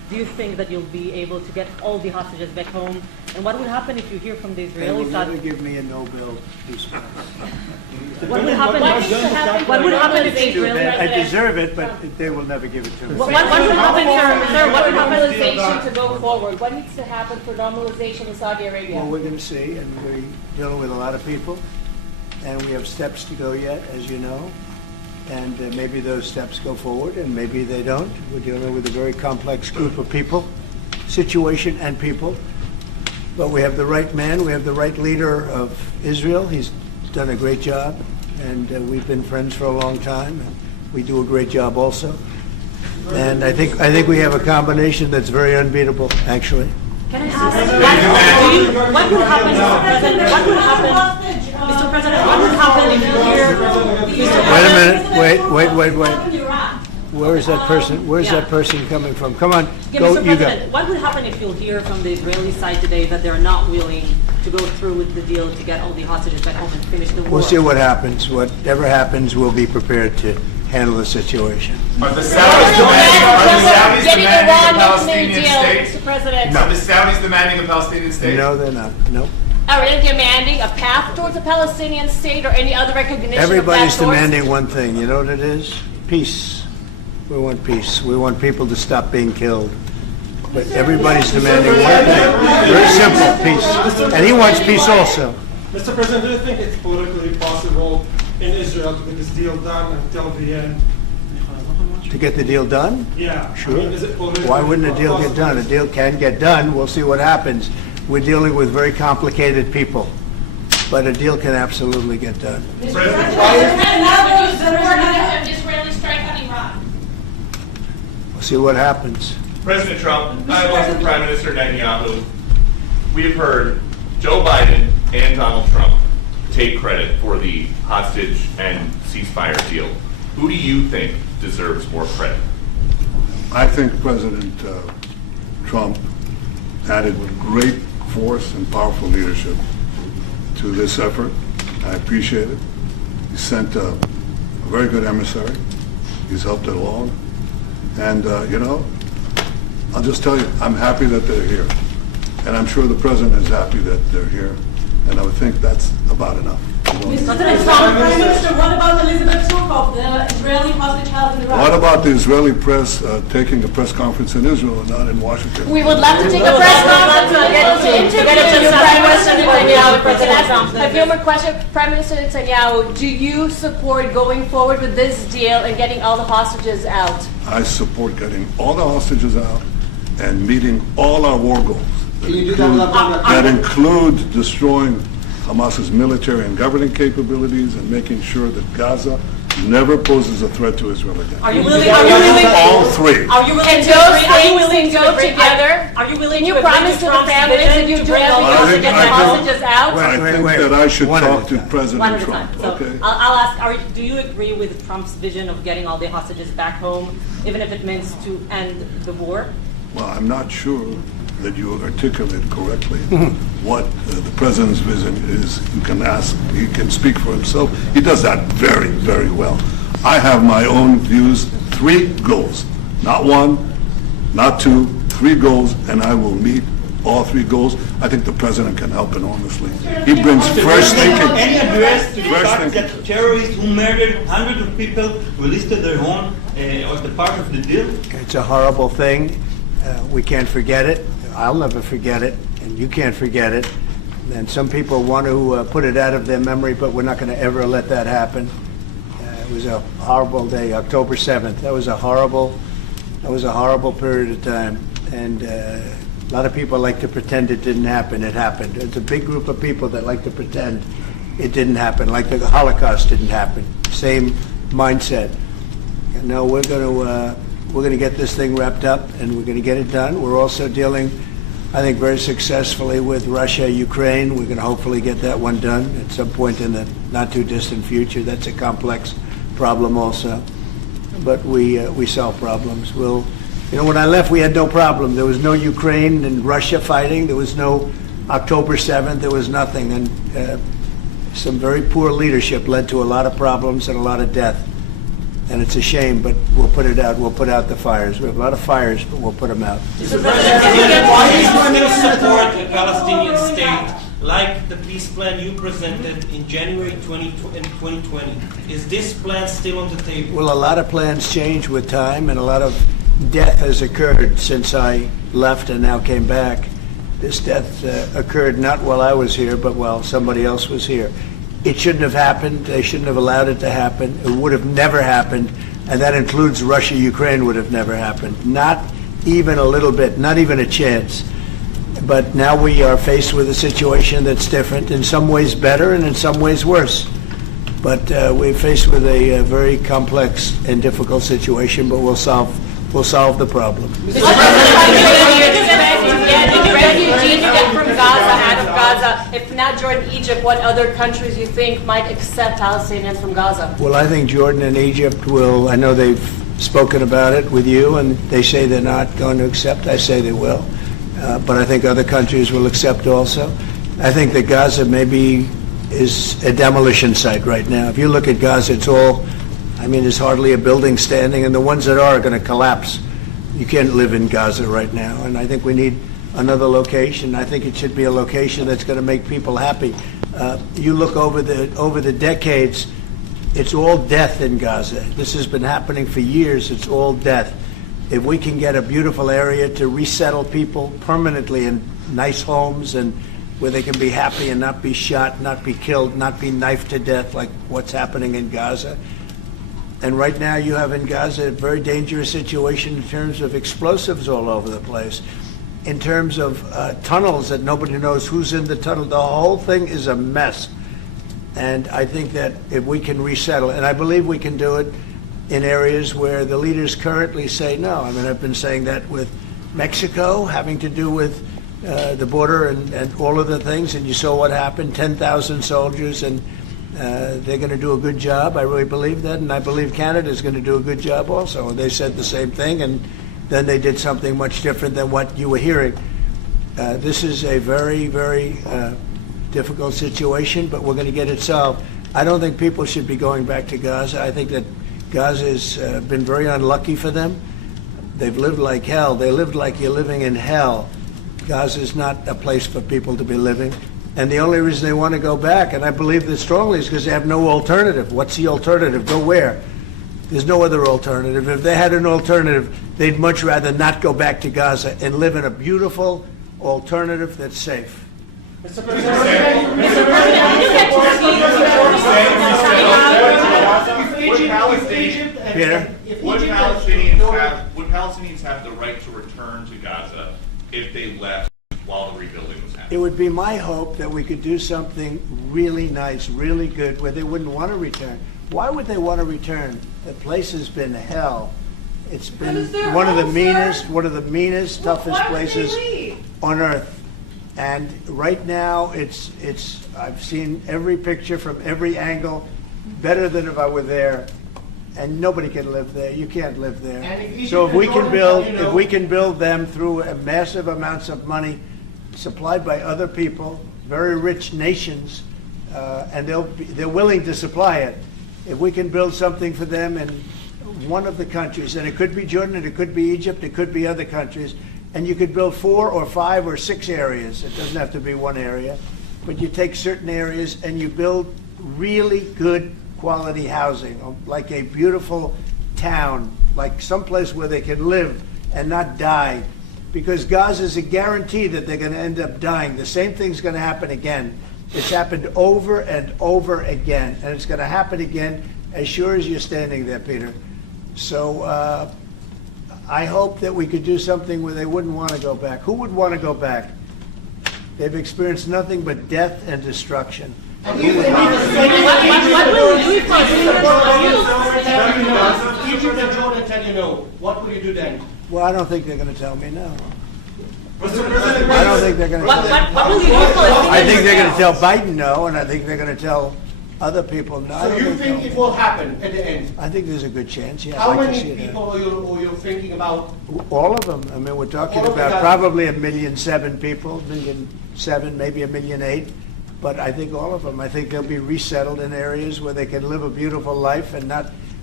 Do you think that you'll be able to get all the hostages back home? And what would happen if you hear from the They will Israeli side? never give me a Nobel Peace Prize. What would happen? What would happen if the Israeli I deserve it, but they will never give it to me. What would happen, sir? What would normalization to go forward? What needs to happen for normalization in Saudi Arabia? Well, we're going to see, and we're dealing with a lot of people, and we have steps to go yet, as you know, and maybe those steps go forward, and maybe they don't. We're dealing with a very complex group of people, situation and people, but we have the right man, we have the right leader of Israel. He's done a great job, and we've been friends for a long time, and we do a great job also. And I think we have a combination that's very unbeatable, actually. Can I ask, what would happen, Mr. President? What would happen, Mr. President? What would happen if you hear? Wait a minute. Wait. Where is that person? Where's that person coming from? Come on, go. Mr. You go. President, what would happen if you'll hear from the Israeli side today that they're not willing to go through with the deal to get all the hostages back home and finish the war? We'll see what happens. Whatever happens, we'll be prepared to handle the situation. Are the Saudis Getting demanding a Iran Palestinian nuclear deal, state? Mr. President. Are the Saudis demanding a Palestinian state? No, they're not. No. Are they demanding a path towards a Palestinian state or any other recognition Everybody's of that source? demanding one thing. You know what it is? Peace. We want peace. We want people to stop being killed. But everybody's demanding one thing. Very simple, peace. And he wants peace also. Mr. President, do you think it's politically possible in Israel to get this deal done until the end? To get the deal done? Yeah. Sure. I mean, is it politically Why wouldn't a deal get done? A deal can get done. We'll see what happens. We're dealing with very complicated people. But a deal can absolutely get done. Israeli strike on Iran. We'll see what happens. President Trump, I work for Prime Minister Netanyahu. We've heard Joe Biden and Donald Trump take credit for the hostage and ceasefire deal. Who do you think deserves more credit? I think President Trump added great force and powerful leadership to this effort. I appreciate it. He sent a very good emissary. He's helped it along. And, I'll just tell you, I'm happy that they're here. And I'm sure the President is happy that they're here. And I would think that's about enough. Mr. Prime Minister, what about Elizabeth Surkov, the Israeli hostage held in Iraq? What about the Israeli press taking a press conference in Israel and not in Washington? We would love to take a press conference to interview you, Prime Minister Netanyahu. President Trump. A few more questions. Prime Minister Netanyahu, do you support going forward with this deal and getting all the hostages out? I support getting all the hostages out and meeting all our war goals. Can you do that without going back? That include destroying Hamas's military and governing capabilities and making sure that Gaza never poses a threat to Israel again. Are you willing? All three. Are you willing And to those agree? Are you things willing go to agree? together? Are you willing Can you to agree promise to the Trump's families that vision you to do bring all everything the to get the hostages out? I think that I should talk to President One at a Trump. time. So Okay. I'll ask, do you agree with Trump's vision of getting all the hostages back home, even if it means to end the war? Well, I'm not sure that you articulate correctly what the President's vision is. You can ask, he can speak for himself. He does that very, very well. I have my own views, 3 goals. Not 1, not 2, 3 goals, and I will meet all 3 goals. I think the President can help enormously. He brings fresh thinking. Any address to the Fresh fact thinking. that terrorists who murdered hundreds of people released their own as the part of the deal? It's a horrible thing. We can't forget it. I'll never forget it, and you can't forget it. And some people want to put it out of their memory, but we're not going to ever let that happen. It was a horrible day, October 7th. That was a horrible period of time. And a lot of people like to pretend it didn't happen. It happened. It's a big group of people that like to pretend it didn't happen, like the Holocaust didn't happen. Same mindset. And no, we're going to get this thing wrapped up, and we're going to get it done. We're also dealing, I think, very successfully with Russia, Ukraine. We're going to hopefully get that one done at some point in the not-too-distant future. That's a complex problem also. But we solve problems. When I left, we had no problem. There was no Ukraine and Russia fighting. There was no October 7th. There was nothing. And some very poor leadership led to a lot of problems and a lot of death. And it's a shame, but we'll put it out. We'll put out the fires. We have a lot of fires, but we'll put them out. Why do you still support a Palestinian state like the peace plan you presented in January 2020? Is this plan still on the table? Well, a lot of plans change with time, and a lot of death has occurred since I left and now came back. This death occurred not while I was here, but while somebody else was here. It shouldn't have happened. They shouldn't have allowed it to happen. It would have never happened, and that includes Russia, Ukraine would have never happened. Not even a little bit, not even a chance. But now we are faced with a situation that's different, in some ways better and in some ways worse. But we're faced with a very complex and difficult situation, but we'll solve the problem. Refugees you get from Gaza, out of Gaza, if not Jordan, Egypt, what other countries you think might accept Palestinians from Gaza? Well, I think Jordan and Egypt will. I know they've spoken about it with you, and they say they're not going to accept. I say they will. But I think other countries will accept also. I think that Gaza maybe is a demolition site right now. If you look at Gaza, it's all, I mean, there's hardly a building standing, and the ones that are going to collapse. You can't live in Gaza right now, and I think we need another location. I think it should be a location that's going to make people happy. You look over the decades, it's all death in Gaza. This has been happening for years. It's all death. If we can get a beautiful area to resettle people permanently in nice homes and where they can be happy and not be shot, not be killed, not be knifed to death like what's happening in Gaza. And right now you have in Gaza a very dangerous situation in terms of explosives all over the place, in terms of tunnels that nobody knows who's in the tunnel. The whole thing is a mess. And I think that if we can resettle, and I believe we can do it in areas where the leaders currently say no. I mean, I've been saying that with Mexico, having to do with the border and all of the things, and you saw what happened, 10,000 soldiers, and they're going to do a good job. I really believe that, and I believe Canada's going to do a good job also. And they said the same thing, and then they did something much different than what you were hearing. This is a very, very difficult situation, but we're going to get it solved. I don't think people should be going back to Gaza. I think that Gaza has been very unlucky for them. They've lived like hell. They lived like you're living in hell. Gaza is not a place for people to be living. And the only reason they want to go back, and I believe this strongly, is because they have no alternative. What's the alternative? Go where? There's no other alternative. If they had an alternative, they'd much rather not go back to Gaza and live in a beautiful alternative that's safe. Mr. President, Would Palestinians have the right to return to Gaza if they left while the rebuilding was happening? It would be my hope that we could do something really nice, really good, where they wouldn't want to return. Why would they want to return? The place has been hell. It's been one of the meanest, toughest places on earth. And right now, I've seen every picture from every angle, better than if I were there. And nobody can live there. You can't live there. So if we can build them through massive amounts of money supplied by other people, very rich nations, and they're willing to supply it. If we can build something for them in one of the countries, and it could be Jordan, and it could be Egypt, it could be other countries, and you could build 4 or 5 or 6 areas. It doesn't have to be one area, but you take certain areas and you build really good quality housing, like a beautiful town, like someplace where they can live and not die. Because Gaza is a guarantee that they're going to end up dying. The same thing's going to happen again. It's happened over and over again, and it's going to happen again as sure as you're standing there, Peter. So I hope that we could do something where they wouldn't want to go back. Who would want to go back? They've experienced nothing but death and destruction. Egypt and Jordan tell you no. What will you do then? Well, I don't think they're going to tell me no. Mr. President, I don't think they're going to tell me no. I think they're going to tell Biden no, and I think they're going to tell other people no. So you think it will happen at the end? I think there's a good chance, yeah. How many people are you thinking about? All of them. I mean, we're talking about probably 1.7 million people, 1.7 million, maybe 1.8 million. But I think all of them. I think they'll be resettled in areas where they can live a beautiful life and not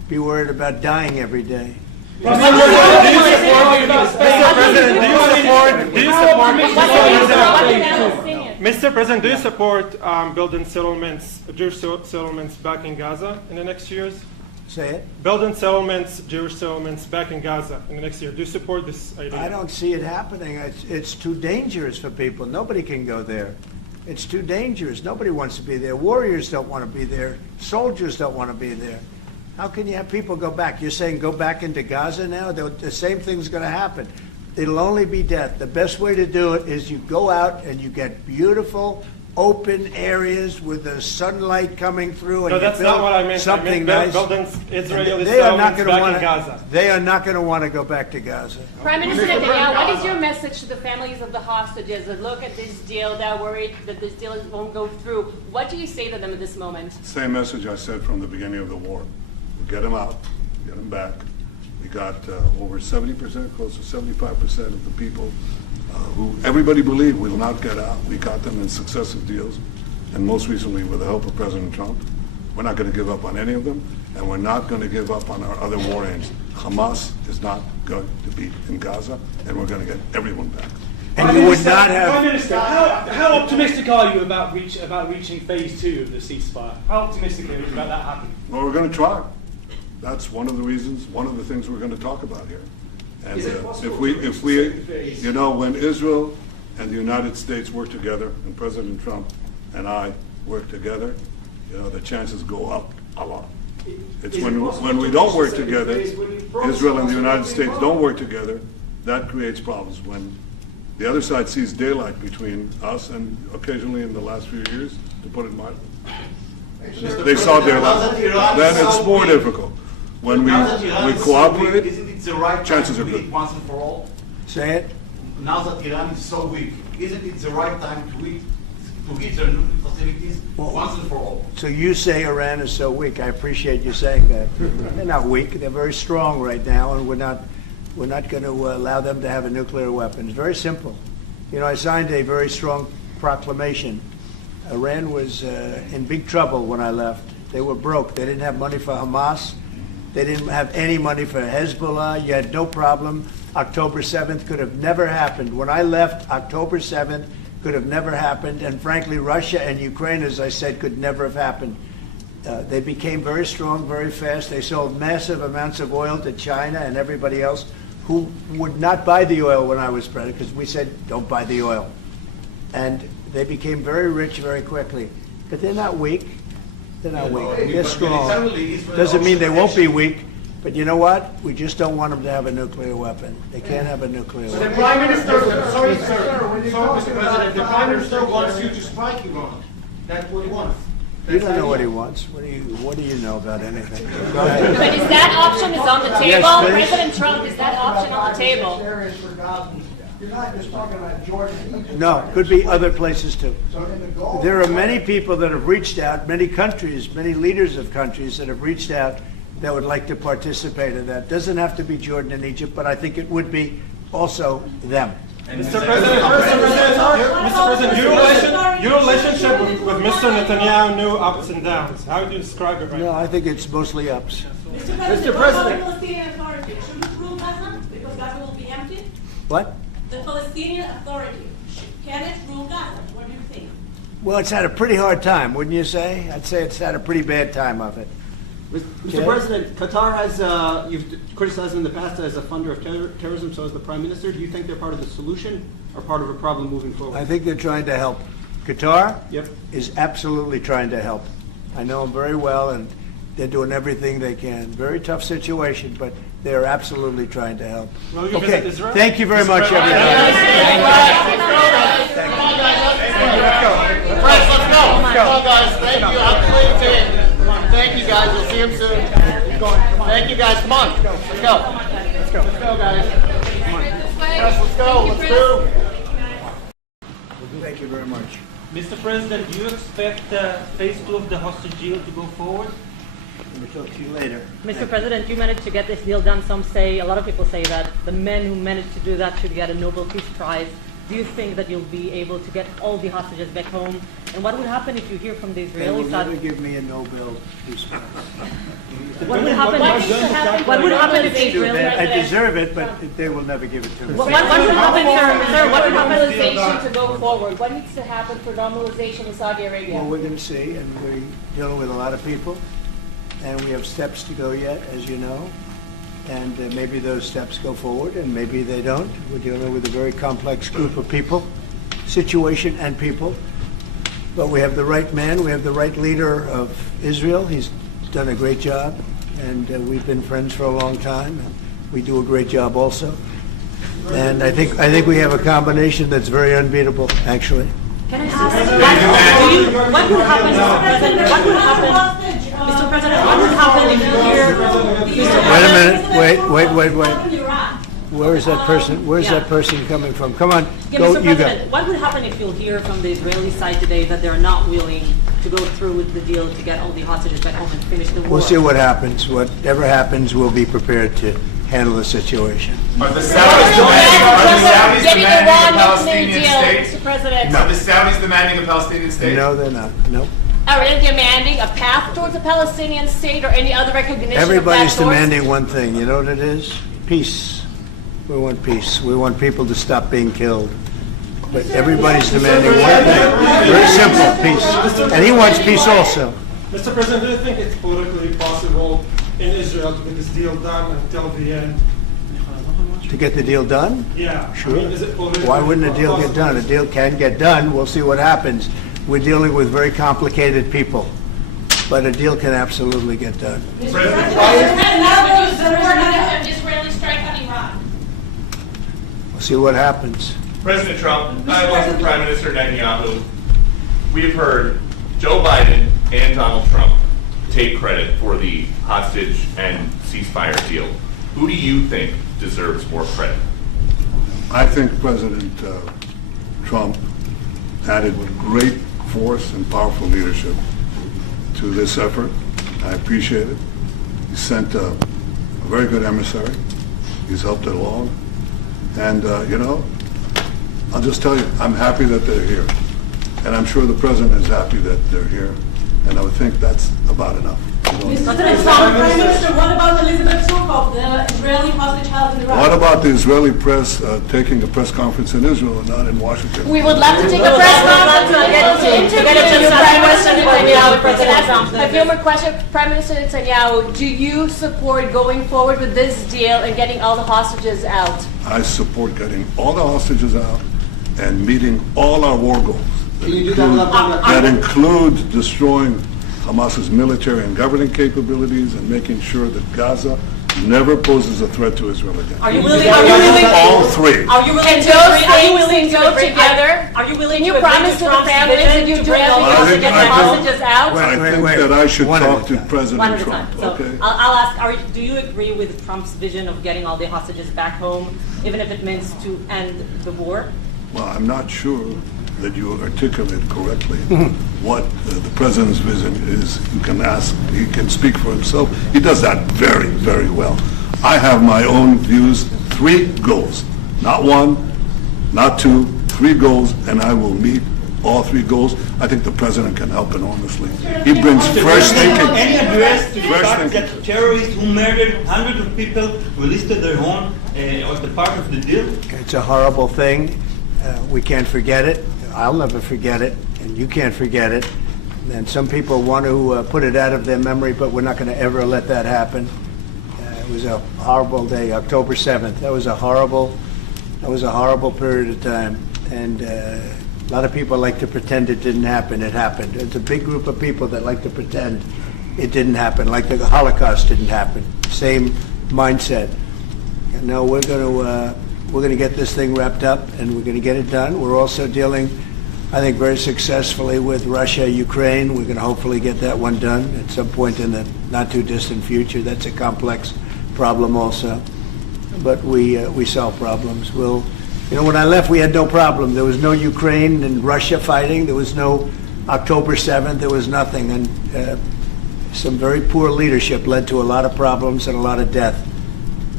be worried about dying every day. Mr. President, do you support building settlements, Jewish settlements back in Gaza in the next years? Say it. Building settlements, Jewish settlements back in Gaza in the next year. Do you support this idea? I don't see it happening. It's too dangerous for people. Nobody can go there. It's too dangerous. Nobody wants to be there. Warriors don't want to be there. Soldiers don't want to be there. How can you have people go back? You're saying go back into Gaza now? The same thing's going to happen. It'll only be death. The best way to do it is you go out and you get beautiful, open areas with the sunlight coming through. And No, that's not what I meant. Something I meant nice. building Israeli They are not settlements going to back want in Gaza. They are not going to want to go back to Gaza. Prime Minister Netanyahu, what is your message to the families of the hostages that look at this deal, they're worried that this deal won't go through? What do you say to them at this moment? Same message I said from the beginning of the war. We get them out, get them back. We got over 70%, close to 75% of the people who everybody believed will not get out. We got them in successive deals, and most recently with the help of President Trump. We're not going to give up on any of them, and we're not going to give up on our other war aims. Hamas is not going to be in Gaza, and we're going to get everyone back. And you would not have... Prime Minister, how optimistic are you about reaching phase 2 of the ceasefire? How optimistic are you about that happening? Well, we're going to try. That's one of the reasons, one of the things we're going to talk about here. And if we, you know, when Israel and the United States work together, and President Trump and I work together, you know, the chances go up a lot. It's when we don't work together, Israel and the United States don't work together, that creates problems. When the other side sees daylight between us, and occasionally in the last few years, to put it mildly, they saw daylight, then it's more difficult. When we cooperate, isn't it the right chances are time to good. once and for all? Say it. Now that Iran is so weak, isn't it the right time to hit their nuclear facilities once and for all? So you say Iran is so weak. I appreciate you saying that. They're not weak. They're very strong right now, and we're not going to allow them to have a nuclear weapon. It's very simple. You know, I signed a very strong proclamation. Iran was in big trouble when I left. They were broke. They didn't have money for Hamas. They didn't have any money for Hezbollah. You had no problem. October 7th could have never happened. When I left, October 7th could have never happened. And frankly, Russia and Ukraine, as I said, could never have happened. They became very strong, very fast. They sold massive amounts of oil to China and everybody else who would not buy the oil when I was president, because we said, don't buy the oil. And they became very rich very quickly. But they're not weak. They're not weak. They're strong. Doesn't mean they won't be weak. But you know what? We just don't want them to have a nuclear weapon. They can't have a nuclear The weapon. Prime Minister, sorry, Mr. President, the Prime Minister wants you to strike Iran. That's what he wants. You don't know what he wants. What do you know about anything? Go ahead. But is that option on the table? Yes, please. President Trump, is that option on the table? You're not just talking about Jordan and Egypt. No, could be other places too. So in the Gulf, There are many people that have reached out, many countries, many leaders of countries that have reached out that would like to participate in that. Doesn't have to be Jordan and Egypt, but I think it would be also them. Mr. President, your relationship with Mr. Netanyahu knew ups and downs. How do you describe it right No, now? I think it's mostly ups. Mr. President, what about the Palestinian Authority? Should it rule Gaza? Because Gaza will be empty? What? The Palestinian Authority, can it rule Gaza? What do you think? Well, it's had a pretty hard time, wouldn't you say? I'd say it's had a pretty bad time of it. Mr. President, Qatar has, you've criticized them in the past as a funder of terrorism, so as the Prime Minister. Do you think they're part of the solution or part of a problem moving forward? I think they're trying to help. Qatar Yep. is absolutely trying to help. I know them very well, and they're doing everything they can. Very tough situation, but they're absolutely trying to help. Will you Okay, visit Israel? thank you very much, everybody. Press, let's go. Come on, guys. Thank you. I'm clean team. Thank you, guys. We'll see him soon. Thank you, guys. Come on. Let's go. Let's go. Let's go, guys. Come on. Press, let's go. Let's do. Thank you very much. Mr. President, do you expect phase 2 of the hostage deal to go forward? Let me talk to you later. Mr. President, you managed to get this deal done. A lot of people say that the men who managed to do that should get a Nobel Peace Prize. Do you think that you'll be able to get all the hostages back home? And what would happen if you hear from the They will Israeli side? never give me a Nobel Peace Prize. What would happen? What would happen if the Israeli I deserve it, but they will never give it to me. What would happen, sir? What would happen? Normalization to go forward. What needs to happen for normalization in Saudi Arabia? Well, we're going to see, and we're dealing with a lot of people, and we have steps to go yet, as you know, and maybe those steps go forward, and maybe they don't. We're dealing with a very complex group of people, situation and people, but we have the right man, we have the right leader of Israel. He's done a great job, and we've been friends for a long time. And we do a great job also, and I think we have a combination that's very unbeatable, actually. Can I ask, what would happen, Mr. President? What would happen, Mr. President? What would happen if you hear? Wait a minute. Wait. Where is that person? Where's that person coming from? Come on, Yeah, go. Mr. You go. President, what would happen if you'll hear from the Israeli side today that they're not willing to go through with the deal to get all the hostages back home and finish the war? We'll see what happens. Whatever happens, we'll be prepared to handle the situation. Are the Saudis demanding a Palestinian state? Mr. President. Are the Saudis demanding a Palestinian state? No, they're not. No. Are they demanding a path towards a Palestinian state or any other recognition Everybody's of that demanding one thing. You know what it is? Peace. We want peace. We want people to stop being killed. But everybody's demanding one thing. Very simple, peace. And he wants peace also. Mr. President, do you think it's politically possible in Israel to get this deal done until the end? To get the deal done? Yeah. Sure. I mean, is it politically Why wouldn't a deal get done? A deal can get done. We'll see what happens. We're dealing with very complicated people. But a deal can absolutely get done. Israeli strike on Iran. We'll see what happens. President Trump, I work for Prime Minister Netanyahu. We've heard Joe Biden and Donald Trump take credit for the hostage and ceasefire deal. Who do you think deserves more credit? I think President Trump added great force and powerful leadership to this effort. I appreciate it. He sent a very good emissary. He's helped it along. And, I'll just tell you, I'm happy that they're here. And I'm sure the President is happy that they're here. And I would think that's about enough. Prime Minister, what about Elizabeth Surkov, the Israeli hostage held in Iraq? What about the Israeli press taking a press conference in Israel and not in Washington? We would love to take a press conference to interview Prime Minister Netanyahu. President, a few more questions. Prime Minister Netanyahu, do you support going forward with this deal and getting all the hostages out? I support getting all the hostages out and meeting all our war goals. That includes destroying Hamas's military and governing capabilities and making sure that Gaza never poses a threat to Israel again. Are you willing? All three. Are you willing Can to those agree? Are you willing things to go agree? together? Are you willing Can you to agree promise to to the Trump's families vision that you to do bring all the everything to get the hostages out? I think that I should One at a talk to time. President One at a Trump. time. So Okay. I'll ask, do you agree with Trump's vision of getting all the hostages back home, even if it means to end the war? Well, I'm not sure that you articulate correctly what the President's vision is. You can ask, he can speak for himself. He does that very, very well. I have my own views, 3 goals. Not 1, not 2, 3 goals, and I will meet all 3 goals. I think the President can help enormously. He brings fresh thinking. Any address to the Fresh fact thinking. that terrorists who murdered hundreds of people released their own as the part of the deal? It's a horrible thing. We can't forget it. I'll never forget it, and you can't forget it. And some people want to put it out of their memory, but we're not going to ever let that happen. It was a horrible day, October 7th. That was a horrible period of time. And a lot of people like to pretend it didn't happen. It happened. It's a big group of people that like to pretend it didn't happen, like the Holocaust didn't happen. Same mindset. And now we're going to get this thing wrapped up, and we're going to get it done. We're also dealing, I think, very successfully with Russia, Ukraine. We're going to hopefully get that one done at some point in the not-too-distant future. That's a complex problem also. But we solve problems. When I left, we had no problem. There was no Ukraine and Russia fighting. There was no October 7th. There was nothing. And some very poor leadership led to a lot of problems and a lot of death.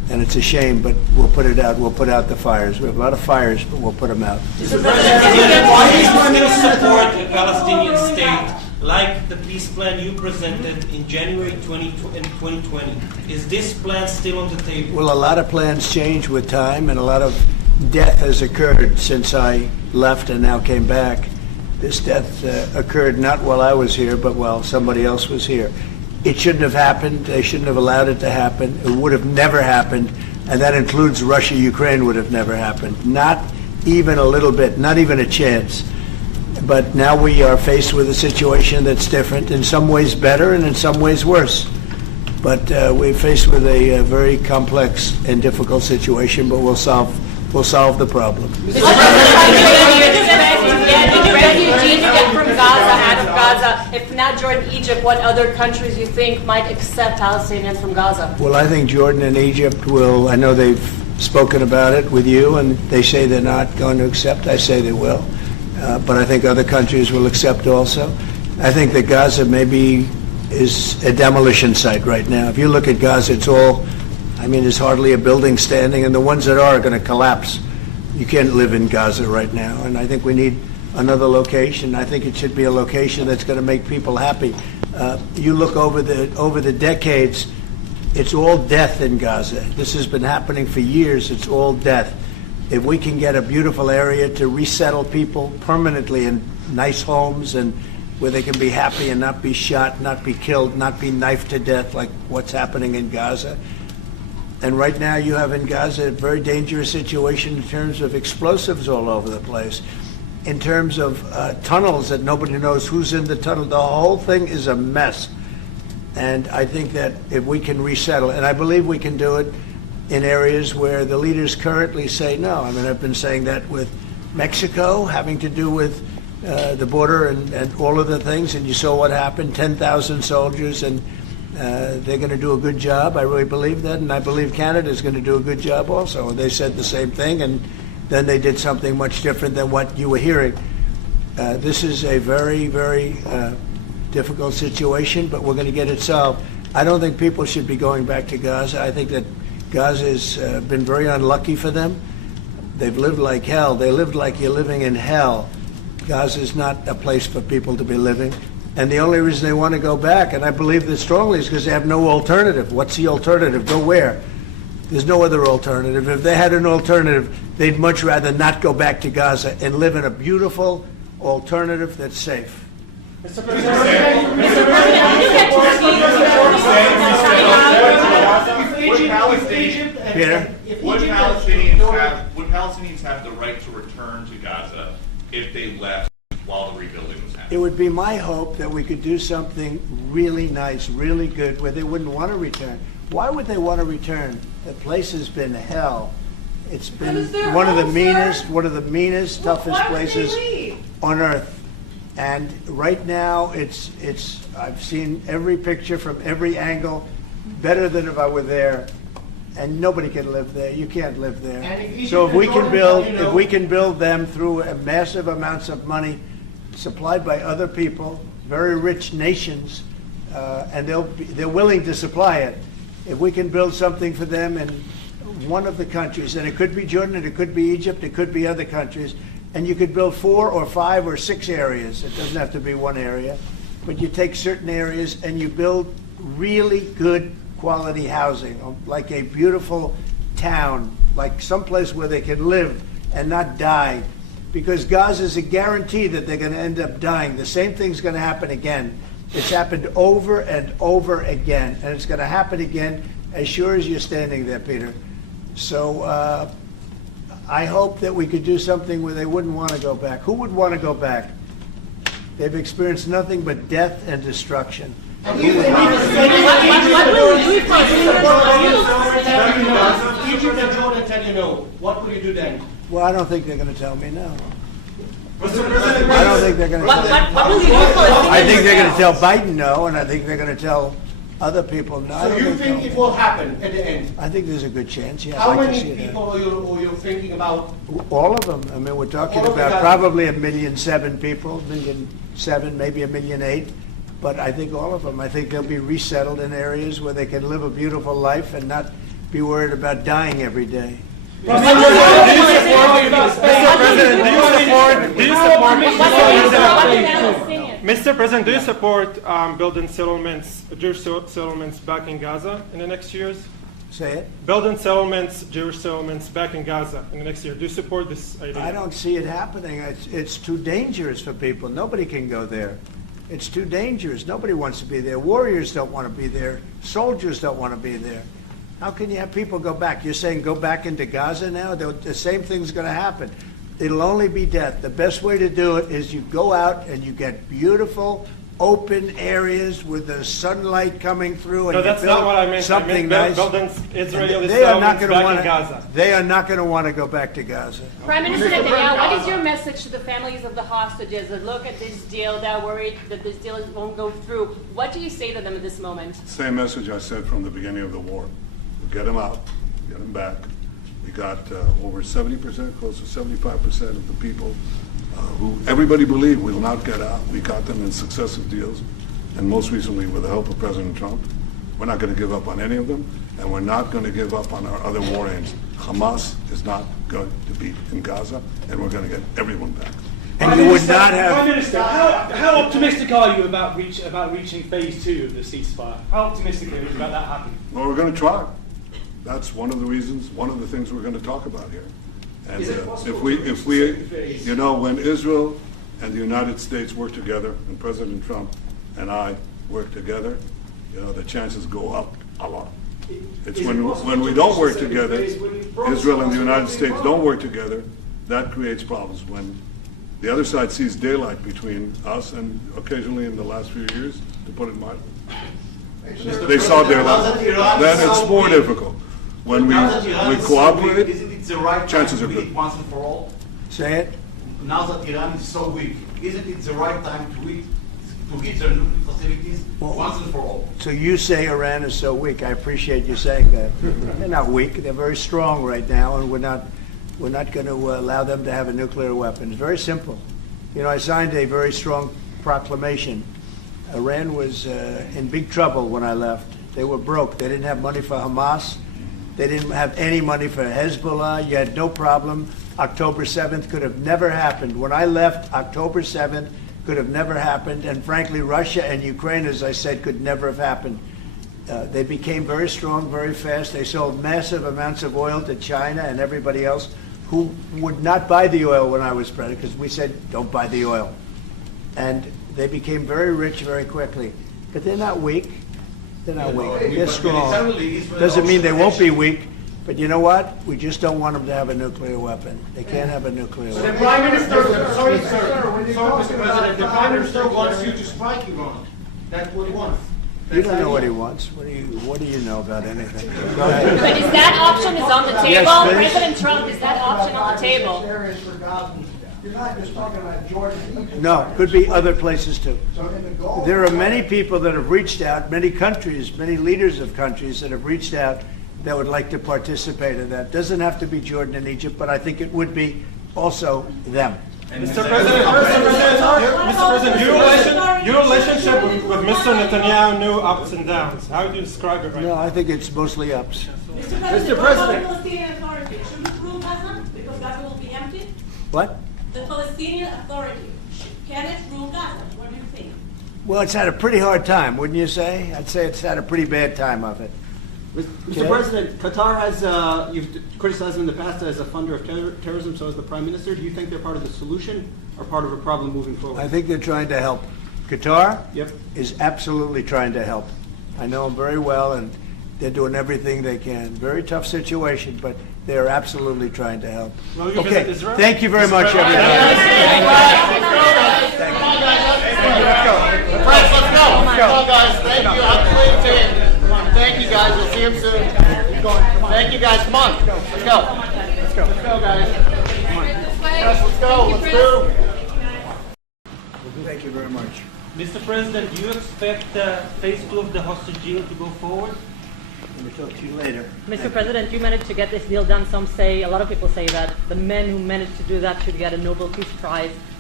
And it's a shame, but we'll put it out. We'll put out the fires. We have a lot of fires, but we'll put them out. Why do you still support a Palestinian state like the peace plan you presented in January 2020? Is this plan still on the table? Well, a lot of plans change with time, and a lot of death has occurred since I left and now came back. This death occurred not while I was here, but while somebody else was here. It shouldn't have happened. They shouldn't have allowed it to happen. It would have never happened, and that includes Russia. Ukraine would have never happened. Not even a little bit, not even a chance. But now we are faced with a situation that's different, in some ways better and in some ways worse. But we're faced with a very complex and difficult situation, but we'll solve the problem. Refugees get from Gaza, out of Gaza. If not Jordan, Egypt, what other countries you think might accept Palestinians from Gaza? Well, I think Jordan and Egypt will. I know they've spoken about it with you, and they say they're not going to accept. I say they will. But I think other countries will accept also. I think that Gaza maybe is a demolition site right now. If you look at Gaza, it's all, there's hardly a building standing, and the ones that are going to collapse. You can't live in Gaza right now, and I think we need another location. I think it should be a location that's going to make people happy. You look over the decades, it's all death in Gaza. This has been happening for years. It's all death. If we can get a beautiful area to resettle people permanently in nice homes and where they can be happy and not be shot, not be killed, not be knifed to death like what's happening in Gaza. And right now you have in Gaza a very dangerous situation in terms of explosives all over the place, in terms of tunnels that nobody knows who's in the tunnel. The whole thing is a mess. And I think that if we can resettle, and I believe we can do it in areas where the leaders currently say no. I've been saying that with Mexico, having to do with the border and all of the things, and you saw what happened, 10,000 soldiers, and they're going to do a good job. I really believe that, and I believe Canada is going to do a good job also. And they said the same thing, and then they did something much different than what you were hearing. This is a very, very difficult situation, but we're going to get it solved. I don't think people should be going back to Gaza. I think that Gaza has been very unlucky for them. They've lived like hell. They lived like you're living in hell. Gaza is not a place for people to be living. And the only reason they want to go back, and I believe this strongly, is because they have no alternative. What's the alternative? Go where? There's no other alternative. If they had an alternative, they'd much rather not go back to Gaza and live in a beautiful alternative that's safe. Mr. President, Would Palestinians have the right to return to Gaza if they left while the rebuilding was happening? It would be my hope that we could do something really nice, really good, where they wouldn't want to return. Why would they want to return? The place has been hell. It's been one of the meanest, toughest places on earth. And right now, I've seen every picture from every angle, better than if I were there. And nobody can live there. You can't live there. So if we can build them through massive amounts of money supplied by other people, very rich nations, and they're willing to supply it. If we can build something for them in one of the countries, and it could be Jordan, it could be Egypt, it could be other countries, and you could build 4 or 5 or 6 areas. It doesn't have to be one area, but you take certain areas and you build really good quality housing, like a beautiful town, like someplace where they can live and not die. Because Gaza is a guarantee that they're going to end up dying. The same thing's going to happen again. It's happened over and over again, and it's going to happen again as sure as you're standing there, Peter. So I hope that we could do something where they wouldn't want to go back. Who would want to go back? They've experienced nothing but death and destruction. Egypt and Jordan tell you no. What will you do then? Well, I don't think they're going to tell me no. Mr. President, I don't think they're going to tell me. I think they're going to tell Biden no, and I think they're going to tell other people no. So you think it will happen at the end? I think there's a good chance, yeah. How many people are you thinking about? All of them. I mean, we're talking about probably 1.7 million people, 1.7 million, maybe 1.8 million. But I think all of them. I think they'll be resettled in areas where they can live a beautiful life and not be worried about dying every day. Mr. President, do you support building settlements, Jewish settlements back in Gaza in the next years? Say it. Building settlements, Jewish settlements back in Gaza in the next year. Do you support this idea? I don't see it happening. It's too dangerous for people. Nobody can go there. It's too dangerous. Nobody wants to be there. Warriors don't want to be there. Soldiers don't want to be there. How can you have people go back? You're saying go back into Gaza now? The same thing's going to happen. It'll only be death. The best way to do it is you go out and you get beautiful, open areas with the sunlight coming through. And No, that's not what I meant. Something I meant nice. building Israeli They are not settlements going to back want in Gaza. They are not going to want to go back to Gaza. Prime Minister Netanyahu, what is your message to the families of the hostages that look at this deal, that are worried that this deal won't go through? What do you say to them at this moment? Same message I said from the beginning of the war. Get them out, get them back. We got over 70%, close to 75% of the people who everybody believed will not get out. We got them in successive deals, and most recently with the help of President Trump. We're not going to give up on any of them, and we're not going to give up on our other war aims. Hamas is not going to be in Gaza, and we're going to get everyone back. And you would not have... Prime Minister, how optimistic are you about reaching phase 2 of the ceasefire? How optimistic are you about that happening? Well, we're going to try. That's one of the reasons, one of the things we're going to talk about here. And if we, you know, when Israel and the United States work together, and President Trump and I work together, you know, the chances go up a lot. It's when we don't work together, Israel and the United States don't work together, that creates problems. When the other side sees daylight between us and occasionally in the last few years, to put it mildly, they saw daylight, then it's more difficult. When we cooperate, isn't it the right chances time are to good. eat once and for all? Say it. Now that Iran is so weak, isn't it the right time to hit their nuclear facilities once and for all? So you say Iran is so weak. I appreciate you saying that. They're not weak. They're very strong right now, and we're not going to allow them to have a nuclear weapon. It's very simple. You know, I signed a very strong proclamation. Iran was in big trouble when I left. They were broke. They didn't have money for Hamas. They didn't have any money for Hezbollah. You had no problem. October 7th could have never happened. When I left, October 7th could have never happened. And frankly, Russia and Ukraine, as I said, could never have happened. They became very strong very fast. They sold massive amounts of oil to China and everybody else who would not buy the oil when I was president, because we said, don't buy the oil. And they became very rich very quickly. But they're not weak. They're not weak. They're strong. Doesn't mean they won't be weak. But you know what? We just don't want them to have a nuclear weapon. They can't have a nuclear The weapon. Prime Minister, sorry, Mr. President, the Prime Minister wants you to strike Iran. That's what he wants. You don't know what he wants. What do you know about anything? Go ahead. But is that option on the table? Yes, please. President Trump, is that option on the table? Areas for Gazans. You're not just talking about Jordan and Egypt. No, could be other places too. So in the Gulf, There are many people that have reached out, many countries, many leaders of countries that have reached out that would like to participate in that. Doesn't have to be Jordan and Egypt, but I think it would be also them. Mr. President, your relationship with Mr. Netanyahu knew ups and downs. How do you describe it right No, now? I think it's mostly ups. Mr. President, what about the Palestinian Authority? Should it rule Gaza? Because Gaza will be empty? What? The Palestinian Authority, can it rule Gaza? What do you think? Well, it's had a pretty hard time, wouldn't you say? I'd say it's had a pretty bad time of it. Mr. President, Qatar has, you've criticized them in the past as a funder of terrorism, so as the Prime Minister. Do you think they're part of the solution or part of a problem moving forward? I think they're trying to help. Qatar Yep. is absolutely trying to help. I know them very well, and they're doing everything they can. Very tough situation, but they're absolutely trying to help. Will you Okay, visit Israel? thank you very much, everybody. Let's go, guys. Thank you. Complete team. Thank you, guys. We'll see you soon. Thank you, guys. Come on. Let's go. Let's go, guys. Yes, let's go. Let's do. Thank you very much. Mr. President, do you expect phase 2 of the hostage deal to go forward? Let me talk to you later. Mr. President, you managed to get this deal done. A lot of people say that the men who managed to do that should get a Nobel Peace Prize.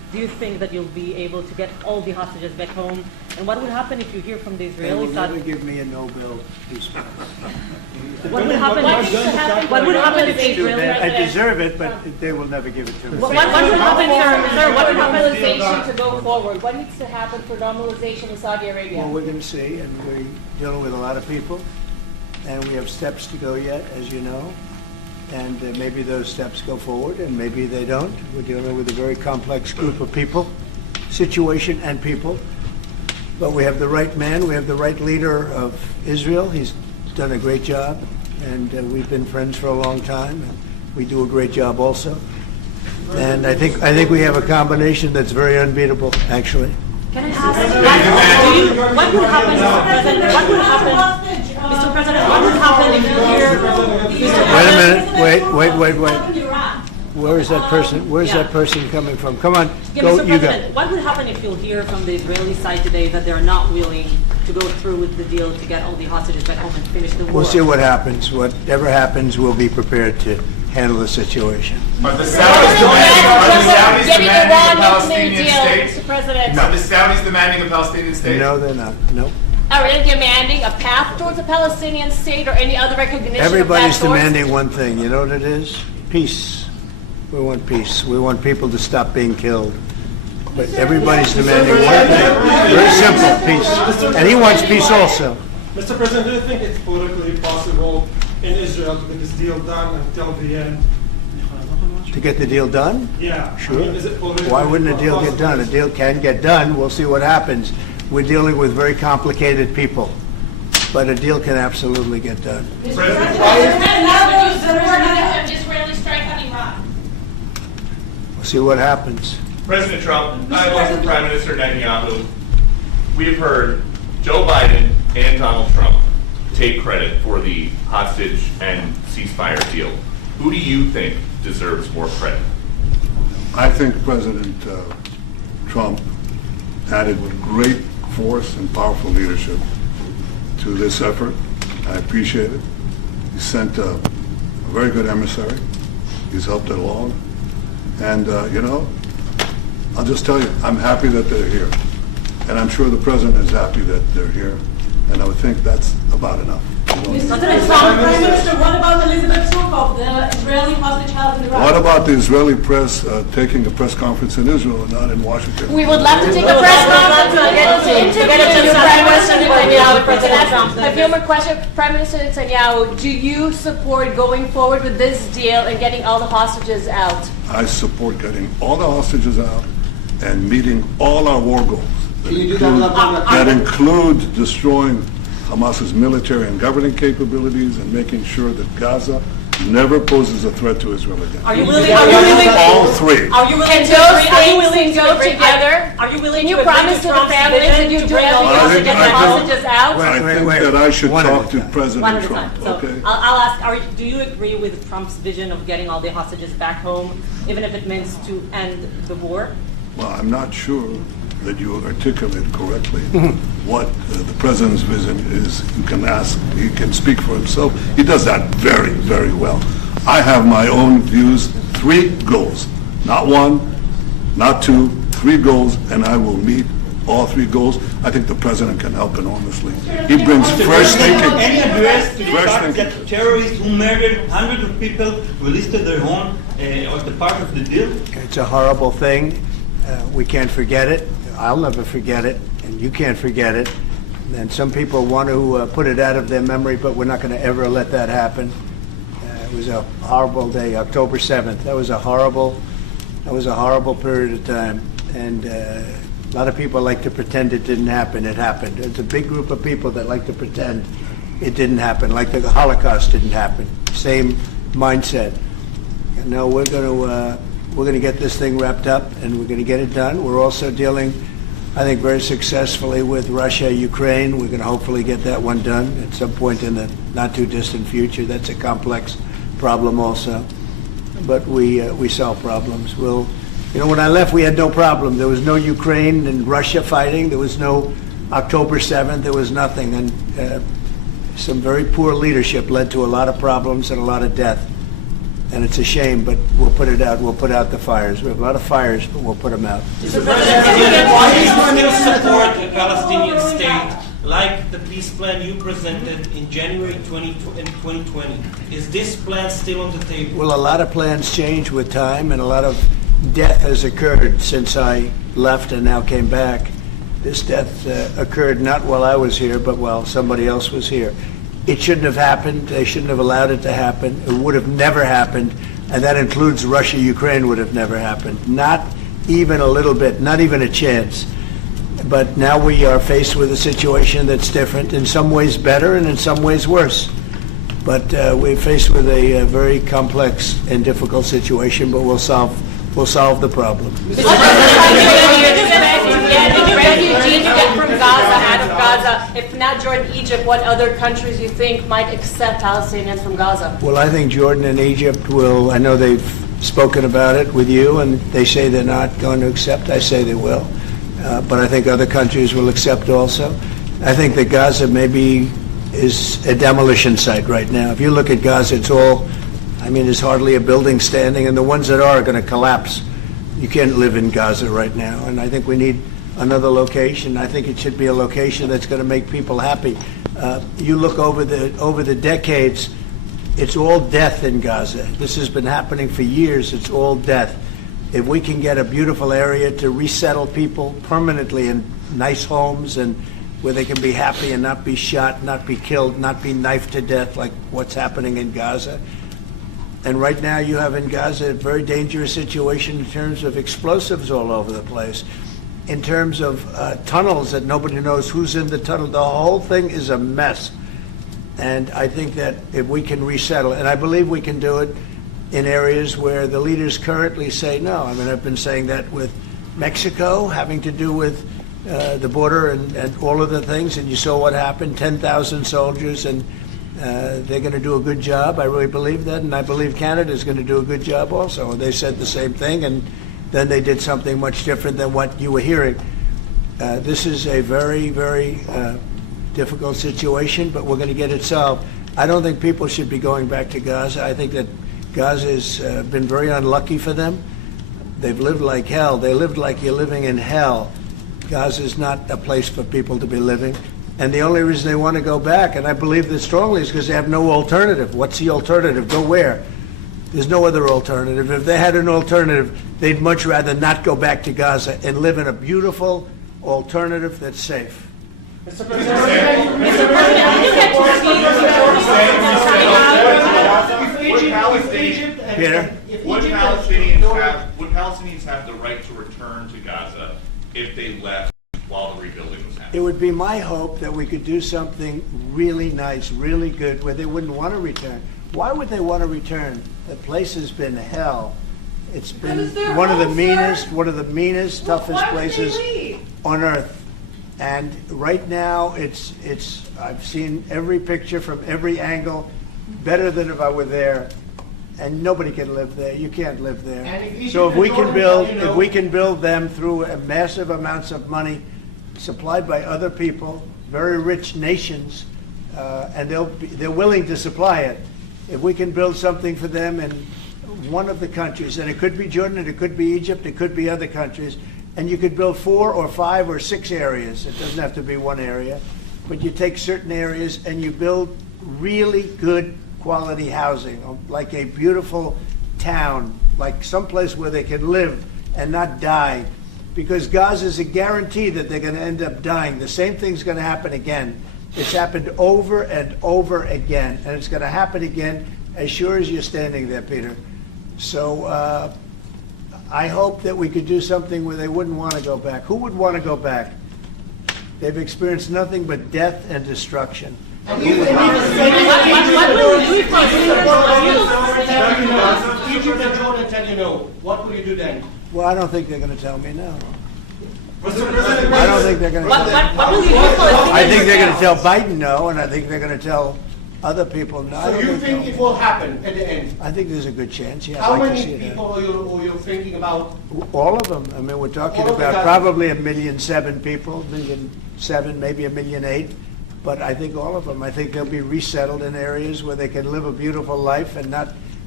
Do you think that you'll be able to get all the hostages back home? And what would happen if you hear from the They will Israeli side? never give me a Nobel Peace Prize. What would happen? What would happen if the Israeli I deserve it, but they will never give it to me. What would happen, sir? What would happen? Normalization to go forward. What needs to happen for normalization in Saudi Arabia? Well, we're going to see, and we're dealing with a lot of people, and we have steps to go yet, as you know, and maybe those steps go forward, and maybe they don't. We're dealing with a very complex group of people, situation and people, but we have the right man, we have the right leader of Israel. He's done a great job, and we've been friends for a long time, and we do a great job also. And I think we have a combination that's very unbeatable, actually. Can I ask, what would happen, Mr. President? What would happen, Mr. President? What would happen if you hear? Wait a minute. Wait. Where is that person? Where's that person coming from? Come on, Yeah, go. Mr. You President, go. what would happen if you'll hear from the Israeli side today that they're not willing to go through with the deal to get all the hostages back home and finish the war? We'll see what happens. Whatever happens, we'll be prepared to handle the situation. Are the Saudis demanding a Palestinian state? Mr. President. Are the Saudis demanding a Palestinian state? No, they're not. No. Are they demanding a path towards a Palestinian state or any other recognition Everybody's of that source? demanding one thing. You know what it is? Peace. We want peace. We want people to stop being killed. But everybody's demanding one thing. Very simple, peace. And he wants peace also. Mr. President, do you think it's politically possible in Israel to get this deal done until the end? To get the deal done? Yeah. Sure. I mean, is it politically Why wouldn't a deal get done? A deal can get done. We'll see what happens. We're dealing with very complicated people. But a deal can absolutely get done. Israeli strike on Iran. We'll see what happens. President Trump, I welcome Prime Minister Netanyahu. We have heard Joe Biden and Donald Trump take credit for the hostage and ceasefire deal. Who do you think deserves more credit? I think President Trump added great force and powerful leadership to this effort. I appreciate it. He sent a very good emissary. He's helped it along. And, I'll just tell you, I'm happy that they're here. And I'm sure the President is happy that they're here. And I would think that's about enough. Mr. Prime Minister, what about Elizabeth Surkov, the Israeli hostage held in Iraq? What about the Israeli press taking a press conference in Israel and not in Washington? We would love to take a press conference to interview Prime Minister Netanyahu, President Trump. A few more questions. Prime Minister Netanyahu, do you support going forward with this deal and getting all the hostages out? I support getting all the hostages out and meeting all our war goals that include destroying Hamas's military and governing capabilities and making sure that Gaza never poses a threat to Israel again. Are you willing? All three. Are you willing And to those agree? Are you willing things to go agree? together? Are you willing Can you to agree promise with to the Trump's families vision that you to do bring all the everything to get the hostages out? I think that I should talk to President One at a Trump. time. So Okay. I'll ask, do you agree with Trump's vision of getting all the hostages back home, even if it means to end the war? Well, I'm not sure that you articulate correctly what the President's vision is. You can ask, he can speak for himself. He does that very, very well. I have my own views, 3 goals. Not 1, not 2, 3 goals, and I will meet all 3 goals. I think the President can help enormously. He brings fresh thinking. Any address to the Fresh fact thinking. that terrorists who murdered hundreds of people released their home was the part of the deal? It's a horrible thing. We can't forget it. I'll never forget it, and you can't forget it. And some people want to put it out of their memory, but we're not going to ever let that happen. It was a horrible day, October 7th. That was a horrible period of time. And a lot of people like to pretend it didn't happen. It happened. There's a big group of people that like to pretend it didn't happen, like the Holocaust didn't happen. Same mindset. No, we're going to get this thing wrapped up, and we're going to get it done. We're also dealing, I think, very successfully with Russia, Ukraine. We're going to hopefully get that one done at some point in the not too distant future. That's a complex problem also, but we solve problems. When I left, we had no problem. There was no Ukraine and Russia fighting. There was no October 7th. There was nothing, and some very poor leadership led to a lot of problems and a lot of death. And it's a shame, but we'll put it out. We'll put out the fires. We have a lot of fires, but we'll put them out. Why do you still support a Palestinian state like the peace plan you presented in January 2020? Is this plan still on the table? Well, a lot of plans change with time, and a lot of death has occurred since I left and now came back. This death occurred not while I was here, but while somebody else was here. It shouldn't have happened. They shouldn't have allowed it to happen. It would have never happened, and that includes Russia. Ukraine would have never happened. Not even a little bit, not even a chance. But now we are faced with a situation that's different, in some ways better and in some ways worse. But we're faced with a very complex and difficult situation, but we'll solve the problem. Refugees you get from Gaza, out of Gaza, if not Jordan, Egypt, what other countries you think might accept Palestinians from Gaza? Well, I think Jordan and Egypt will. I know they've spoken about it with you, and they say they're not going to accept. I say they will. But I think other countries will accept also. I think that Gaza maybe is a demolition site right now. If you look at Gaza, it's all, I mean, there's hardly a building standing, and the ones that are going to collapse. You can't live in Gaza right now, and I think we need another location. I think it should be a location that's going to make people happy. You look over the decades, it's all death in Gaza. This has been happening for years. It's all death. If we can get a beautiful area to resettle people permanently in nice homes and where they can be happy and not be shot, not be killed, not be knifed to death like what's happening in Gaza. And right now you have in Gaza a very dangerous situation in terms of explosives all over the place, in terms of tunnels that nobody knows who's in the tunnel. The whole thing is a mess. And I think that if we can resettle, and I believe we can do it in areas where the leaders currently say no. I mean, I've been saying that with Mexico, having to do with the border and all of the things, and you saw what happened, 10,000 soldiers, and they're going to do a good job. I really believe that, and I believe Canada is going to do a good job also. They said the same thing, and then they did something much different than what you were hearing. This is a very, very difficult situation, but we're going to get it solved. I don't think people should be going back to Gaza. I think that Gaza has been very unlucky for them. They've lived like hell. They lived like you're living in hell. Gaza is not a place for people to be living. And the only reason they want to go back, and I believe this strongly, is because they have no alternative. What's the alternative? Go where? There's no other alternative. If they had an alternative, they'd much rather not go back to Gaza and live in a beautiful alternative that's safe. Mr. President, Would Palestinians have the right to return to Gaza if they left while the rebuilding was happening? It would be my hope that we could do something really nice, really good, where they wouldn't want to return. Why would they want to return? The place has been hell. It's been one of the meanest, toughest places on earth. And right now, I've seen every picture from every angle, better than if I were there. And nobody can live there. You can't live there. So if we can build them through massive amounts of money supplied by other people, very rich nations, and they're willing to supply it. If we can build something for them in one of the countries, and it could be Jordan, it could be Egypt, it could be other countries, and you could build 4 or 5 or 6 areas. It doesn't have to be one area, but you take certain areas and you build really good quality housing, like a beautiful town, like someplace where they can live and not die. Because Gaza is a guarantee that they're going to end up dying. The same thing's going to happen again. It's happened over and over again, and it's going to happen again as sure as you're standing there, Peter. So I hope that we could do something where they wouldn't want to go back. Who would want to go back? They've experienced nothing but death and destruction. Egypt and Jordan tell you no. What will you do then? Well, I don't think they're going to tell me no. Mr. President, I don't think they're going to tell me no. I think they're going to tell Biden no, and I think they're going to tell other people no. So you think it will happen at the end? I think there's a good chance, yeah. How many people are you thinking about? All of them. I mean, we're talking about probably 1.7 million people, 1.7 million, maybe 1.8 million. But I think all of them. I think they'll be resettled in areas where they can live a beautiful life and not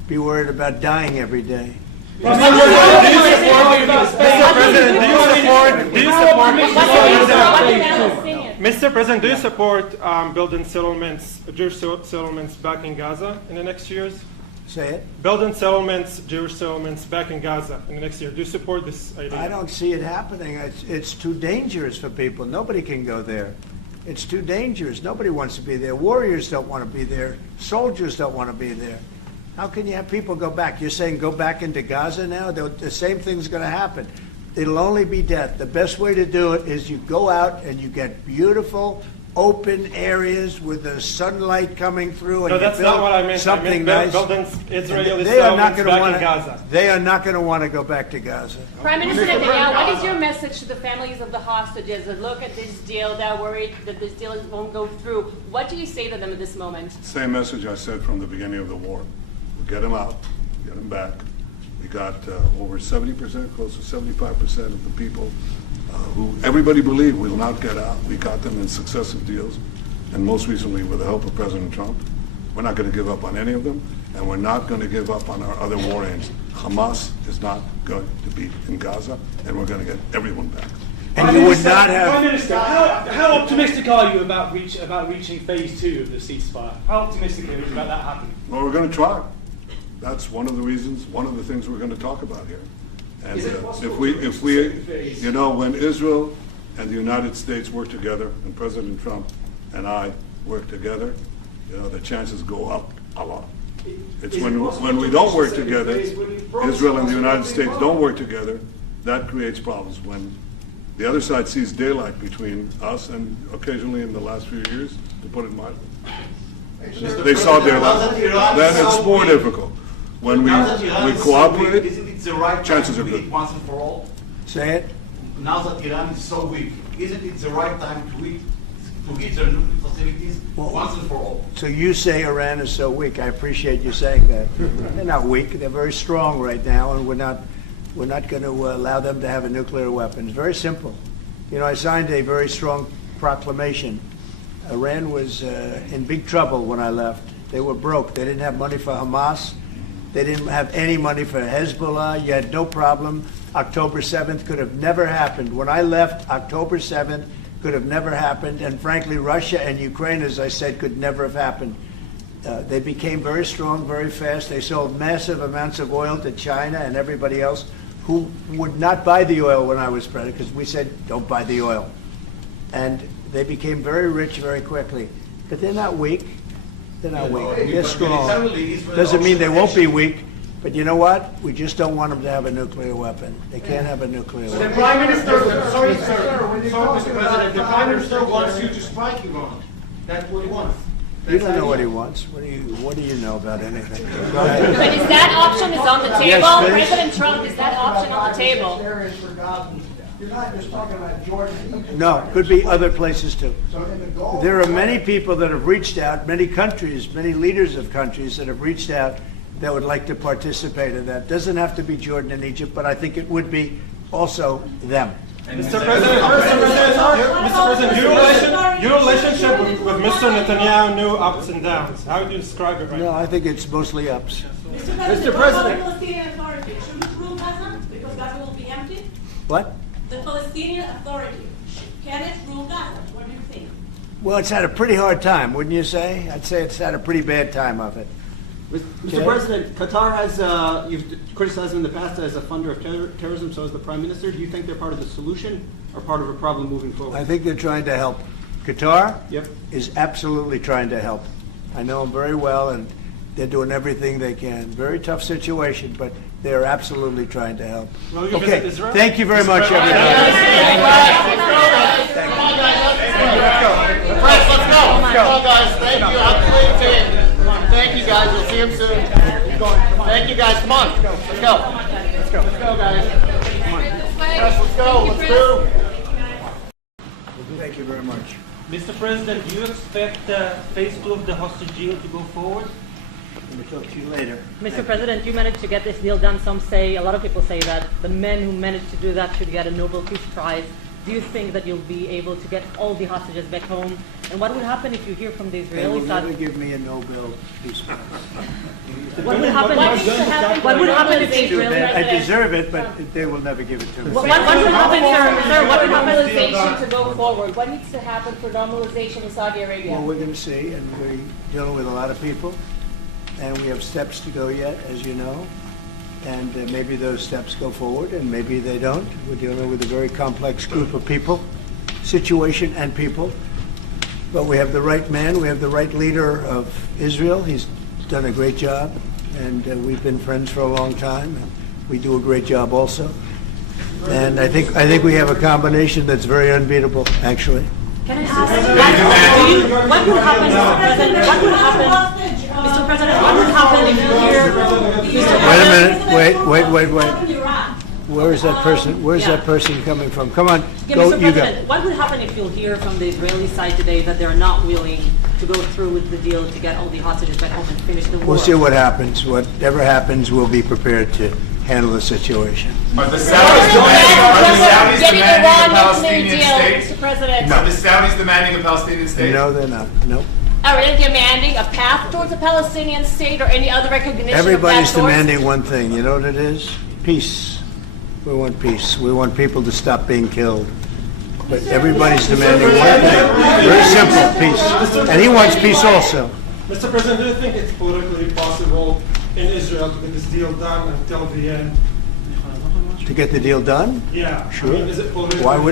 be worried about dying every day. Mr. President, do you support building settlements, Jewish settlements back in Gaza in the next years? Say it. Building settlements, Jewish settlements back in Gaza in the next year. Do you support this idea? I don't see it happening. It's too dangerous for people. Nobody can go there. It's too dangerous. Nobody wants to be there. Warriors don't want to be there. Soldiers don't want to be there. How can you have people go back? You're saying go back into Gaza now? The same thing's going to happen. It'll only be death. The best way to do it is you go out and you get beautiful, open areas with the sunlight coming through. And No, that's not what I meant. Something I meant nice. building Israeli They are not settlements going to back want in Gaza. They are not going to want to go back to Gaza. Prime Minister Netanyahu, what is your message to the families of the hostages that look at this deal, that are worried that this deal won't go through? What do you say to them at this moment? Same message I said from the beginning of the war. We'll get them out, get them back. We got over 70%, close to 75% of the people who everybody believed will not get out. We got them in successive deals, and most recently with the help of President Trump. We're not going to give up on any of them, and we're not going to give up on our other war aims. Hamas is not going to be in Gaza, and we're going to get everyone back. And you would not have... Prime Minister, how optimistic are you about reaching phase 2 of the ceasefire? How optimistic are you about that happening? Well, we're going to try. That's one of the reasons, one of the things we're going to talk about here. And if we, you know, when Israel and the United States work together, and President Trump and I work together, you know, the chances go up a lot. It's when we don't work together, Israel and the United States don't work together, that creates problems. When the other side sees daylight between us, and occasionally in the last few years, to put it mildly, they saw daylight, then it's more difficult. When we cooperate, isn't it the right chances time are to good. eat once and for all? Say it. Now that Iran is so weak, isn't it the right time to hit their nuclear facilities once and for all? So you say Iran is so weak. I appreciate you saying that. They're not weak. They're very strong right now, and we're not going to allow them to have a nuclear weapon. It's very simple. You know, I signed a very strong proclamation. Iran was in big trouble when I left. They were broke. They didn't have money for Hamas. They didn't have any money for Hezbollah. You had no problem. October 7th could have never happened. When I left, October 7th could have never happened. And frankly, Russia and Ukraine, as I said, could never have happened. They became very strong very fast. They sold massive amounts of oil to China and everybody else who would not buy the oil when I was president, because we said, don't buy the oil. And they became very rich very quickly. But they're not weak. They're not weak. They're strong. Doesn't mean they won't be weak. But you know what? We just don't want them to have a nuclear weapon. They can't have a nuclear The weapon. Prime Minister, sorry, Mr. President, the Prime Minister wants you to strike Iran. That's what he wants. You don't know what he wants. What do you know about anything? Go ahead. But is that option on the table? Yes, please. President Trump, is that option on the table? Areas for Gaza. You're not just talking about Jordan and Egypt. No, could be other places too. So in the Gulf. There are many people that have reached out, many countries, many leaders of countries that have reached out that would like to participate in that. Doesn't have to be Jordan and Egypt, but I think it would be also them. Mr. President, your relationship with Mr. Netanyahu knew ups and downs. How do you describe it right No, now? I think it's mostly ups. Mr. President, what about the Palestinian Authority? Should it rule Gaza? Because Gaza will be empty? What? The Palestinian Authority, can it rule Gaza? What do you think? Well, it's had a pretty hard time, wouldn't you say? I'd say it's had a pretty bad time of it. Mr. President, Qatar has, you've criticized them in the past as a funder of terrorism, so as the Prime Minister. Do you think they're part of the solution or part of a problem moving forward? I think they're trying to help. Qatar Yep. is absolutely trying to help. I know them very well, and they're doing everything they can. Very tough situation, but they're absolutely trying to help. Will you Okay, visit Israel? thank you very much, everybody. Press, let's go. Come on, guys. Thank you. Outplayed team. Thank you, guys. We'll see you soon. Thank you, guys. Come on. Let's go. Let's go. Let's go, guys. Press, let's go. Let's do. Thank you very much. Mr. President, do you expect phase 2 of the hostage deal to go forward? Let me talk to you later. Mr. President, you managed to get this deal done. A lot of people say that the men who managed to do that should get a Nobel Peace Prize. Do you think that you'll be able to get all the hostages back home? And what would happen if you hear from the They will Israeli side? never give me a Nobel Peace Prize. What would happen? What would happen if the Israeli I deserve it, but they will never give it to me. What would happen, sir? What would happen? Normalization to go forward. What needs to happen for normalization in Saudi Arabia? Well, we're going to see, and we're dealing with a lot of people, and we have steps to go yet, as you know, and maybe those steps go forward, and maybe they don't. We're dealing with a very complex group of people, situation and people, but we have the right man, we have the right leader of Israel. He's done a great job, and we've been friends for a long time, and we do a great job also. And I think we have a combination that's very unbeatable, actually. Can I ask, what would happen, Mr. President? What would happen, Mr. President? What would happen if you hear? Wait a minute. Wait. Where is that person? Where's that person coming from? Come on, Yeah, go. Mr. You President, go. what would happen if you'll hear from the Israeli side today that they're not willing to go through with the deal to get all the hostages back home and finish the war? We'll see what happens. Whatever happens, we'll be prepared to handle the situation. Are the Saudis Getting demanding Iran a nuclear Palestinian deal, state? Mr. President. Are the Saudis demanding a Palestinian state? No, they're not. Nope. Are they demanding a path towards a Palestinian state or any other recognition Everybody's of that source? demanding one thing. You know what it is? Peace. We want peace. We want people to stop being killed. But everybody's demanding one thing. Very simple, peace. And he wants peace also. Mr. President, do you think it's politically possible in Israel to get this deal done until the end? To get the deal done? Yeah. Sure. I mean, is it politically Why wouldn't